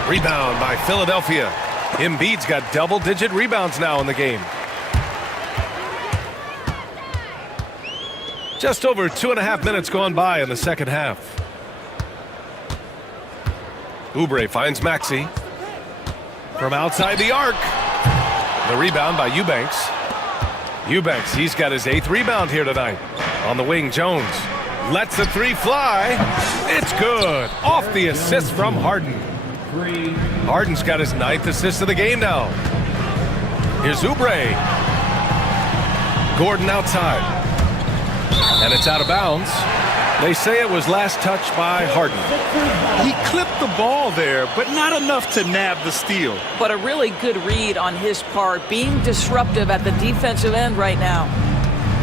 Rebound by Philadelphia. Embiid's got double-digit rebounds now in the game. Just over 2.5 minutes gone by in the second half. Oubre finds Maxey. From outside the arc. The rebound by Eubanks. Eubanks, he's got his 8th rebound here tonight. On the wing, Jones lets the 3 fly. It's good. Off the assist from Harden. Harden's got his 9th assist of the game now. Here's Oubre. Gordon outside. And it's out of bounds. They say it was last touched by Harden. He clipped the ball there, but not enough to nab the steal. But a really good read on his part, being disruptive at the defensive end right now.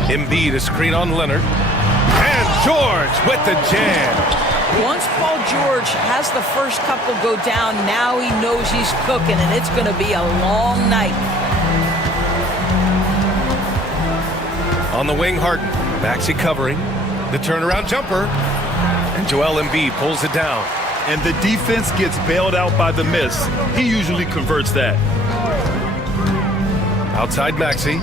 Embiid a screen on Leonard. And George with the jam. Once Paul George has the first couple go down, now he knows he's cooking, and it's going to be a long night. On the wing, Harden. Maxey covering. The turnaround jumper. And Joel Embiid pulls it down. And the defense gets bailed out by the miss. He usually converts that. Outside Maxey.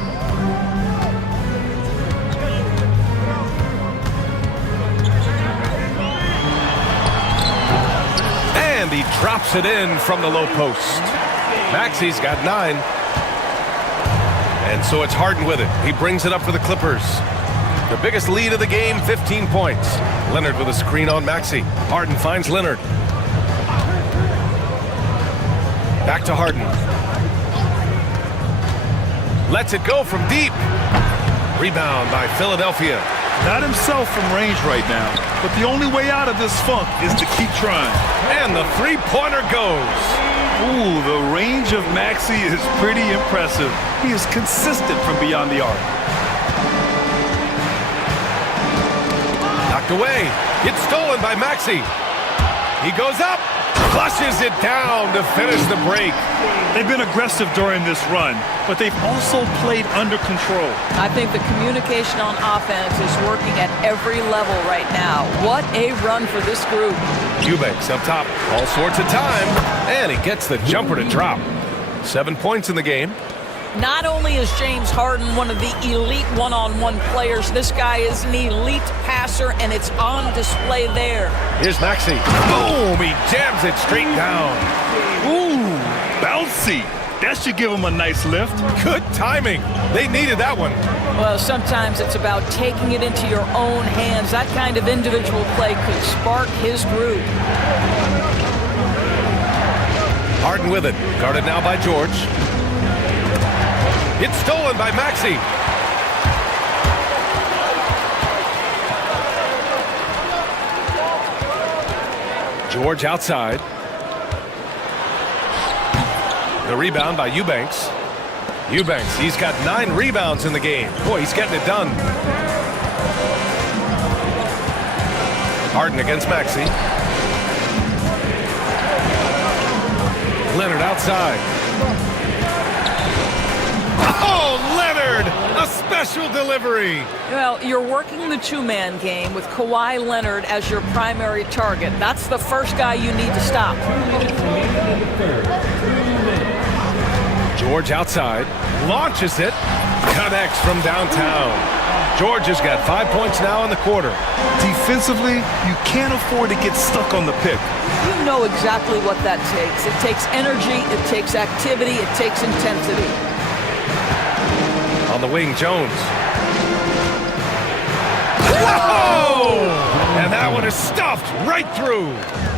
And he drops it in from the low post. Maxey's got 9. And so it's Harden with it. He brings it up for the Clippers. The biggest lead of the game, 15 points. Leonard with a screen on Maxey. Harden finds Leonard. Back to Harden. Lets it go from deep. Rebound by Philadelphia. Not himself from range right now, but the only way out of this funk is to keep trying. And the 3-pointer goes. Ooh, the range of Maxey is pretty impressive. He is consistent from beyond the arc. Knocked away. It's stolen by Maxey. He goes up. Flushes it down to finish the break. They've been aggressive during this run, but they've also played under control. I think the communication on offense is working at every level right now. What a run for this group. Eubanks up top. All sorts of time. And he gets the jumper to drop. 7 points in the game. Not only is James Harden one of the elite one-on-one players, this guy is an elite passer, and it's on display there. Here's Maxey. Boom! He jams it straight down. Ooh, bouncy. That should give him a nice lift. Good timing. They needed that one. Well, sometimes it's about taking it into your own hands. That kind of individual play could spark his group. Harden with it. Guarded now by George. It's stolen by Maxey. George outside. The rebound by Eubanks. Eubanks, he's got 9 rebounds in the game. Boy, he's getting it done. Harden against Maxey. Leonard outside. Oh, Leonard! A special delivery! Well, you're working the two-man game with Kawhi Leonard as your primary target. That's the first guy you need to stop. George outside. Launches it. Connects from downtown. George has got 5 points now in the quarter. Defensively, you can't afford to get stuck on the pick. You know exactly what that takes. It takes energy, it takes activity, it takes intensity. On the wing, Jones. Whoa! And that one is stuffed right through.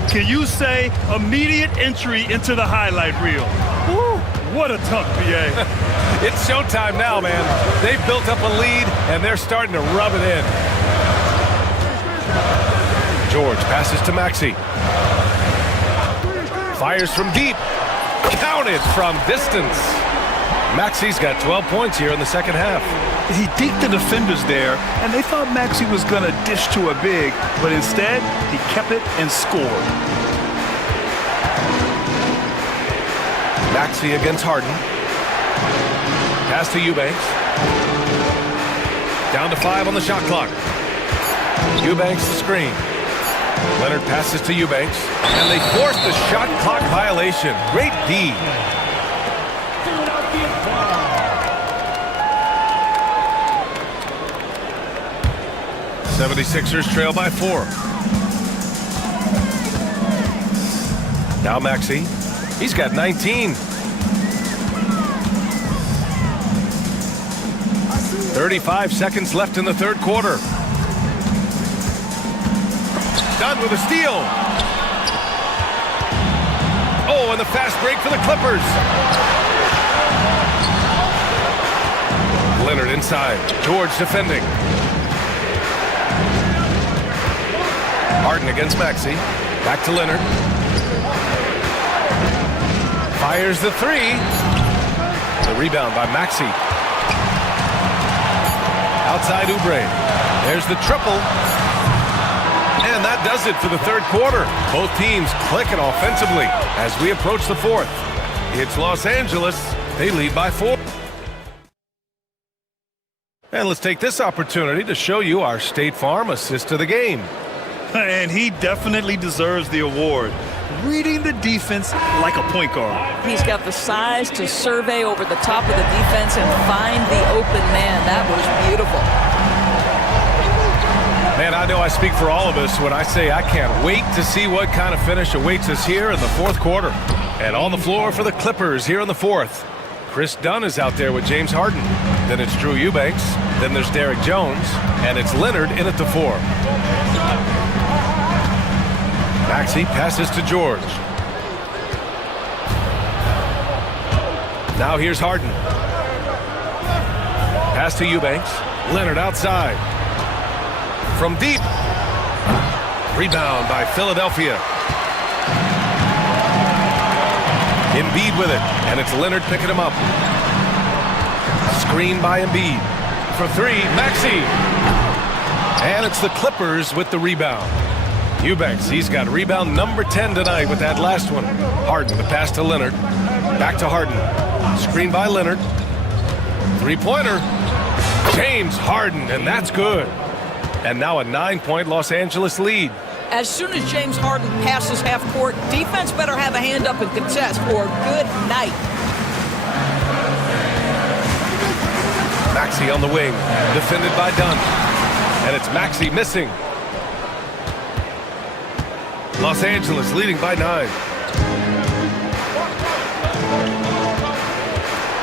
Can you say immediate entry into the highlight reel? Woo, what a tuck, BA. It's showtime now, man. They've built up a lead, and they're starting to rub it in. George passes to Maxey. Fires from deep. Counted from distance. Maxey's got 12 points here in the second half. He deked the defenders there, and they thought Maxey was going to dish to a big, but instead, he kept it and scored. Maxey against Harden. Pass to Eubanks. Down to 5 on the shot clock. Eubanks the screen. Leonard passes to Eubanks, and they force the shot clock violation. Great D. 76ers trail by 4. Now Maxey. He's got 19. 35 seconds left in the third quarter. Done with a steal. Oh, and the fast break for the Clippers. Leonard inside. George defending. Harden against Maxey. Back to Leonard. Fires the three. The rebound by Maxey. Outside Oubre. There's the triple. And that does it for the third quarter. Both teams clicking offensively as we approach the fourth. It's Los Angeles. They lead by 4. And let's take this opportunity to show you our State Farm assist to the game. And he definitely deserves the award. Reading the defense like a point guard. He's got the size to survey over the top of the defense and find the open man. That was beautiful. Man, I know I speak for all of us when I say I can't wait to see what kind of finish awaits us here in the fourth quarter. And on the floor for the Clippers here in the fourth. Chris Dunn is out there with James Harden. Then it's Drew Eubanks. Then there's Derek Jones. And it's Leonard in at the 4. Maxey passes to George. Now here's Harden. Pass to Eubanks. Leonard outside. From deep. Rebound by Philadelphia. Embiid with it, and it's Leonard picking him up. Screen by Embiid. For 3, Maxey. And it's the Clippers with the rebound. Eubanks, he's got rebound number 10 tonight with that last one. Harden, the pass to Leonard. Back to Harden. Screen by Leonard. Three-pointer. James Harden, and that's good. And now a 9-point Los Angeles lead. As soon as James Harden passes half court, defense better have a hand up and contest or good night. Maxey on the wing, defended by Dunn. And it's Maxey missing. Los Angeles leading by 9.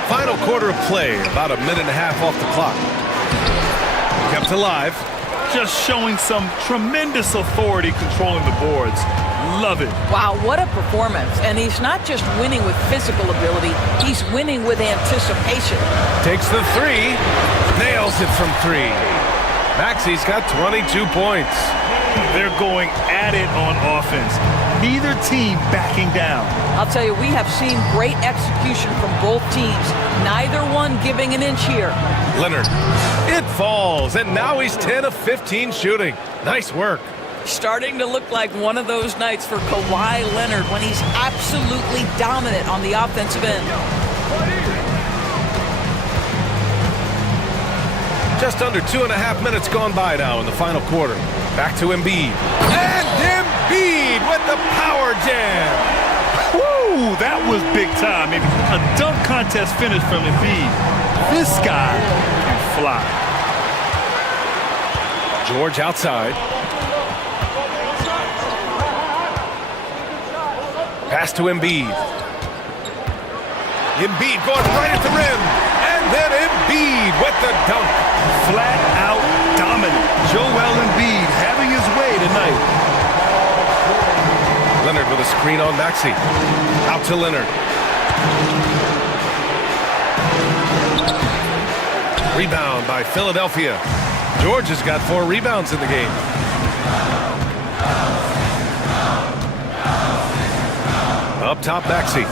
Final quarter of play, about a minute and a half off the clock. Kept alive. Just showing some tremendous authority controlling the boards. Love it. Wow, what a performance. And he's not just winning with physical ability, he's winning with anticipation. Takes the 3, nails it from 3. Maxey's got 22 points. They're going at it on offense. Neither team backing down. I'll tell you, we have seen great execution from both teams. Neither one giving an inch here. Leonard, it falls, and now he's 10 of 15 shooting. Nice work. Starting to look like one of those nights for Kawhi Leonard when he's absolutely dominant on the offensive end. Just under 2.5 minutes gone by now in the final quarter. Back to Embiid. And Embiid with the power jam. Woo, that was big time. Maybe a dunk contest finish from Embiid. This guy can fly. George outside. Pass to Embiid. Embiid going right at the rim. And then Embiid Embiid with the dunk. Flat out dominant. Joel Embiid having his way tonight. Leonard with a screen on Maxey. Out to Leonard. Rebound by Philadelphia. George has got 4 rebounds in the game. Up top, Maxey.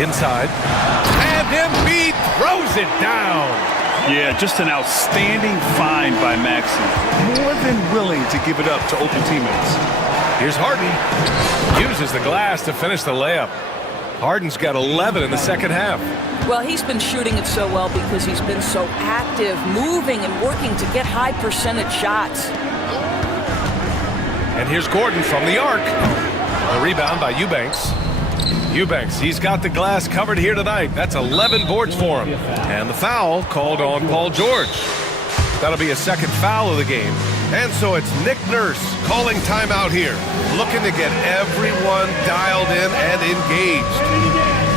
Inside. And Embiid throws it down. Yeah, just an outstanding find by Maxey. More than willing to give it up to open teammates. Here's Harden. Uses the glass to finish the layup. Harden's got 11 in the second half. Well, he's been shooting it so well because he's been so active, moving and working to get high percentage shots. And here's Gordon from the arc. A rebound by Eubanks. Eubanks, he's got the glass covered here tonight. That's 11 boards for him. And the foul called on Paul George. That'll be a second foul of the game. And so it's Nick Nurse calling timeout here, looking to get everyone dialed in and engaged.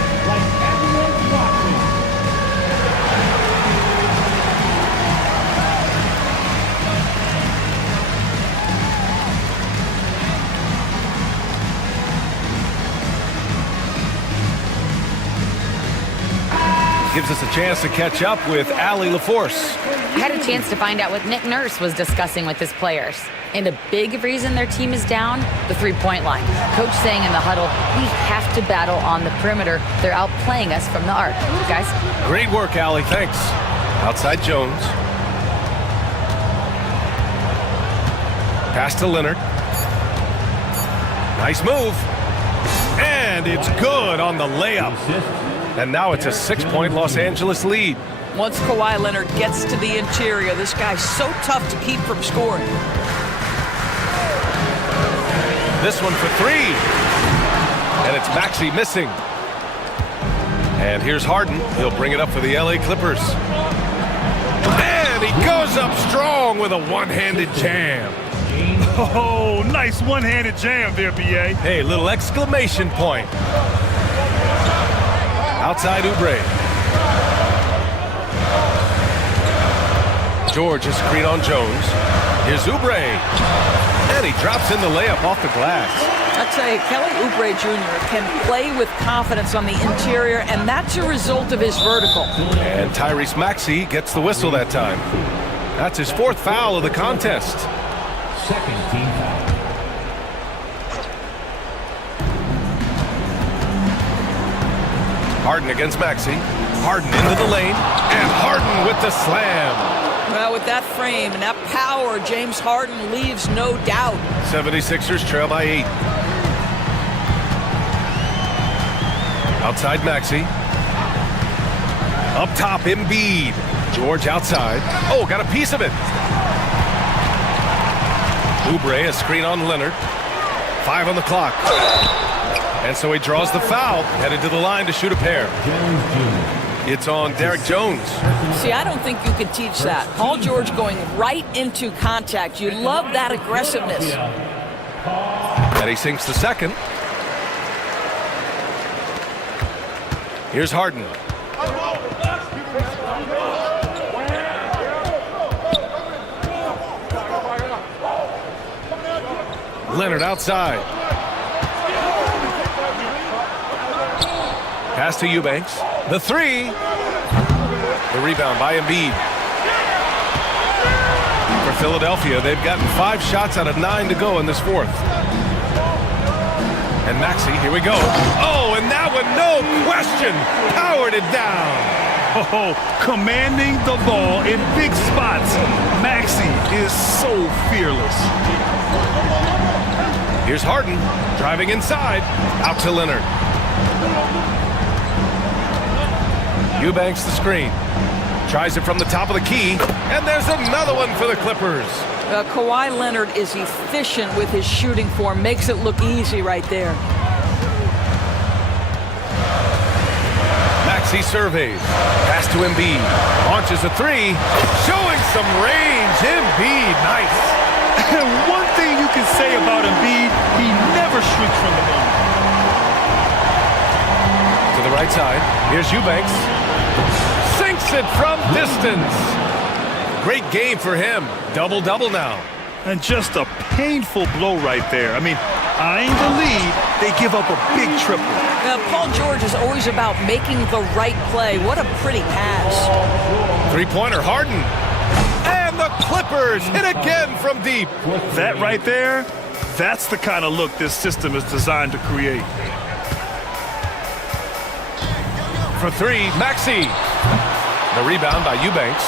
Gives us a chance to catch up with Allie LaForce. I had a chance to find out what Nick Nurse was discussing with his players. And a big reason their team is down, the three-point line. Coach saying in the huddle, we have to battle on the perimeter. They're outplaying us from the arc. Guys? Great work, Allie. Thanks. Outside Jones. Pass to Leonard. Nice move. And it's good on the layup. And now it's a 6-point Los Angeles lead. Once Kawhi Leonard gets to the interior, this guy's so tough to keep from scoring. This one for 3. And it's Maxey missing. And here's Harden. He'll bring it up for the LA Clippers. And he goes up strong with a one-handed jam. Oh, nice one-handed jam there, B.A. Hey, little exclamation point. Outside Oubre. George is screen on Jones. Here's Oubre. And he drops in the layup off the glass. I tell you, Kelly Oubre Jr. can play with confidence on the interior, and that's a result of his vertical. And Tyrese Maxey gets the whistle that time. That's his 4th foul of the contest. Second team foul. Harden against Maxey. Harden into the lane. And Harden with the slam. Well, with that frame and that power, James Harden leaves no doubt. 76ers trail by 8. Outside Maxey. Up top, Embiid. George outside. Oh, got a piece of it. Oubre, a screen on Leonard. 5 on the clock. And so he draws the foul, headed to the line to shoot a pair. It's on Derek Jones. See, I don't think you can teach that. Paul George going right into contact. You love that aggressiveness. And he sinks the second. Here's Harden. Leonard outside. Pass to Eubanks. The 3. The rebound by Embiid. For Philadelphia, they've gotten 5 shots out of 9 to go in this 4th. And Maxey, here we go. Oh, and that one, no question, powered it down. Oh, commanding the ball in big spots. Maxey is so fearless. Here's Harden, driving inside, out to Leonard. Eubanks the screen. Tries it from the top of the key, and there's another one for the Clippers. Kawhi Leonard is efficient with his shooting form, makes it look easy right there. Maxey surveys. Pass to Embiid. Launches a 3. Showing some range. Embiid, nice. One thing you can say about Embiid, he never shrinks from the moment. To the the right side. Here's Eubanks. Sinks it from distance. Great game for him. Double-double now. And just a painful blow right there. I mean, eyeing the lead, they give up a big triple. Paul George is always about making the right play. What a pretty pass. Three-pointer, Harden. And the Clippers hit again from deep. That right there, that's the kind of look this system is designed to create. For three, Maxey. The rebound by Eubanks.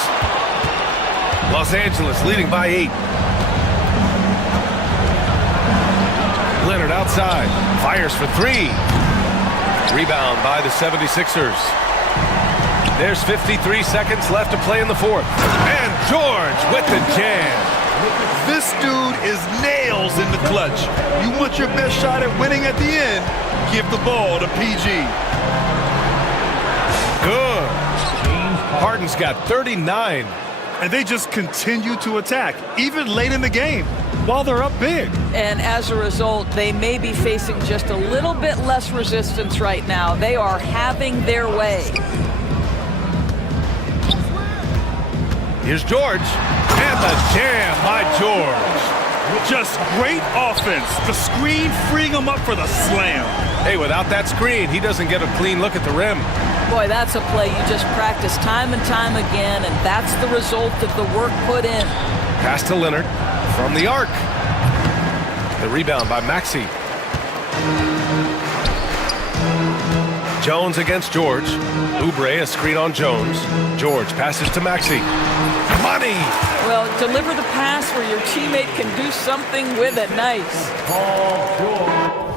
Los Angeles leading by 8. Leonard outside. Fires for 3. Rebound by the 76ers. There's 53 seconds left to play in the fourth. And George with the jam. This dude is nails in the clutch. You want your best shot at winning at the end, give the ball to PG. Good. Harden's got 39. And they just continue to attack, even late in the game, while they're up big. And as a result, they may be facing just a little bit less resistance right now. They are having their way. Here's George. And the jam by George. Just great offense. The screen freeing him up for the slam. Hey, without that screen, he doesn't get a clean look at the rim. Boy, that's a play you just practice time and time again, and that's the result of the work put in. Pass to Leonard from the arc. The rebound by Maxey. Jones against George. Oubre a screen on Jones. George passes to Maxey. Money! Well, deliver the pass where your teammate can do something with it. Nice. Paul George.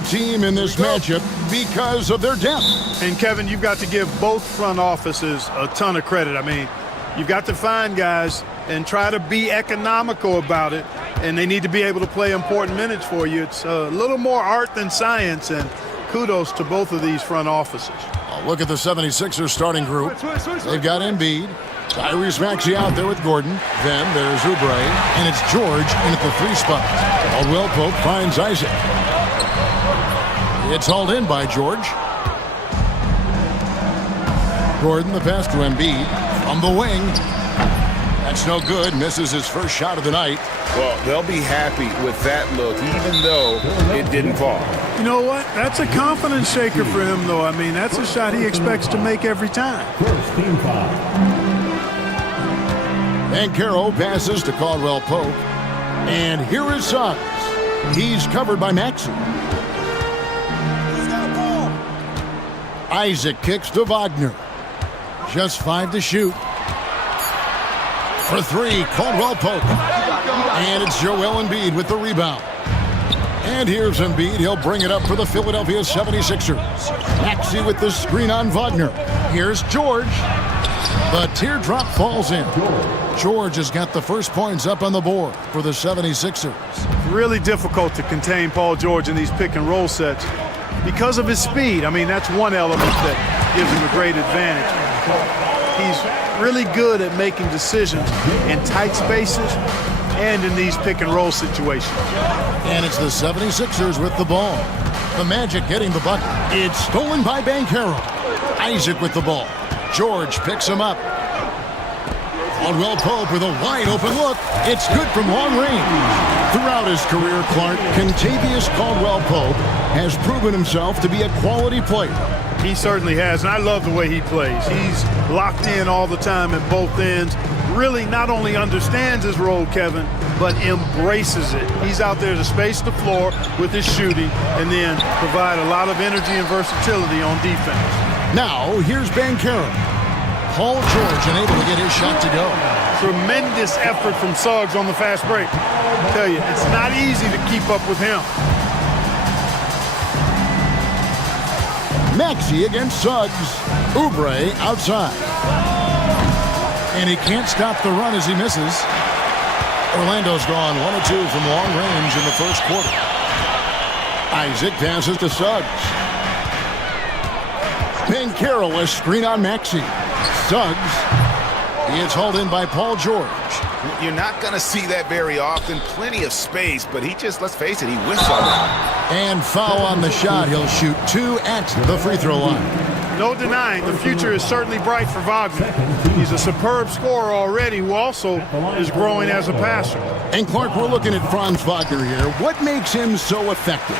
team in this matchup because of their depth. And Kevin, you've got to give both front offices a ton of credit. I mean, you've got to find guys and try to be economical about it, and they need to be able to play important minutes for you. It's a little more art than science, and kudos to both of these front offices. Look at the 76ers starting group. They've got Embiid, Tyrese Maxey out there with Gordon. Then there's Oubre, and it's George in at the 3 spot. Caldwell Pope finds Isaac. It's hauled in by George. Gordon, the pass to Embiid from the wing. That's no good. Misses his first shot of the night. Well, they'll be happy with that look, even though it didn't fall. You know what? That's a confidence shaker for him, though. I mean, that's a shot he expects to make every time. First team foul. Banchero passes to Caldwell Pope. And here is Suggs. He's covered by Maxey. Isaac kicks to Wagner. Just 5 to shoot. For 3, Caldwell Pope. And it's Joel Embiid with the rebound. And here's Embiid. He'll bring it up for the Philadelphia 76ers. Maxey with the screen on Wagner. Here's George. The teardrop falls in. George has got the first points up on the board for the 76ers. Really difficult to contain Paul George in these pick and roll sets because of his speed. I mean, that's one element that gives him a great advantage. He's really good at making decisions in tight spaces and in these pick and roll situations. And it's the 76ers with the ball. The Magic getting the bucket. It's stolen by Banchero. Isaac with the ball. George picks him up. Caldwell Pope with a wide open look. It's good from long range. Throughout his career, Clark, Kentavious Caldwell Pope has proven himself to be a quality player. He certainly has, and I love the way he plays. He's locked in all the time at both ends. Really not only understands his role, Kevin, but embraces it. He's out there to space the floor with his shooting and then provide a lot of energy and versatility on defense. Now, here's Banchero. Paul George unable to get his shot to go. Tremendous effort from Suggs on the fast break. I tell you, it's not easy to keep up with him. Maxey against Suggs. Oubre outside. And he can't stop the run as he misses. Orlando's gone 1 of 2 from long range in the first quarter. Isaac passes to Suggs. Banchero a screen on Maxey. Suggs. He is hauled in by Paul George. You're not going to see that very often. Plenty of space, but he just, let's face it, he whiffs on it. And foul on the shot. He'll shoot 2 at the free throw line. No denying, the future is certainly bright for Wagner. He's a superb scorer already who also is growing as a passer. And Clark, we're looking at Franz Wagner here. What makes him so effective?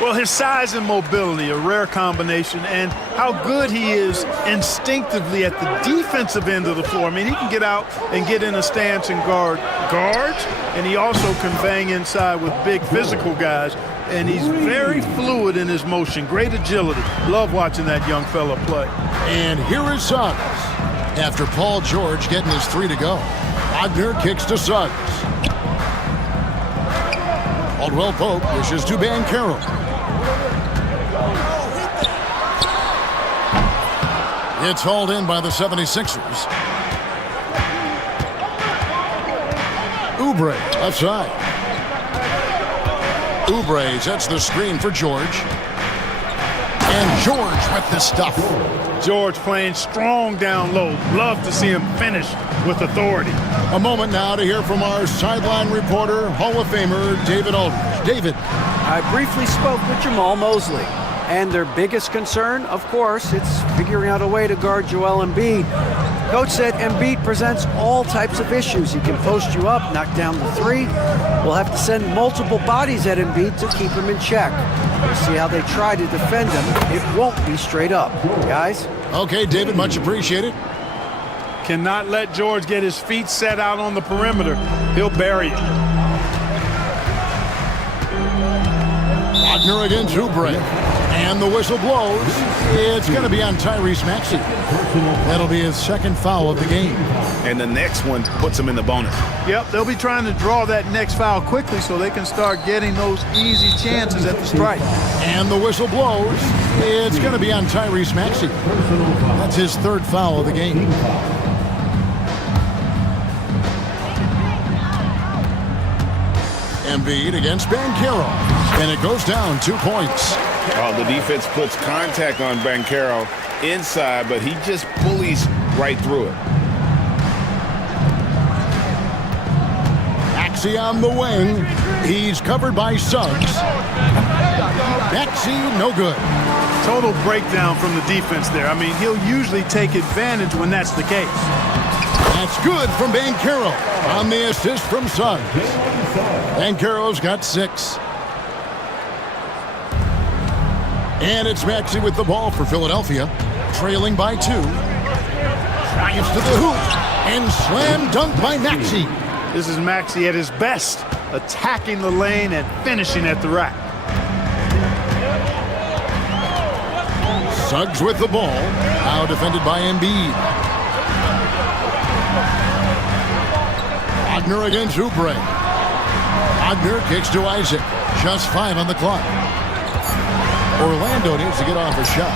Well, his size and mobility, a rare combination, and how good he is instinctively at the defensive end of the floor. I mean, he can get out and get in a stance and guard guards, and he also can bang inside with big physical guys, and he's very fluid in his motion, great agility. Love watching that young fella play. And here is Suggs. After Paul George getting his 3 to go, Wagner kicks to Suggs. Caldwell Pope wishes to Banchero. It's hauled in by the 76ers. Oubre left side. Oubre sets the screen for George. And George with the stuff. George playing strong down low. Love to see him finish with authority. A moment now to hear from our sideline reporter, Hall of Famer David Aldridge. David. I briefly spoke with Jamal Mosley. And their biggest concern, of course, it's figuring out a way to guard Joel Embiid. Coach said Embiid presents all types of issues. He can post you up, knock down the 3. We'll have to send multiple bodies at Embiid to keep him in check. We'll see how they try to defend him. It won't be straight up. Guys? Okay, David, much appreciated. Cannot let George get his feet set out on the perimeter. He'll bury it. Wagner against Oubre. And the whistle blows. It's going to be on Tyrese Maxey. That'll be his second foul of the game. And the next one puts him in the bonus. Yep, they'll be trying to draw that next foul quickly so they can start getting those easy chances at the strike. And the whistle blows. It's going to be on Tyrese Maxey. That's his third foul of the game. Embiid against Banchero. And it goes down 2 points. Oh, the defense puts contact on Banchero inside, but he just bullies right through it. Maxey on the wing. He's covered by Suggs. Maxey, no good. Total breakdown from the defense there. I mean, he'll usually take advantage when that's the case. That's good from Banchero on the assist from Suggs. Banchero's got 6. And it's Maxey with the ball for Philadelphia, trailing by 2. Drives to the hoop and slam dunk by Maxey. This is Maxey at his best, attacking the lane and finishing at the rack. Suggs with the ball, now defended by Embiid. Wagner against Oubre. Wagner kicks to Isaac. Just 5 on the clock. Orlando needs to get off a shot.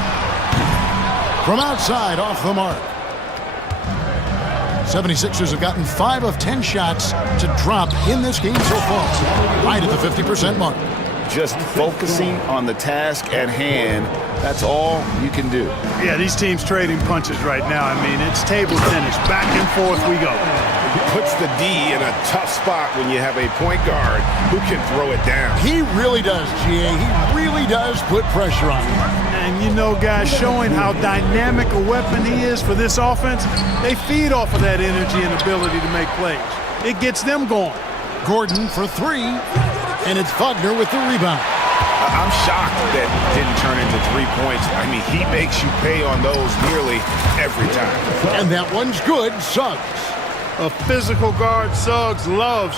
From outside, off the mark. 76ers have gotten 5 of 10 shots to drop in this game so far. Right at the 50% mark. Just focusing on the task at hand, that's all you can do. Yeah, these teams trading punches right now. I mean, it's table tennis. Back and forth we go. Puts the D in a tough spot when you have a point guard who can throw it down. He really does, GA. He really does put pressure on him. And you know, guys, showing how dynamic a weapon he is for this offense, they feed off of that energy and ability to make plays. It gets them going. Gordon for 3, and it's Wagner with the rebound. I'm shocked that didn't turn into 3 points. I mean, he makes you pay on those nearly every time. And that one's good, Suggs. A physical guard, Suggs loves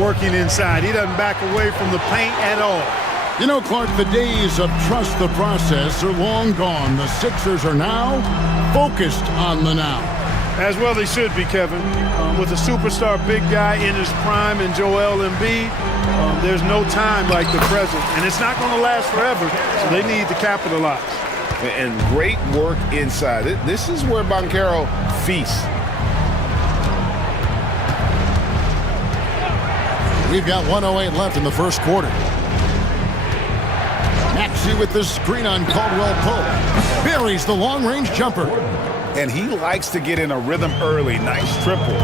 working inside. He doesn't back away from the paint at all. You know, Clark, the days of trust the process are long gone. The Sixers are now focused on the now. As well they should be, Kevin. With a superstar big guy in his prime in Joel Embiid, there's no time like the present. And it's not going to last forever, so they need to capitalize. And great work inside. This is where Banchero feasts. We've got 1:08 left in the first quarter. Maxey with the screen on Caldwell Pope. Buries the long-range jumper. And he likes to get in a rhythm early. Nice triple.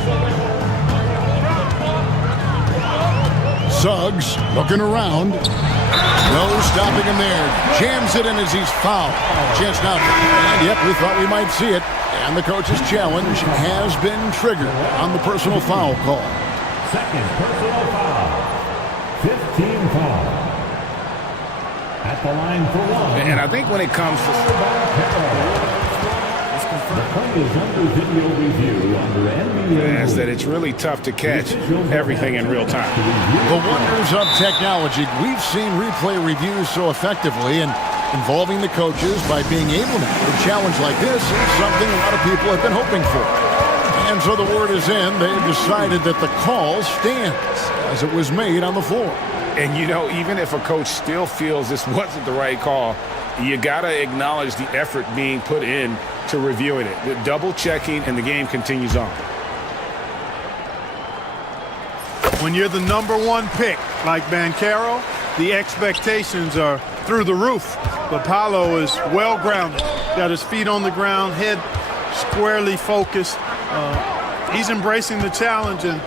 Suggs looking around. No stopping him there. Jams it in as he's fouled. Just out. And yep, we thought we might see it. And the coach's challenge has been triggered on the personal foul call. Second personal foul. 15 foul. At the line for 1. And I think when it comes to... The play is under video review under NBA. Is that it's really tough to catch everything in real time. The wonders of technology. We've seen replay reviews so effectively, and involving the coaches by being able to have a challenge like this is something a lot of people have been hoping for. And so the word is in. They've decided that the call stands as it was made on the floor. And, you know, even if a coach still feels this wasn't the right call, you got to acknowledge the effort being put in to reviewing it. The double checking, and the game continues on. When you're the #1 pick like Banchero, the expectations are through the roof. But Paolo is well grounded. Got his feet on the ground, head squarely focused. He's embracing the challenge and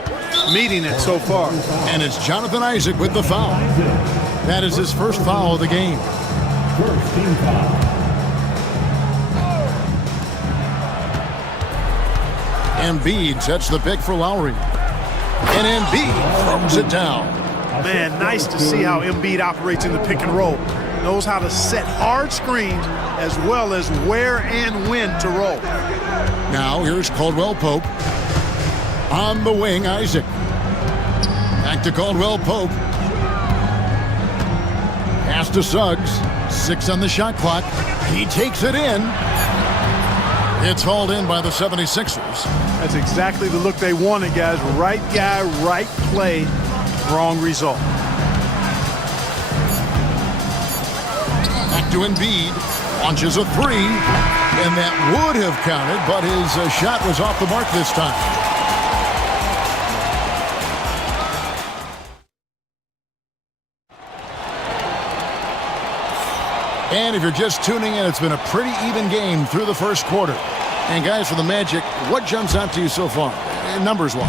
meeting it so far. And it's Jonathan Isaac with the foul. That is his first foul of the game. First team foul. Embiid sets the pick for Lowry. And Embiid throws it down. Man, nice to see how Embiid operates in the pick and roll. Knows how to set hard screens as well as where and when to roll. Now here's Caldwell Pope. On the wing, Isaac. Back to Caldwell Pope. Pass to Suggs. 6 on the shot clock. He takes it in. It's hauled in by the 76ers. That's exactly the look they wanted, guys. Right guy, right play, wrong result. Back to Embiid. Launches a three. And that would have counted, but his shot was off the mark this time. And if you're just tuning in, it's been a pretty even game through the first quarter. And guys, for the Magic, what jumps out to you so far, numbers-wise?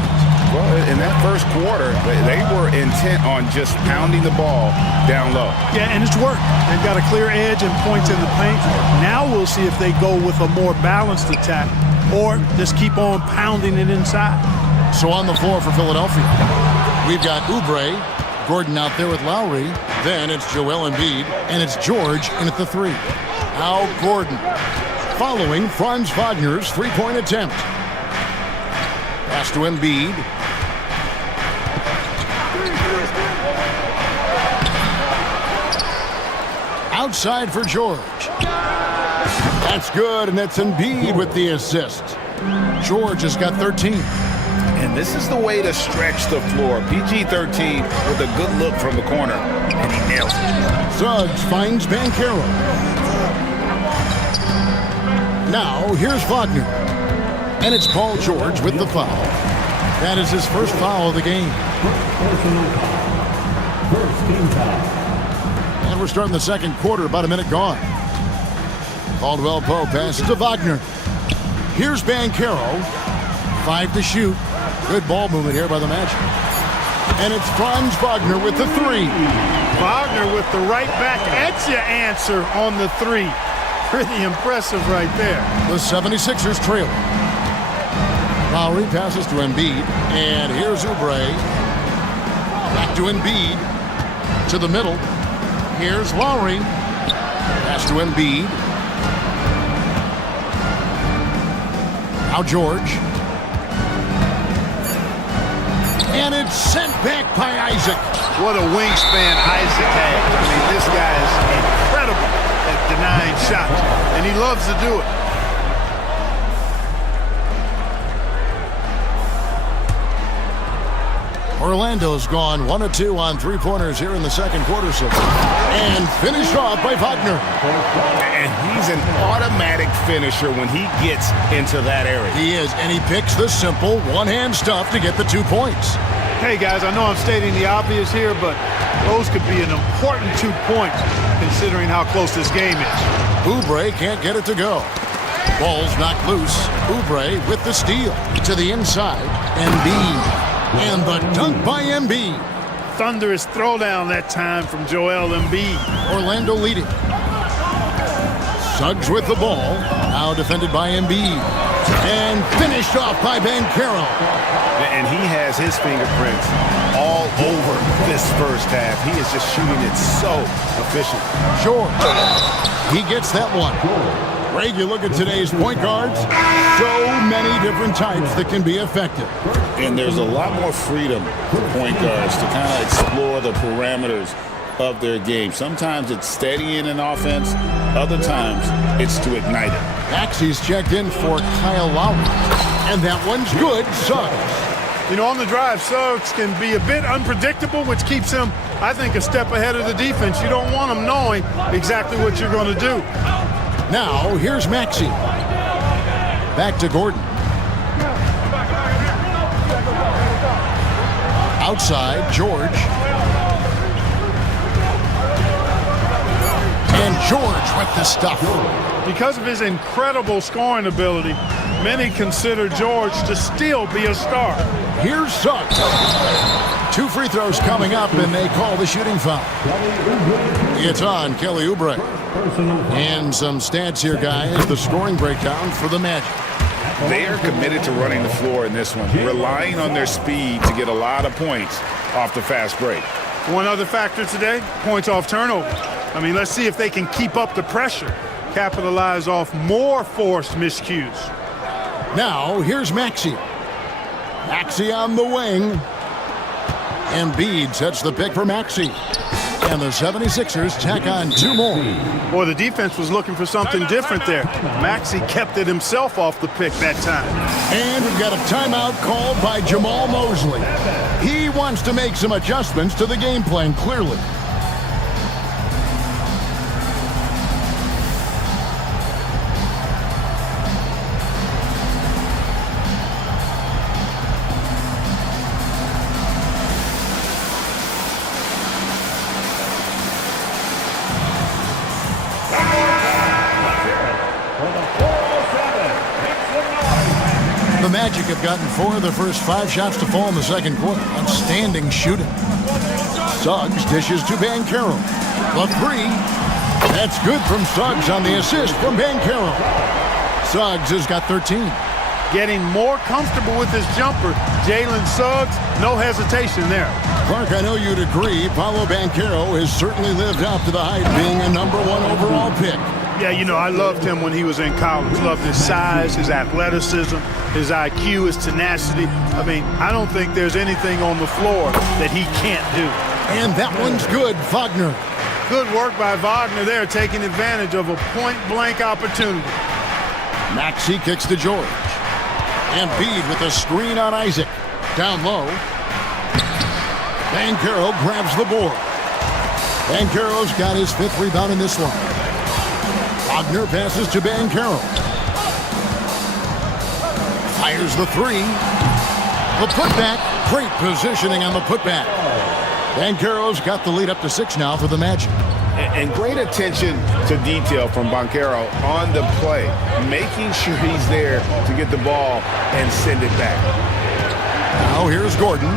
Well, in that first quarter, they were intent on just pounding the ball down low. Yeah, and it's worked. They've got a clear edge and points in the paint. Now we'll see if they go with a more balanced attack or just keep on pounding it inside. So on the floor for Philadelphia, we've got Oubre, Gordon out there with Lowry. Then it's Joel Embiid, and it's George in at the three. Now Gordon, following Franz Wagner's three-point attempt. Pass to Embiid. Outside for George. That's good, and it's Embiid with the assist. George has got 13. And this is the way to stretch the floor. PG-13 with a good look from the corner, and he nails it. Suggs finds Banchero. Now, here's Wagner. And it's Paul George with the foul. That is his first foul of the game. And we're starting the second quarter, about a minute gone. Caldwell Pope passes to Wagner. Here's Banchero. 5 to shoot. Good ball movement here by the Magic. And it's Franz Wagner with the three. Wagner with the right back at your answer on the three. Pretty impressive right there. The 76ers trail. Lowry passes to Embiid. And here's Oubre. Back to Embiid. To the middle. Here's Lowry. Pass to Embiid. Now George. And it's sent back by Isaac. What a wingspan Isaac has. I mean, this guy is incredible at denying shots, and he loves to do it. Orlando's gone 1 of 2 on three-pointers here in the second quarter so far. And finished off by Wagner. And he's an automatic finisher when he gets into that area. He is, and he picks the simple one-hand stuff to get the 2 points. Hey, guys, I know I'm stating the obvious here, but those could be an important 2 points considering how close this game is. Oubre can't get it to go. Ball's knocked loose. Oubre with the steal to the inside. Embiid. And the dunk by Embiid. Thunderous throwdown that time from Joel Embiid. Orlando leading. Suggs with the ball. Now defended by Embiid. And finished off by Banchero. And he has his fingerprints all over this first half. He is just shooting it so efficient. Sure. He gets that one. Greg, you look at today's point guards, so many different types that can be effective. And there's a lot more freedom for point guards to kind of explore the parameters of their game. Sometimes it's steadying an offense. Other times it's to ignite it. Maxey's checked in for Kyle Lowry. And that one's good. Suggs. You know, on the drive, Suggs can be a bit unpredictable, which keeps him, I think, a step ahead of the defense. You don't want him knowing exactly what you're going to do. Now, here's Maxey. Back to Gordon. Outside, George. And George with the stuff. Because of his incredible scoring ability, many consider George to still be a star. Here's Suggs. 2 free throws coming up, and they call the shooting foul. It's on Kelly Oubre. And some stats here, guys. The scoring breakdown for the Magic. They are committed to running the floor in this one, relying on their speed to get a lot of points off the fast break. One other factor today, points off turnover. I mean, let's see if they can keep up the pressure, capitalize off more forced miscues. Now, here's Maxey. Maxey on the wing. Embiid sets the pick for Maxey. And the 76ers tack on 2 more. Boy, the defense was looking for something different there. Maxey kept it himself off the pick that time. And we've got a timeout called by Jamal Mosley. He wants to make some adjustments to the game plan, clearly. The Magic have gotten 4 of their first 5 shots to fall in the second quarter. Outstanding shooting. Suggs dishes to Banchero. The 3. That's good from Suggs on the assist from Banchero. Suggs has got 13. Getting more comfortable with his jumper. Jalen Suggs, no hesitation there. Clark, I know you'd agree, Paolo Banchero has certainly lived up to the hype, being a number 1 overall pick. Yeah, you know, I loved him when he was in college. Loved his size, his athleticism, his IQ, his tenacity. I mean, I don't think there's anything on the floor that he can't do. And that one's good, Wagner. Good work by Wagner there, taking advantage of a point-blank opportunity. Maxey kicks to George. Embiid with a screen on Isaac. Down low. Banchero grabs the board. Banchero's got his 5th rebound in this one. Wagner passes to Banchero. Fires the 3. The putback. Great positioning on the putback. Banchero's got the lead up to 6 now for the Magic. And great attention to detail from Banchero on the play, making sure he's there to get the ball and send it back. Now here's Gordon.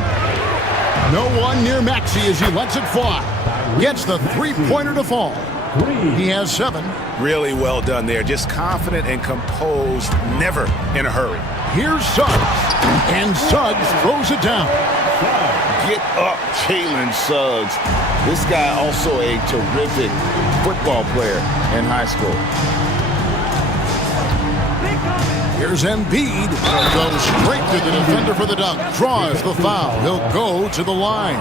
No one near Maxey as he lets it fly. Gets the 3-pointer to fall. He has 7. Really well done there. Just confident and composed, never in a hurry. Here's Suggs. And Suggs throws it down. Get up, Jalen Suggs. This guy also a terrific football player in high school. Here's Embiid. Goes straight to the defender for the dunk. Draws the foul. He'll go to the line.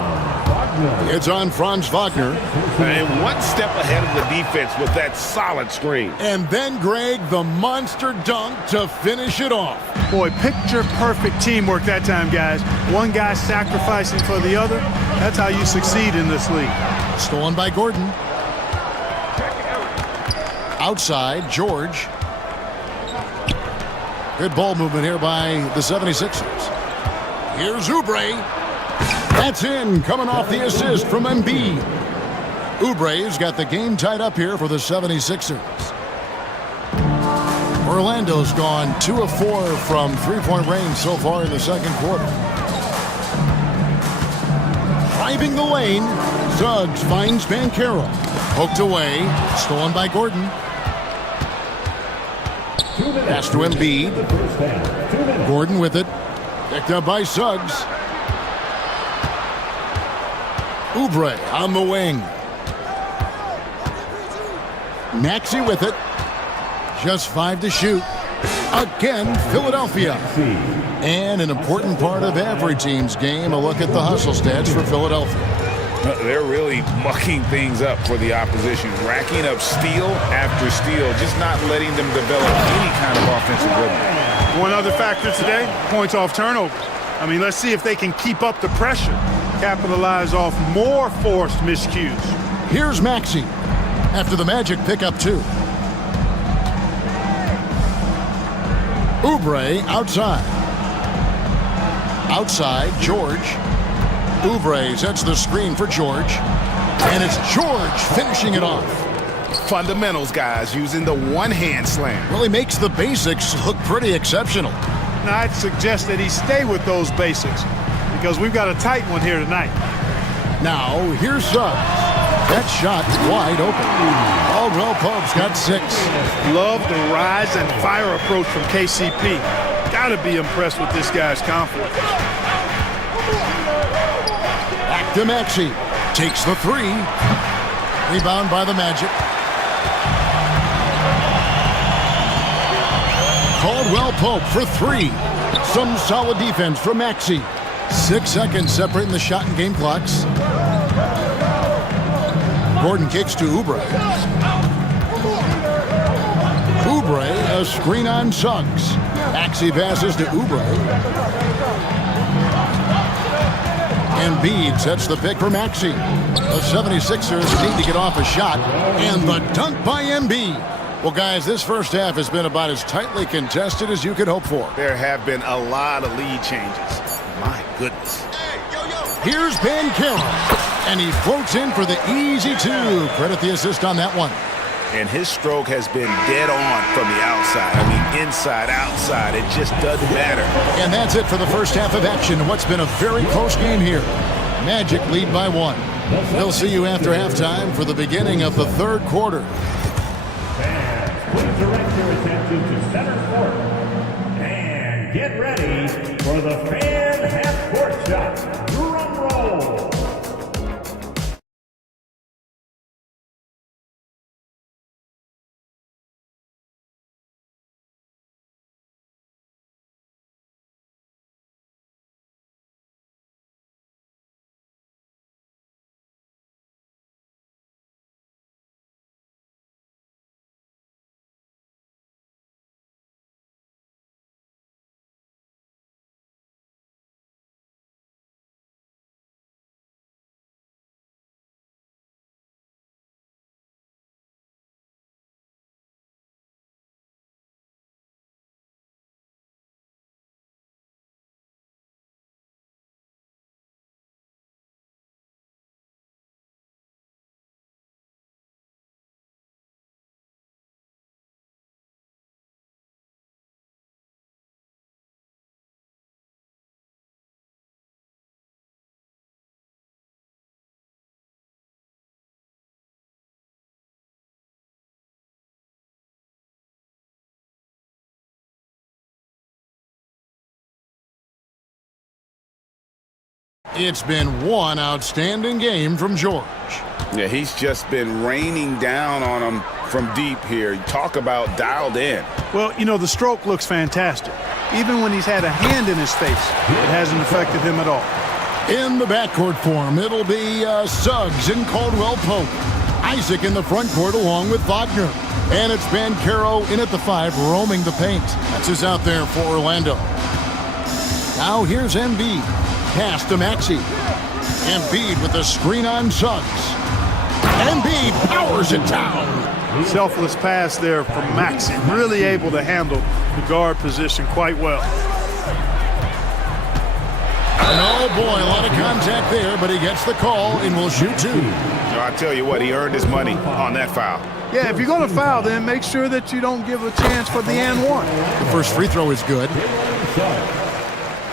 It's on Franz Wagner. And one step ahead of the defense with that solid screen. And then, Greg, the monster dunk to finish it off. Boy, picture-perfect teamwork that time, guys. One guy sacrificing for the other. That's how you succeed in this league. Stolen by Gordon. Outside, George. Good ball movement here by the 76ers. Here's Oubre. That's in, coming off the assist from Embiid. Oubre's got the game tied up here for the 76ers. Orlando's gone 2 of 4 from 3-point range so far in the second quarter. Driving the lane, Suggs finds Banchero. Poked away, stolen by Gordon. Pass to Embiid. Gordon with it. Picked up by Suggs. Oubre on the wing. Maxey with it. Just 5 to shoot. Again, Philadelphia. And an important part of every team's game, a look at the hustle stats for Philadelphia. They're really mucking things up for the opposition, racking up steal after steal, just not letting them develop any kind of offensive rhythm. One other factor today, points off turnover. I mean, let's see if they can keep up the pressure, capitalize off more forced miscues. Here's Maxey after the Magic pick up 2. Oubre outside. Outside, George. Oubre sets the screen for George. And it's George finishing it off. Fundamentals, guys, using the one-hand slam. Really makes the basics look pretty exceptional. Now, I'd suggest that he stay with those basics because we've got a tight one here tonight. Now, here's Suggs. That shot wide open. Caldwell Pope's got 6. Love the rise and fire approach from KCP. Gotta be impressed with this guy's confidence. Back to Maxey. Takes the 3. Rebound by the Magic. Caldwell Pope for 3. Some solid defense from Maxey. 6 seconds separating the shot and game clocks. Gordon kicks to Oubre. Oubre, a screen on Suggs. Maxey passes to Oubre. Embiid sets the pick for Maxey. The 76ers need to get off a shot. And the dunk by Embiid. Well, guys, this first half has been about as tightly contested as you could hope for. There have been a lot of lead changes. My goodness. Here's Bankero, and he floats in for the easy two. Credit the assist on that one. And his stroke has been dead on from the outside. I mean, inside, outside, it just doesn't matter. And that's it for the first half of action. What's been a very close game here. Magic lead by 1. We'll see you after halftime for the beginning of the third quarter. Please direct your attention to center court and get ready for the fan half-court shot. Drum roll. It's been one outstanding game from George. Yeah, he's just been raining down on him from deep here. Talk about dialed in. Well, you know, the stroke looks fantastic. Even when he's had a hand in his face, it hasn't affected him at all. In the backcourt form, it'll be Suggs and Caldwell Pope. Isaac in the front court along with Wagner. And it's Bankero in at the 5, roaming the paint. That's who's out there for Orlando. Now here's Embiid. Pass to Maxey. Embiid with the screen on Suggs. Embiid powers it down. Selfless pass there from Maxey. Really able to handle the guard position quite well. Oh boy, a lot of contact there, but he gets the call and will shoot 2. I tell you what, he earned his money on that foul. Yeah, if you're going to foul, then make sure that you don't give a chance for the and one. The first free throw is good.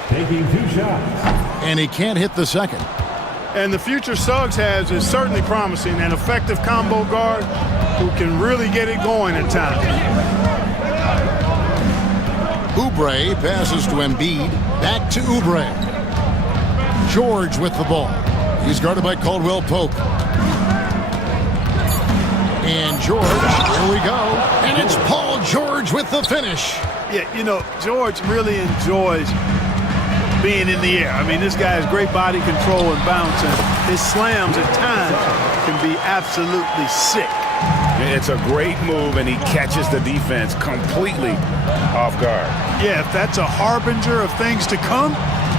Taking 2 shots. And he can't hit the second. And the future Suggs has is certainly promising, an effective combo guard who can really get it going at times. Oubre passes to Embiid. Back to Oubre. George with the ball. He's guarded by Caldwell Pope. And George, here we go. And it's Paul George with the finish. Yeah, you know, George really enjoys being in the air. I mean, this guy has great body control and bounce, and his slams at times can be absolutely sick. It's a great move, and he catches the defense completely off guard. Yeah, if that's a harbinger of things to come,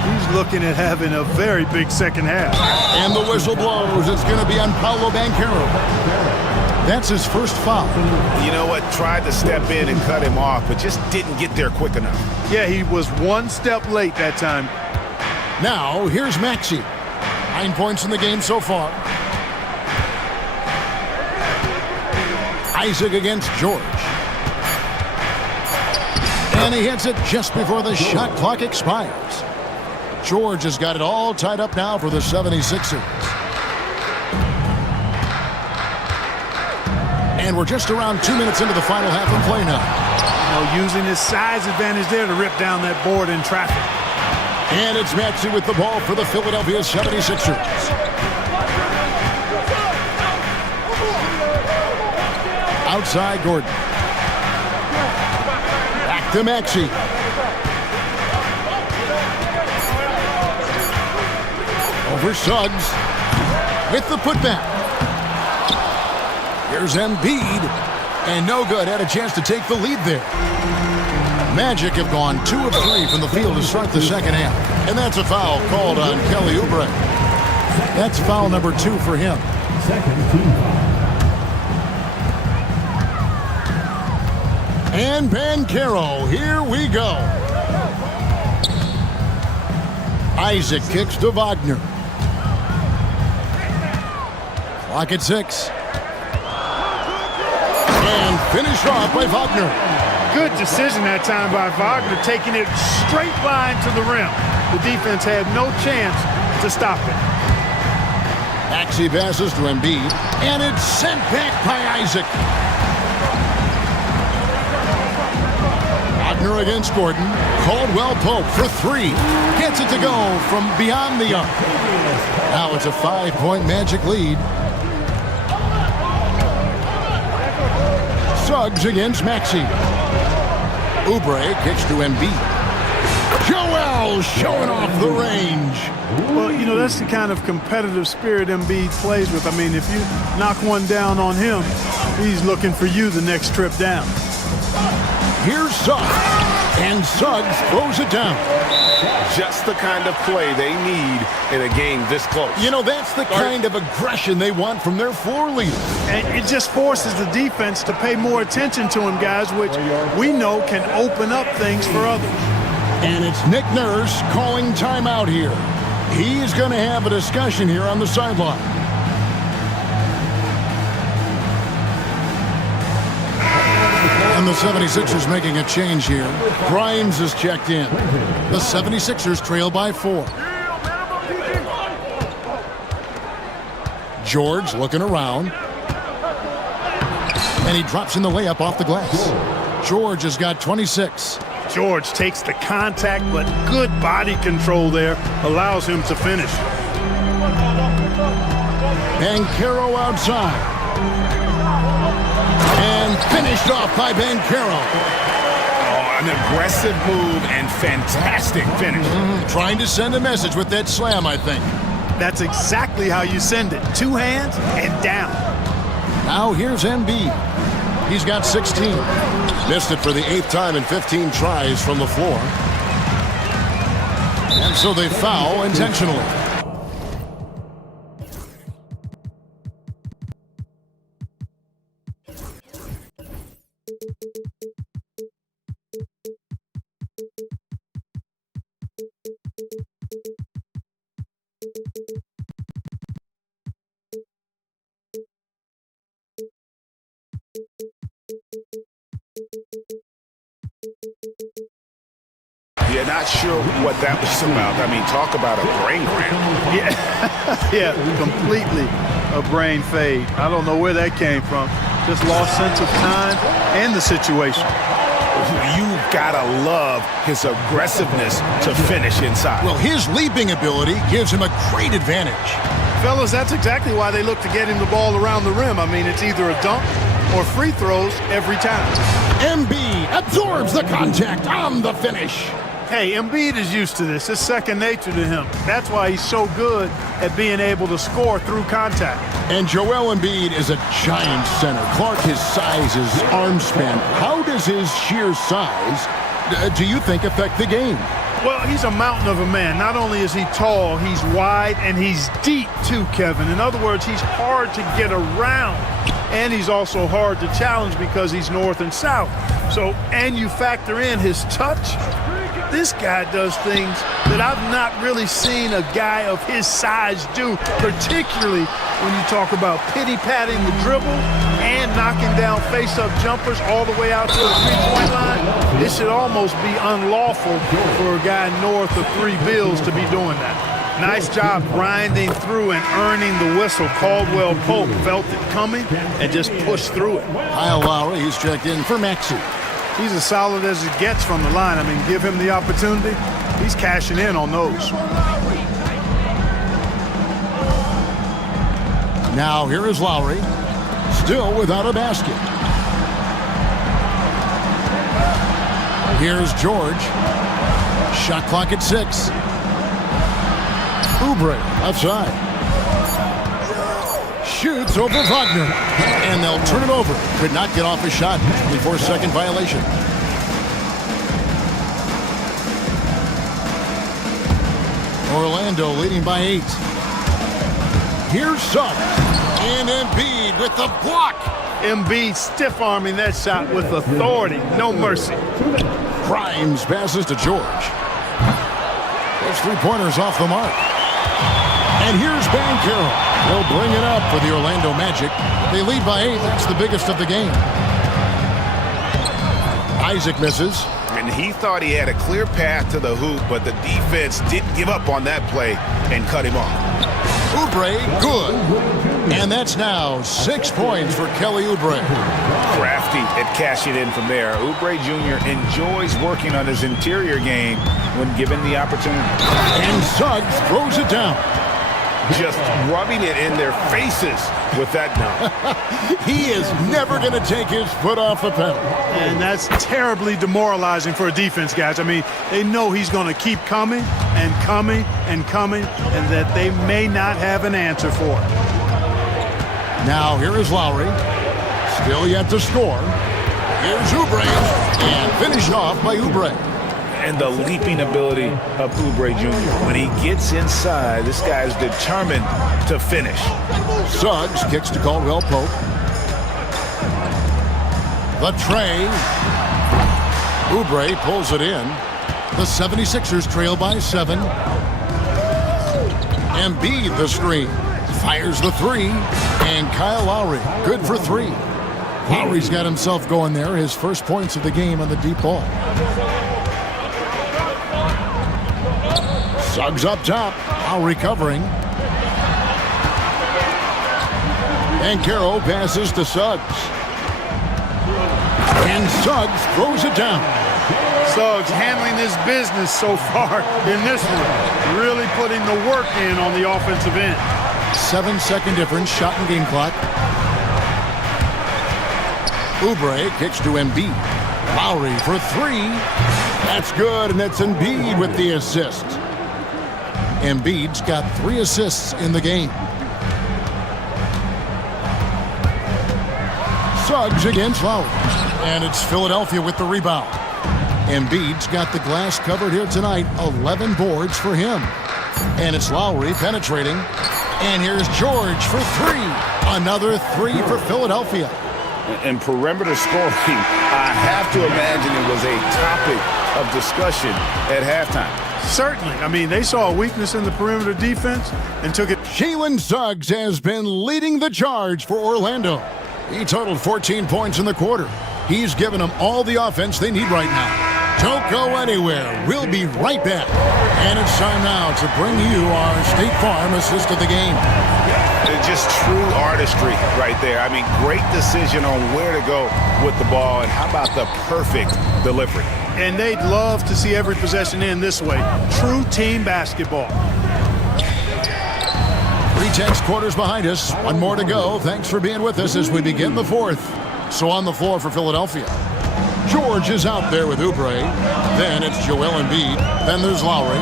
he's looking at having a very big second half. And the whistle blows. It's going to be on Paolo Bankero. That's his first foul. You know what? Tried to step in and cut him off, but just didn't get there quick enough. Yeah, he was one step late that time. Now, here's Maxey. 9 points in the game so far. Isaac against George. And he hits it just before the shot clock expires. George has got it all tied up now for the 76ers. And we're just around 2 minutes into the final half of play now. You know, using his size advantage there to rip down that board in traffic. And it's Maxey with the ball for the Philadelphia 76ers. Outside Gordon. Back to Maxey. Over Suggs with the putback. Here's Embiid. And no good. Had a chance to take the lead there. Magic have gone 2 of 3 from the field to start the second half. And that's a foul called on Kelly Oubre. That's foul number 2 for him. Second team foul. And Banchero, here we go. Isaac kicks to Wagner. Clock at 6. And finished off by Wagner. Good decision that time by Wagner, taking it straight line to the rim. The defense had no chance to stop it. Maxey passes to Embiid, and it's sent back by Isaac. Wagner against Gordon. Caldwell Pope for 3. Gets it to go from beyond the arc. Now it's a 5-point Magic lead. Suggs against Maxey. Oubre kicks to Embiid. Joel showing off the range. Well, you know, that's the kind of competitive spirit Embiid plays with. I mean, if you knock one down on him, he's looking for you the next trip down. Here's Suggs, and Suggs throws it down. Just the kind of play they need in a game this close. You know, that's the kind of aggression they want from their floor leader. And it just forces the defense to pay more attention to him, guys, which we know can open up things for others. And it's Nick Nurse calling timeout here. He's going to have a discussion here on the sideline. And the 76ers making a change here. Grimes is checked in. The 76ers trail by 4. George looking around. And he drops in the layup off the glass. George has got 26. George takes the contact, but good body control there allows him to finish. Banchero outside. And finished off by Banchero. Oh, an aggressive move and fantastic finish. Trying to send a message with that slam, I think. That's exactly how you send it. 2 hands and down. Now here's Embiid. He's got 16. Missed it for the 8th time in 15 tries from the floor. And so they foul intentionally. Yeah, not sure what that was about. I mean, talk about a brain cramp. Yeah, completely a brain fade. I don't know where that came from. Just lost sense of time and the situation. You gotta love his aggressiveness to finish inside. Well, his leaping ability gives him a great advantage. Fellas, that's exactly why they look to get him the ball around the rim. I mean, it's either a dunk or free throws every time. Embiid absorbs the contact on the finish. Hey, Embiid is used to this. It's second nature to him. That's why he's so good at being able to score through contact. And Joel Embiid is a giant center. Clark, his size, his arm span. How does his sheer size, do you think, affect the game? Well, he's a mountain of a man. Not only is he tall, he's wide, and he's deep too, Kevin. In other words, he's hard to get around. And he's also hard to challenge because he's north and south. So, and you factor in his touch. This guy does things that I've not really seen a guy of his size do, particularly when you talk about pity-patting the dribble and knocking down face-up jumpers all the way out to the three-point line. It should almost be unlawful for a guy north of 3 bills to be doing that. Nice job grinding through and earning the whistle. Caldwell Pope felt it coming and just pushed through it. Kyle Lowry, he's checked in for Maxey. He's as solid as it gets from the line. I mean, give him the opportunity. He's cashing in on those. Now here is Lowry, still without a basket. Here's George. Shot clock at 6. Oubre outside. shoots over Wagner. And they'll turn it over. Could not get off a shot before second violation. Orlando leading by 8. Here's Suggs. And Embiid with the block. Embiid stiff-arming that shot with authority. No mercy. Grimes passes to George. Those three-pointers off the mark. And here's Banchero. They'll bring it up for the Orlando Magic. They lead by 8. That's the biggest of the game. Isaac misses. And he thought he had a clear path to the hoop, but the defense didn't give up on that play and cut him off. Oubre, good. And that's now 6 points for Kelly Oubre. Crafty at cashing in from there. Oubre Jr. enjoys working on his interior game when given the opportunity. And Suggs throws it down. Just rubbing it in their faces with that dunk. He is never going to take his foot off the pedal. And that's terribly demoralizing for a defense, guys. I mean, they know he's going to keep coming and coming and coming, and that they may not have an answer for it. Now here is Lowry. Still yet to score. Here's Oubre. And finished off by Oubre. And the leaping ability of Oubre Jr. When he gets inside, this guy is determined to finish. Suggs kicks to Caldwell Pope. The tray. Oubre pulls it in. The 76ers trail by 7. Embiid the screen. Fires the 3. And Kyle Lowry, good for 3. Lowry's got himself going there. His first points of the game on the deep ball. Suggs up top. Lowry covering. And Banchero passes to Suggs. And Suggs throws it down. Suggs handling his business so far in this one. Really putting the work in on the offensive end. 7-second difference, shot and game clock. Oubre kicks to Embiid. Lowry for 3. That's good, and it's Embiid with the assist. Embiid's got 3 assists in the game. Suggs against Lowry. And it's Philadelphia with the rebound. Embiid's got the glass covered here tonight. 11 boards for him. And it's Lowry penetrating. And here's George for 3. Another 3 for Philadelphia. And perimeter scoring, I have to imagine it was a topic of discussion at halftime. Certainly. I mean, they saw a weakness in the perimeter defense and took it. Jalen Suggs has been leading the charge for Orlando. He totaled 14 points in the quarter. He's given them all the offense they need right now. Don't go anywhere. We'll be right back. And it's time now to bring you our State Farm assist of the game. Just true artistry right there. I mean, great decision on where to go with the ball, and how about the perfect delivery? And they'd love to see every possession end this way. True team basketball. 3 tenths quarters behind us. 1 more to go. Thanks for being with us as we begin the 4th. So on the floor for Philadelphia. George is out there with Oubre. Then it's Joel Embiid. Then there's Lowry.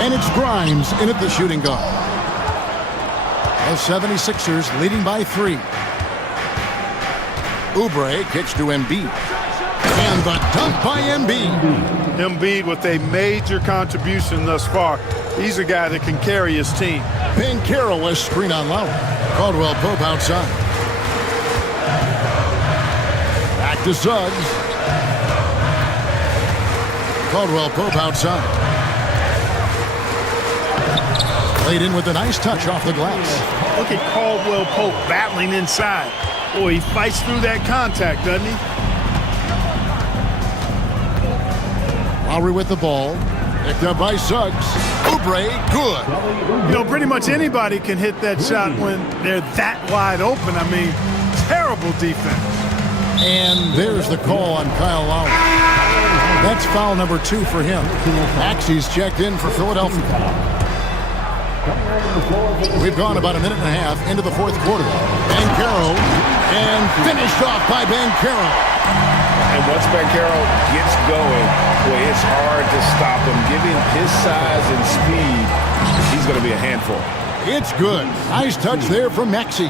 And it's Grimes in at the shooting guard. The 76ers leading by 3. Oubre kicks to Embiid. And the dunk by Embiid. Embiid with a major contribution thus far. He's a guy that can carry his team. Banchero was screen on Lowry. Caldwell Pope outside. Back to Suggs. Caldwell Pope outside. Played in with a nice touch off the glass. Look at Caldwell Pope battling inside. Boy, he fights through that contact, doesn't he? Lowry with the ball. Picked up by Suggs. Oubre, good. You know, pretty much anybody can hit that shot when they're that wide open. I mean, terrible defense. And there's the call on Kyle Lowry. That's foul number 2 for him. Maxey's checked in for Philadelphia. We've gone about a minute and a half into the 4th quarter. Banchero, and finished off by Banchero. And once Banchero gets going, boy, it's hard to stop him. Given his size and speed, he's going to be a handful. It's good. Nice touch there from Maxey.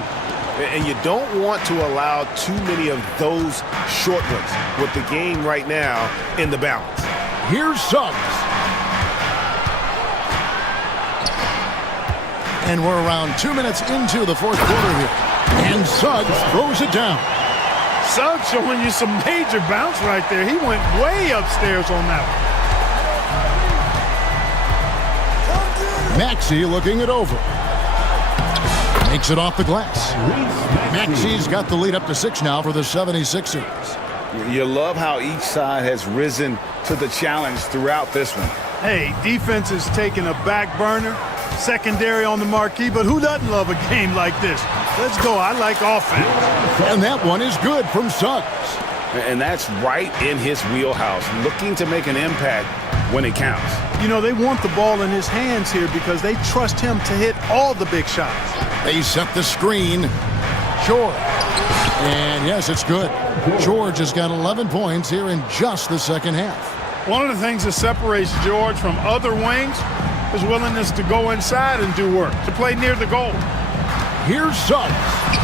And you don't want to allow too many of those short ones with the game right now in the balance. Here's Suggs. And we're around 2 minutes into the fourth quarter here. And Suggs throws it down. Suggs showing you some major bounce right there. He went way upstairs on that one. Maxey looking it over. Makes it off the glass. Maxey's got the lead up to 6 now for the 76ers. You love how each side has risen to the challenge throughout this one. Hey, defense is taking a back burner, secondary on the marquee, but who doesn't love a game like this? Let's go. I like offense. And that one is good from Suggs. And that's right in his wheelhouse, looking to make an impact when it counts. You know, they want the ball in his hands here because they trust him to hit all the big shots. They set the screen. George. And yes, it's good. George has got 11 points here in just the second half. One of the things that separates George from other wings is willingness to go inside and do work, to play near the goal. Here's Suggs.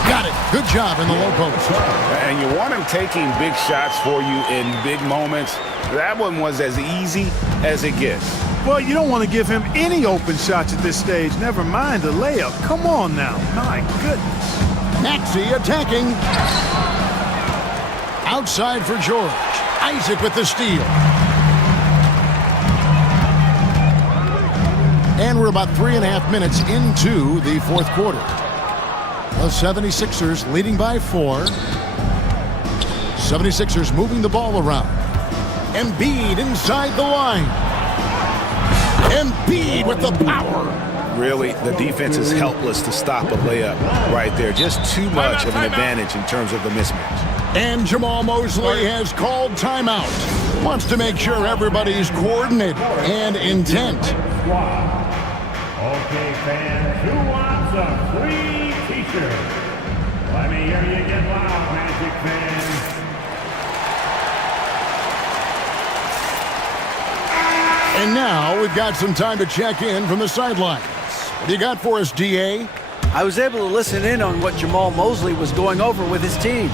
Got it. Good job in the low post. And you want him taking big shots for you in big moments. That one was as easy as it gets. Well, you don't want to give him any open shots at this stage. Never mind a layup. Come on now. My goodness. Maxey attacking. Outside for George. Isaac with the steal. And we're about 3.5 minutes into the fourth quarter. The 76ers leading by 4. 76ers moving the ball around. Embiid inside the line. Embiid with the power. Really, the defense is helpless to stop a layup right there. Just too much of an advantage in terms of the mismatch. And Jamal Mosley has called timeout. Wants to make sure everybody's coordinated and intent. Okay, fans, who wants a free t-shirt? Let me hear you get loud, Magic fans. And now we've got some time to check in from the sidelines. What do you got for us, DA? I was able to listen in on what Jamal Mosley was going over with his team.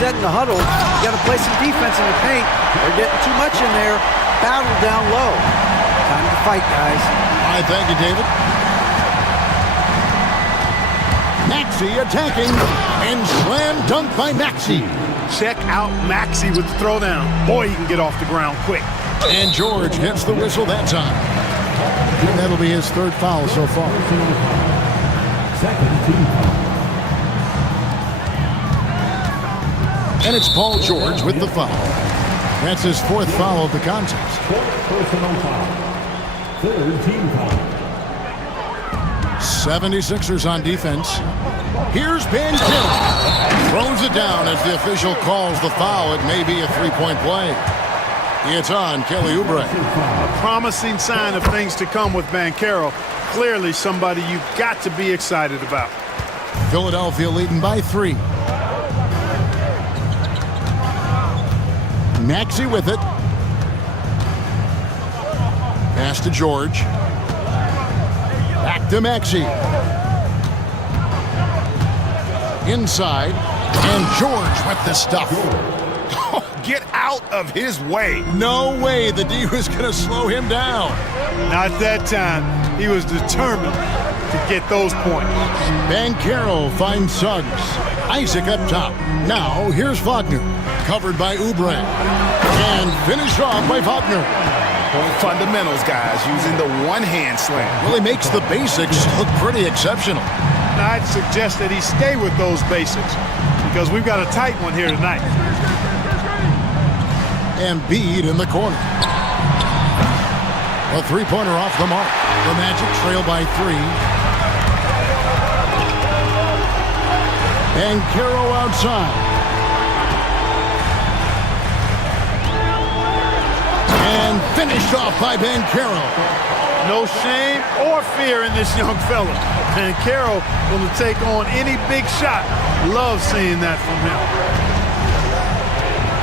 Setting the huddle, you got to play some defense in the paint. They're getting too much in there. Battle down low. Time to fight, guys. All right, thank you, David. Maxey attacking, and slam dunk by Maxey. Check out Maxey with the throwdown. Boy, he can get off the ground quick. And George gets the whistle that time. And that'll be his third foul so far. Second team foul. And it's Paul George with the foul. That's his fourth foul of the contest. Fourth personal foul. Third team foul. 76ers on defense. Here's Ben Carroll. Throws it down as the official calls the foul. It may be a three-point play. It's on Kelly Oubre. A promising sign of things to come with Banchero. Clearly somebody you've got to be excited about. Philadelphia leading by 3. Maxey with it. Pass to George. Back to Maxey. Inside. And George with the stuff. Get out of his way. No way the D was going to slow him down. Not that time. He was determined to get those points. Banchero finds Suggs. Isaac up top. Now here's Wagner. Covered by Oubre. And finished off by Wagner. Fundamentals, guys, using the one-hand slam. Really makes the basics look pretty exceptional. I'd suggest that he stay with those basics because we've got a tight one here tonight. Embiid in the corner. A three-pointer off the mark. The Magic trail by 3. Banchero outside. And finished off by Banchero. No shame or fear in this young fella. Banchero will take on any big shot. Love seeing that from him.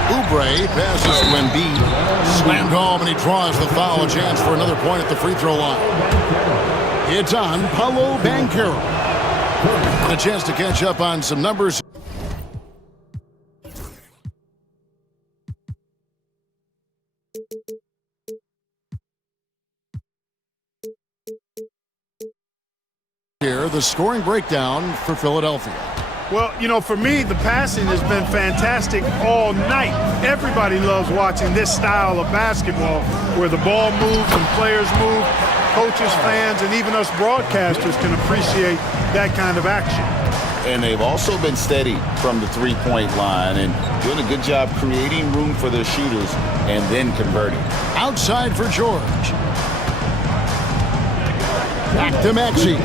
Oubre passes to Embiid. Slammed home, and he draws the foul. A chance for another point at the free throw line. It's on Paolo Banchero. A chance to catch up on some numbers. Here, the scoring breakdown for Philadelphia. Well, you know, for me, the passing has been fantastic all night. Everybody loves watching this style of basketball where the ball moves and players move. Coaches, fans, and even us broadcasters can appreciate that kind of action. And they've also been steady from the three-point line and doing a good job creating room for their shooters and then converting. Outside for George. Back to Maxey.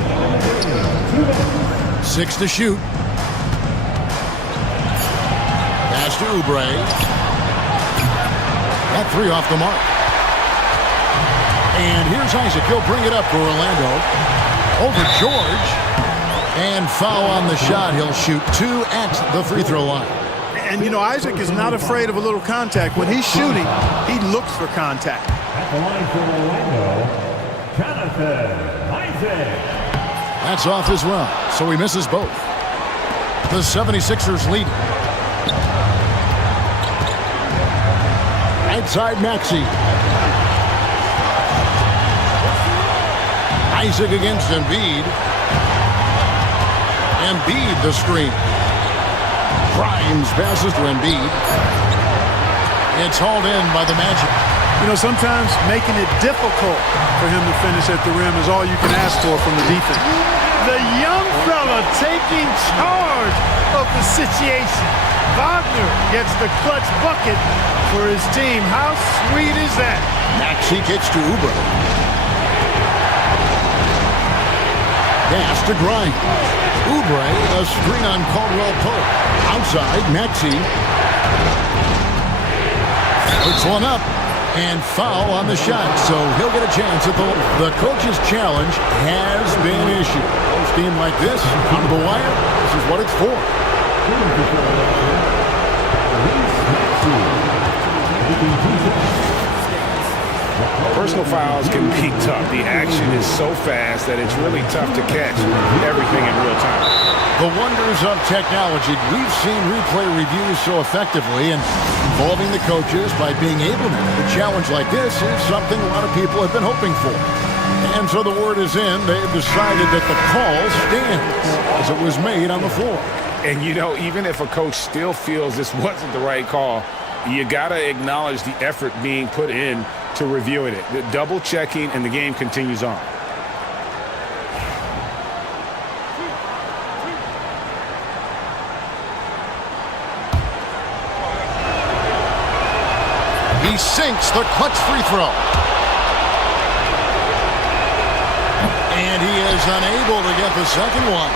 6 to shoot. Pass to Oubre. That 3 off the mark. And here's Isaac. He'll bring it up for Orlando. Over George. And foul on the shot. He'll shoot 2 at the free throw line. And, you know, Isaac is not afraid of a little contact. When he's shooting, he looks for contact. At the line for Orlando, Jonathan Isaac. That's off as well, so he misses both. The 76ers lead. Right side, Maxey. Isaac against Embiid. Embiid the screen. Grimes passes to Embiid. It's hauled in by the Magic. You know, sometimes making it difficult for him to finish at the rim is all you can ask for from the defense. The young fella taking charge of the situation. Wagner gets the clutch bucket for his team. How sweet is that? Maxey kicks to Oubre. Pass to Grimes. Oubre, a screen on Caldwell Pope. Outside, Maxey. Puts one up. And foul on the shot, so he'll get a chance at the coach's challenge has been issued. A team like this, on the wire, this is what it's for. Personal fouls can be tough. The action is so fast that it's really tough to catch everything in real time. The wonders of technology. We've seen replay reviews so effectively, and involving the coaches by being able to make a challenge like this is something a lot of people have been hoping for. And so the word is in. They've decided that the call stands as it was made on the floor. And, you know, even if a coach still feels this wasn't the right call, you got to acknowledge the effort being put in to reviewing it. The double checking, and the game continues on. He sinks the clutch free throw. And he is unable to get the second one.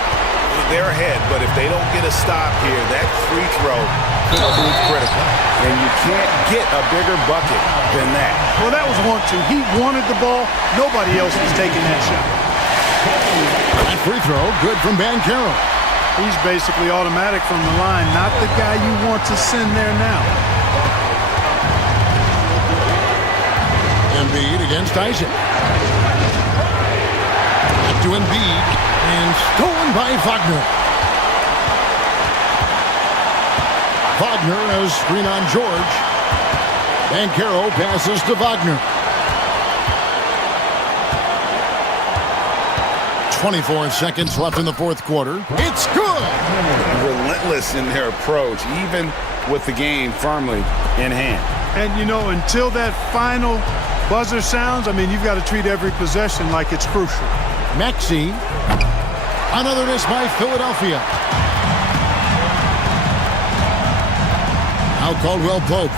They're ahead, but if they don't get a stop here, that free throw could prove critical. And you can't get a bigger bucket than that. Well, that was 1-2. He wanted the ball. Nobody else was taking that shot. That free throw, good from Banchero. He's basically automatic from the line, not the guy you want to send there now. Embiid against Isaac. Back to Embiid, and stolen by Wagner. Wagner has screen on George. Banchero passes to Wagner. 24 seconds left in the fourth quarter. It's good! Relentless in their approach, even with the game firmly in hand. And, you know, until that final buzzer sounds, I mean, you've got to treat every possession like it's crucial. Maxey. Another miss by Philadelphia. Now Caldwell Pope.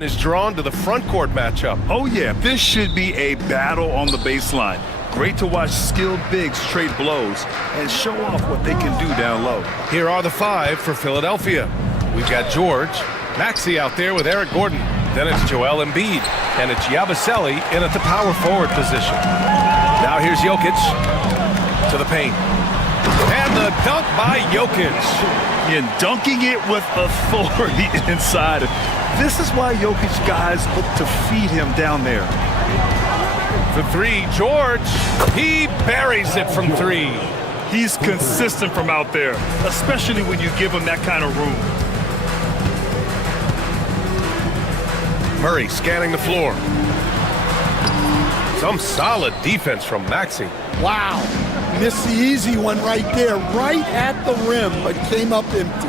is drawn to the front court matchup. Oh yeah, this should be a battle on the baseline. Great to watch skilled bigs trade blows and show off what they can do down low. Here are the 5 for Philadelphia. We've got George, Maxey out there with Eric Gordon. Then it's Joel Embiid, and it's Yabusele in at the power forward position. Now here's Jokic to the paint. And the dunk by Jokic. And dunking it with authority inside. This is why Jokic guys look to feed him down there. For 3, George. He buries it from 3. He's consistent from out there, especially when you give him that kind of room. Murray scanning the floor. Some solid defense from Maxey. Wow. Missed the easy one right there, right at the rim, but came up empty.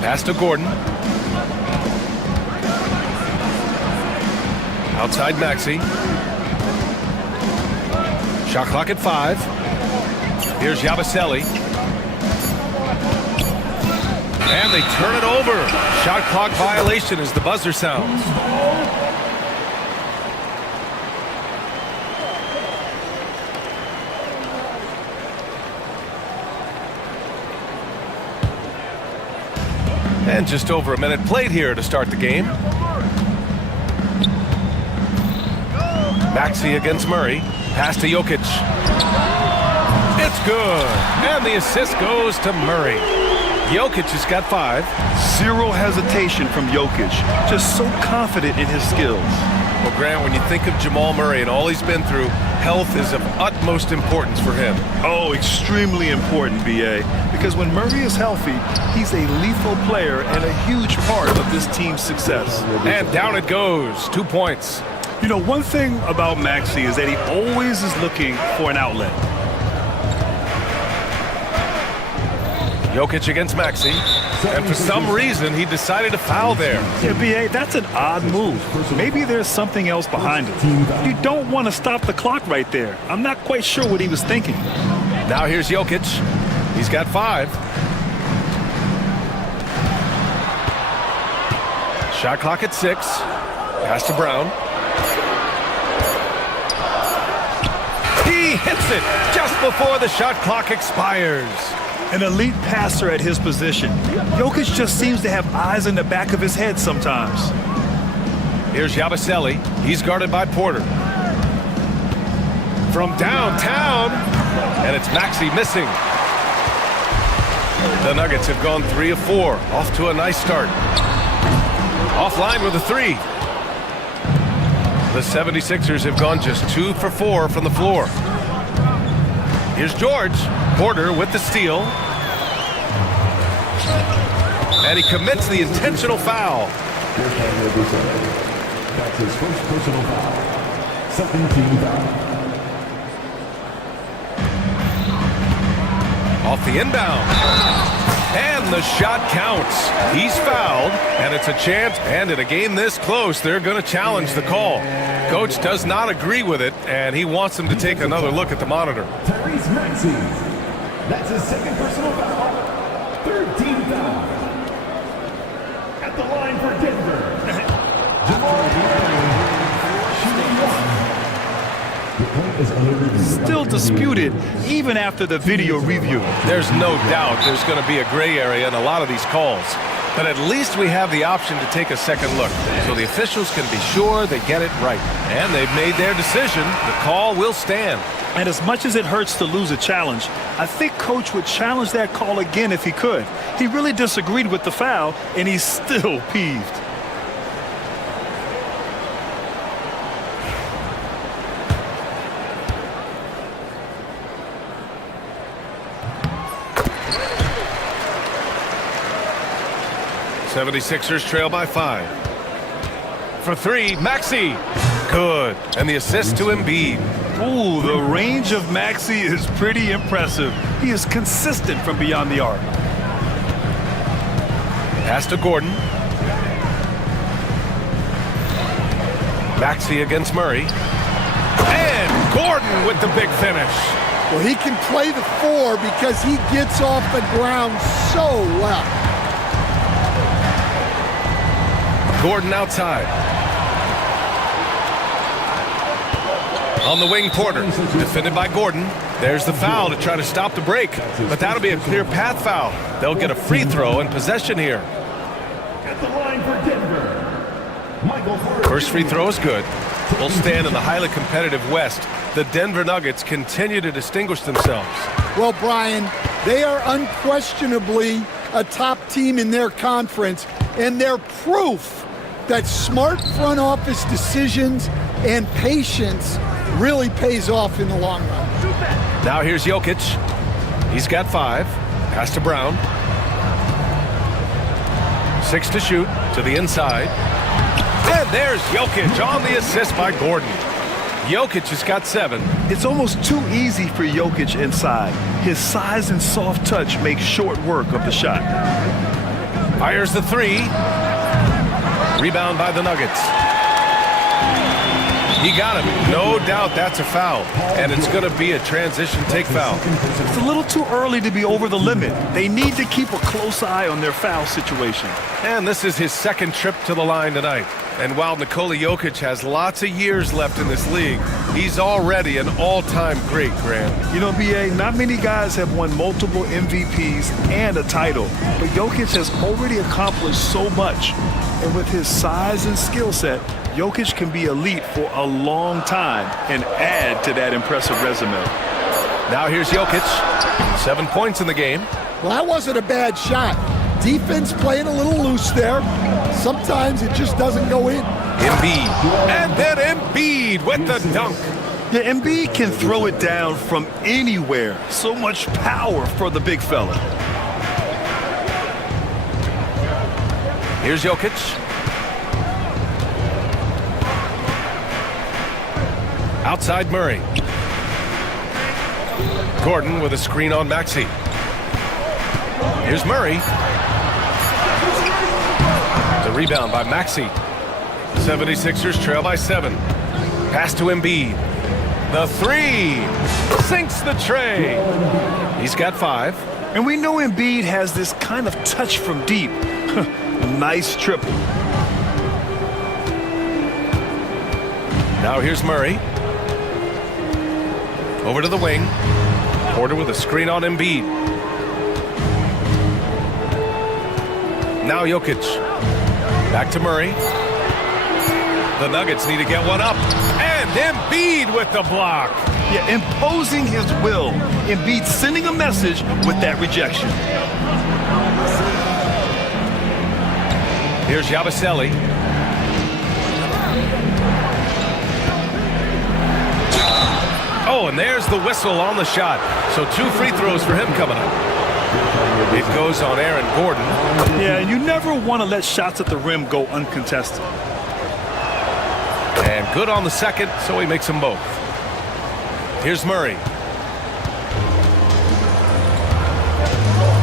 Pass to Gordon. Outside Maxey. Shot clock at 5. Here's Yabusele. And they turn it over. Shot clock violation as the buzzer sounds. And just over a minute played here to start the game. Maxey against Murray. Pass to Jokic. It's good. And the assist goes to Murray. Jokic has got 5. Zero hesitation from Jokic. Just so confident in his skills. Well, Grant, when you think of Jamal Murray and all he's been through, health is of utmost importance for him. Oh, extremely important, B.A. Because when Murray is healthy, he's a lethal player and a huge part of this team's success. And down it goes. 2 points. You know, one thing about Maxey is that he always is looking for an outlet. Jokic against Maxey. And for some reason, he decided to foul there. Yeah, B.A., that's an odd move. Maybe there's something else behind it. You don't want to stop the clock right there. I'm not quite sure what he was thinking. Now here's Jokic. He's got 5. Shot clock at 6. Pass to Brown. He hits it just before the shot clock expires. An elite passer at his position. Jokic just seems to have eyes in the back of his head sometimes. Here's Yabusele. He's guarded by Porter. From downtown, and it's Maxey missing. The Nuggets have gone 3 of 4. Off to a nice start. Offline with a 3. The 76ers have gone just 2 for 4 from the floor. Here's George. Porter with the steal. And he commits the intentional foul. That's his first personal foul. Second team foul. Off the inbound. And the shot counts. He's fouled, and it's a chance. And in a game this close, they're going to challenge the call. Coach does not agree with it, and he wants them to take another look at the monitor. Tyrese Maxey. That's his second personal foul. Third team foul. At the line for Denver. Still disputed even after the video review. There's no doubt there's going to be a gray area in a lot of these calls. But at least we have the option to take a second look, so the officials can be sure they get it right. And they've made their decision. The call will stand. And as much as it hurts to lose a challenge, I think Coach would challenge that call again if he could. He really disagreed with the foul, and he's still peeved. '76ers trail by 5. For 3, Maxey. Good. And the assist to Embiid. Ooh, the range of Maxey is pretty impressive. He is consistent from beyond the arc. Pass to Gordon. Maxey against Murray. And Gordon with the big finish. Well, he can play the 4 because he gets off the ground so well. Gordon outside. On the wing, Porter, defended by Gordon. There's the foul to try to stop the break, but that'll be a clear path foul. They'll get a free throw and possession here. At the line for Denver, Michael Porter. First free throw is good. We'll stand in the highly competitive West. The Denver Nuggets continue to distinguish themselves. Well, Brian, they are unquestionably a top team in their conference, and they're proof that smart front office decisions and patience really pays off in the long run. Now here's Jokic. He's got 5. Pass to Brown. 6 to shoot to the inside. And there's Jokic on the assist by Gordon. Jokic has got 7. It's almost too easy for Jokic inside. His size and soft touch make short work of the shot. Fires the 3. Rebound by the Nuggets. He got him. No doubt that's a foul. And it's going to be a transition take foul. It's a little too early to be over the limit. They need to keep a close eye on their foul situation. And this is his second trip to the line tonight. And while Nikola Jokic has lots of years left in this league, he's already an all-time great, Grant. You know, B.A., not many guys have won multiple MVPs and a title, but Jokic has already accomplished so much. And with his size and skill set, Jokic can be elite for a long time and add to that impressive resume. Now here's Jokic. 7 points in the game. Well, that wasn't a bad shot. Defense playing a little loose there. Sometimes it just doesn't go in. Embiid. And then Embiid with the dunk. Yeah, Embiid can throw it down from anywhere. So much power for the big fella. Here's Jokic. Outside Murray. Gordon with a screen on Maxey. Here's Murray. The rebound by Maxey. 76ers trail by 7. Pass to Embiid. The 3. Sinks the tray. He's got 5. And we know Embiid has this kind of touch from deep. Nice triple. Now here's Murray. Over to the wing. Porter with a screen on Embiid. Now Jokic. Back to Murray. The Nuggets need to get one up. And Embiid with the block. Yeah, imposing his will. Embiid sending a message with that rejection. Here's Yabusele. Oh, and there's the whistle on the shot. So 2 free throws for him coming up. It goes on Aaron Gordon. Yeah, you never want to let shots at the rim go uncontested. And good on the second, so he makes them both. Here's Murray.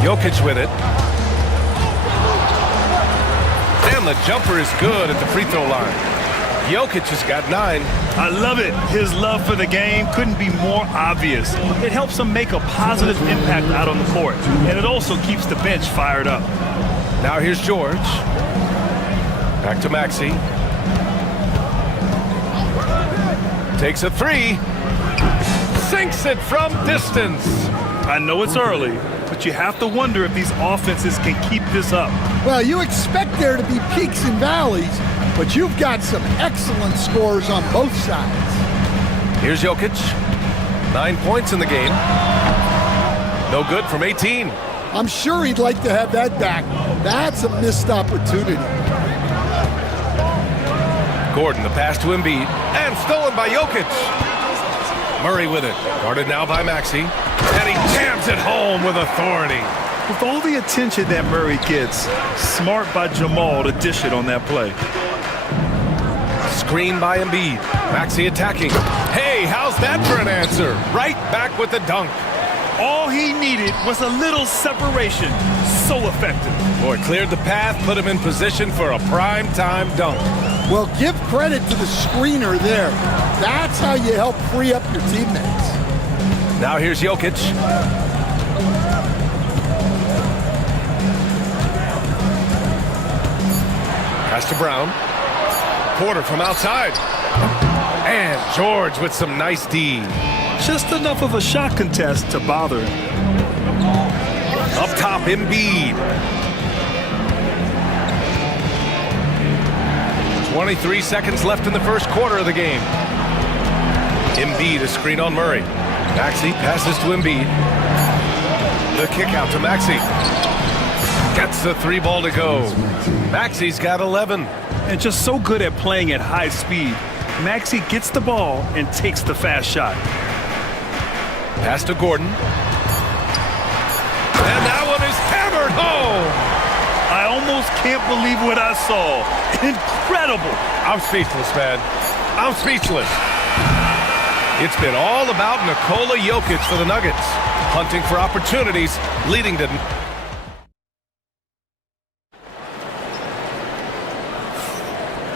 Jokic with it. And the jumper is good at the free throw line. Jokic has got 9. I love it. His love for the game couldn't be more obvious. It helps him make a positive impact out on the court. And it also keeps the bench fired up. Now here's George. Back to Maxey. Takes a 3. Sinks it from distance. I know it's early, but you have to wonder if these offenses can keep this up. Well, you expect there to be peaks and valleys, but you've got some excellent scores on both sides. Here's Jokic. 9 points in the game. No good from 18. I'm sure he'd like to have that back. That's a missed opportunity. Gordon, the pass to Embiid. And stolen by Jokic. Murray with it. Guarded now by Maxey. And he jams it home with authority. With all the attention that Murray gets, smart by Jamal to dish it on that play. Screen by Embiid. Maxey attacking. Hey, how's that for an answer? Right back with the dunk. All he needed was a little separation. So effective. Boy, cleared the path, put him in position for a prime-time dunk. Well, give credit to the screener there. That's how you help free up your teammates. Now here's Jokic. Pass to Brown. Porter from outside. And George with some nice D. Just enough of a shot contest to bother him. Up top, Embiid. 23 seconds left in the first quarter of the game. Embiid, a screen on Murray. Maxey passes to Embiid. The kick out to Maxey. Gets the three ball to go. Maxey's got 11. And just so good at playing at high speed. Maxey gets the ball and takes the fast shot. Pass to Gordon. And that one is hammered home. I almost can't believe what I saw. Incredible. I'm speechless, man. I'm speechless. It's been all about Nikola Jokic for the Nuggets. Hunting for opportunities, leading to...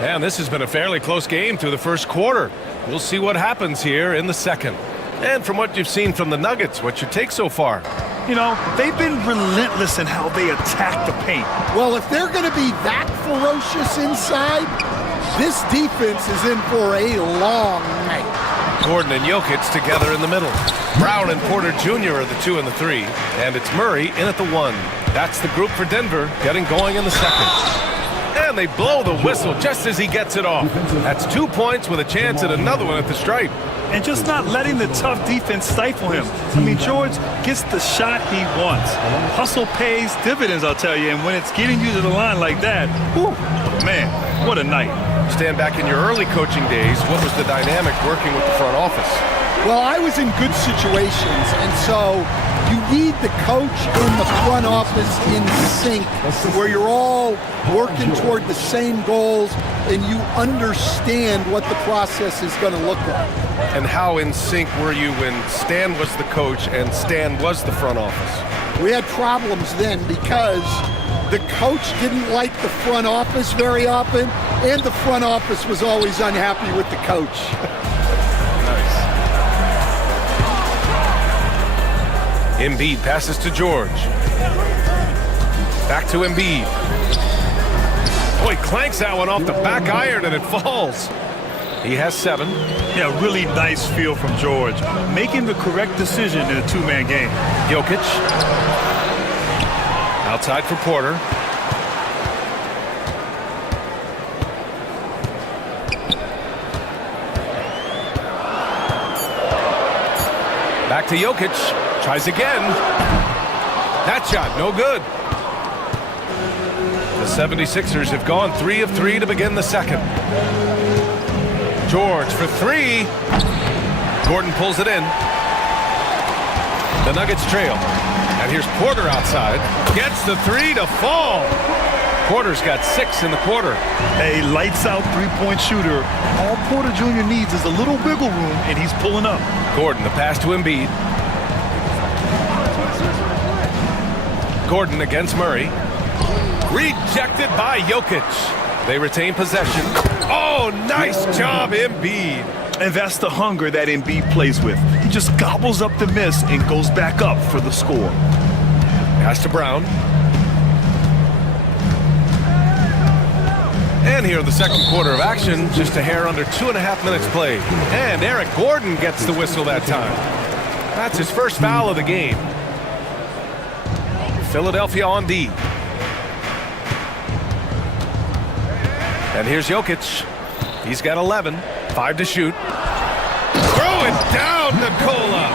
And this has been a fairly close game through the first quarter. We'll see what happens here in the second. And from what you've seen from the Nuggets, what's your take so far? You know, they've been relentless in how they attack the paint. Well, if they're going to be that ferocious inside, this defense is in for a long night. Gordon and Jokic together in the middle. Brown and Porter Jr. are the 2 and the 3. And it's Murray in at the 1. That's the group for Denver getting going in the second. And they blow the whistle just as he gets it off. That's 2 points with a chance at another one at the stripe. And just not letting the tough defense stifle him. I mean, George gets the shot he wants. Hustle pays dividends, I'll tell you. And when it's getting you to the line like that, whew, man, what a night. Stand back in your early coaching days, what was the dynamic working with the front office? Well, I was in good situations, and so you need the coach and the front office in sync, where you're all working toward the same goals and you understand what the process is going to look like. And how in sync were you when Stan was the coach and Stan was the front office? We had problems then because the coach didn't like the front office very often, and the front office was always unhappy with the coach. Embiid passes to George. Back to Embiid. Oh, he clanks that one off the back iron and it falls. He has 7. Yeah, really nice feel from George. Making the correct decision in a two-man game. Jokic. Outside for Porter. Back to Jokic. Tries again. That shot, no good. The 76ers have gone 3 of 3 to begin the second. George for 3. Gordon pulls it in. The Nuggets trail. And here's Porter outside. Gets the 3 to fall. Porter's got 6 in the quarter. A lights-out three-point shooter. All Porter Jr. needs is a little wiggle room, and he's pulling up. Gordon, the pass to Embiid. Gordon against Murray. Rejected by Jokic. They retain possession. Oh, nice job, Embiid. And that's the hunger that Embiid plays with. He just gobbles up the miss and goes back up for the score. Pass to Brown. And here in the second quarter of action, just a hair under 2.5 minutes played. And Eric Gordon gets the whistle that time. That's his first foul of the game. Philadelphia on D. And here's Jokic. He's got 11. 5 to shoot. Throw it down, Nikola.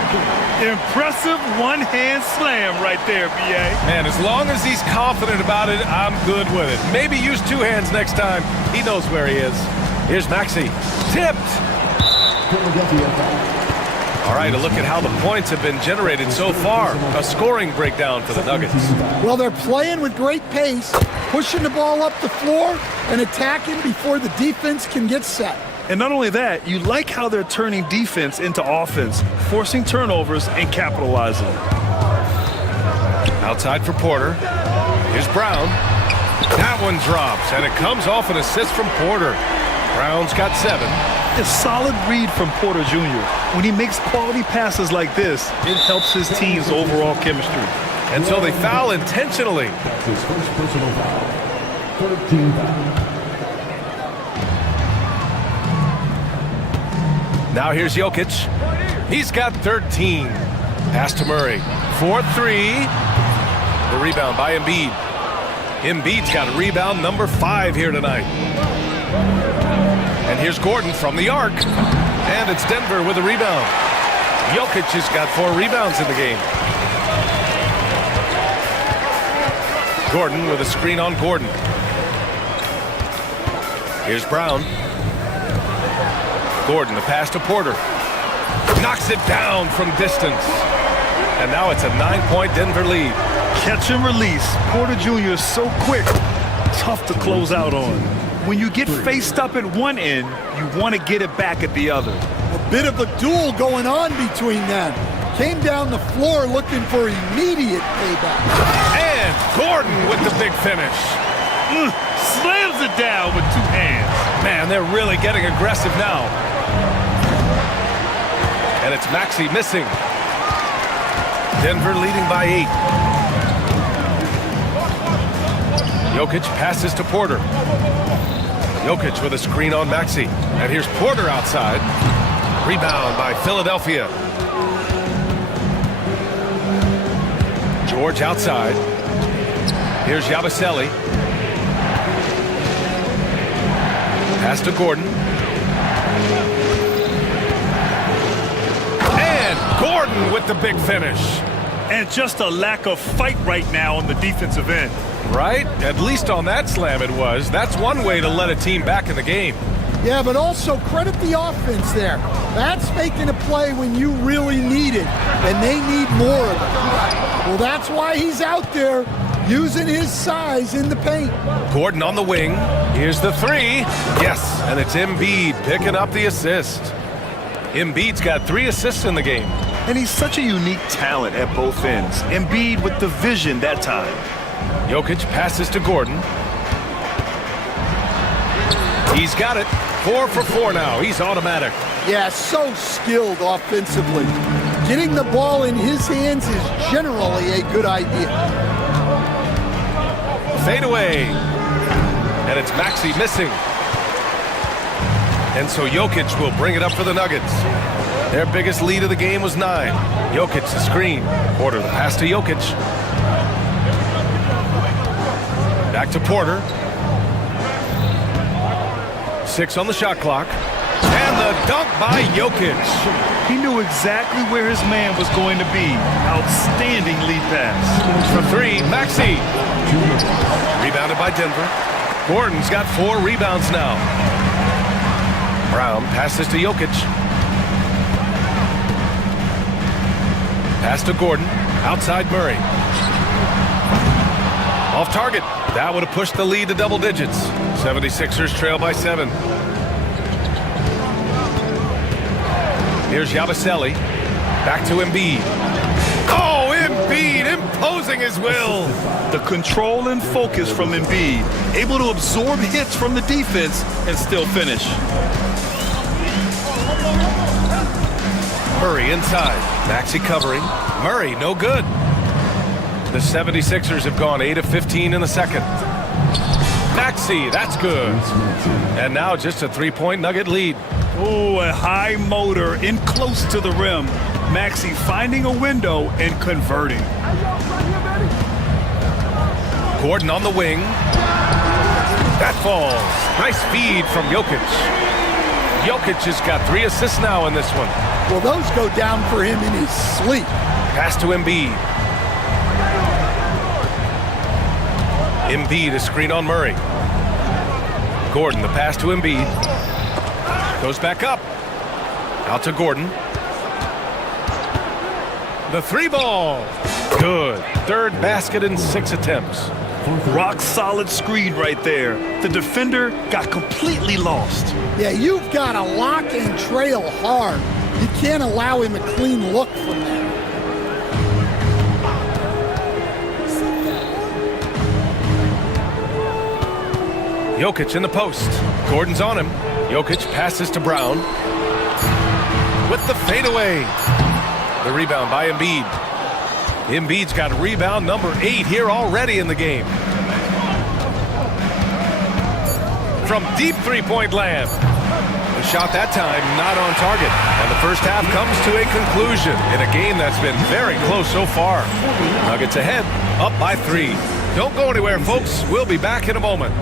Impressive one-hand slam right there, B.A. Man, as long as he's confident about it, I'm good with it. Maybe use 2 hands next time. He knows where he is. Here's Maxey. Tipped. All right, a look at how the points have been generated so far. A scoring breakdown for the Nuggets. Well, they're playing with great pace, pushing the ball up the floor and attacking before the defense can get set. And not only that, you like how they're turning defense into offense, forcing turnovers and capitalizing. Outside for Porter. Here's Brown. That one drops, and it comes off an assist from Porter. Brown's got 7. A solid read from Porter Jr. When he makes quality passes like this, it helps his team's overall chemistry. And so they foul intentionally. That's his first personal foul. 13 foul. Now here's Jokic. He's got 13. Pass to Murray. 4-3. The rebound by Embiid. Embiid's got a rebound number 5 here tonight. And here's Gordon from the arc. And it's Denver with a rebound. Jokic has got 4 rebounds in the game. Gordon with a screen on Gordon. Here's Brown. Gordon, the pass to Porter. Knocks it down from distance. And now it's a 9-point Denver lead. Catch and release. Porter Jr. is so quick, tough to close out on. When you get faced up at one end, you want to get it back at the other. A bit of a duel going on between them. Came down the floor looking for immediate payback. And Gordon with the big finish. Slams it down with 2 hands. Man, they're really getting aggressive now. And it's Maxey missing. Denver leading by 8. Jokic passes to Porter. Jokic with a screen on Maxey. And here's Porter outside. Rebound by Philadelphia. George outside. Here's Yabusele. Pass to Gordon. And Gordon with the big finish. And just a lack of fight right now on the defensive end. Right? At least on that slam it was. That's one way to let a team back in the game. Yeah, but also credit the offense there. That's making a play when you really need it, and they need more of it. Well, that's why he's out there using his size in the paint. Gordon on the wing. Here's the 3. Yes, and it's Embiid picking up the assist. Embiid's got 3 assists in the game. And he's such a unique talent at both ends. Embiid with the vision that time. Jokic passes to Gordon. He's got it. 4 for 4 now. He's automatic. Yeah, so skilled offensively. Getting the ball in his hands is generally a good idea. Fade away. And it's Maxey missing. And so Jokic will bring it up for the Nuggets. Their biggest lead of the game was 9. Jokic the screen. Porter the pass to Jokic. Back to Porter. 6 on the shot clock. And the dunk by Jokic. He knew exactly where his man was going to be. Outstanding lead pass. For 3, Maxey. Rebounded by Denver. Gordon's got 4 rebounds now. Brown passes to Jokic. Pass to Gordon. Outside Murray. Off target. That would have pushed the lead to double digits. 76ers trail by 7. Here's Yabusele. Back to Embiid. Oh, Embiid imposing his will. The control and focus from Embiid. Able to absorb hits from the defense and still finish. Murray inside. Maxey covering. Murray, no good. The 76ers have gone 8 of 15 in the second. Maxey, that's good. And now just a 3-point Nugget lead. Oh, a high motor in close to the rim. Maxey finding a window and converting. Gordon on the wing. That falls. Nice feed from Jokic. Jokic has got 3 assists now in this one. Well, those go down for him in his sleep. Pass to Embiid. Embiid, a screen on Murray. Gordon, the pass to Embiid. Goes back up. Out to Gordon. The 3 ball. Good. 3rd basket in 6 attempts. Rock solid screen right there. The defender got completely lost. Yeah, you've got to lock and trail hard. You can't allow him a clean look from there. Jokic in the post. Gordon's on him. Jokic passes to Brown. With the fadeaway. The rebound by Embiid. Embiid's got rebound number 8 here already in the game. From deep 3-point land. The shot that time not on target. And the first half comes to a conclusion in a game that's been very close so far. Nuggets ahead, up by 3. Don't go anywhere, folks. We'll be back in a moment.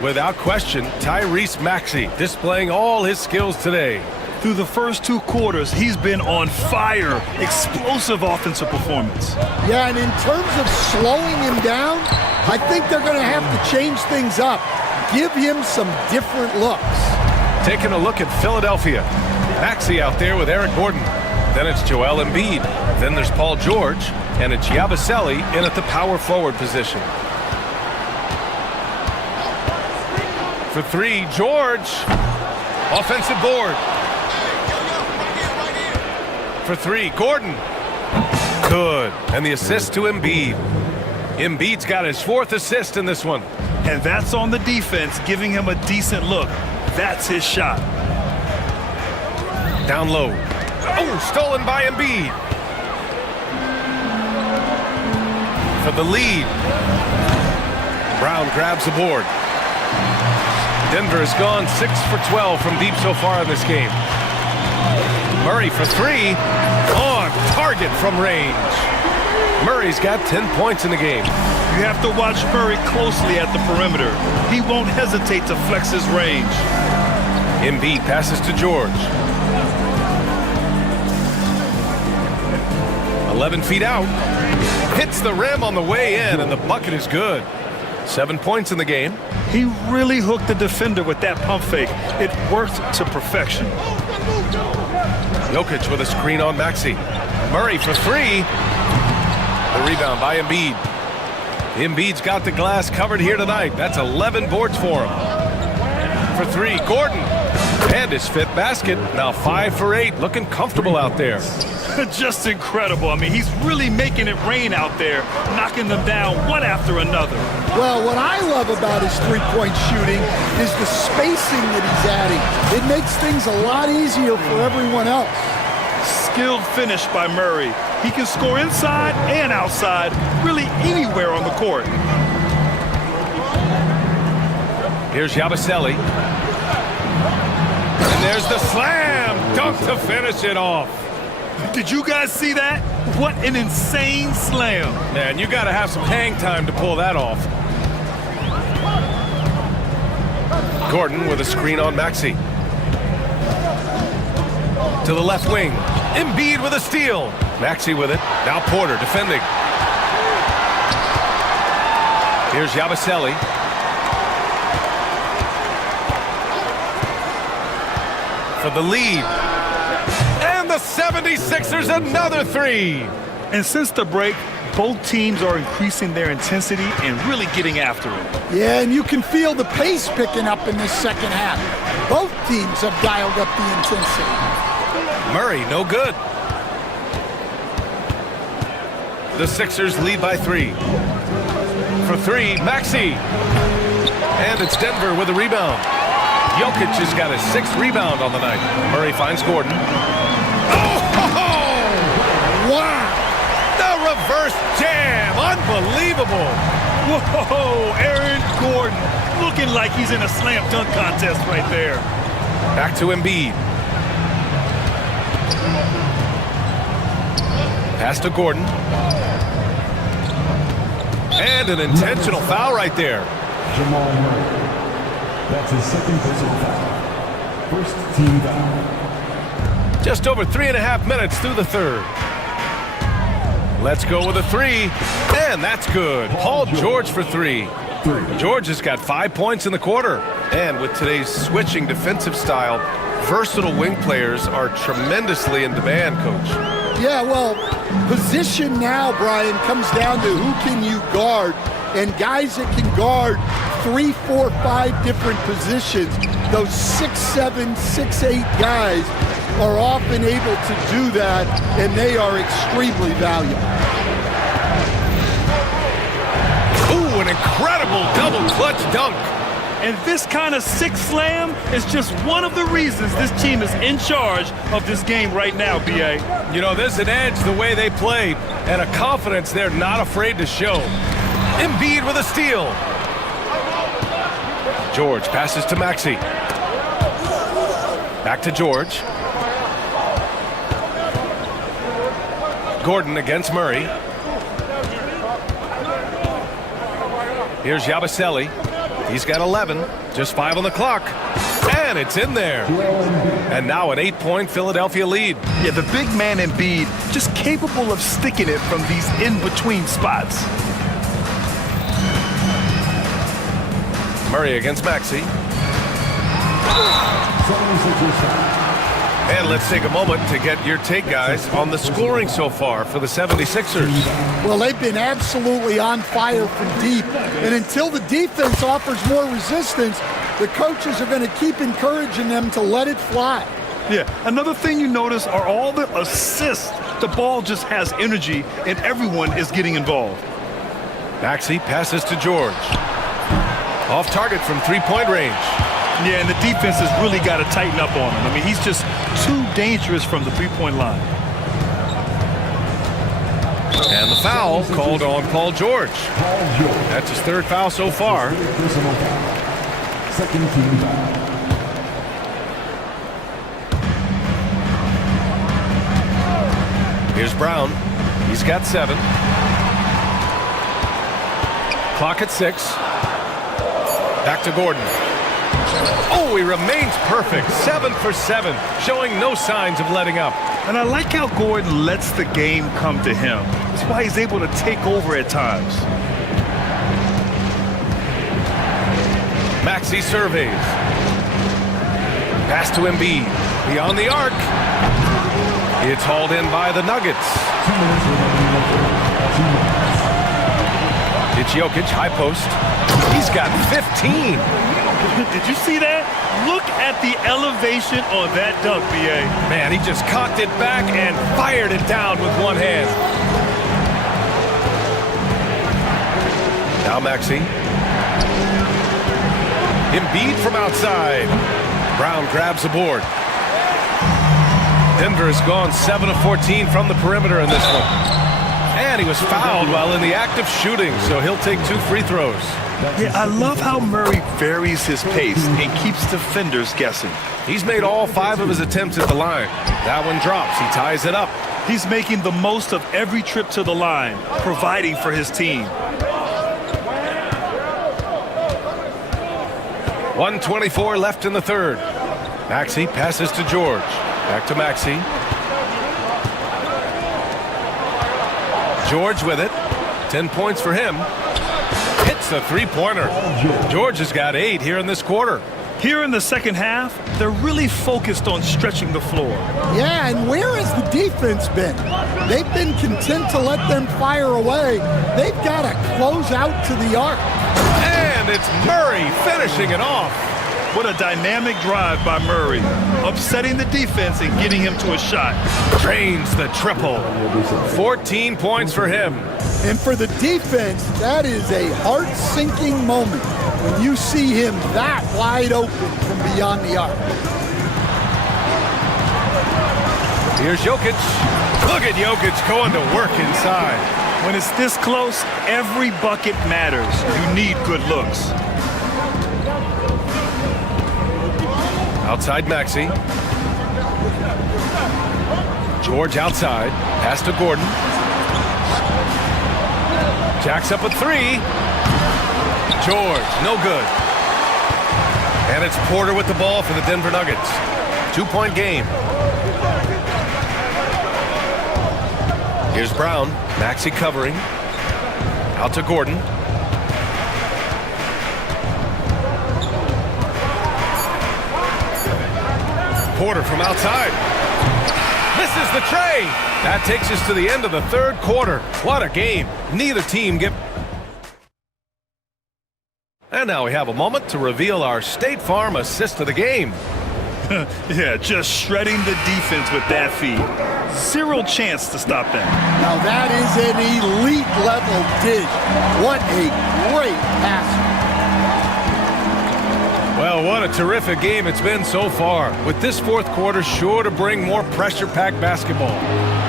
Without question, Tyrese Maxey displaying all his skills today. Through the first 2 quarters, he's been on fire. Explosive offensive performance. Yeah, and in terms of slowing him down, I think they're going to have to change things up. Give him some different looks. Taking a look at Philadelphia. Maxey out there with Eric Gordon. Then it's Joel Embiid. Then there's Paul George. And it's Yabusele in at the power forward position. For 3, George. Offensive board. For 3, Gordon. Good. And the assist to Embiid. Embiid's got his 4th assist in this one. And that's on the defense, giving him a decent look. That's his shot. Down low. Oh, stolen by Embiid. For the lead. Brown grabs the board. Denver has gone 6 for 12 from deep so far in this game. Murray for 3. On target from range. Murray's got 10 points in the game. You have to watch Murray closely at the perimeter. He won't hesitate to flex his range. Embiid passes to George. 11 feet out. Hits the rim on the way in, and the bucket is good. 7 points in the game. He really hooked the defender with that pump fake. It worked to perfection. Jokic with a screen on Maxey. Murray for 3. The rebound by Embiid. Embiid's got the glass covered here tonight. That's 11 boards for him. For 3, Gordon. And his 5th basket. Now 5 for 8. Looking comfortable out there. Just incredible. I mean, he's really making it rain out there, knocking them down one after another. Well, what I love about his three-point shooting is the spacing that he's adding. It makes things a lot easier for everyone else. Skilled finish by Murray. He can score inside and outside, really anywhere on the court. Here's Yabusele. And there's the slam dunk to finish it off. Did you guys see that? What an insane slam. Man, you got to have some hang time to pull that off. Gordon with a screen on Maxey. To the left wing. Embiid with a steal. Maxey with it. Now Porter defending. Here's Yabusele. For the lead. And the 76ers another 3. And since the break, both teams are increasing their intensity and really getting after it. Yeah, and you can feel the pace picking up in this second half. Both teams have dialed up the intensity. Murray, no good. The Sixers lead by 3. For 3, Maxey. And it's Denver with a rebound. Jokic has got his 6th rebound on the night. Murray finds Gordon. Wow! The reverse jam! Unbelievable! Whoa, Aaron Gordon looking like he's in a slam dunk contest right there. Back to Embiid. Pass to Gordon. And an intentional foul right there. Jamal Murray. That's his second personal foul. First team foul. Just over 3.5 minutes through the third. Let's go with a three. And that's good. Paul George for three. George has got 5 points in the quarter. And with today's switching defensive style, versatile wing players are tremendously in demand, Coach. Yeah, well, position now, Brian, comes down to who can you guard. And guys that can guard 3, 4, 5 different positions, those 6'7", 6'8" guys are often able to do that, and they are extremely valuable. Ooh, an incredible double clutch dunk. And this kind of six slam is just one of the reasons this team is in charge of this game right now, B.A. You know, there's an edge the way they played and a confidence they're not afraid to show. Embiid with a steal. George passes to Maxey. Back to George. Gordon against Murray. Here's Yabusele. He's got 11, just 5 on the clock. And it's in there. And now an 8-point Philadelphia lead. Yeah, the big man Embiid just capable of sticking it from these in-between spots. Murray against Maxey. And let's take a moment to get your take, guys, on the scoring so far for the 76ers. Well, they've been absolutely on fire from deep. And until the defense offers more resistance, the coaches are going to keep encouraging them to let it fly. Yeah, another thing you notice are all the assists. The ball just has energy, and everyone is getting involved. Maxey passes to George. Off target from three-point range. Yeah, and the defense has really got to tighten up on him. I mean, he's just too dangerous from the three-point line. And the foul called on Paul George. That's his third foul so far. Second team foul. Here's Brown. He's got 7. Clock at 6. Back to Gordon. Oh, he remains perfect. 7 for 7, showing no signs of letting up. And I like how Gordon lets the game come to him. That's why he's able to take over at times. Maxey surveys. Pass to Embiid. Beyond the arc. It's hauled in by the Nuggets. It's Jokic, high post. He's got 15. Did you see that? Look at the elevation on that dunk, B.A. Man, he just cocked it back and fired it down with one hand. Now Maxey. Embiid from outside. Brown grabs the board. Denver has gone 7 of 14 from the perimeter in this one. And he was fouled while in the act of shooting, so he'll take 2 free throws. Yeah, I love how Murray varies his pace and keeps defenders guessing. He's made all 5 of his attempts at the line. That one drops. He ties it up. He's making the most of every trip to the line, providing for his team. 1:24 left in the third. Maxey passes to George. Back to Maxey. George with it. 10 points for him. Hits the three-pointer. George has got 8 here in this quarter. Here in the second half, they're really focused on stretching the floor. Yeah, and where has the defense been? They've been content to let them fire away. They've got to close out to the arc. And it's Murray finishing it off. What a dynamic drive by Murray, upsetting the defense and getting him to a shot. Drains the triple. 14 points for him. And for the defense, that is a heart-sinking moment when you see him that wide open from beyond the arc. Here's Jokic. Look at Jokic going to work inside. When it's this close, every bucket matters. You need good looks. Outside Maxey. George outside. Pass to Gordon. Jacks up a three. George, no good. And it's Porter with the ball for the Denver Nuggets. 2-point game. Here's Brown. Maxey covering. Out to Gordon. Porter from outside. Misses the tray. That takes us to the end of the third quarter. What a game. Neither team get... And now we have a moment to reveal our State Farm assist of the game. Yeah, just shredding the defense with that feed. Zero chance to stop that. Now that is an elite level dish. What a great pass. Well, what a terrific game it's been so far, with this fourth quarter sure to bring more pressure-packed basketball.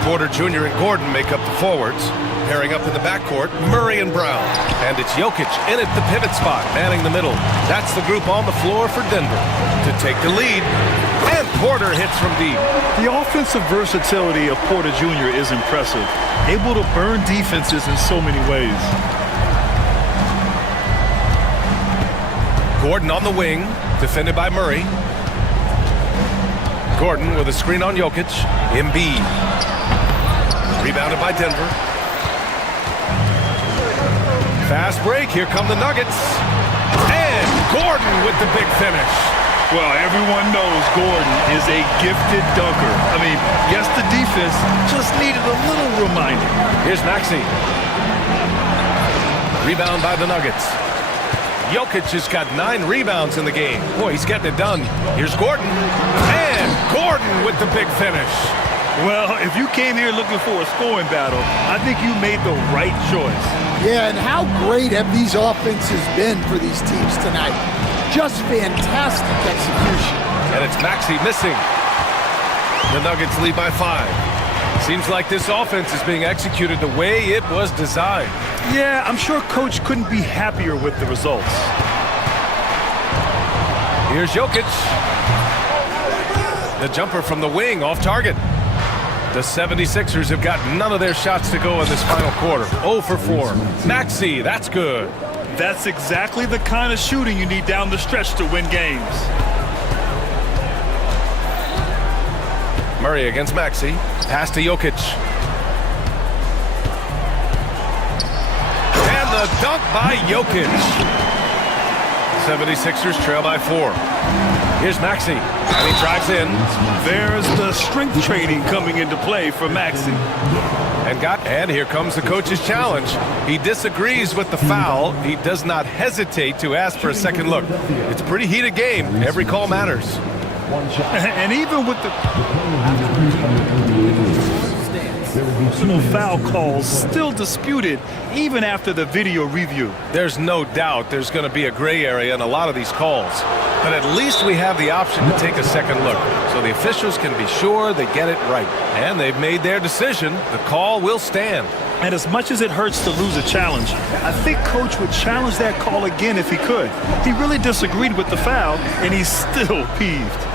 Porter Jr. and Gordon make up the forwards. Pairing up in the backcourt, Murray and Brown. And it's Jokic in at the pivot spot, manning the middle. That's the group on the floor for Denver to take the lead. And Porter hits from deep. The offensive versatility of Porter Jr. is impressive. Able to burn defenses in so many ways. Gordon on the wing, defended by Murray. Gordon with a screen on Jokic. Embiid. Rebounded by Denver. Fast break, here come the Nuggets. And Gordon with the big finish. Well, everyone knows Gordon is a gifted dunker. I mean, yes, the defense just needed a little reminder. Here's Maxey. Rebound by the Nuggets. Jokic has got 9 rebounds in the game. Boy, he's getting it done. Here's Gordon. And Gordon with the big finish. Well, if you came here looking for a scoring battle, I think you made the right choice. Yeah, and how great have these offenses been for these teams tonight? Just fantastic execution. And it's Maxey missing. The Nuggets lead by 5. Seems like this offense is being executed the way it was designed. Yeah, I'm sure Coach couldn't be happier with the results. Here's Jokic. The jumper from the wing off target. The 76ers have got none of their shots to go in this final quarter. 0 for 4. Maxey, that's good. That's exactly the kind of shooting you need down the stretch to win games. Murray against Maxey. Pass to Jokic. And the dunk by Jokic. 76ers trail by 4. Here's Maxey, and he drives in. There's the strength training coming into play for Maxey. And here comes the coach's challenge. He disagrees with the foul. He does not hesitate to ask for a second look. It's a pretty heated game. Every call matters. And even with the personal foul calls still disputed even after the video review. There's no doubt there's going to be a gray area in a lot of these calls. But at least we have the option to take a second look, so the officials can be sure they get it right. And they've made their decision. The call will stand. And as much as it hurts to lose a challenge, I think Coach would challenge that call again if he could. He really disagreed with the foul, and he's still peeved.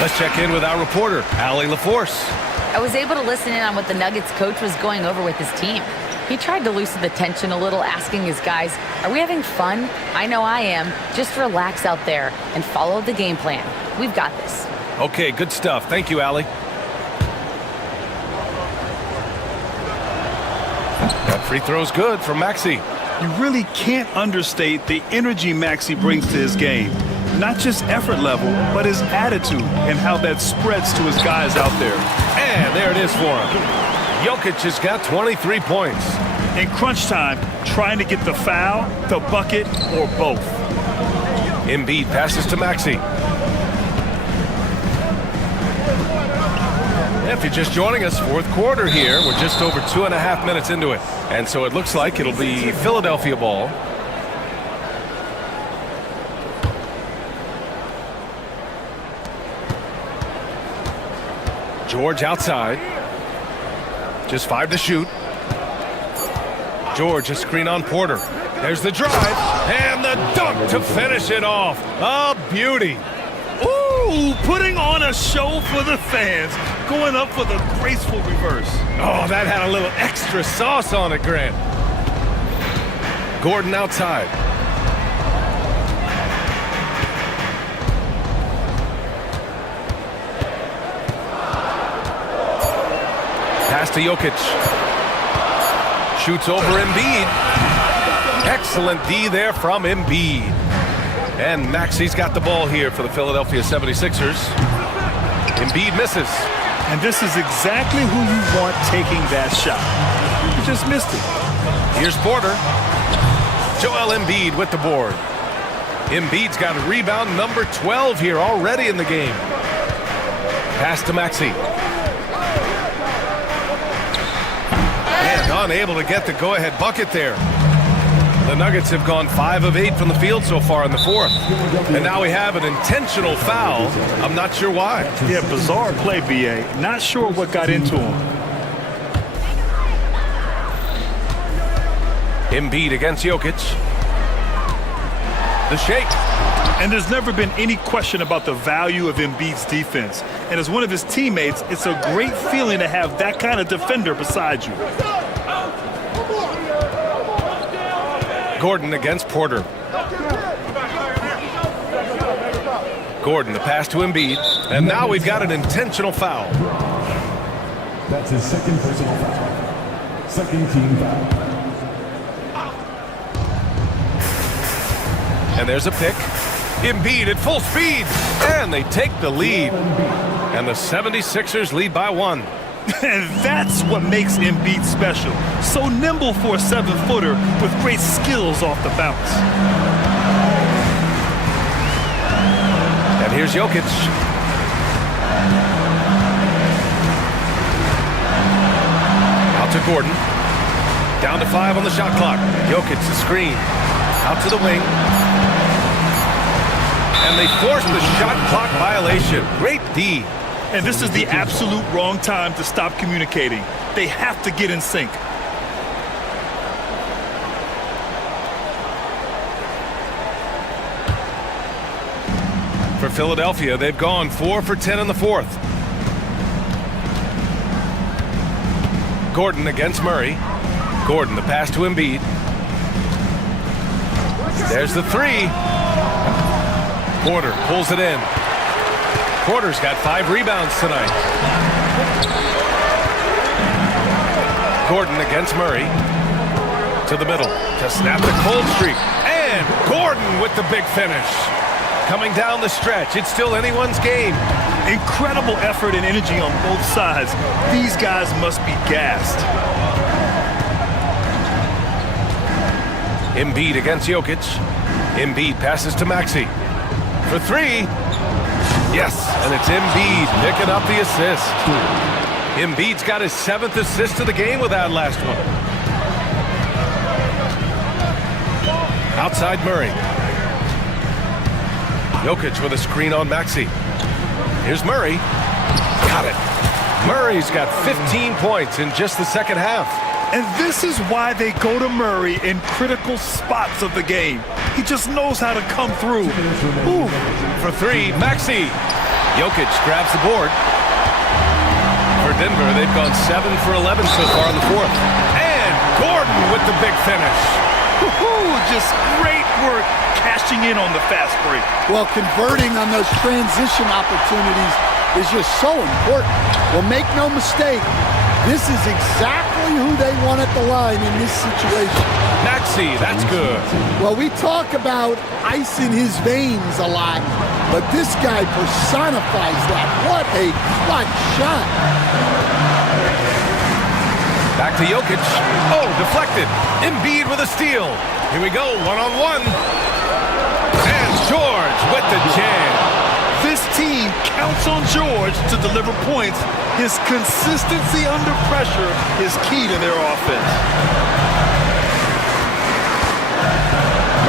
Let's check in with our reporter, Allie LaForce. I was able to listen in on what the Nuggets coach was going over with his team. He tried to loosen the tension a little, asking his guys, are we having fun? I know I am. Just relax out there and follow the game plan. We've got this. Okay, good stuff. Thank you, Allie. That free throw's good from Maxey. You really can't understate the energy Maxey brings to his game. Not just effort level, but his attitude and how that spreads to his guys out there. And there it is for him. Jokic has got 23 points. In crunch time, trying to get the foul, the bucket, or both. Embiid passes to Maxey. If you're just joining us, fourth quarter here. We're just over 2.5 minutes into it. And so it looks like it'll be Philadelphia ball. George outside. Just 5 to shoot. George, a screen on Porter. There's the drive, and the dunk to finish it off. A beauty. Ooh, putting on a show for the fans, going up for the graceful reverse. Oh, that had a little extra sauce on it, Grant. Gordon outside. Pass to Jokic. Shoots over Embiid. Excellent D there from Embiid. And Maxi's got the ball here for the Philadelphia 76ers. Embiid misses. And this is exactly who you want taking that shot. He just missed it. Here's Porter. Joel Embiid with the board. Embiid's got a rebound number 12 here already in the game. Pass to Maxi. And unable to get the go-ahead bucket there. The Nuggets have gone 5 of 8 from the field so far in the fourth. And now we have an intentional foul. I'm not sure why. Yeah, bizarre play, B.A. Not sure what got into him. Embiid against Jokic. The shake. And there's never been any question about the value of Embiid's defense. And as one of his teammates, it's a great feeling to have that kind of defender beside you. Gordon against Porter. Gordon, the pass to Embiid. And now we've got an intentional foul. That's his second personal foul. Second team foul. And there's a pick. Embiid at full speed. And they take the lead. And the 76ers lead by 1. And that's what makes Embiid special. So nimble for a 7-footer with great skills off the bounce. And here's Jokic. Out to Gordon. Down to 5 on the shot clock. Jokic, the screen. Out to the wing. And they force the shot clock violation. Great D. And this is the absolute wrong time to stop communicating. They have to get in sync. For Philadelphia, they've gone 4 for 10 in the fourth. Gordon against Murray. Gordon, the pass to Embiid. There's the 3. Porter pulls it in. Porter's got 5 rebounds tonight. Gordon against Murray. To the middle to snap the cold streak. And Gordon with the big finish. Coming down the stretch. It's still anyone's game. Incredible effort and energy on both sides. These guys must be gassed. Embiid against Jokic. Embiid passes to Maxi. For 3. Yes, and it's Embiid picking up the assist. Embiid's got his 7th assist of the game with that last one. Outside Murray. Jokic with a screen on Maxi. Here's Murray. Got it. Murray's got 15 points in just the second half. And this is why they go to Murray in critical spots of the game. He just knows how to come through. Ooh. For 3, Maxi. Jokic grabs the board. For Denver, they've gone 7 for 11 so far in the fourth. And Gordon with the big finish. Woo-hoo, just great work cashing in on the fast break. Well, converting on those transition opportunities is just so important. Well, make no mistake, this is exactly who they want at the line in this situation. Maxi, that's good. Well, we talk about ice in his veins a lot, but this guy personifies that. What a clutch shot. Back to Jokic. Oh, deflected. Embiid with a steal. Here we go, one-on-one. And George with the jam. This team counts on George to deliver points. His consistency under pressure is key to their offense.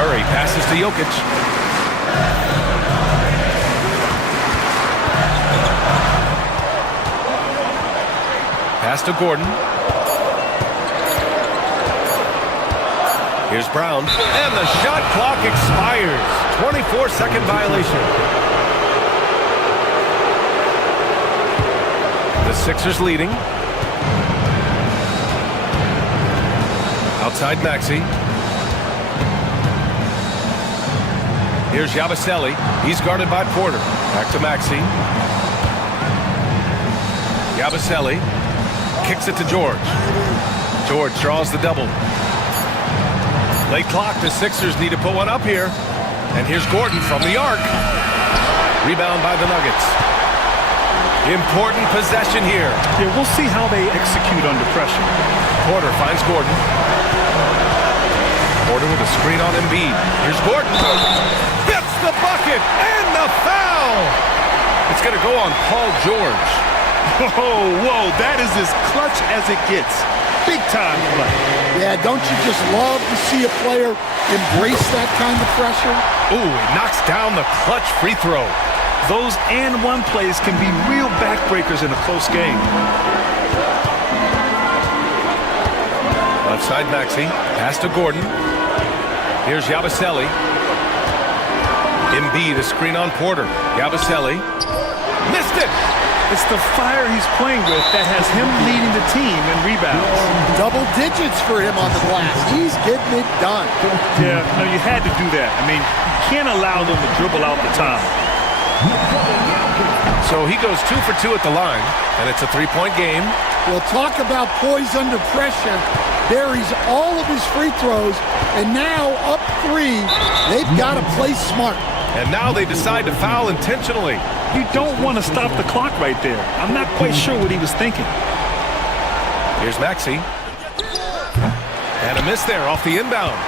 Murray passes to Jokic. Pass to Gordon. Here's Brown, and the shot clock expires. 24-second violation. The Sixers leading. Outside Maxey. Here's Yabusele. He's guarded by Porter. Back to Maxey. Yabusele kicks it to George. George draws the double. Late clock. The Sixers need to put one up here. And here's Gordon from the arc. Rebound by the Nuggets. Important possession here. Yeah, we'll see how they execute under pressure. Porter finds Gordon. Porter with a screen on Embiid. Here's Gordon. Gets the bucket and the foul. It's going to go on Paul George. Whoa, that is as clutch as it gets. Big time play. Yeah, don't you just love to see a player embrace that kind of pressure? Ooh, he knocks down the clutch free throw. Those and one plays can be real backbreakers in a close game. Left side Maxey. Pass to Gordon. Here's Yabusele. Embiid, a screen on Porter. Yabusele. Missed it! It's the fire he's playing with that has him leading the team in rebounds. Double digits for him on the glass. He's getting it done. Yeah, no, you had to do that. I mean, you can't allow them to dribble out the time. So he goes 2 for 2 at the line, and it's a three-point game. Well, talk about poise under pressure. Buries all of his free throws, and now up 3, they've got to play smart. And now they decide to foul intentionally. You don't want to stop the clock right there. I'm not quite sure what he was thinking. Here's Maxey. And a miss there off the inbound.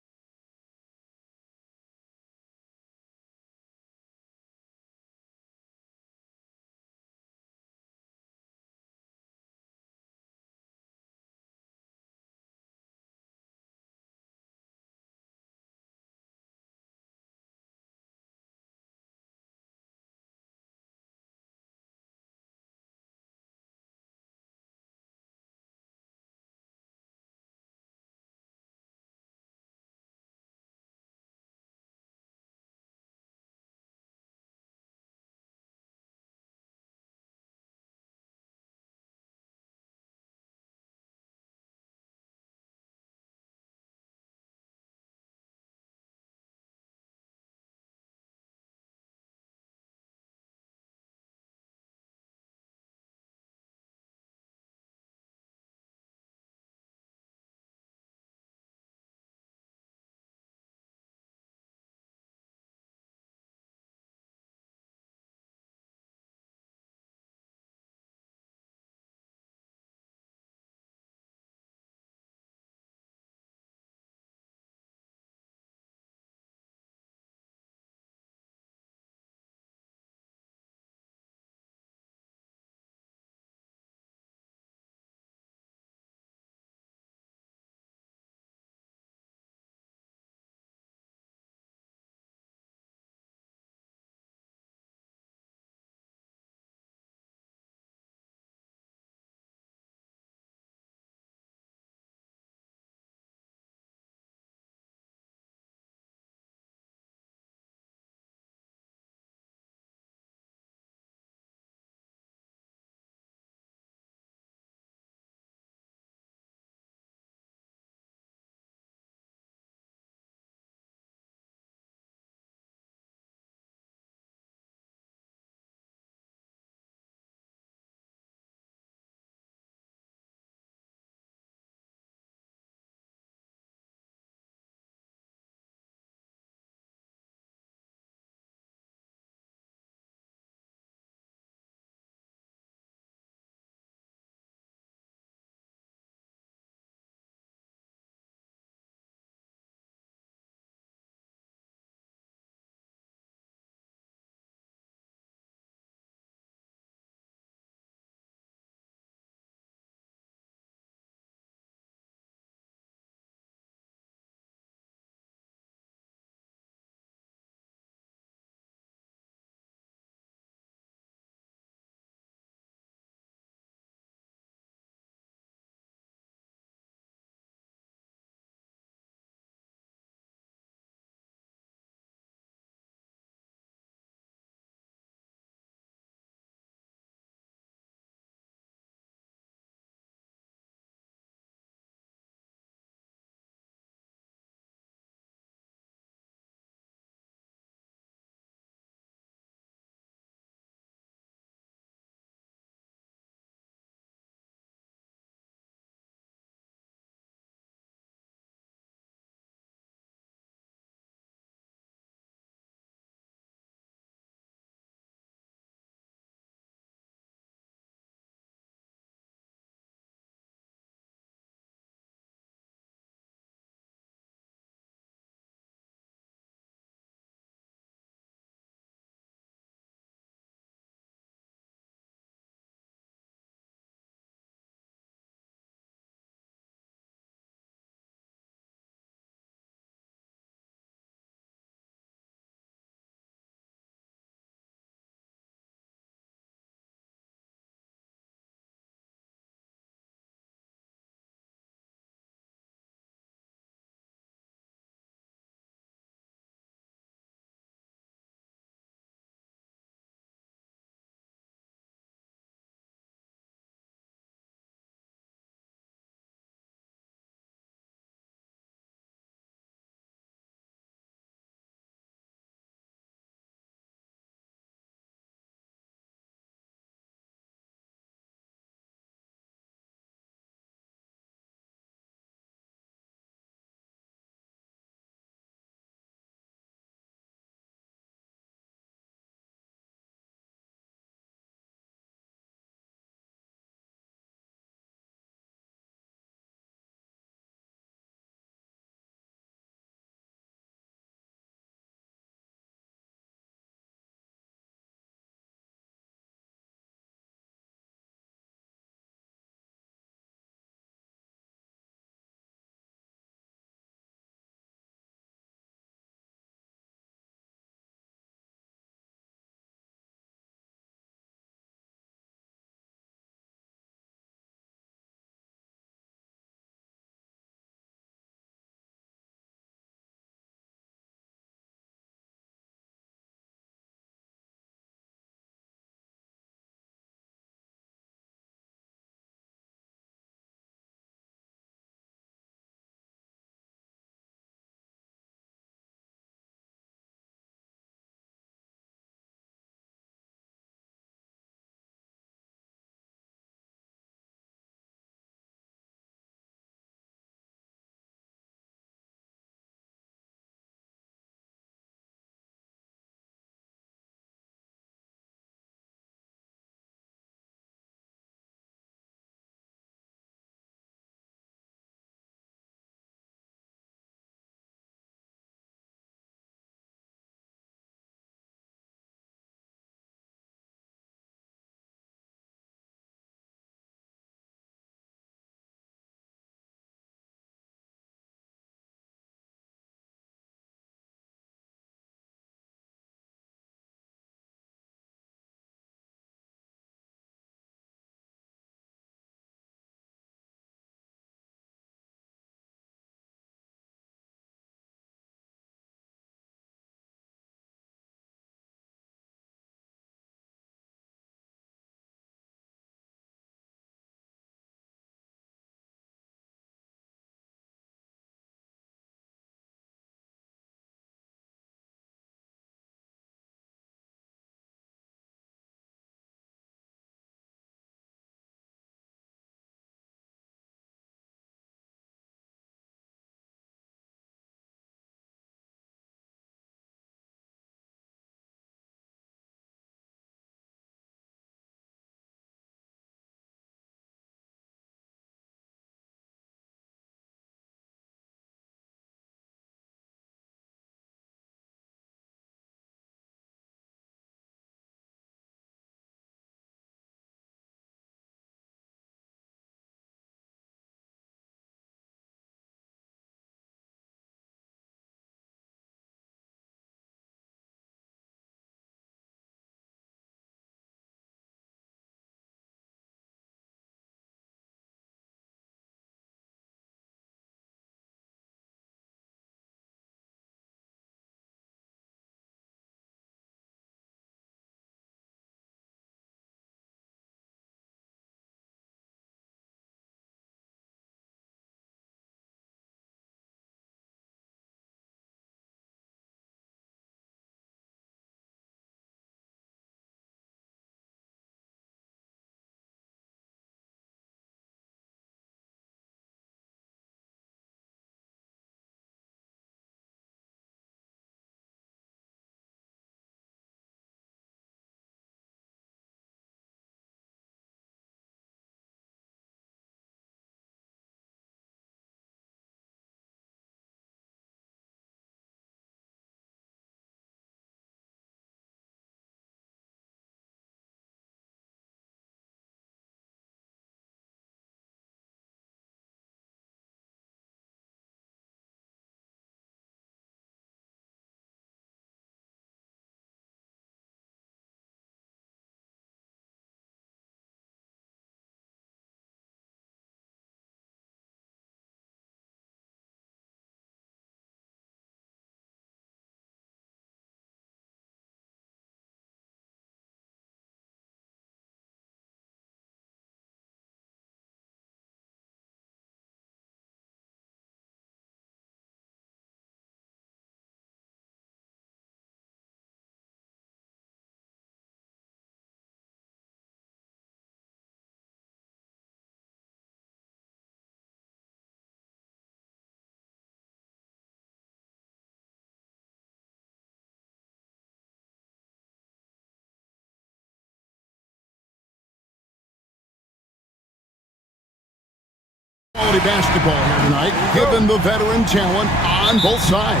Quality basketball here tonight, given the veteran talent on both sides.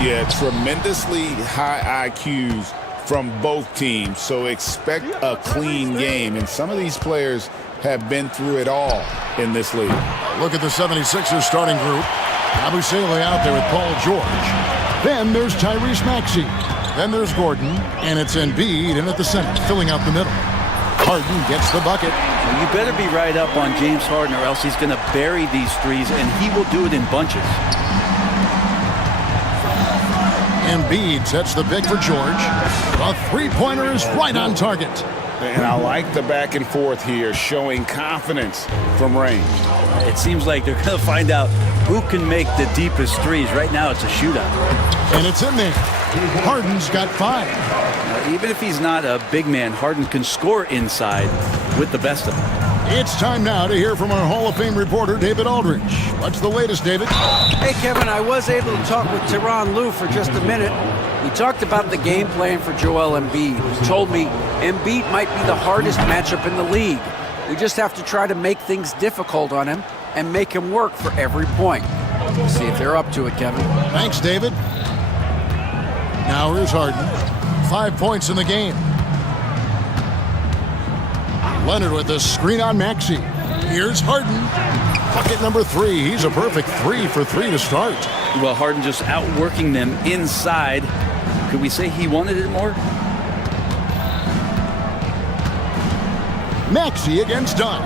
Yeah, tremendously high IQs from both teams, so expect a clean game. And some of these players have been through it all in this league. Look at the 76ers starting group. Abusele out there with Paul George. Then there's Tyrese Maxey. Then there's Gordon, and it's Embiid in at the center, filling out the middle. Harden gets the bucket. Well, you better be right up on James Harden or else he's going to bury these threes, and he will do it in bunches. Embiid sets the pick for George. The three-pointer is right on target. And I like the back and forth here, showing confidence from range. It seems like they're going to find out who can make the deepest threes. Right now, it's a shootout. And it's in there. Harden's got 5. Even if he's not a big man, Harden can score inside with the best of them. It's time now to hear from our Hall of Fame reporter, David Aldridge. What's the latest, David? Hey, Kevin, I was able to talk with Tyronn Lue for just a minute. He talked about the game plan for Joel Embiid. He told me Embiid might be the hardest matchup in the league. We just have to try to make things difficult on him and make him work for every point. We'll see if they're up to it, Kevin. Thanks, David. Now here's Harden. 5 points in the game. Leonard with the screen on Maxey. Here's Harden. Bucket number 3. He's a perfect 3 for 3 to start. Well, Harden just outworking them inside. Could we say he wanted it more? Maxey against Dunn.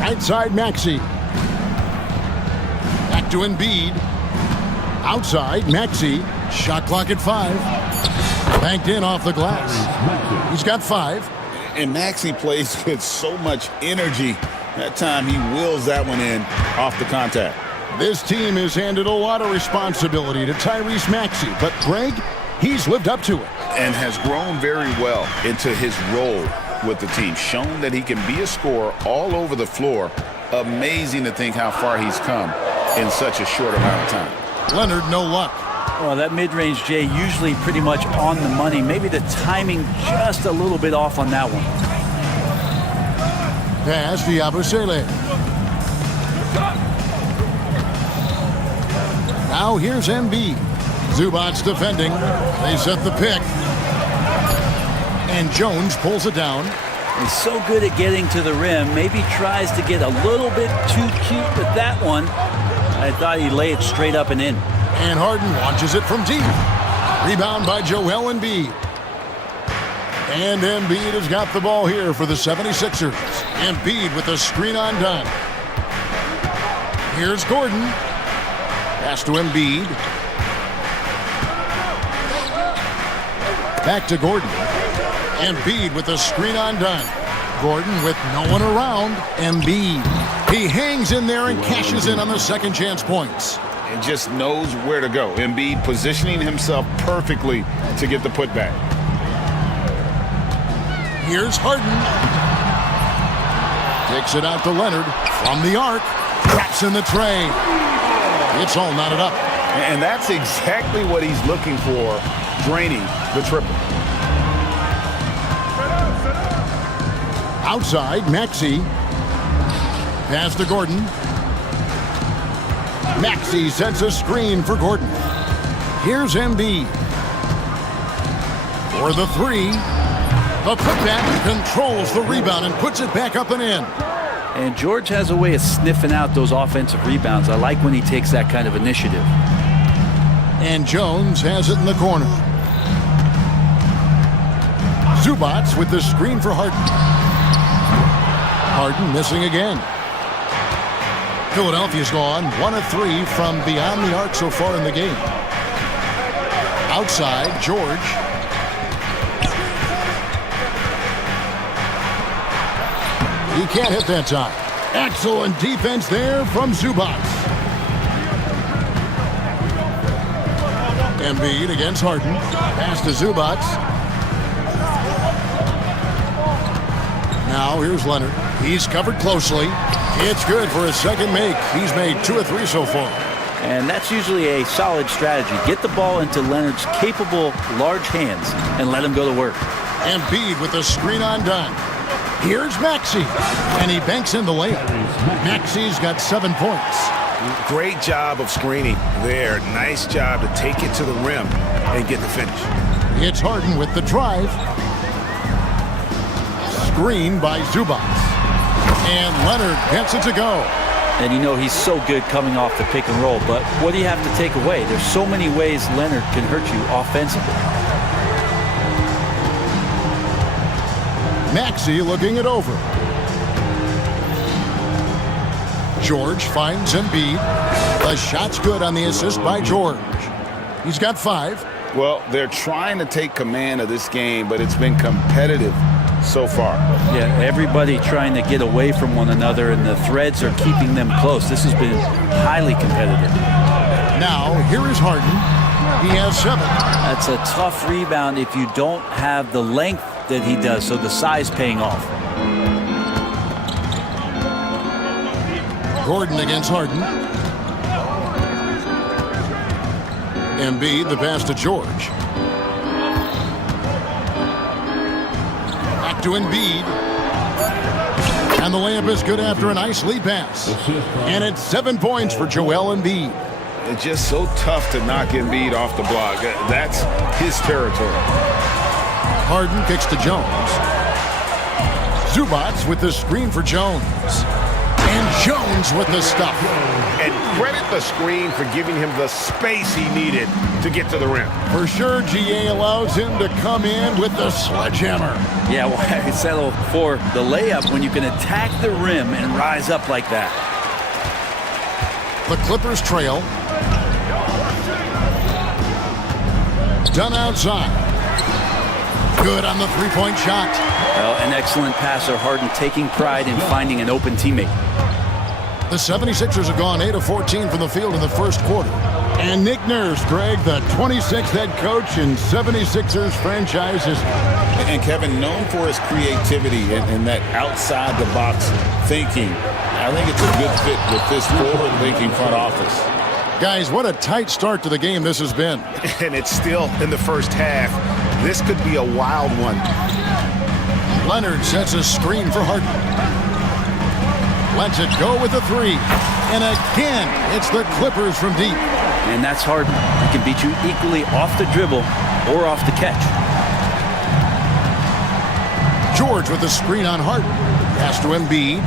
Right side Maxey. Back to Embiid. Outside Maxey. Shot clock at 5. Banked in off the glass. He's got 5. And Maxey plays with so much energy. That time he wills that one in off the contact. This team has handed a lot of responsibility to Tyrese Maxey, but Greg, he's lived up to it. And has grown very well into his role with the team. Shown that he can be a scorer all over the floor. Amazing to think how far he's come in such a short amount of time. Leonard, no luck. Well, that mid-range, Jay, usually pretty much on the money. Maybe the timing just a little bit off on that one. Pass to Abusele. Now here's Embiid. Zubac's defending. They set the pick. And Jones pulls it down. He's so good at getting to the rim. Maybe tries to get a little bit too cute with that one. I thought he'd lay it straight up and in. And Harden launches it from deep. Rebound by Joel Embiid. And Embiid has got the ball here for the 76ers. Embiid with the screen on Dunn. Here's Gordon. Pass to Embiid. Back to Gordon. Embiid with the screen on Dunn. Gordon with no one around. Embiid. He hangs in there and cashes in on the second chance points. And just knows where to go. Embiid positioning himself perfectly to get the putback. Here's Harden. Takes it out to Leonard from the arc. Traps in the tray. It's all knotted up. And that's exactly what he's looking for, draining the triple. Outside, Maxey. Pass to Gordon. Maxey sets a screen for Gordon. Here's Embiid. For the 3. The putback controls the rebound and puts it back up and in. And George has a way of sniffing out those offensive rebounds. I like when he takes that kind of initiative. And Jones has it in the corner. Zubac with the screen for Harden. Harden missing again. Philadelphia's gone 1 of 3 from beyond the arc so far in the game. Outside, George. He can't hit that time. Excellent defense there from Zubac. Embiid against Harden. Pass to Zubac. Now here's Leonard. He's covered closely. It's good for his second make. He's made 2 of 3 so far. And that's usually a solid strategy. Get the ball into Leonard's capable, large hands and let him go to work. Embiid with the screen on Dunn. Here's Maxey, and he banks in the layup. Maxey's got 7 points. Great job of screening there. Nice job to take it to the rim and get the finish. It's Harden with the drive. Screen by Zubac. And Leonard gets it to go. And you know he's so good coming off the pick and roll, but what do you have to take away? There's so many ways Leonard can hurt you offensively. Maxey looking it over. George finds Embiid. The shot's good on the assist by George. He's got 5. Well, they're trying to take command of this game, but it's been competitive so far. Yeah, everybody trying to get away from one another, and the threads are keeping them close. This has been highly competitive. Now, here is Harden. He has 7. That's a tough rebound if you don't have the length that he does, so the size paying off. Gordon against Harden. Embiid, the pass to George. Back to Embiid. And the layup is good after a nice lead pass. And it's 7 points for Joel Embiid. It's just so tough to knock Embiid off the block. That's his territory. Harden kicks to Jones. Zubac with the screen for Jones. And Jones with the stuff. And credit the screen for giving him the space he needed to get to the rim. For sure, GA allows him to come in with the sledgehammer. Yeah, well, I settle for the layup when you can attack the rim and rise up like that. The Clippers trail. Done outside. Good on the three-point shot. Well, an excellent passer. Harden taking pride in finding an open teammate. The 76ers have gone 8 of 14 from the field in the first quarter. And Nick Nurse, Greg, the 26th head coach in 76ers franchise history. And Kevin, known for his creativity and that outside-the-box thinking, I think it's a good fit with this forward-thinking front office. Guys, what a tight start to the game this has been. And it's still in the first half. This could be a wild one. Leonard sets a screen for Harden. Lets it go with the 3. And again, it's the Clippers from deep. And that's Harden. He can beat you equally off the dribble or off the catch. George with the screen on Harden. Pass to Embiid.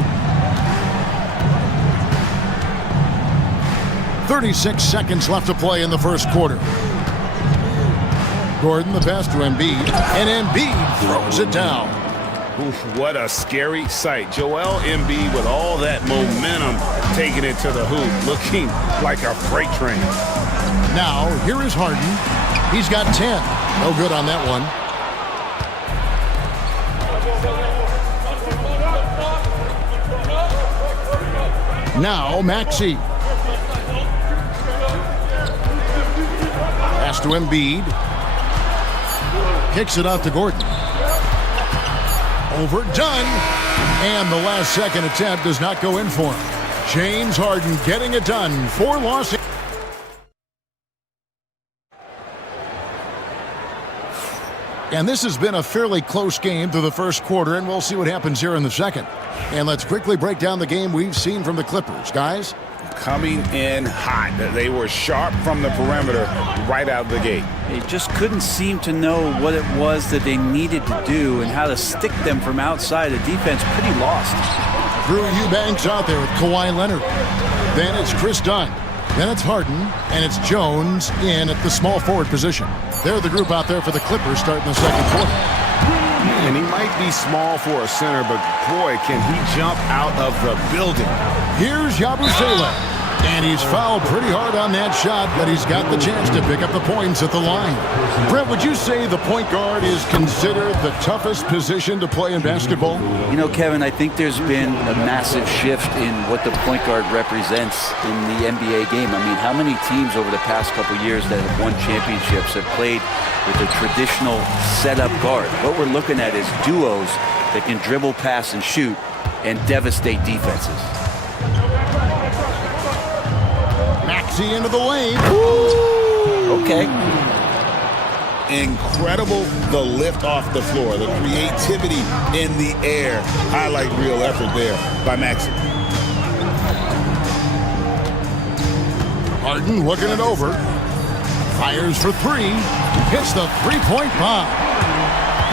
36 seconds left to play in the first quarter. Gordon, the pass to Embiid. And Embiid throws it down. Oof, what a scary sight. Joel Embiid with all that momentum taking it to the hoop, looking like a freight train. Now, here is Harden. He's got 10. No good on that one. Now, Maxey. Pass to Embiid. Kicks it out to Gordon. Overdone. And the last second attempt does not go in for him. James Harden getting it done for Los Angeles. And this has been a fairly close game through the first quarter, and we'll see what happens here in the second. And let's quickly break down the game we've seen from the Clippers. Guys? Coming in hot. They were sharp from the perimeter right out of the gate. They just couldn't seem to know what it was that they needed to do and how to stick them from outside. The defense pretty lost. Drew Eubanks out there with Kawhi Leonard. Then it's Chris Dunn. Then it's Harden, and it's Jones in at the small forward position. They're the group out there for the Clippers starting the second quarter. And he might be small for a center, but boy, can he jump out of the building. Here's Yabusele. And he's fouled pretty hard on that shot, but he's got the chance to pick up the points at the line. Brent, would you say the point guard is considered the toughest position to play in basketball? You know, Kevin, I think there's been a massive shift in what the point guard represents in the NBA game. I mean, how many teams over the past couple years that have won championships have played with a traditional setup guard? What we're looking at is duos that can dribble, pass, and shoot and devastate defenses. Maxey into the lane. Okay. incredible the lift off the floor, the creativity in the air. Highlight real effort there by Maxey. Harden looking it over. Fires for three. Hits the three-point bomb.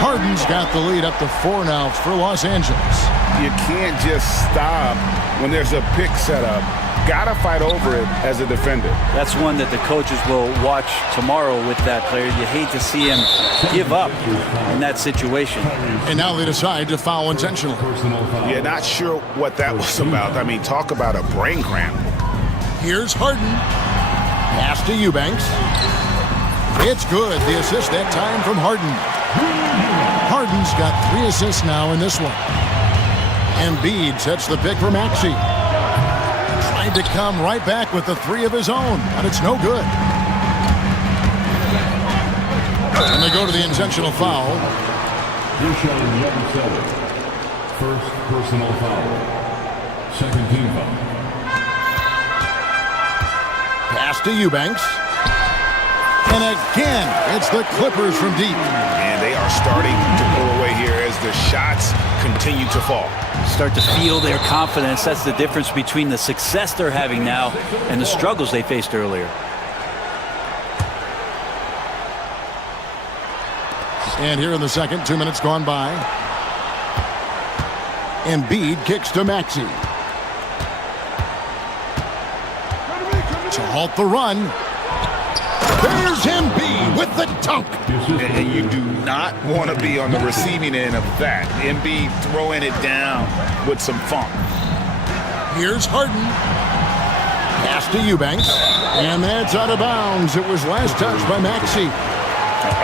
Harden's got the lead up to 4 now for Los Angeles. You can't just stop when there's a pick set up. Gotta fight over it as a defender. That's one that the coaches will watch tomorrow with that player. You hate to see him give up in that situation. And now they decide to foul intentionally. Yeah, not sure what that was about. I mean, talk about a brain cramp. Here's Harden. Pass to Eubanks. It's good. The assist that time from Harden. Harden's got 3 assists now in this one. Embiid sets the pick for Maxey. Tried to come right back with the 3 of his own, but it's no good. And they go to the intentional foul. First personal foul. Second team foul. Pass to Eubanks. And again, it's the Clippers from deep. And they are starting to pull away here as the shots continue to fall. Start to feel their confidence. That's the difference between the success they're having now and the struggles they faced earlier. And here in the second, 2 minutes gone by. Embiid kicks to Maxey. To halt the run. There's Embiid with the dunk. And you do not want to be on the receiving end of that. Embiid throwing it down with some funk. Here's Harden. Pass to Eubanks. And that's out of bounds. It was last touched by Maxey.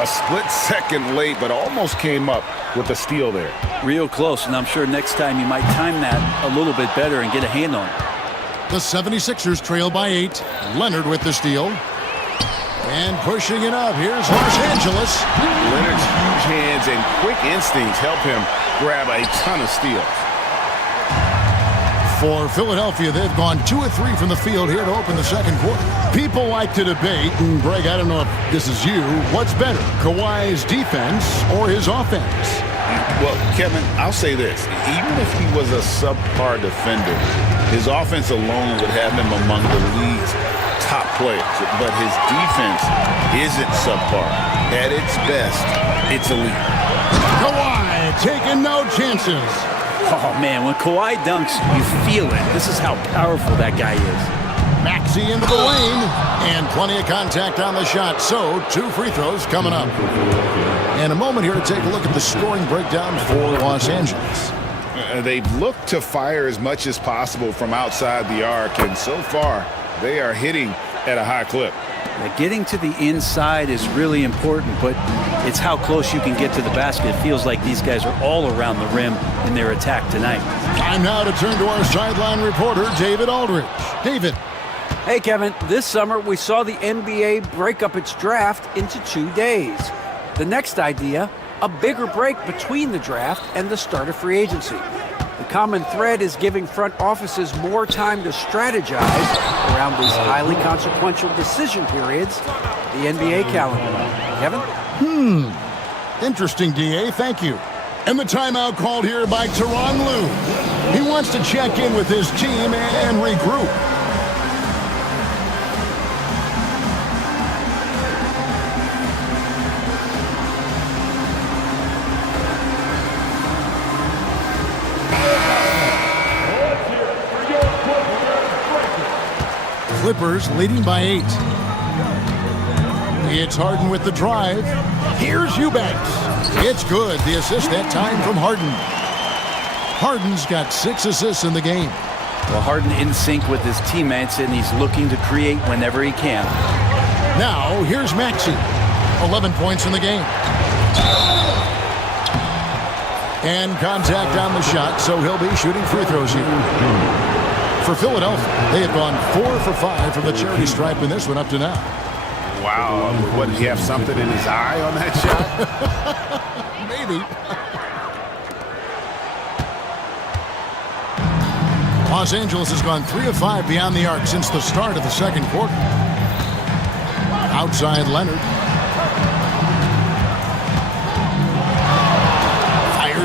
A split second late, but almost came up with a steal there. Real close, and I'm sure next time you might time that a little bit better and get a hand on it. The 76ers trail by 8. Leonard with the steal. And pushing it up, here's Los Angeles. Leonard's huge hands and quick instincts help him grab a ton of steals. For Philadelphia, they've gone 2 of 3 from the field here to open the second quarter. People like to debate, and Greg, I don't know if this is you, what's better, Kawhi's defense or his offense? Well, Kevin, I'll say this. Even if he was a subpar defender, his offense alone would have him among the league's top players. But his defense isn't subpar. At its best, it's elite. Kawhi taking no chances. Oh, man, when Kawhi dunks, you feel it. This is how powerful that guy is. Maxey into the lane, and plenty of contact on the shot. So, 2 free throws coming up. And a moment here to take a look at the scoring breakdown for Los Angeles. They've looked to fire as much as possible from outside the arc, and so far, they are hitting at a high clip. Getting to the inside is really important, but it's how close you can get to the basket. It feels like these guys are all around the rim in their attack tonight. Time now to turn to our sideline reporter, David Aldridge. David. Hey, Kevin, this summer we saw the NBA break up its draft into 2 days. The next idea, a bigger break between the draft and the start of free agency. The common thread is giving front offices more time to strategize around these highly consequential decision periods, the NBA calendar. Kevin? Interesting, DA. Thank you. And the timeout called here by Tyronn Lue. He wants to check in with his team and regroup. Clippers leading by 8. It's Harden with the drive. Here's Eubanks. It's good. The assist that time from Harden. Harden's got 6 assists in the game. Well, Harden in sync with his teammates, and he's looking to create whenever he can. Now, here's Maxey. 11 points in the game. And contact on the shot, so he'll be shooting free throws here. For Philadelphia, they have gone 4 for 5 from the charity stripe in this one up to now. Wow. What, did he have something in his eye on that shot? Maybe. Los Angeles has gone 3 of 5 beyond the arc since the start of the second quarter. Outside Leonard.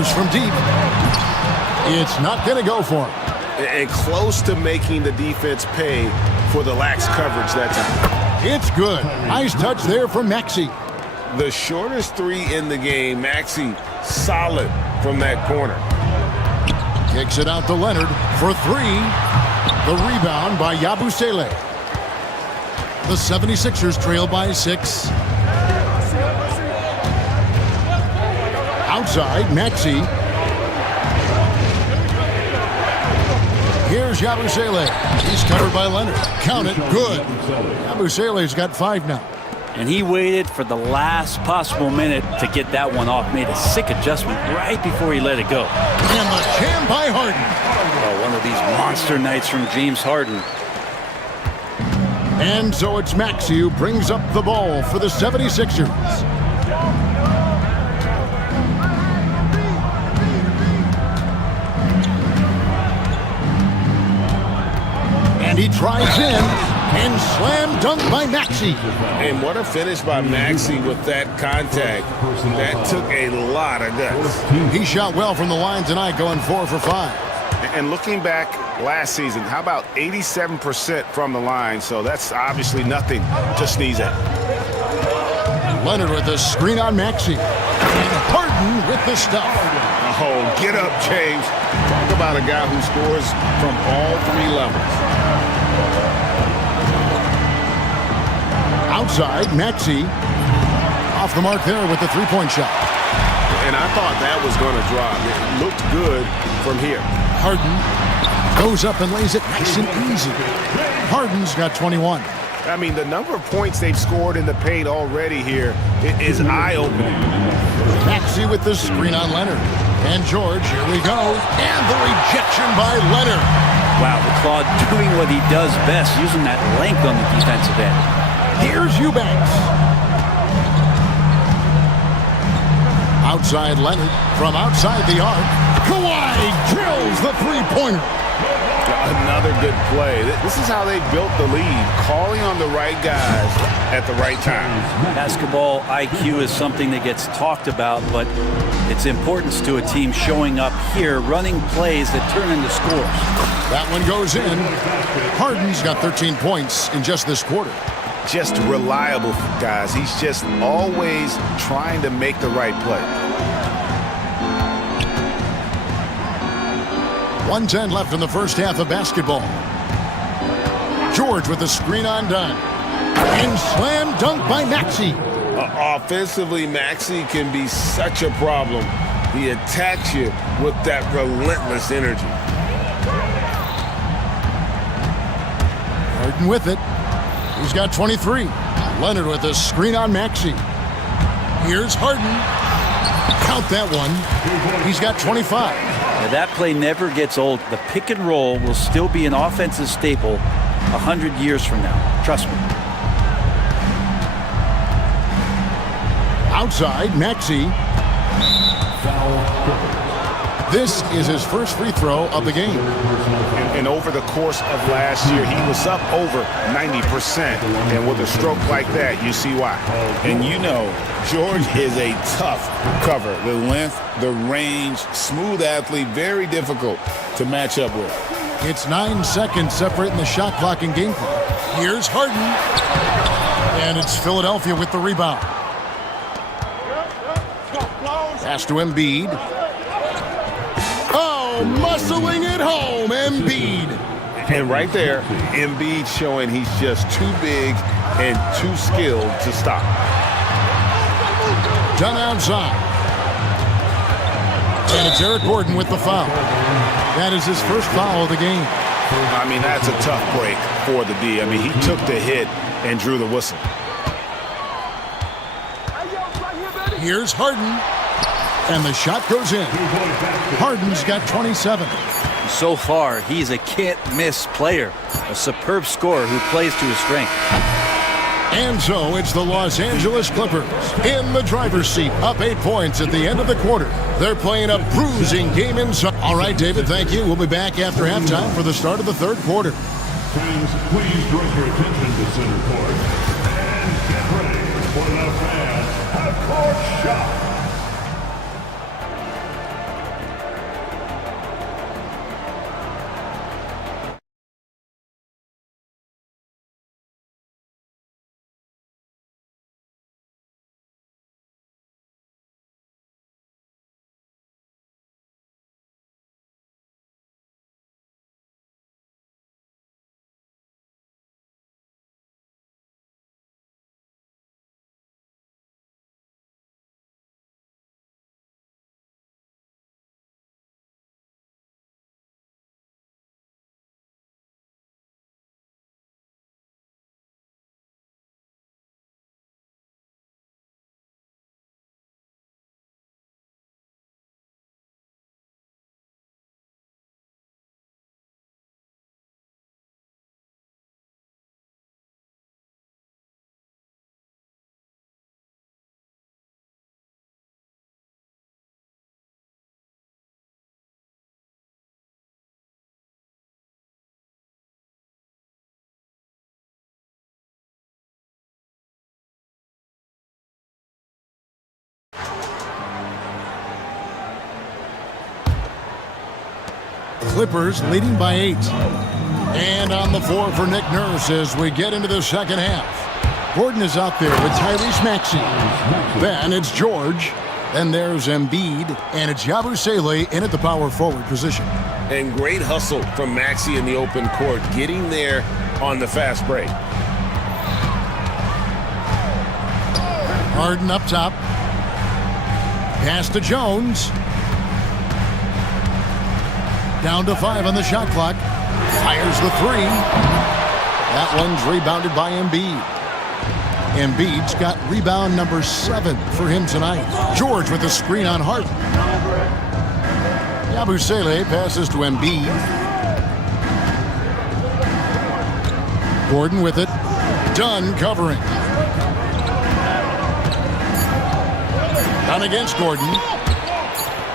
Fires from deep. It's not going to go for him. And close to making the defense pay for the lax coverage that time. It's good. Nice touch there from Maxey. The shortest three in the game, Maxey solid from that corner. Kicks it out to Leonard for three. The rebound by Yabusele. The 76ers trail by 6. Outside, Maxey. Here's Yabusele. He's covered by Leonard. Count it. Good. Yabusele's got 5 now. And he waited for the last possible minute to get that one off. Made a sick adjustment right before he let it go. And the jam by Harden. Oh, one of these monster nights from James Harden. And so it's Maxey who brings up the ball for the 76ers. And he drives in and slam dunk by Maxey. And what a finish by Maxey with that contact. That took a lot of guts. He shot well from the line tonight, going 4 for 5. And looking back last season, how about 87% from the line? So that's obviously nothing to sneeze at. Leonard with the screen on Maxey. And Harden with the stuff. Oh, get up, James. Talk about a guy who scores from all 3 levels. Outside, Maxey. Off the mark there with the three-point shot. And I thought that was going to drop. It looked good from here. Harden goes up and lays it nice and easy. Harden's got 21. I mean, the number of points they've scored in the paint already here is eye-opening. Maxey with the screen on Leonard. And George, here we go. And the rejection by Leonard. Wow, the Claude doing what he does best, using that length on the defensive end. Here's Eubanks. Outside Leonard from outside the arc. Kawhi drills the three-pointer. Another good play. This is how they built the lead, calling on the right guys at the right time. Basketball IQ is something that gets talked about, but its importance to a team showing up here, running plays that turn into scores. That one goes in. Harden's got 13 points in just this quarter. Just reliable, guys. He's just always trying to make the right play. 1:10 left in the first half of basketball. George with the screen on Dunn. And slam dunk by Maxey. Offensively, Maxey can be such a problem. He attacks you with that relentless energy. Harden with it. He's got 23. Leonard with the screen on Maxey. Here's Harden. Count that one. He's got 25. Now that play never gets old. The pick and roll will still be an offensive staple 100 years from now. Trust me. Outside, Maxey. This is his first free throw of the game. And over the course of last year, he was up over 90%. And with a stroke like that, you see why. And you know, George is a tough cover. The length, the range, smooth athlete, very difficult to match up with. It's 9 seconds separating the shot clock and game clock. Here's Harden. And it's Philadelphia with the rebound. Pass to Embiid. Oh, muscling it home, Embiid. And right there, Embiid showing he's just too big and too skilled to stop. Done outside. And it's Eric Gordon with the foul. That is his first foul of the game. I mean, that's a tough break for the D. I mean, he took the hit and drew the whistle. Here's Harden. And the shot goes in. Harden's got 27. So far, he's a can't-miss player. A superb scorer who plays to his strength. And so it's the Los Angeles Clippers in the driver's seat, up 8 points at the end of the quarter. They're playing a bruising game inside. All right, David, thank you. We'll be back after halftime for the start of the third quarter. Fans, please direct your attention to center court and get ready for the fan half-court shot. Clippers leading by 8. And on the floor for Nick Nurse as we get into the second half. Gordon is out there with Tyrese Maxey. Then it's George. Then there's Embiid. And it's Yabusele in at the power forward position. And great hustle from Maxey in the open court, getting there on the fast break. Harden up top. Pass to Jones. Down to 5 on the shot clock. Fires the 3. That one's rebounded by Embiid. Embiid's got rebound number 7 for him tonight. George with the screen on Harden. Yabusele passes to Embiid. Gordon with it. Dunn covering. Dunn against Gordon.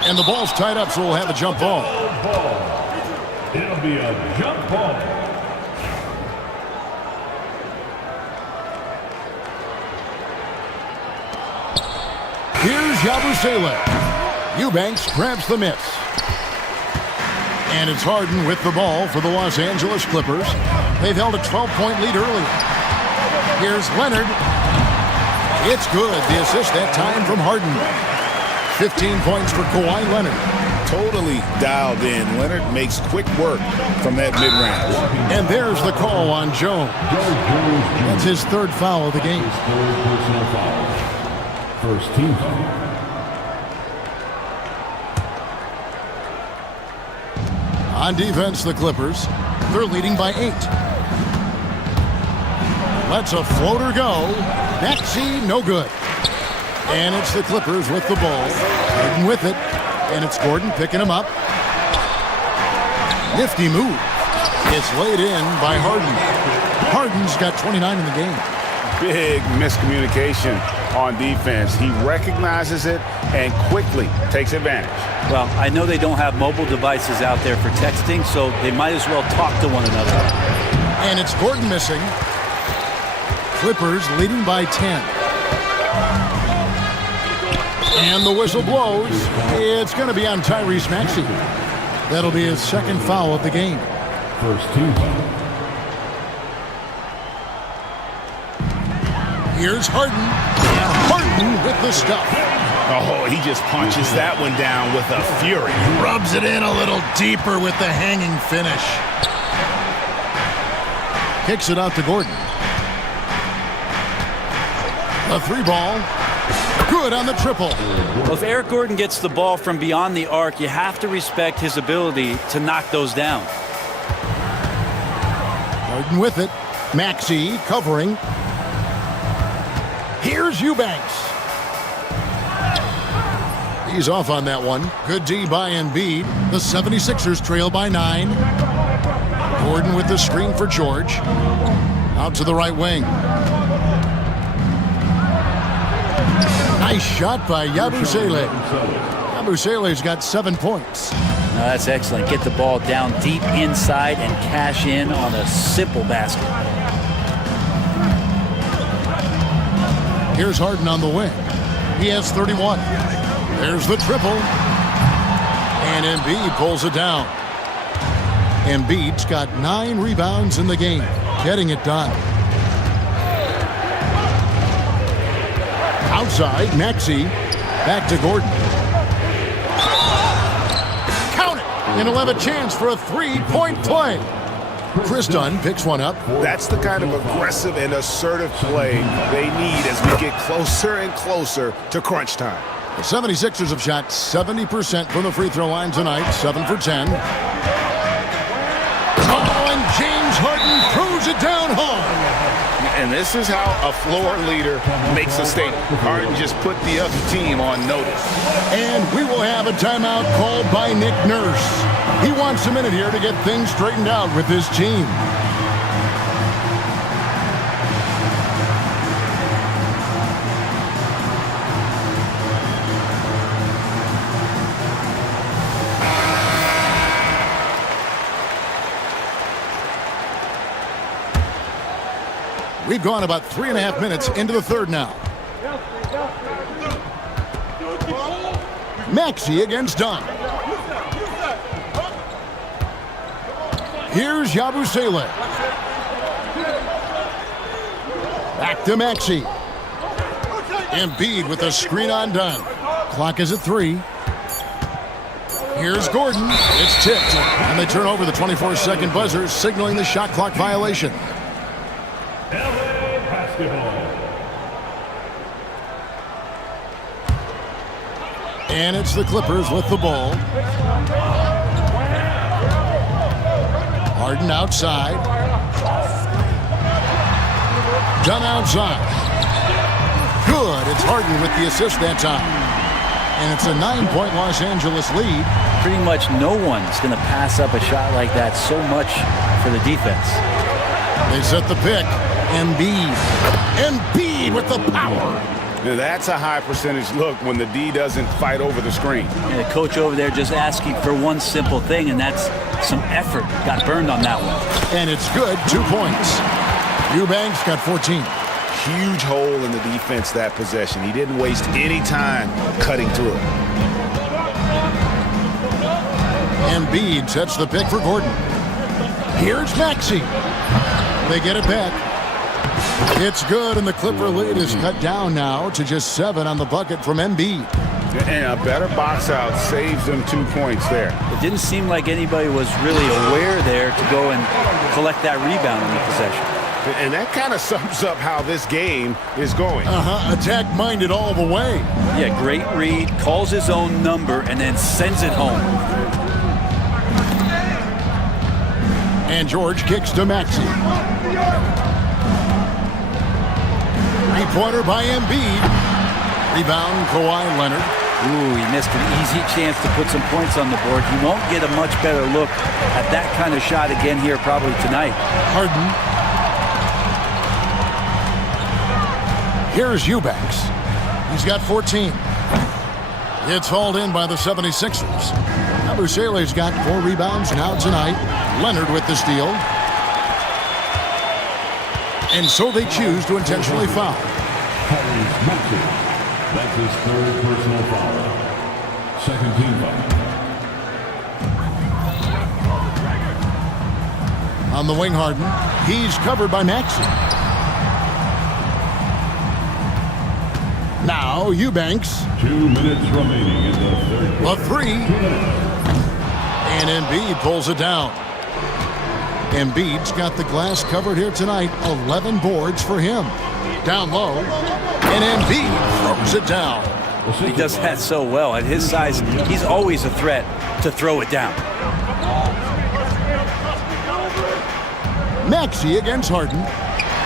And the ball's tied up, so we'll have a jump ball. It'll be a jump ball. Here's Yabusele. Eubanks grabs the miss. And it's Harden with the ball for the Los Angeles Clippers. They've held a 12-point lead earlier. Here's Leonard. It's good. The assist that time from Harden. 15 points for Kawhi Leonard. Totally dialed in. Leonard makes quick work from that mid-range. And there's the call on Jones. That's his 3rd foul of the game. First team foul. On defense, the Clippers. They're leading by 8. Lets a floater go. Maxey, no good. And it's the Clippers with the ball. Harden with it. And it's Gordon picking him up. Nifty move. It's laid in by Harden. Harden's got 29 in the game. Big miscommunication on defense. He recognizes it and quickly takes advantage. Well, I know they don't have mobile devices out there for texting, so they might as well talk to one another. And it's Gordon missing. Clippers leading by 10. And the whistle blows. It's going to be on Tyrese Maxey. That'll be his 2nd foul of the game. First team foul. Here's Harden. And Harden with the stuff. Oh, he just punches that one down with a fury. Rubs it in a little deeper with the hanging finish. Kicks it out to Gordon. A 3 ball. Good on the triple. Well, if Eric Gordon gets the ball from beyond the arc, you have to respect his ability to knock those down. Harden with it. Maxey covering. Here's Eubanks. He's off on that one. Good D by Embiid. The 76ers trail by 9. Gordon with the screen for George. Out to the right wing. Nice shot by Yabusele. Yabusele's got 7 points. No, that's excellent. Get the ball down deep inside and cash in on a simple basket. Here's Harden on the wing. He has 31. There's the triple. And Embiid pulls it down. Embiid's got 9 rebounds in the game, getting it done. Outside, Maxey. Back to Gordon. Count it! And he'll have a chance for a 3-point play. Chris Dunn picks one up. That's the kind of aggressive and assertive play they need as we get closer and closer to crunch time. The 76ers have shot 70% from the free throw line tonight, 7 for 10. Oh, and James Harden throws it down hard. And this is how a floor leader makes a statement. Harden just put the other team on notice. And we will have a timeout called by Nick Nurse. He wants a minute here to get things straightened out with his team. We've gone about 3.5 minutes into the third now. Maxey against Dunn. Here's Yabusele. Back to Maxey. Embiid with a screen on done. Clock is at 3. Here's Gordon. It's tipped. And they turn over the 24-second buzzer, signaling the shot clock violation. LA Basketball. And it's the Clippers with the ball. Harden outside. Done outside. Good. It's Harden with the assist that time. And it's a 9-point Los Angeles lead. Pretty much no one's going to pass up a shot like that so much for the defense. They set the pick. Embiid. Embiid with the power. Now that's a high percentage look when the D doesn't fight over the screen. And the coach over there just asking for one simple thing, and that's some effort. Got burned on that one. And it's good. 2 points. Eubanks got 14. Huge hole in the defense that possession. He didn't waste any time cutting through it. Embiid sets the pick for Gordon. Here's Maxey. They get it back. It's good, and the Clipper lead is cut down now to just 7 on the bucket from Embiid. And a better box out saves them 2 points there. It didn't seem like anybody was really aware there to go and collect that rebound in the possession. And that kind of sums up how this game is going. Attack-minded all the way. Yeah, great read, calls his own number, and then sends it home. And George kicks to Maxey. Three-pointer by Embiid. Rebound, Kawhi Leonard. Ooh, he missed an easy chance to put some points on the board. He won't get a much better look at that kind of shot again here probably tonight. Harden. Here's Eubanks. He's got 14. It's hauled in by the 76ers. Yabusele's got 4 rebounds now tonight. Leonard with the steal. And so they choose to intentionally foul. That's his 3rd personal foul. 2nd team foul. On the wing, Harden. He's covered by Maxey. Now, Eubanks. 2 minutes remaining in the 3rd. A 3. And Embiid pulls it down. Embiid's got the glass covered here tonight. 11 boards for him. Down low. And Embiid throws it down. He does that so well. At his size, he's always a threat to throw it down. Maxey against Harden.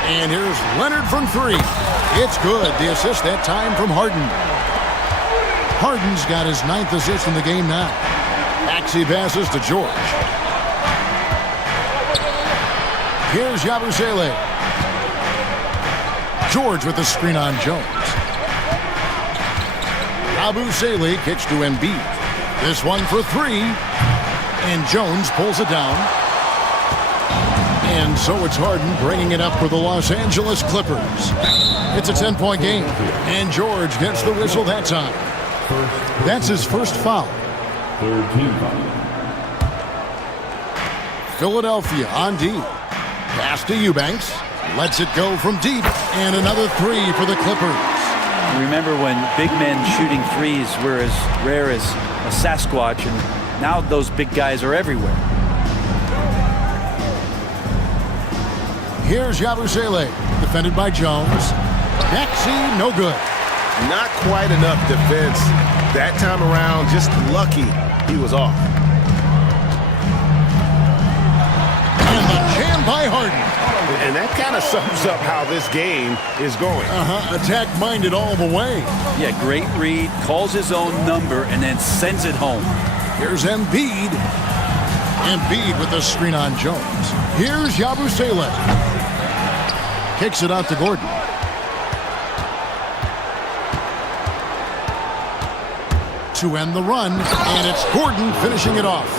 And here's Leonard from 3. It's good. The assist that time from Harden. Harden's got his 9th assist in the game now. Maxey passes to George. Here's Yabusele. George with the screen on Jones. Yabusele kicks to Embiid. This one for 3. And Jones pulls it down. And so it's Harden bringing it up for the Los Angeles Clippers. It's a 10-point game. And George gets the whistle that time. That's his first foul. 3rd team foul. Philadelphia on D. Pass to Eubanks. Lets it go from deep. And another 3 for the Clippers. Remember when big men shooting threes were as rare as a Sasquatch, and now those big guys are everywhere. Here's Yabusele, defended by Jones. Maxey, no good. Not quite enough defense. That time around, just lucky he was off. And the jam by Harden. And that kind of sums up how this game is going. Attack-minded all the way. Yeah, great read, calls his own number, and then sends it home. Here's Embiid. Embiid with the screen on Jones. Here's Yabusele. Kicks it out to Gordon. To end the run, and it's Gordon finishing it off.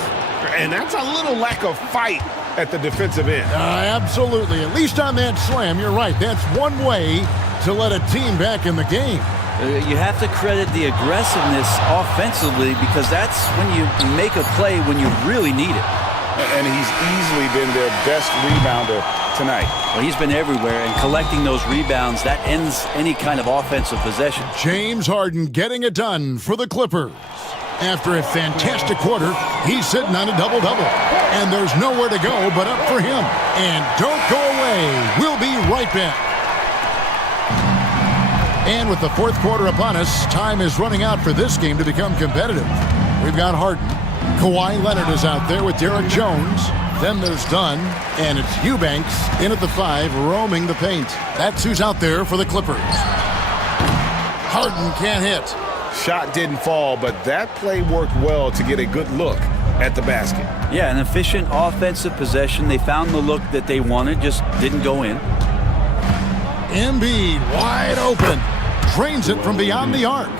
And that's a little lack of fight at the defensive end. Absolutely. At least on that slam, you're right. That's one way to let a team back in the game. You have to credit the aggressiveness offensively, because that's when you make a play when you really need it. And he's easily been their best rebounder tonight. Well, he's been everywhere, and collecting those rebounds, that ends any kind of offensive possession. James Harden getting it done for the Clippers. After a fantastic quarter, he's sitting on a double-double. And there's nowhere to go but up for him. And don't go away. We'll be right back. And with the fourth quarter upon us, time is running out for this game to become competitive. We've got Harden. Kawhi Leonard is out there with Derek Jones. Then there's Dunn, and it's Eubanks in at the 5, roaming the paint. That's who's out there for the Clippers. Harden can't hit. Shot didn't fall, but that play worked well to get a good look at the basket. Yeah, an efficient offensive possession. They found the look that they wanted, just didn't go in. Embiid wide open. Drains it from beyond the arc.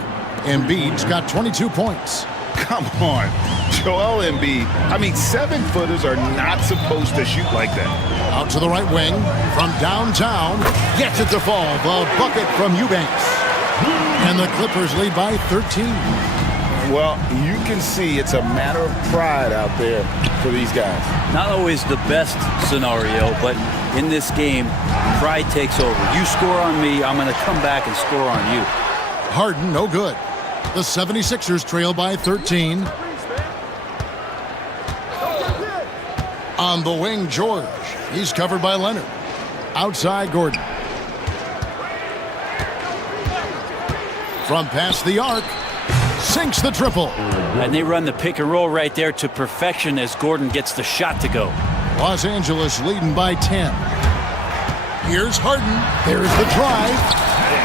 Embiid's got 22 points. Come on, Joel Embiid. I mean, 7-footers are not supposed to shoot like that. Out to the right wing from downtown. Gets it to fall. The bucket from Eubanks. And the Clippers lead by 13. Well, you can see it's a matter of pride out there for these guys. Not always the best scenario, but in this game, pride takes over. You score on me, I'm going to come back and score on you. Harden, no good. The 76ers trail by 13. On the wing, George. He's covered by Leonard. Outside, Gordon. From past the arc, sinks the triple. And they run the pick and roll right there to perfection as Gordon gets the shot to go. Los Angeles leading by 10. Here's Harden. There's the drive.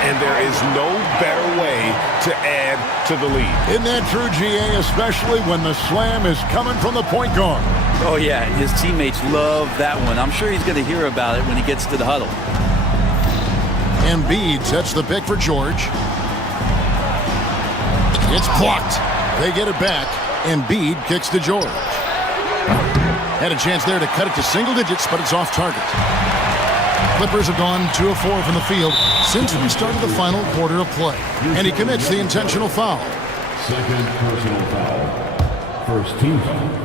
And there is no better way to add to the lead. Isn't that true, GA, especially when the slam is coming from the point guard? Oh, yeah, his teammates love that one. I'm sure he's going to hear about it when he gets to the huddle. Embiid sets the pick for George. It's blocked. They get it back. Embiid kicks to George. Had a chance there to cut it to single digits, but it's off target. Clippers have gone 2 of 4 from the field since we started the final quarter of play. And he commits the intentional foul. Second personal foul. First team foul.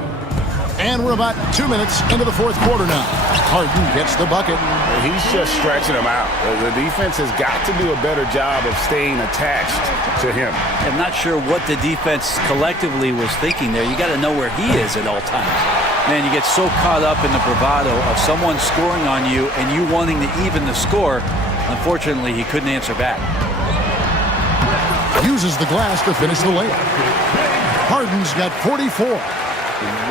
And we're about 2 minutes into the fourth quarter now. Harden gets the bucket. He's just stretching them out. The defense has got to do a better job of staying attached to him. I'm not sure what the defense collectively was thinking there. You got to know where he is at all times. Man, you get so caught up in the bravado of someone scoring on you and you wanting to even the score. Unfortunately, he couldn't answer back. Uses the glass to finish the layup. Harden's got 44.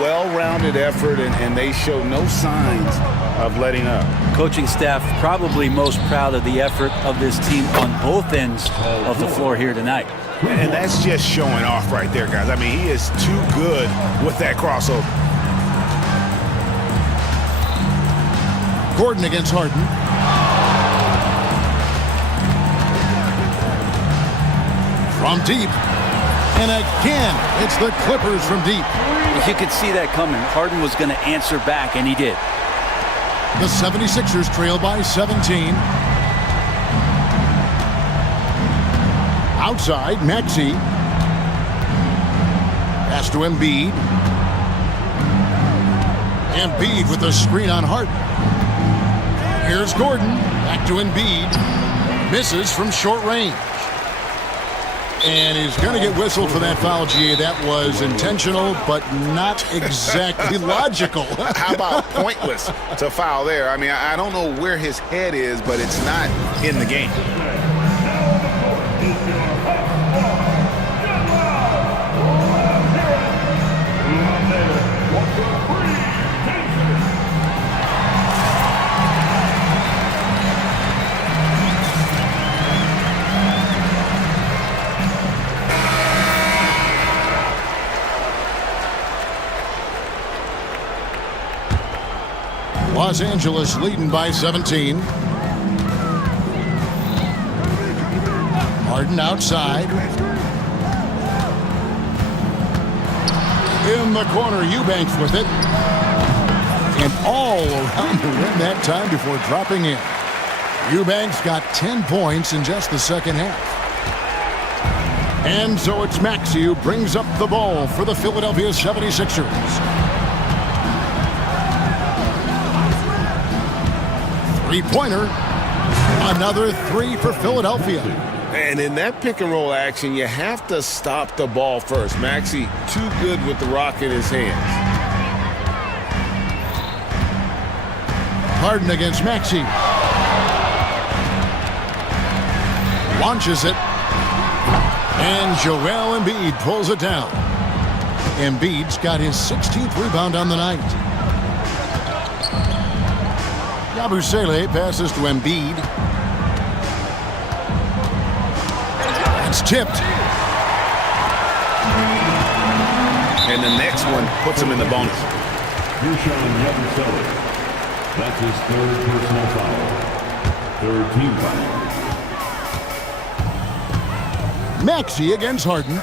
Well-rounded effort, and they show no signs of letting up. Coaching staff probably most proud of the effort of this team on both ends of the floor here tonight. And that's just showing off right there, guys. I mean, he is too good with that crossover. Gordon against Harden. From deep. And again, it's the Clippers from deep. You could see that coming. Harden was going to answer back, and he did. The 76ers trail by 17. Outside, Maxey. Pass to Embiid. Embiid with the screen on Harden. Here's Gordon. Back to Embiid. Misses from short range. And he's going to get whistled for that foul, GA. That was intentional, but not exactly logical. How about pointless to foul there? I mean, I don't know where his head is, but it's not in the game. Los Angeles leading by 17. Harden outside. In the corner, Eubanks with it. And all around the rim that time before dropping in. Eubanks got 10 points in just the second half. And so it's Maxey who brings up the ball for the Philadelphia 76ers. Three-pointer. Another three for Philadelphia. And in that pick and roll action, you have to stop the ball first. Maxey too good with the rock in his hands. Harden against Maxey. Launches it. And Joel Embiid pulls it down. Embiid's got his 16th rebound on the night. Yabusele passes to Embiid. It's tipped. And the next one puts him in the bonus. That's his third personal foul. Third team foul. Maxey against Harden.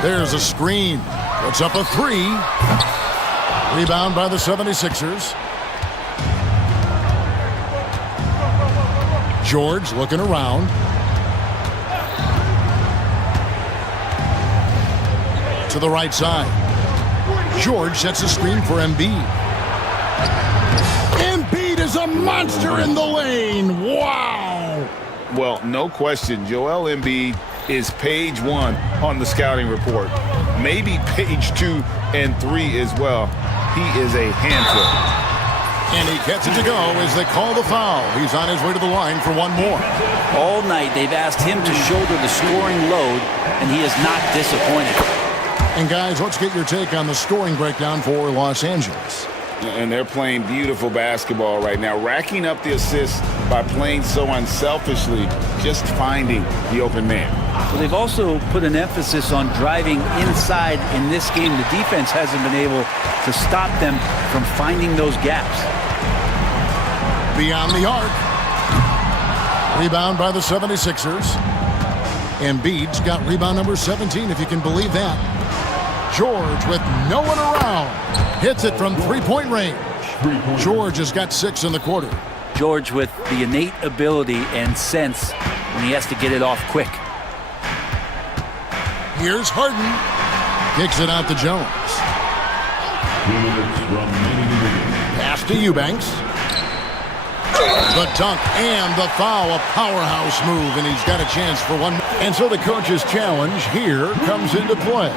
There's a screen. Puts up a three. Rebound by the 76ers. George looking around. To the right side. George sets a screen for Embiid. Embiid is a monster in the lane. Wow. Well, no question, Joel Embiid is page 1 on the scouting report. Maybe page 2 and 3 as well. He is a handful. And he gets it to go as they call the foul. He's on his way to the line for one more. All night they've asked him to shoulder the scoring load, and he is not disappointed. And guys, let's get your take on the scoring breakdown for Los Angeles. And they're playing beautiful basketball right now, racking up the assists by playing so unselfishly, just finding the open man. Well, they've also put an emphasis on driving inside in this game. The defense hasn't been able to stop them from finding those gaps. Beyond the arc. Rebound by the 76ers. Embiid's got rebound number 17, if you can believe that. George with no one around. Hits it from three-point range. George has got 6 in the quarter. George with the innate ability and sense when he has to get it off quick. Here's Harden. Kicks it out to Jones. Pass to Eubanks. The dunk and the foul, a powerhouse move, and he's got a chance for one. And so the coach's challenge here comes into play.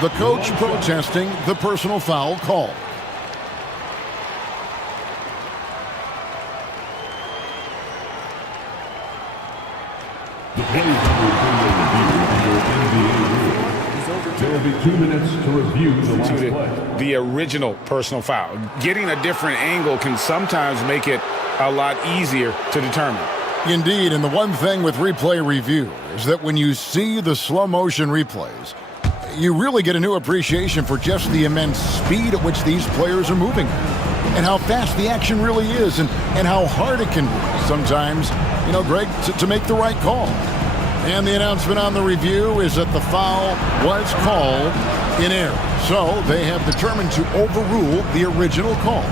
The coach protesting the personal foul call. The plays under review. There will be 2 minutes to review the last play. The original personal foul. Getting a different angle can sometimes make it a lot easier to determine. Indeed, and the one thing with replay review is that when you see the slow motion replays, you really get a new appreciation for just the immense speed at which these players are moving and how fast the action really is and how hard it can be sometimes, you know, Greg, to make the right call. And the announcement on the review is that the foul was called in error. So they have determined to overrule the original call.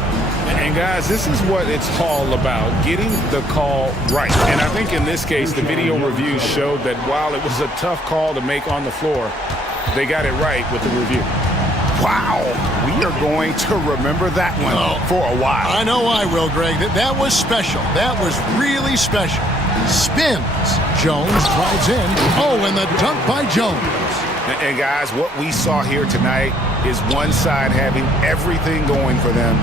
And guys, this is what it's all about, getting the call right. And I think in this case, the video review showed that while it was a tough call to make on the floor, they got it right with the review. Wow, we are going to remember that one for a while. I know I will, Greg. That was special. That was really special. Spins. Jones drives in. Oh, and the dunk by Jones. And guys, what we saw here tonight is one side having everything going for them.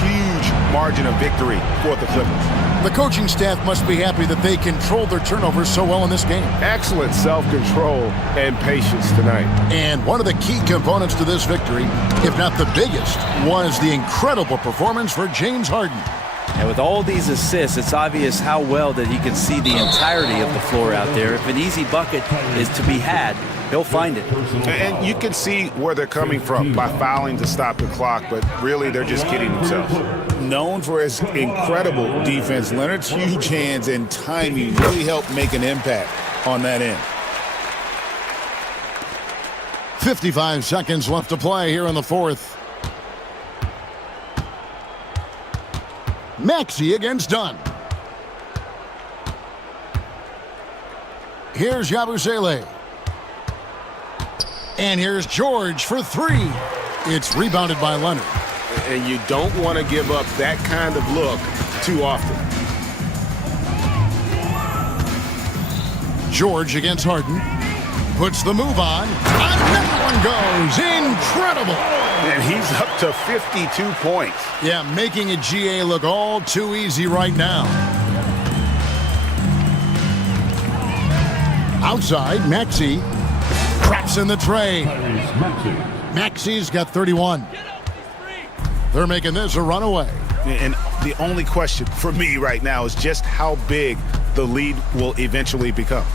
Huge margin of victory for the Clippers. The coaching staff must be happy that they controlled their turnovers so well in this game. Excellent self-control and patience tonight. And one of the key components to this victory, if not the biggest, was the incredible performance for James Harden. And with all these assists, it's obvious how well that he can see the entirety of the floor out there. If an easy bucket is to be had, he'll find it. And you can see where they're coming from by fouling to stop the clock, but really they're just kidding themselves. Known for his incredible defense, Leonard's huge hands and timing really helped make an impact on that end. 55 seconds left to play here in the fourth. Maxey against Dunn. Here's Yabusele. And here's George for three. It's rebounded by Leonard. And you don't want to give up that kind of look too often. George against Harden. Puts the move on. Another one goes. Incredible. And he's up to 52 points. Yeah, making a GA look all too easy right now. Outside, Maxey traps in the tray. Maxey's got 31. They're making this a runaway. And the only question for me right now is just how big the lead will eventually become.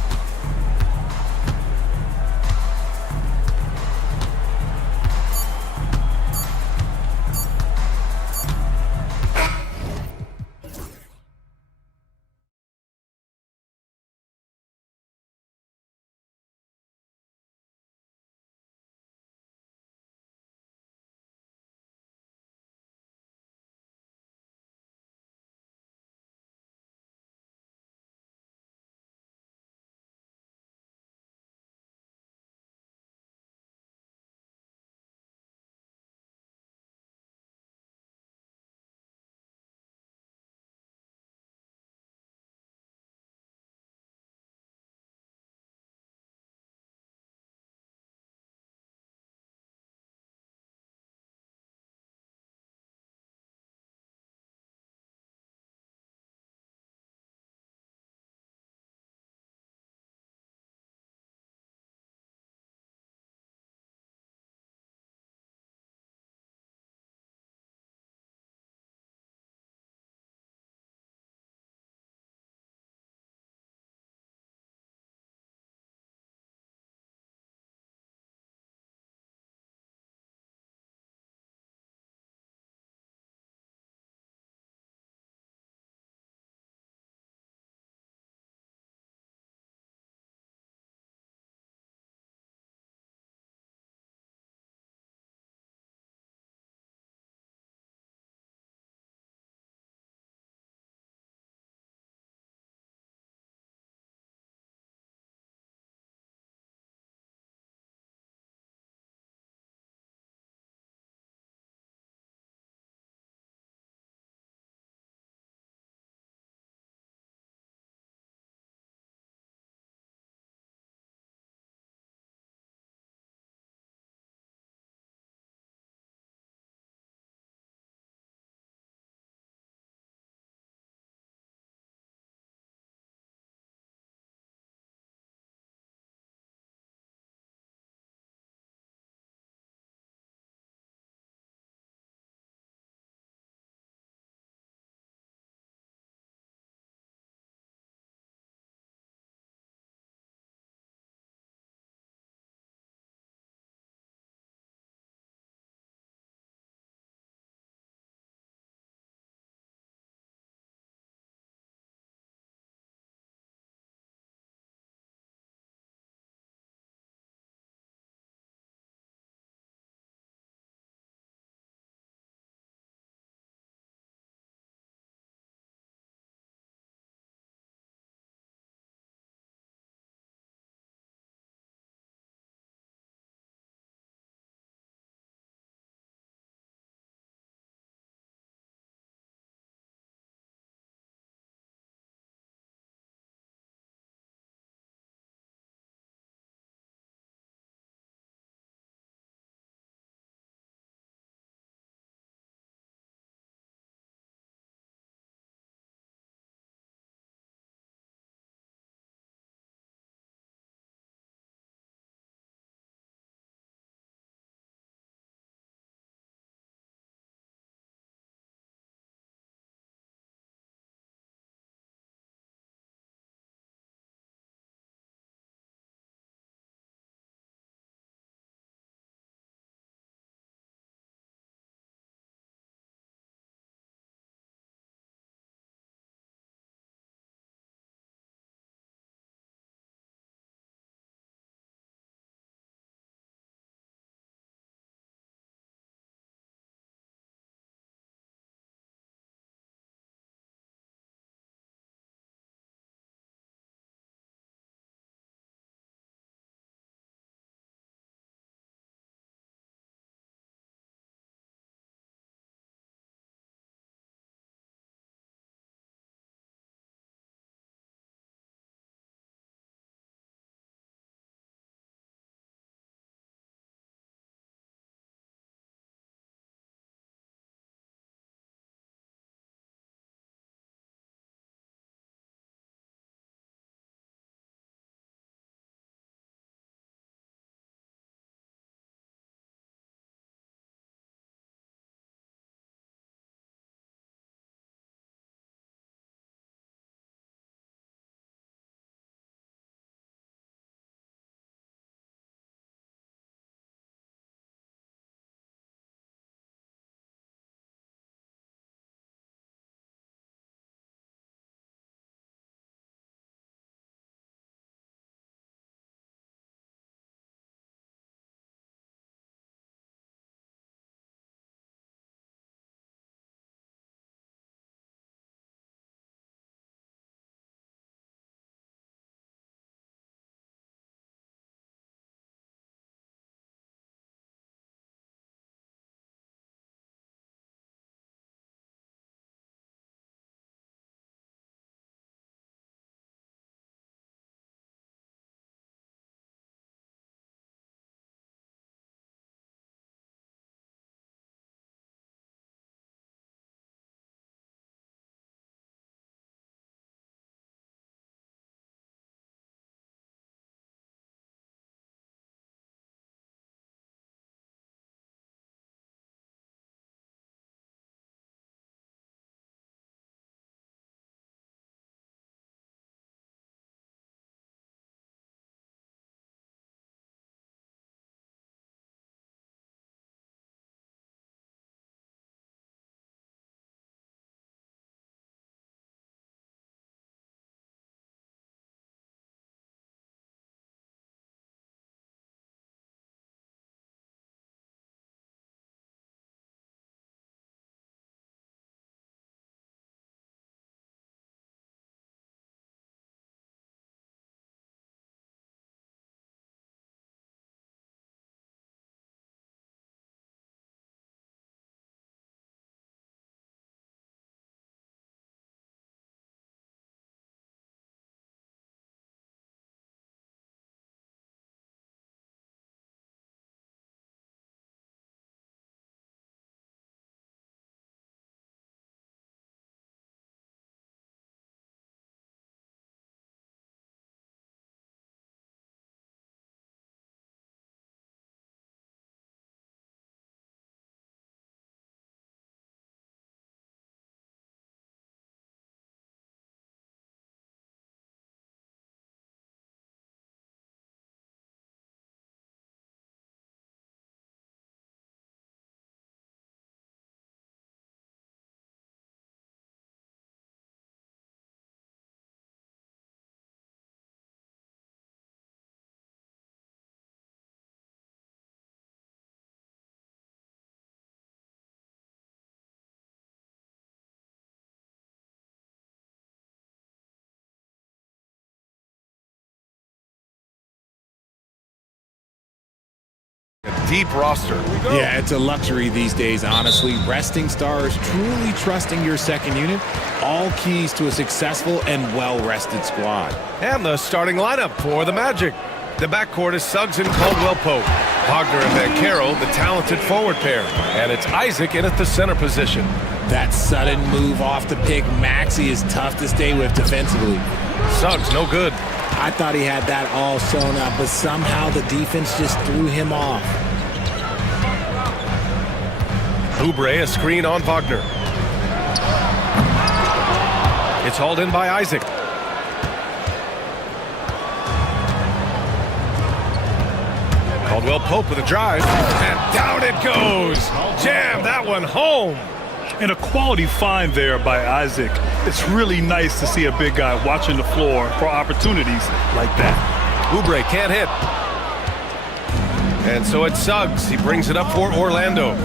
deep roster. Yeah, it's a luxury these days, honestly. Resting stars, truly trusting your second unit, all keys to a successful and well-rested squad. And the starting lineup for the Magic. The backcourt is Suggs and Caldwell Pope. Wagner and Banchero, the talented forward pair. And it's Isaac in at the center position. That sudden move off the pick, Maxey, is tough to stay with defensively. Suggs, no good. I thought he had that all sewn up, but somehow the defense just threw him off. Oubre, a screen on Wagner. It's hauled in by Isaac. Caldwell Pope with a drive, and down it goes. Jam that one home. And a quality find there by Isaac. It's really nice to see a big guy watching the floor for opportunities like that. Oubre can't hit. And so it's Suggs. He brings it up for Orlando.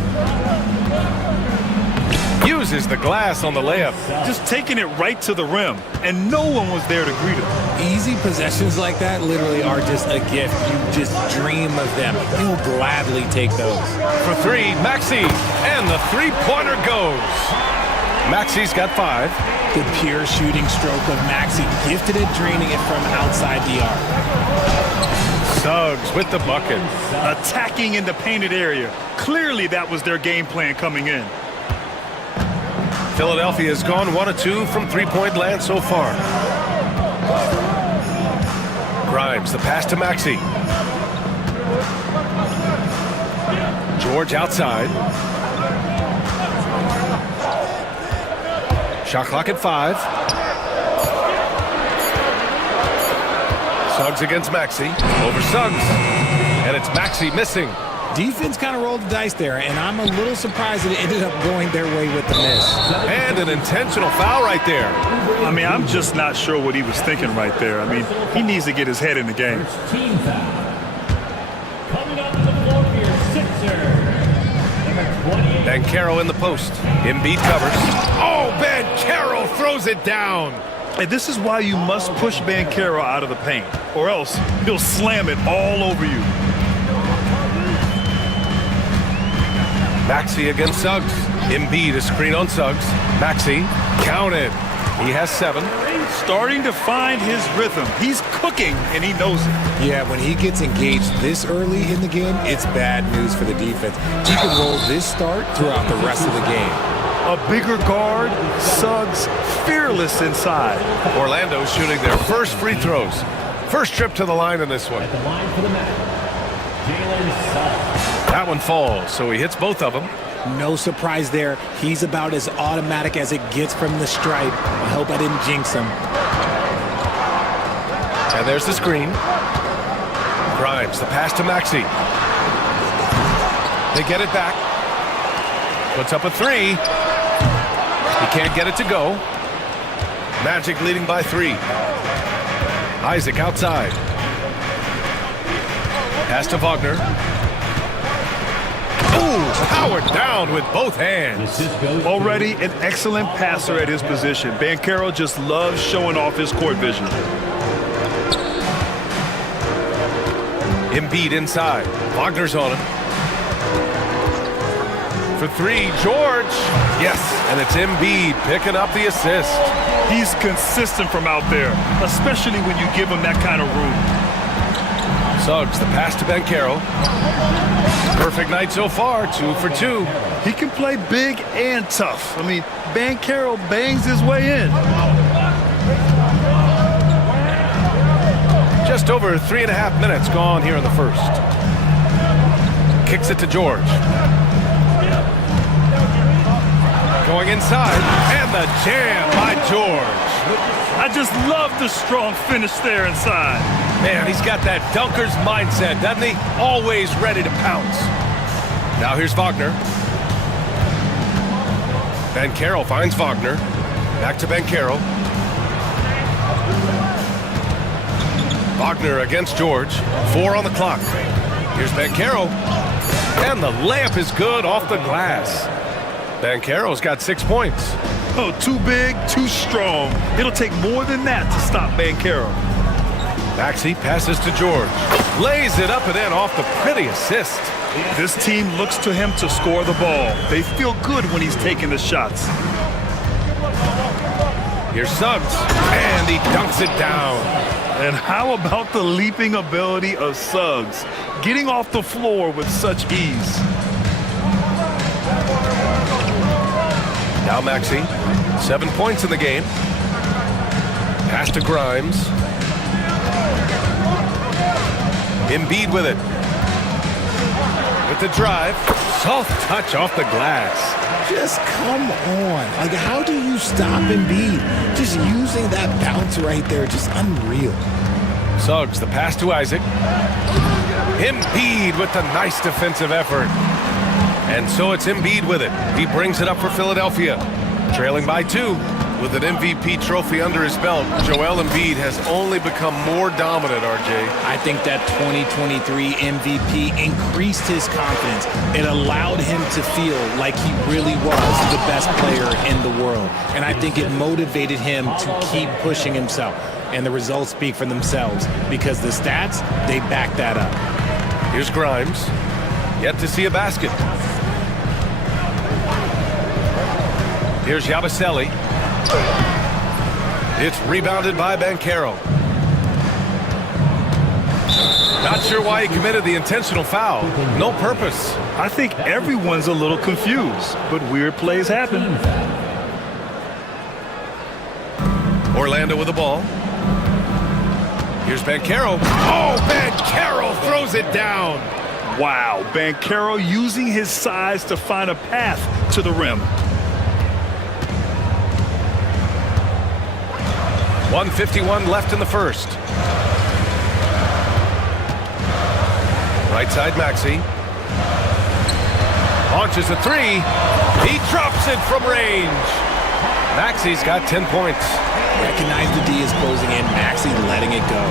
Uses the glass on the layup. Just taking it right to the rim, and no one was there to greet him. Easy possessions like that literally are just a gift. You just dream of them. You'll gladly take those. For three, Maxey, and the three-pointer goes. Maxey's got 5. The pure shooting stroke of Maxey, gifted at draining it from outside the arc. Suggs with the bucket. Attacking in the painted area. Clearly that was their game plan coming in. Philadelphia has gone 1 of 2 from three-point land so far. Grimes, the pass to Maxey. George outside. Shot clock at 5. Suggs against Maxey. Over Suggs. And it's Maxey missing. Defense kind of rolled the dice there, and I'm a little surprised that it ended up going their way with the miss. And an intentional foul right there. I mean, I'm just not sure what he was thinking right there. I mean, he needs to get his head in the game. Team foul. Coming up to the floor for your sixer. Number 28. Banchero in the post. Embiid covers. Oh, Banchero throws it down. And this is why you must push Banchero out of the paint, or else he'll slam it all over you. Maxey against Suggs. Embiid, a screen on Suggs. Maxey, counted. He has 7. Starting to find his rhythm. He's cooking, and he knows it. Yeah, when he gets engaged this early in the game, it's bad news for the defense. He can roll this start throughout the rest of the game. A bigger guard, Suggs, fearless inside. Orlando shooting their first free throws. First trip to the line in this one. At the line for the match, Jalen Suggs. That one falls, so he hits both of them. No surprise there. He's about as automatic as it gets from the stripe. I hope I didn't jinx him. And there's the screen. Grimes, the pass to Maxey. They get it back. Puts up a 3. He can't get it to go. Magic leading by 3. Isaac outside. Pass to Wagner. Ooh, powered down with both hands. Already an excellent passer at his position. Banchero just loves showing off his court vision. Embiid inside. Wagner's on him. For 3, George. Yes, and it's Embiid picking up the assist. He's consistent from out there, especially when you give him that kind of room. Suggs, the pass to Banchero. Perfect night so far, 2 for 2. He can play big and tough. I mean, Banchero bangs his way in. Just over 3.5 minutes gone here in the first. Kicks it to George. Going inside, and the jam by George. I just love the strong finish there inside. Man, he's got that dunker's mindset, doesn't he? Always ready to pounce. Now here's Wagner. Banchero finds Wagner. Back to Banchero. Wagner against George. 4 on the clock. Here's Banchero. And the layup is good off the glass. Banchero's got 6 points. Oh, too big, too strong. It'll take more than that to stop Banchero. Maxey passes to George. Lays it up and in off the pretty assist. This team looks to him to score the ball. They feel good when he's taking the shots. Here's Suggs, and he dunks it down. And how about the leaping ability of Suggs, getting off the floor with such ease? Now Maxey, 7 points in the game. Pass to Grimes. Embiid with it. With the drive. Soft touch off the glass. Just come on. Like, how do you stop Embiid? Just using that bounce right there, just unreal. Suggs, the pass to Isaac. Embiid with the nice defensive effort. And so it's Embiid with it. He brings it up for Philadelphia. Trailing by 2. With an MVP trophy under his belt, Joel Embiid has only become more dominant, RJ. I think that 2023 MVP increased his confidence. It allowed him to feel like he really was the best player in the world. And I think it motivated him to keep pushing himself. And the results speak for themselves because the stats, they back that up. Here's Grimes. Yet to see a basket. Here's Yabusele. It's rebounded by Banchero. Not sure why he committed the intentional foul. No purpose. I think everyone's a little confused, but weird plays happen. Orlando with the ball. Here's Banchero. Oh, Banchero throws it down. Wow, Banchero using his size to find a path to the rim. 1:51 left in the first. Right side, Maxey. Launches a 3. He drops it from range. Maxey's got 10 points. Recognize the D is closing in. Maxey letting it go.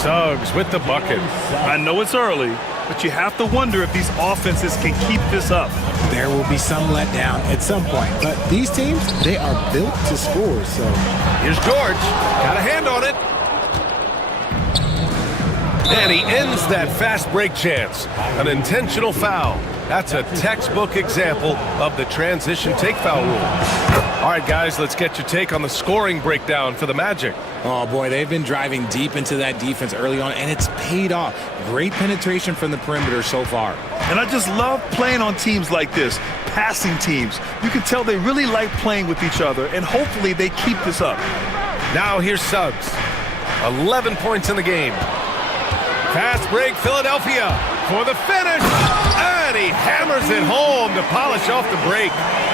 Suggs with the bucket. I know it's early, but you have to wonder if these offenses can keep this up. There will be some letdown at some point, but these teams, they are built to score, so. Here's George. Got a hand on it. And he ends that fast break chance. An intentional foul. That's a textbook example of the transition take foul rule. All right, guys, let's get your take on the scoring breakdown for the Magic. Oh, boy, they've been driving deep into that defense early on, and it's paid off. Great penetration from the perimeter so far. And I just love playing on teams like this, passing teams. You can tell they really like playing with each other, and hopefully they keep this up. Now here's Suggs. 11 points in the game. Fast break, Philadelphia for the finish. And he hammers it home to polish off the break.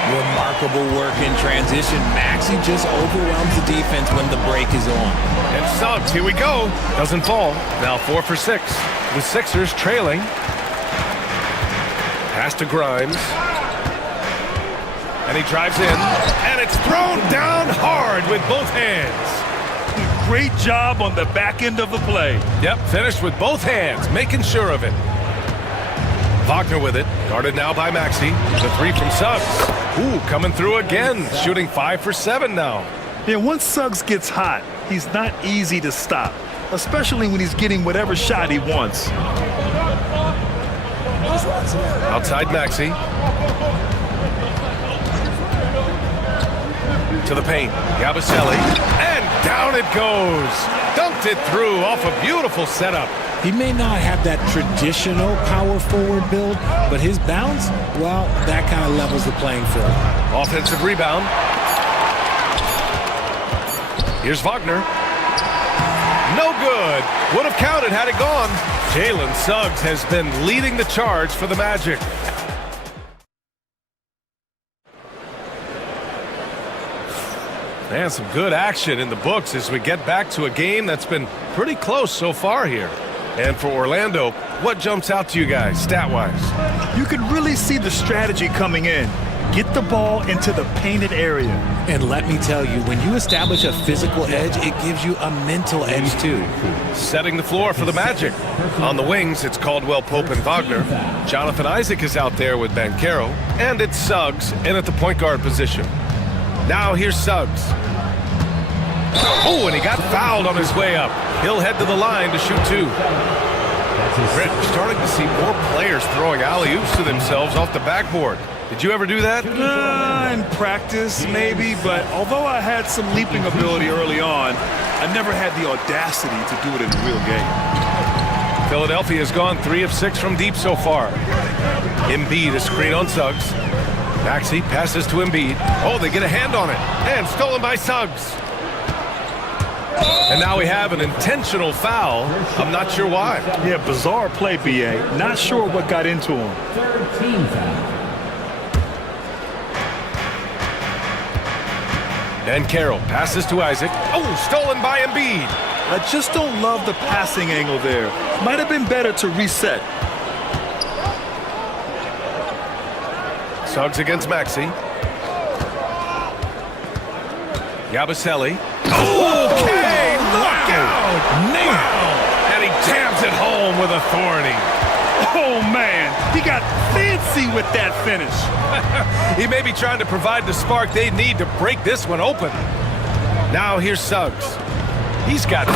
Remarkable work in transition. Maxey just overwhelms the defense when the break is on. And Suggs, here we go. Doesn't fall. Now 4 for 6. The Sixers trailing. Pass to Grimes. And he drives in. And it's thrown down hard with both hands. Great job on the back end of the play. Yep, finished with both hands, making sure of it. Wagner with it, guarded now by Maxey. The 3 from Suggs. Ooh, coming through again, shooting 5 for 7 now. Yeah, once Suggs gets hot, he's not easy to stop, especially when he's getting whatever shot he wants. Outside Maxey. To the paint, Yabusele, and down it goes. Dunked it through off a beautiful setup. He may not have that traditional power forward build, but his bounce, well, that kind of levels the playing field. Offensive rebound. Here's Wagner. No good. Would have counted had it gone. Jalen Suggs has been leading the charge for the Magic. And some good action in the books as we get back to a game that's been pretty close so far here. And for Orlando, what jumps out to you guys, stat-wise? You can really see the strategy coming in. Get the ball into the painted area. And let me tell you, when you establish a physical edge, it gives you a mental edge too. Setting the floor for the Magic. On the wings, it's Caldwell Pope and Wagner. Jonathan Isaac is out there with Banchero. And it's Suggs in at the point guard position. Now here's Suggs. Oh, and he got fouled on his way up. He'll head to the line to shoot two. Brent, we're starting to see more players throwing alley-oops to themselves off the backboard. Did you ever do that? In practice, maybe, but although I had some leaping ability early on, I never had the audacity to do it in a real game. Philadelphia has gone 3 of 6 from deep so far. Embiid a screen on Suggs. Maxey passes to Embiid. Oh, they get a hand on it. And stolen by Suggs. And now we have an intentional foul. I'm not sure why. Yeah, bizarre play, BA. Not sure what got into him. Third team foul. And Carroll passes to Isaac. Oh, stolen by Embiid. I just don't love the passing angle there. Might have been better to reset. Suggs against Maxey. Yabusele. Okay, knockout! Wow! And he jams it home with authority. Oh, man, he got fancy with that finish. He may be trying to provide the spark they need to break this one open. Now here's Suggs. He's got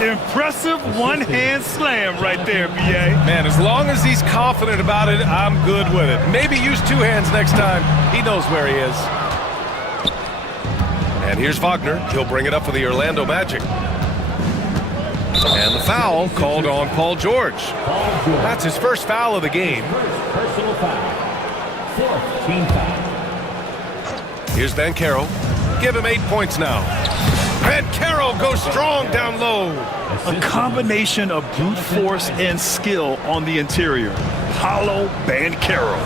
15. Impressive one-hand slam right there, BA. Man, as long as he's confident about it, I'm good with it. Maybe use 2 hands next time. He knows where he is. And here's Wagner. He'll bring it up for the Orlando Magic. And the foul called on Paul George. That's his first foul of the game. Personal foul. 4th team foul. Here's Banchero. Give him 8 points now. Banchero goes strong down low. A combination of brute force and skill on the interior. Paulo Banchero.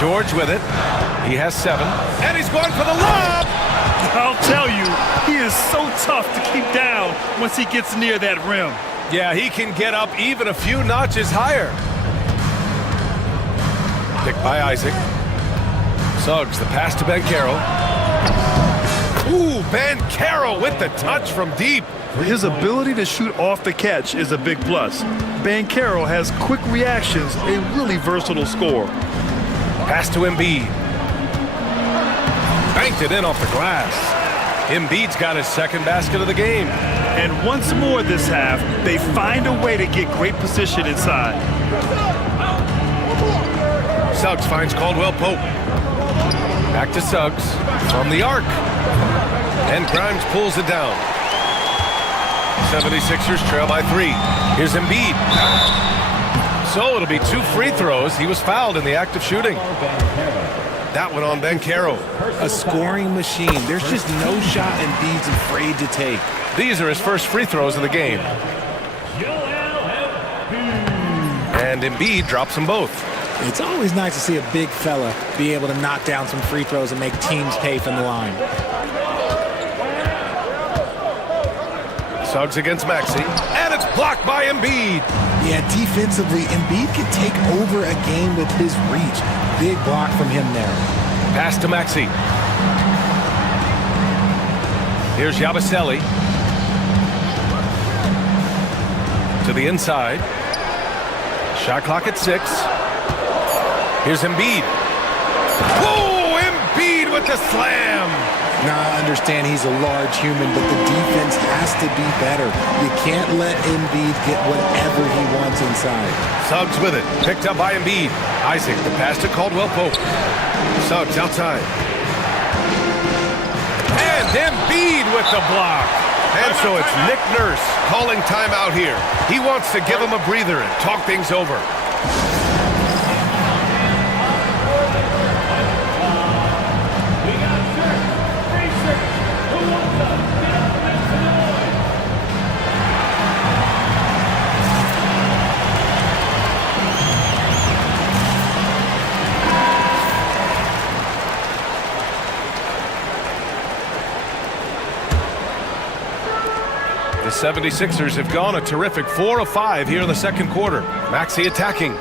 George with it. He has 7. And he's going for the lob. I'll tell you, he is so tough to keep down once he gets near that rim. Yeah, he can get up even a few notches higher. Picked by Isaac. Suggs, the pass to Banchero. Ooh, Banchero with the touch from deep. His ability to shoot off the catch is a big plus. Banchero has quick reactions, a really versatile scorer. Pass to Embiid. Banked it in off the glass. Embiid's got his second basket of the game. And once more this half, they find a way to get great position inside. Suggs finds Caldwell Pope. Back to Suggs from the arc. And Grimes pulls it down. 76ers trail by 3. Here's Embiid. So it'll be 2 free throws. He was fouled in the act of shooting. That one on Banchero. A scoring machine. There's just no shot Embiid's afraid to take. These are his first free throws of the game. And Embiid drops them both. It's always nice to see a big fella be able to knock down some free throws and make teams pay from the line. Suggs against Maxey. And it's blocked by Embiid. Yeah, defensively, Embiid can take over a game with his reach. Big block from him there. Pass to Maxey. Here's Yabusele. To the inside. Shot clock at 6. Here's Embiid. Whoa! Embiid with the slam! Now, I understand he's a large human, but the defense has to be better. You can't let Embiid get whatever he wants inside. Suggs with it. Picked up by Embiid. Isaac, the pass to Caldwell Pope. Suggs outside. And Embiid with the block. And so it's Nick Nurse calling timeout here. He wants to give him a breather and talk things over. The 76ers have gone a terrific 4 of 5 here in the second quarter. Maxey attacking.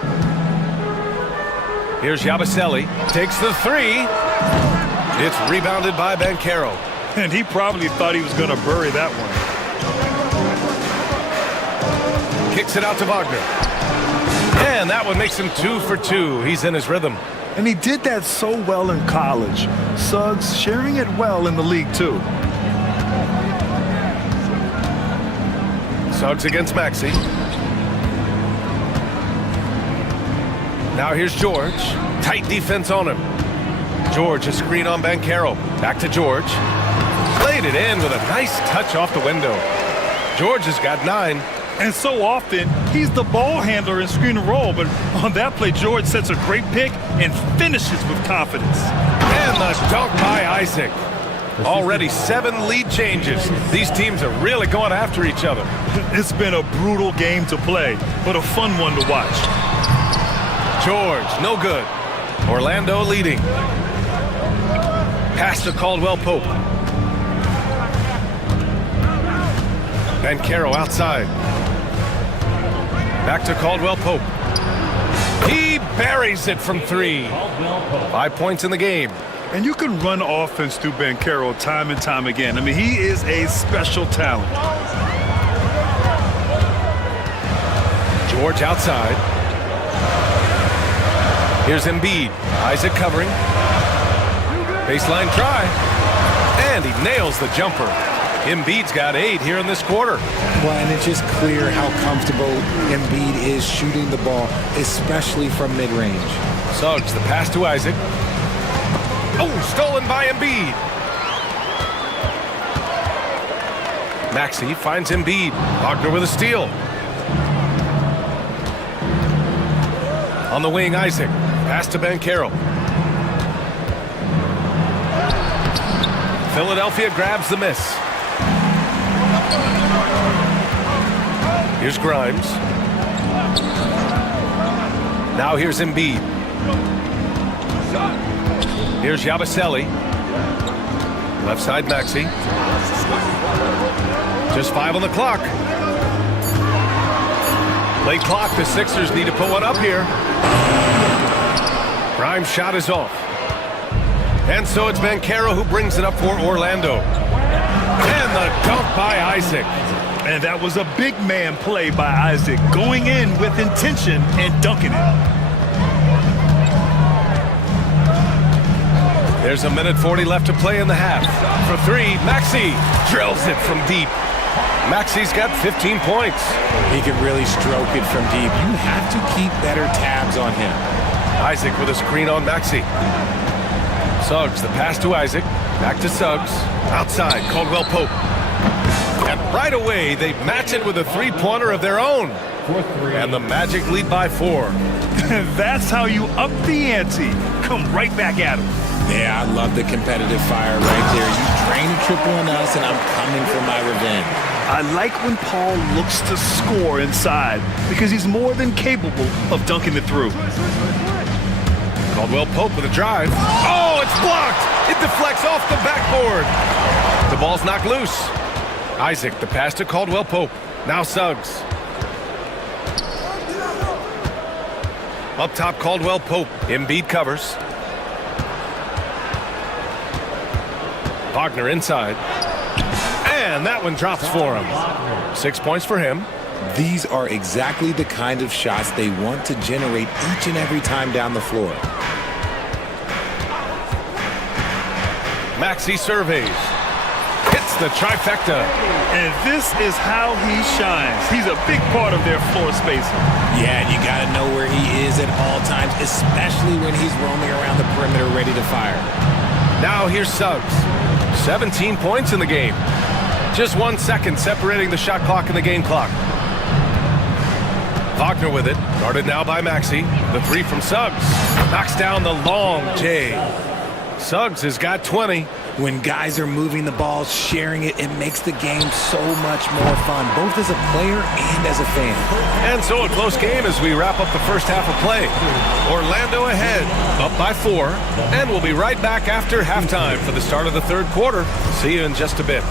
Here's Yabusele. Takes the 3. It's rebounded by Banchero. And he probably thought he was going to bury that one. Kicks it out to Wagner. And that one makes him 2 for 2. He's in his rhythm. And he did that so well in college. Suggs sharing it well in the league, too. Suggs against Maxey. Now here's George. Tight defense on him. George, a screen on Banchero. Back to George. Played it in with a nice touch off the window. George has got 9. And so often, he's the ball handler in screen and roll, but on that play, George sets a great pick and finishes with confidence. And the dunk by Isaac. Already 7 lead changes. These teams are really going after each other. It's been a brutal game to play, but a fun one to watch. George, no good. Orlando leading. Pass to Caldwell-Pope. Banchero outside. Back to Caldwell-Pope. He buries it from 3. 5 points in the game. And you can run offense through Banchero time and time again. I mean, he is a special talent. George outside. Here's Embiid. Isaac covering. Baseline try. And he nails the jumper. Embiid's got 8 here in this quarter. Well, and it's just clear how comfortable Embiid is shooting the ball, especially from mid-range. Suggs, the pass to Isaac. Oh, stolen by Embiid. Maxey finds Embiid. Wagner with a steal. On the wing, Isaac. Pass to Banchero. Philadelphia grabs the miss. Here's Grimes. Now here's Embiid. Here's Yabusele. Left side, Maxey. Just 5 on the clock. Late clock, the Sixers need to put one up here. Grimes' shot is off. And so it's Banchero who brings it up for Orlando. And the dunk by Isaac. And that was a big man play by Isaac, going in with intention and dunking it. There's a minute 40 left to play in the half. For 3, Maxey drills it from deep. Maxey's got 15 points. He can really stroke it from deep. You have to keep better tabs on him. Isaac with a screen on Maxey. Suggs, the pass to Isaac. Back to Suggs. Outside, Caldwell-Pope. And right away, they match it with a 3-pointer of their own. And the Magic lead by 4. That's how you up the ante. Come right back at him. Yeah, I love the competitive fire right there. You drain a triple on us, and I'm coming for my revenge. I like when Paul looks to score inside because he's more than capable of dunking it through. Caldwell-Pope with a drive. Oh, it's blocked! It deflects off the backboard. The ball's knocked loose. Isaac, the pass to Caldwell-Pope. Now Suggs. Up top, Caldwell-Pope. Embiid covers. Wagner inside. And that one drops for him. 6 points for him. These are exactly the kind of shots they want to generate each and every time down the floor. Maxey surveys. Hits the trifecta. And this is how he shines. He's a big part of their floor spacing. Yeah, and you got to know where he is at all times, especially when he's roaming around the perimeter ready to fire. Now here's Suggs. 17 points in the game. Just 1 second separating the shot clock and the game clock. Wagner with it. Guarded now by Maxey. The 3 from Suggs. Knocks down the long J. Suggs has got 20. When guys are moving the ball, sharing it, it makes the game so much more fun, both as a player and as a fan. And so a close game as we wrap up the first half of play. Orlando ahead, up by 4, and we'll be right back after halftime for the start of the third quarter. See you in just a bit.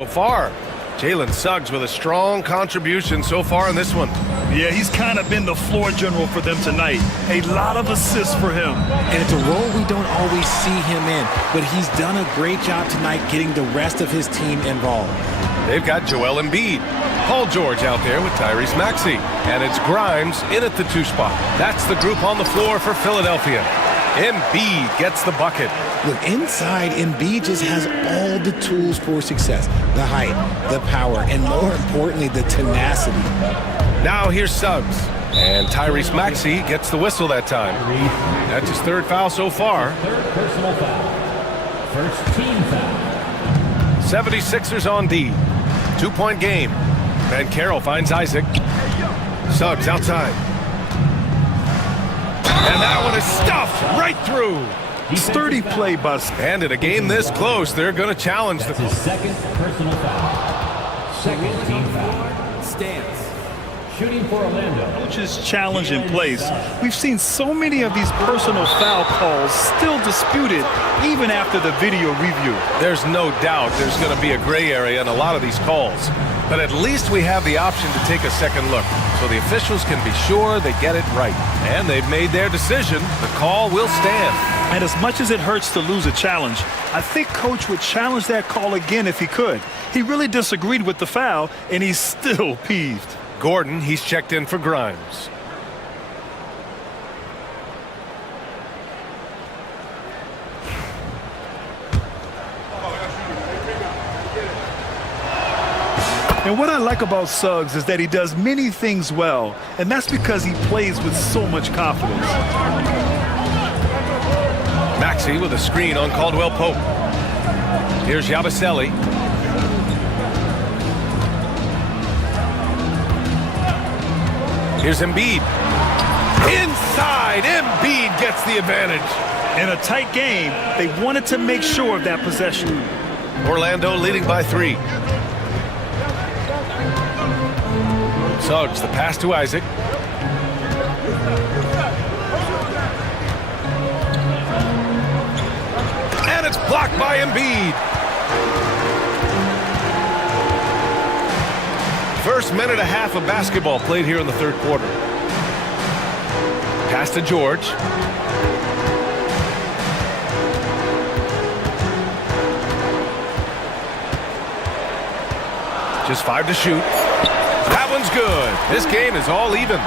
So far, Jalen Suggs with a strong contribution so far in this one. Yeah, he's kind of been the floor general for them tonight. A lot of assists for him. And it's a role we don't always see him in, but he's done a great job tonight getting the rest of his team involved. They've got Joel Embiid, Paul George out there with Tyrese Maxey, and it's Grimes in at the 2 spot. That's the group on the floor for Philadelphia. Embiid gets the bucket. Look, inside, Embiid just has all the tools for success. The height, the power, and more importantly, the tenacity. Now here's Suggs, and Tyrese Maxey gets the whistle that time. That's his 3rd foul so far. 3rd personal foul. First team foul. 76ers on D. 2-point game. Van Carroll finds Isaac. Suggs outside. And that one is stuffed right through. Sturdy play by. And in a game this close, they're going to challenge That's his 2nd personal foul. 2nd team foul. Stance. Shooting for Orlando. Coach's challenge in place. We've seen so many of these personal foul calls still disputed even after the video review. There's no doubt there's going to be a gray area in a lot of these calls. But at least we have the option to take a second look, so the officials can be sure they get it right. And they've made their decision. The call will stand. And as much as it hurts to lose a challenge, I think Coach would challenge that call again if he could. He really disagreed with the foul, and he's still peeved. Gordon, he's checked in for Grimes. And what I like about Suggs is that he does many things well, and that's because he plays with so much confidence. Maxey with a screen on Caldwell Pope. Here's Yabusele. Here's Embiid. Inside, Embiid gets the advantage. In a tight game, they wanted to make sure of that possession. Orlando leading by 3. Suggs, the pass to Isaac. And it's blocked by Embiid. First minute and a half of basketball played here in the 3rd quarter. Pass to George. Just 5 to shoot. That one's good. This game is all even.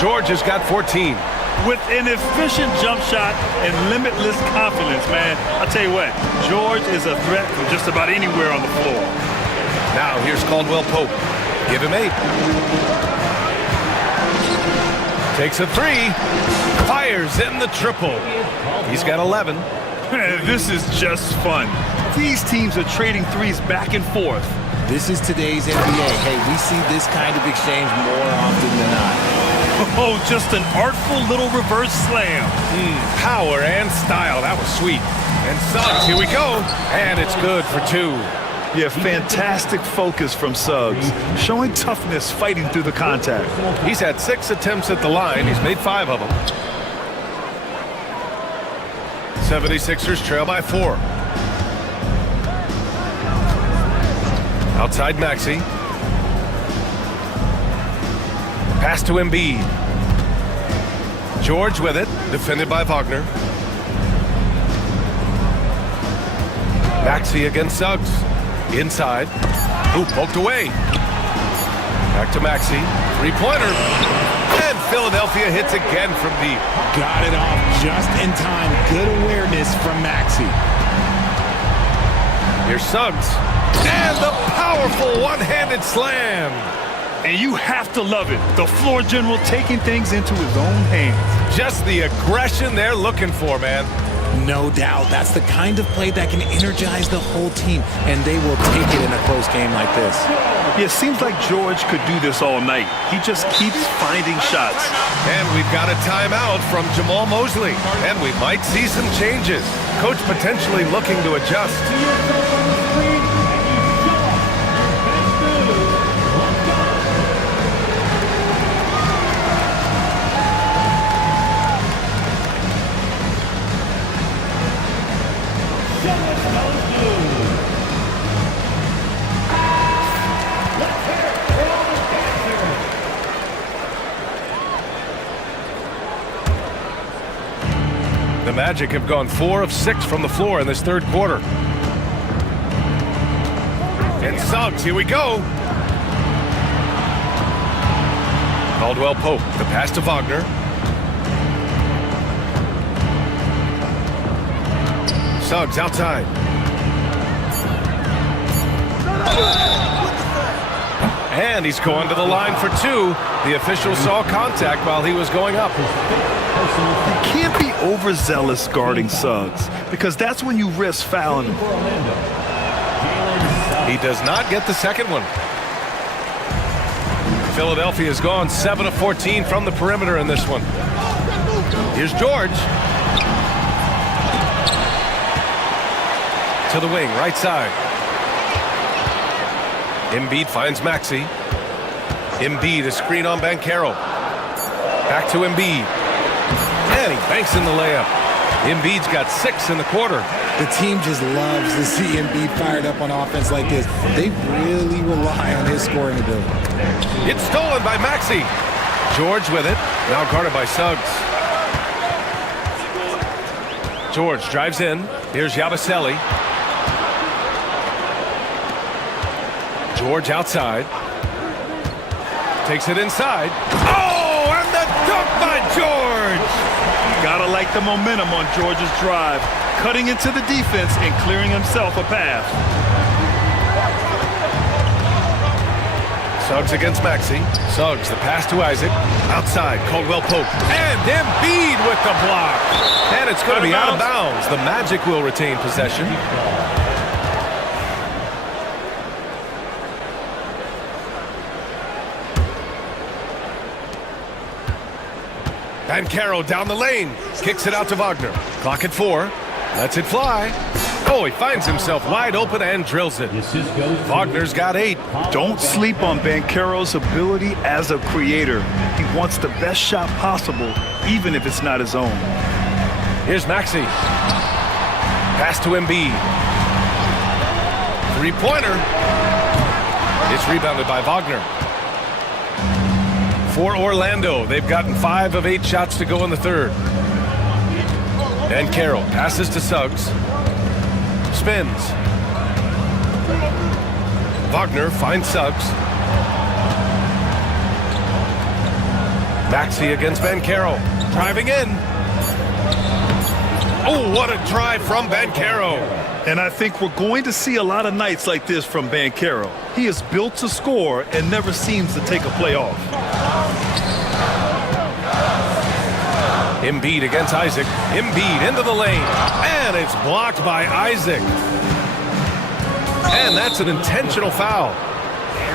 George has got 14. With an efficient jump shot and limitless confidence, man. I'll tell you what, George is a threat from just about anywhere on the floor. Now here's Caldwell Pope. Give him 8. Takes a 3. Fires in the triple. He's got 11. This is just fun. These teams are trading threes back and forth. This is today's NBA. Hey, we see this kind of exchange more often than not. Oh, just an artful little reverse slam. Power and style. That was sweet. And Suggs, here we go. And it's good for 2. Yeah, fantastic focus from Suggs, showing toughness fighting through the contact. He's had 6 attempts at the line. He's made 5 of them. 76ers trail by 4. Outside Maxey. Pass to Embiid. George with it, defended by Wagner. Maxey against Suggs. Inside. Ooh, poked away. Back to Maxey. 3-pointer. And Philadelphia hits again from deep. Got it off just in time. Good awareness from Maxey. Here's Suggs. And the powerful one-handed slam. And you have to love it. The floor general taking things into his own hands. Just the aggression they're looking for, man. No doubt. That's the kind of play that can energize the whole team, and they will take it in a close game like this. Yeah, it seems like George could do this all night. He just keeps finding shots. And we've got a timeout from Jamal Mosley, and we might see some changes. Coach potentially looking to adjust. The Magic have gone 4 of 6 from the floor in this third quarter. And Suggs, here we go. Caldwell Pope, the pass to Wagner. Suggs outside. And he's going to the line for 2. The official saw contact while he was going up. You can't be overzealous guarding Suggs, because that's when you risk fouling him. He does not get the second one. Philadelphia has gone 7 of 14 from the perimeter in this one. Here's George. To the wing, right side. Embiid finds Maxey. Embiid, a screen on Banchero. Back to Embiid. And he banks in the layup. Embiid's got 6 in the quarter. The team just loves to see Embiid fired up on offense like this. They really rely on his scoring ability. It's stolen by Maxey. George with it. Now guarded by Suggs. George drives in. Here's Yabusele. George outside. Takes it inside. Oh, and the dunk by George! Gotta like the momentum on George's drive, cutting into the defense and clearing himself a path. Suggs against Maxey. Suggs, the pass to Isaac. Outside, Caldwell Pope. And Embiid with the block. And it's going to be out of bounds. The Magic will retain possession. Banchero down the lane. Kicks it out to Wagner. Clock at 4. Lets it fly. Oh, he finds himself wide open and drills it. Wagner's got 8. Don't sleep on Banchero's ability as a creator. He wants the best shot possible, even if it's not his own. Here's Maxey. Pass to Embiid. 3-pointer. It's rebounded by Wagner. For Orlando, they've gotten 5 of 8 shots to go in the third. And Carroll passes to Suggs. Spins. Wagner finds Suggs. Maxey against Banchero. Driving in. Oh, what a drive from Banchero. And I think we're going to see a lot of nights like this from Banchero. He is built to score and never seems to take a play off. Embiid against Isaac. Embiid into the lane. And it's blocked by Isaac. And that's an intentional foul.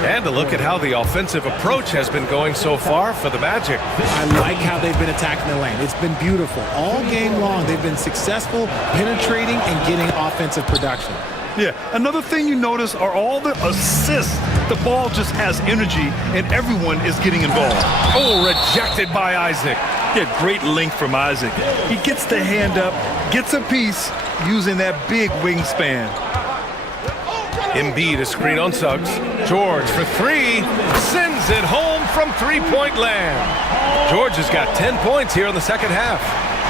And a look at how the offensive approach has been going so far for the Magic. I like how they've been attacking the lane. It's been beautiful. All game long, they've been successful penetrating and getting offensive production. Yeah, another thing you notice are all the assists. The ball just has energy, and everyone is getting involved. Oh, rejected by Isaac. Yeah, great length from Isaac. He gets the hand up, gets a piece, using that big wingspan. Embiid, a screen on Suggs. George for 3. Sends it home from three-point land. George has got 10 points here in the second half.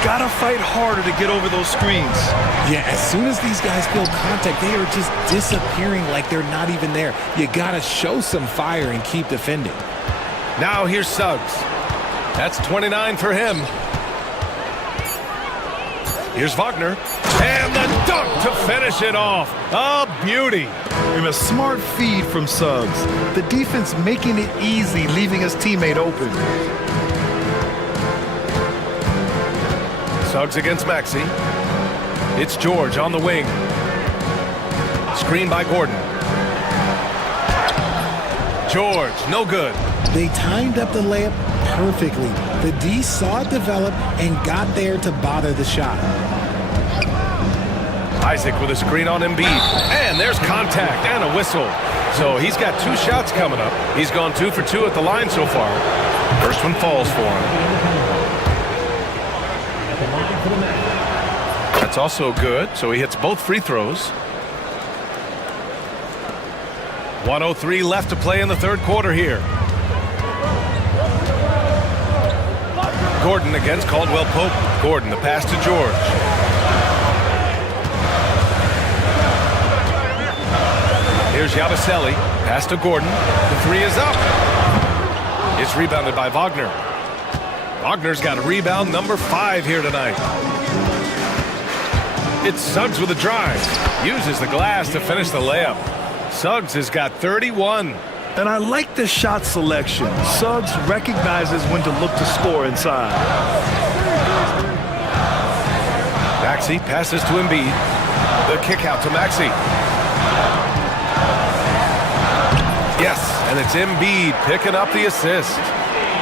Gotta fight harder to get over those screens. Yeah, as soon as these guys feel contact, they are just disappearing like they're not even there. You gotta show some fire and keep defending. Now here's Suggs. That's 29 for him. Here's Wagner. And the dunk to finish it off. A beauty. And a smart feed from Suggs. The defense making it easy, leaving his teammate open. Suggs against Maxey. It's George on the wing. Screen by Gordon. George, no good. They timed up the layup perfectly. The D saw it develop and got there to bother the shot. Isaac with a screen on Embiid. And there's contact and a whistle. So he's got 2 shots coming up. He's gone 2 for 2 at the line so far. First one falls for him. That's also good, so he hits both free throws. 1:03 left to play in the third quarter here. Gordon against Caldwell Pope. Gordon, the pass to George. Here's Yabusele. Pass to Gordon. The three is up. It's rebounded by Wagner. Wagner's got a rebound number 5 here tonight. It's Suggs with a drive. Uses the glass to finish the layup. Suggs has got 31. And I like the shot selection. Suggs recognizes when to look to score inside. Maxey passes to Embiid. The kick out to Maxey. Yes, and it's Embiid picking up the assist.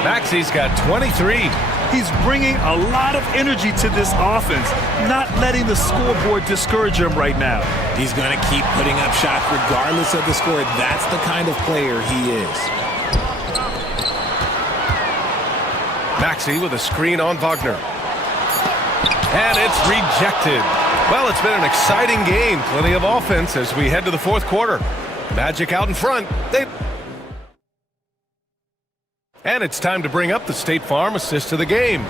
Maxey's got 23. He's bringing a lot of energy to this offense, not letting the scoreboard discourage him right now. He's going to keep putting up shots regardless of the score. That's the kind of player he is. Maxey with a screen on Wagner. And it's rejected. Well, it's been an exciting game. Plenty of offense as we head to the fourth quarter. Magic out in front. And it's time to bring up the State Farm assist of the game.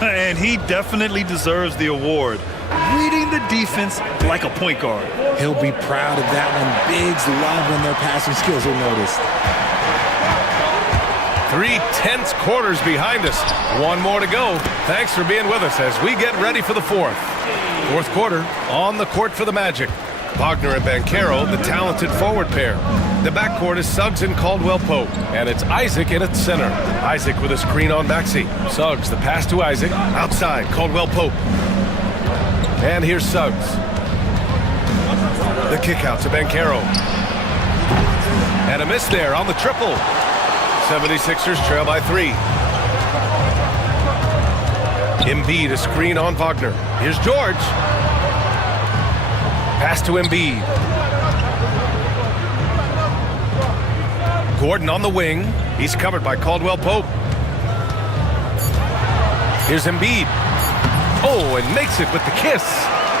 And he definitely deserves the award. Reading the defense like a point guard. He'll be proud of that one. Bigs love when their passing skills are noticed. 3 tense quarters behind us. One more to go. Thanks for being with us as we get ready for the fourth. Fourth quarter on the court for the Magic. Wagner and Banchero, the talented forward pair. The backcourt is Suggs and Caldwell Pope, and it's Isaac in its center. Isaac with a screen on Maxey. Suggs, the pass to Isaac. Outside, Caldwell Pope. And here's Suggs. The kick out to Banchero. And a miss there on the triple. 76ers trail by 3. Embiid, a screen on Wagner. Here's George. Pass to Embiid. Gordon on the wing. He's covered by Caldwell Pope. Here's Embiid. Oh, and makes it with the kiss.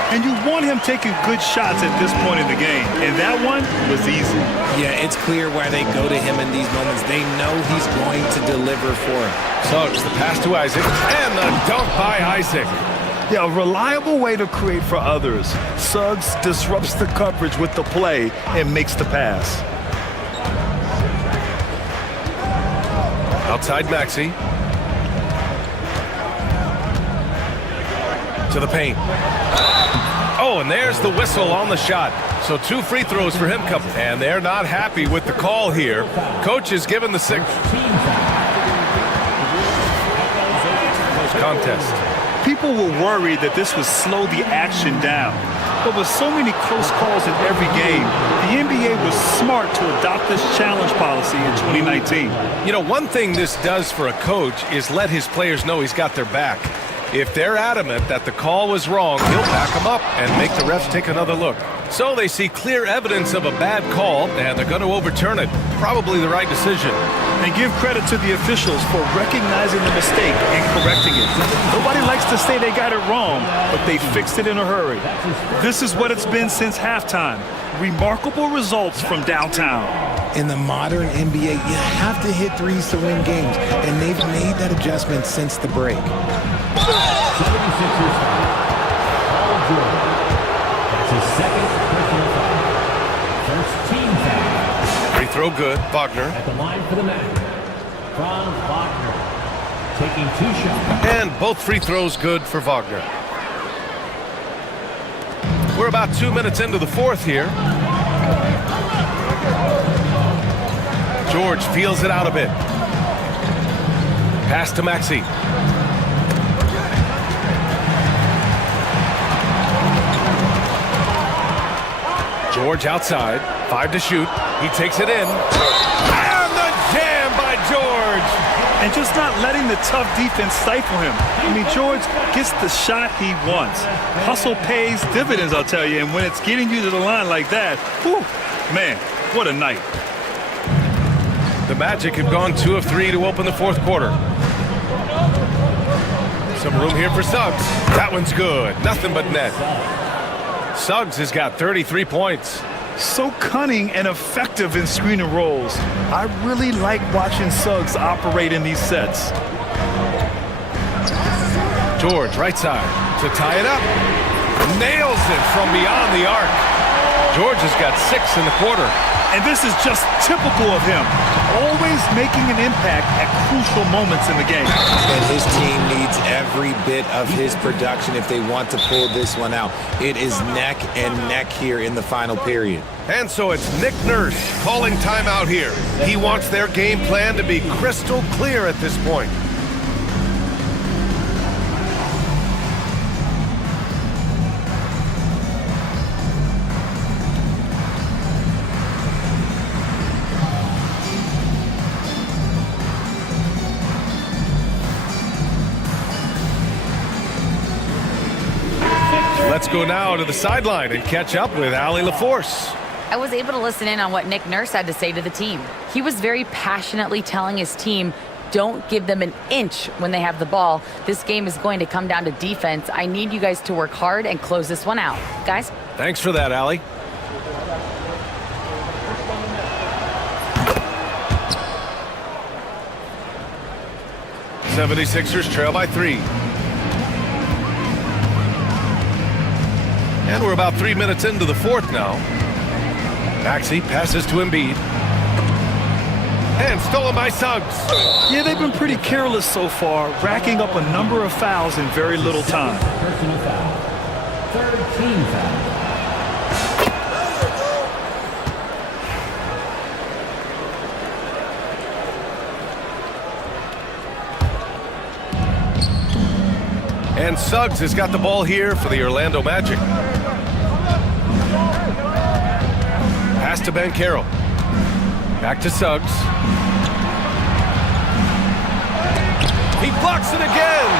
And you want him taking good shots at this point in the game. And that one was easy. Yeah, it's clear why they go to him in these moments. They know he's going to deliver for him. Suggs, the pass to Isaac. And the dunk by Isaac. Yeah, a reliable way to create for others. Suggs disrupts the coverage with the play and makes the pass. Outside Maxey. To the paint. Oh, and there's the whistle on the shot. So 2 free throws for him coming. And they're not happy with the call here. Coach is given the signal. Contest. People were worried that this would slow the action down. But with so many close calls in every game, the NBA was smart to adopt this challenge policy in 2019. You know, one thing this does for a coach is let his players know he's got their back. If they're adamant that the call was wrong, he'll back them up and make the refs take another look. So they see clear evidence of a bad call, and they're going to overturn it. Probably the right decision. And give credit to the officials for recognizing the mistake and correcting it. Nobody likes to say they got it wrong, but they fixed it in a hurry. This is what it's been since halftime. Remarkable results from downtown. In the modern NBA, you have to hit threes to win games, and they've made that adjustment since the break. 76ers foul. Paul George. That's his second personal foul. First team foul. Free throw good. Wagner. At the line for the Magic. From Wagner. Taking 2 shots. And both free throws good for Wagner. We're about 2 minutes into the fourth here. George feels it out a bit. Pass to Maxey. George outside, 5 to shoot. He takes it in. And the jam by George! And just not letting the tough defense stifle him. I mean, George gets the shot he wants. Hustle pays dividends, I'll tell you. And when it's getting you to the line like that, whew, man, what a night. The Magic have gone 2 of 3 to open the fourth quarter. Some room here for Suggs. That one's good. Nothing but net. Suggs has got 33 points. So cunning and effective in screen and rolls. I really like watching Suggs operate in these sets. George, right side, to tie it up. Nails it from beyond the arc. George has got 6 in the quarter. And this is just typical of him. Always making an impact at crucial moments in the game. And his team needs every bit of his production if they want to pull this one out. It is neck and neck here in the final period. And so it's Nick Nurse calling timeout here. He wants their game plan to be crystal clear at this point. Let's go now to the sideline and catch up with Allie LaForce. I was able to listen in on what Nick Nurse had to say to the team. He was very passionately telling his team, don't give them an inch when they have the ball. This game is going to come down to defense. I need you guys to work hard and close this one out. Guys? Thanks for that, Allie. '76ers trail by 3. And we're about 3 minutes into the fourth now. Maxey passes to Embiid. And stolen by Suggs. Yeah, they've been pretty careless so far, racking up a number of fouls in very little time. Personal foul. 13 foul. And Suggs has got the ball here for the Orlando Magic. Pass to Banchero. Back to Suggs. He blocks it again.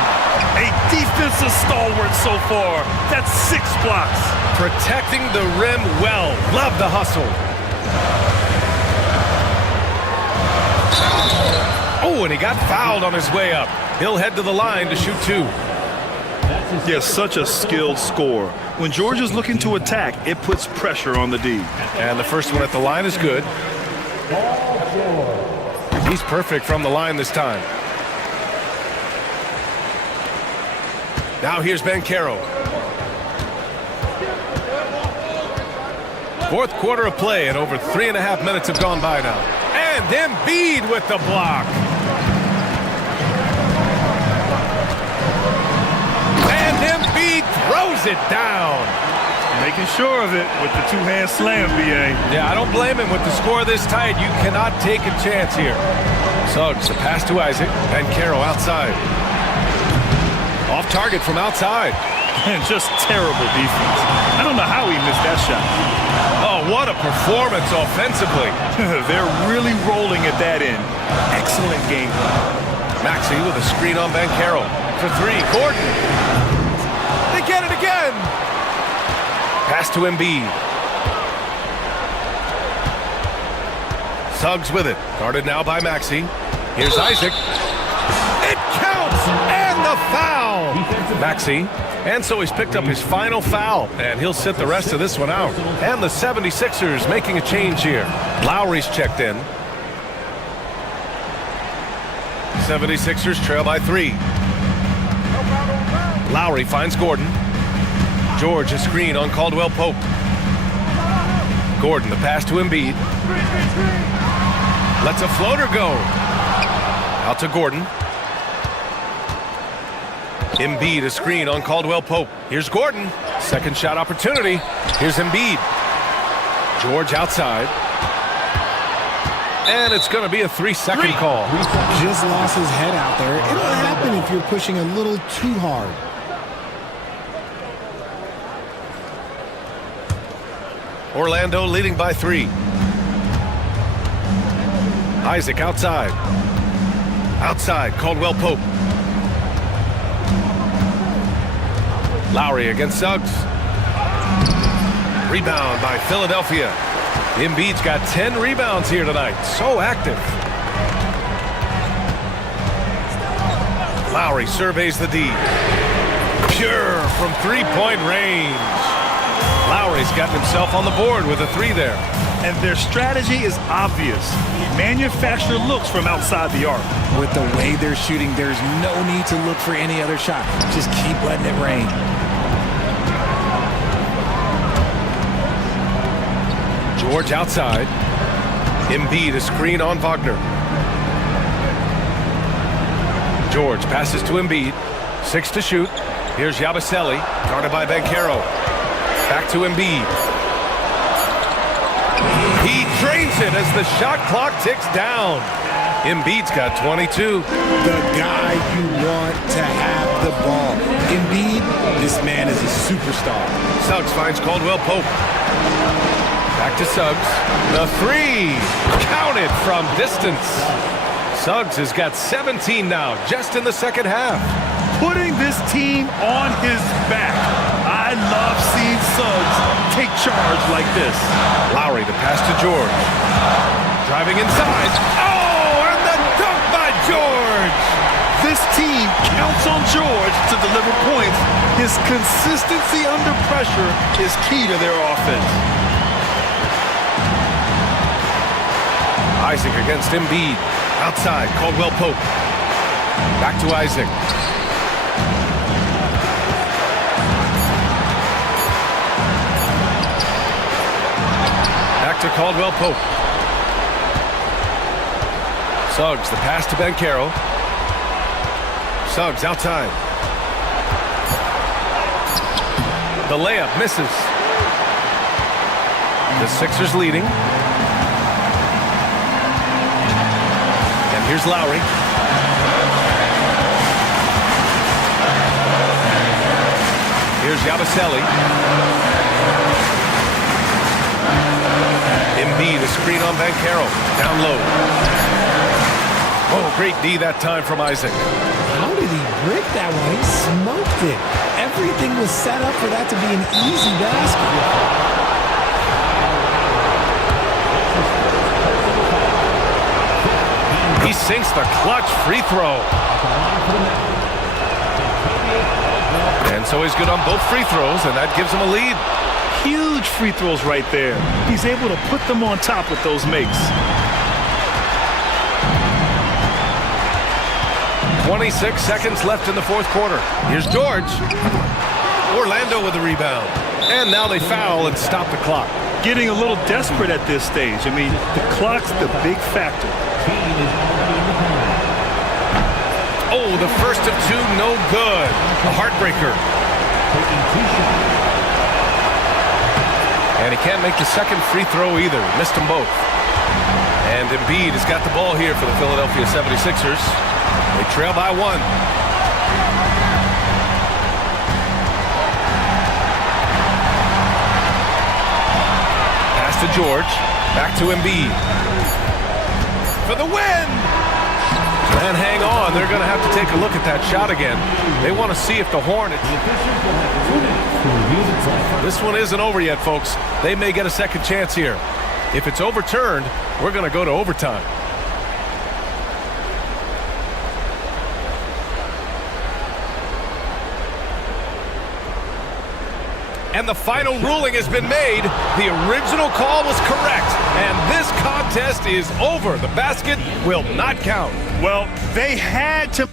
A defensive stalwart so far. That's 6 blocks. Protecting the rim well. Love the hustle. Oh, and he got fouled on his way up. He'll head to the line to shoot 2. Yes, such a skilled scorer. When George is looking to attack, it puts pressure on the D. And the first one at the line is good. He's perfect from the line this time. Now here's Banchero. Fourth quarter of play, and over 3.5 minutes have gone by now. And Embiid with the block. And Embiid throws it down. Making sure of it with the two-hand slam, B.A. Yeah, I don't blame him. With the score this tight, you cannot take a chance here. Suggs, the pass to Isaac. Banchero outside. Off target from outside. And just terrible defense. I don't know how he missed that shot. Oh, what a performance offensively. They're really rolling at that end. Excellent game. Maxey with a screen on Banchero. For 3, Gordon. They get it again. Pass to Embiid. Suggs with it. Guarded now by Maxey. Here's Isaac. It counts! And the foul! Maxey. And so he's picked up his final foul, and he'll sit the rest of this one out. And the 76ers making a change here. Lowry's checked in. 76ers trail by 3. Lowry finds Gordon. George a screen on Caldwell Pope. Gordon the pass to Embiid. Lets a floater go. Out to Gordon. Embiid a screen on Caldwell Pope. Here's Gordon. Second shot opportunity. Here's Embiid. George outside. And it's going to be a 3-second call. Just lost his head out there. It'll happen if you're pushing a little too hard. Orlando leading by 3. Isaac outside. Outside, Caldwell Pope. Lowry against Suggs. Rebound by Philadelphia. Embiid's got 10 rebounds here tonight. So active. Lowry surveys the D. Pure from 3-point range. Lowry's gotten himself on the board with a 3 there. And their strategy is obvious. Manufacture looks from outside the arc. With the way they're shooting, there's no need to look for any other shot. Just keep letting it rain. George outside. Embiid a screen on Wagner. George passes to Embiid. 6 to shoot. Here's Yabusele, guarded by Banchero. Back to Embiid. He drains it as the shot clock ticks down. Embiid's got 22. The guy you want to have the ball. Embiid, this man is a superstar. Suggs finds Caldwell Pope. Back to Suggs. The 3. Counted from distance. Suggs has got 17 now, just in the second half. Putting this team on his back. I love seeing Suggs take charge like this. Lowry to pass to George. Driving inside. Oh, and the dunk by George! This team counts on George to deliver points. His consistency under pressure is key to their offense. Isaac against Embiid. Outside, Caldwell Pope. Back to Isaac. Back to Caldwell Pope. Suggs, the pass to Banchero. Suggs outside. The layup misses. The Sixers leading. And here's Lowry. Here's Yabusele. Embiid, a screen on Banchero. Down low. Oh, great D that time from Isaac. How did he break that one? He smoked it. Everything was set up for that to be an easy basket. He sinks the clutch free throw. And so he's good on both free throws, and that gives him a lead. Huge free throws right there. He's able to put them on top with those makes. 26 seconds left in the fourth quarter. Here's George. Orlando with the rebound. And now they foul and stop the clock. Getting a little desperate at this stage. I mean, the clock's the big factor. Oh, the first of 2, no good. A heartbreaker. And he can't make the second free throw either. Missed them both. And Embiid has got the ball here for the Philadelphia 76ers. They trail by 1. Pass to George. Back to Embiid. For the win! And hang on, they're going to have to take a look at that shot again. They want to see if the Hornets... This one isn't over yet, folks. They may get a second chance here. If it's overturned, we're going to go to overtime. And the final ruling has been made. The original call was correct. And this contest is over. The basket will not count. Well, they had to...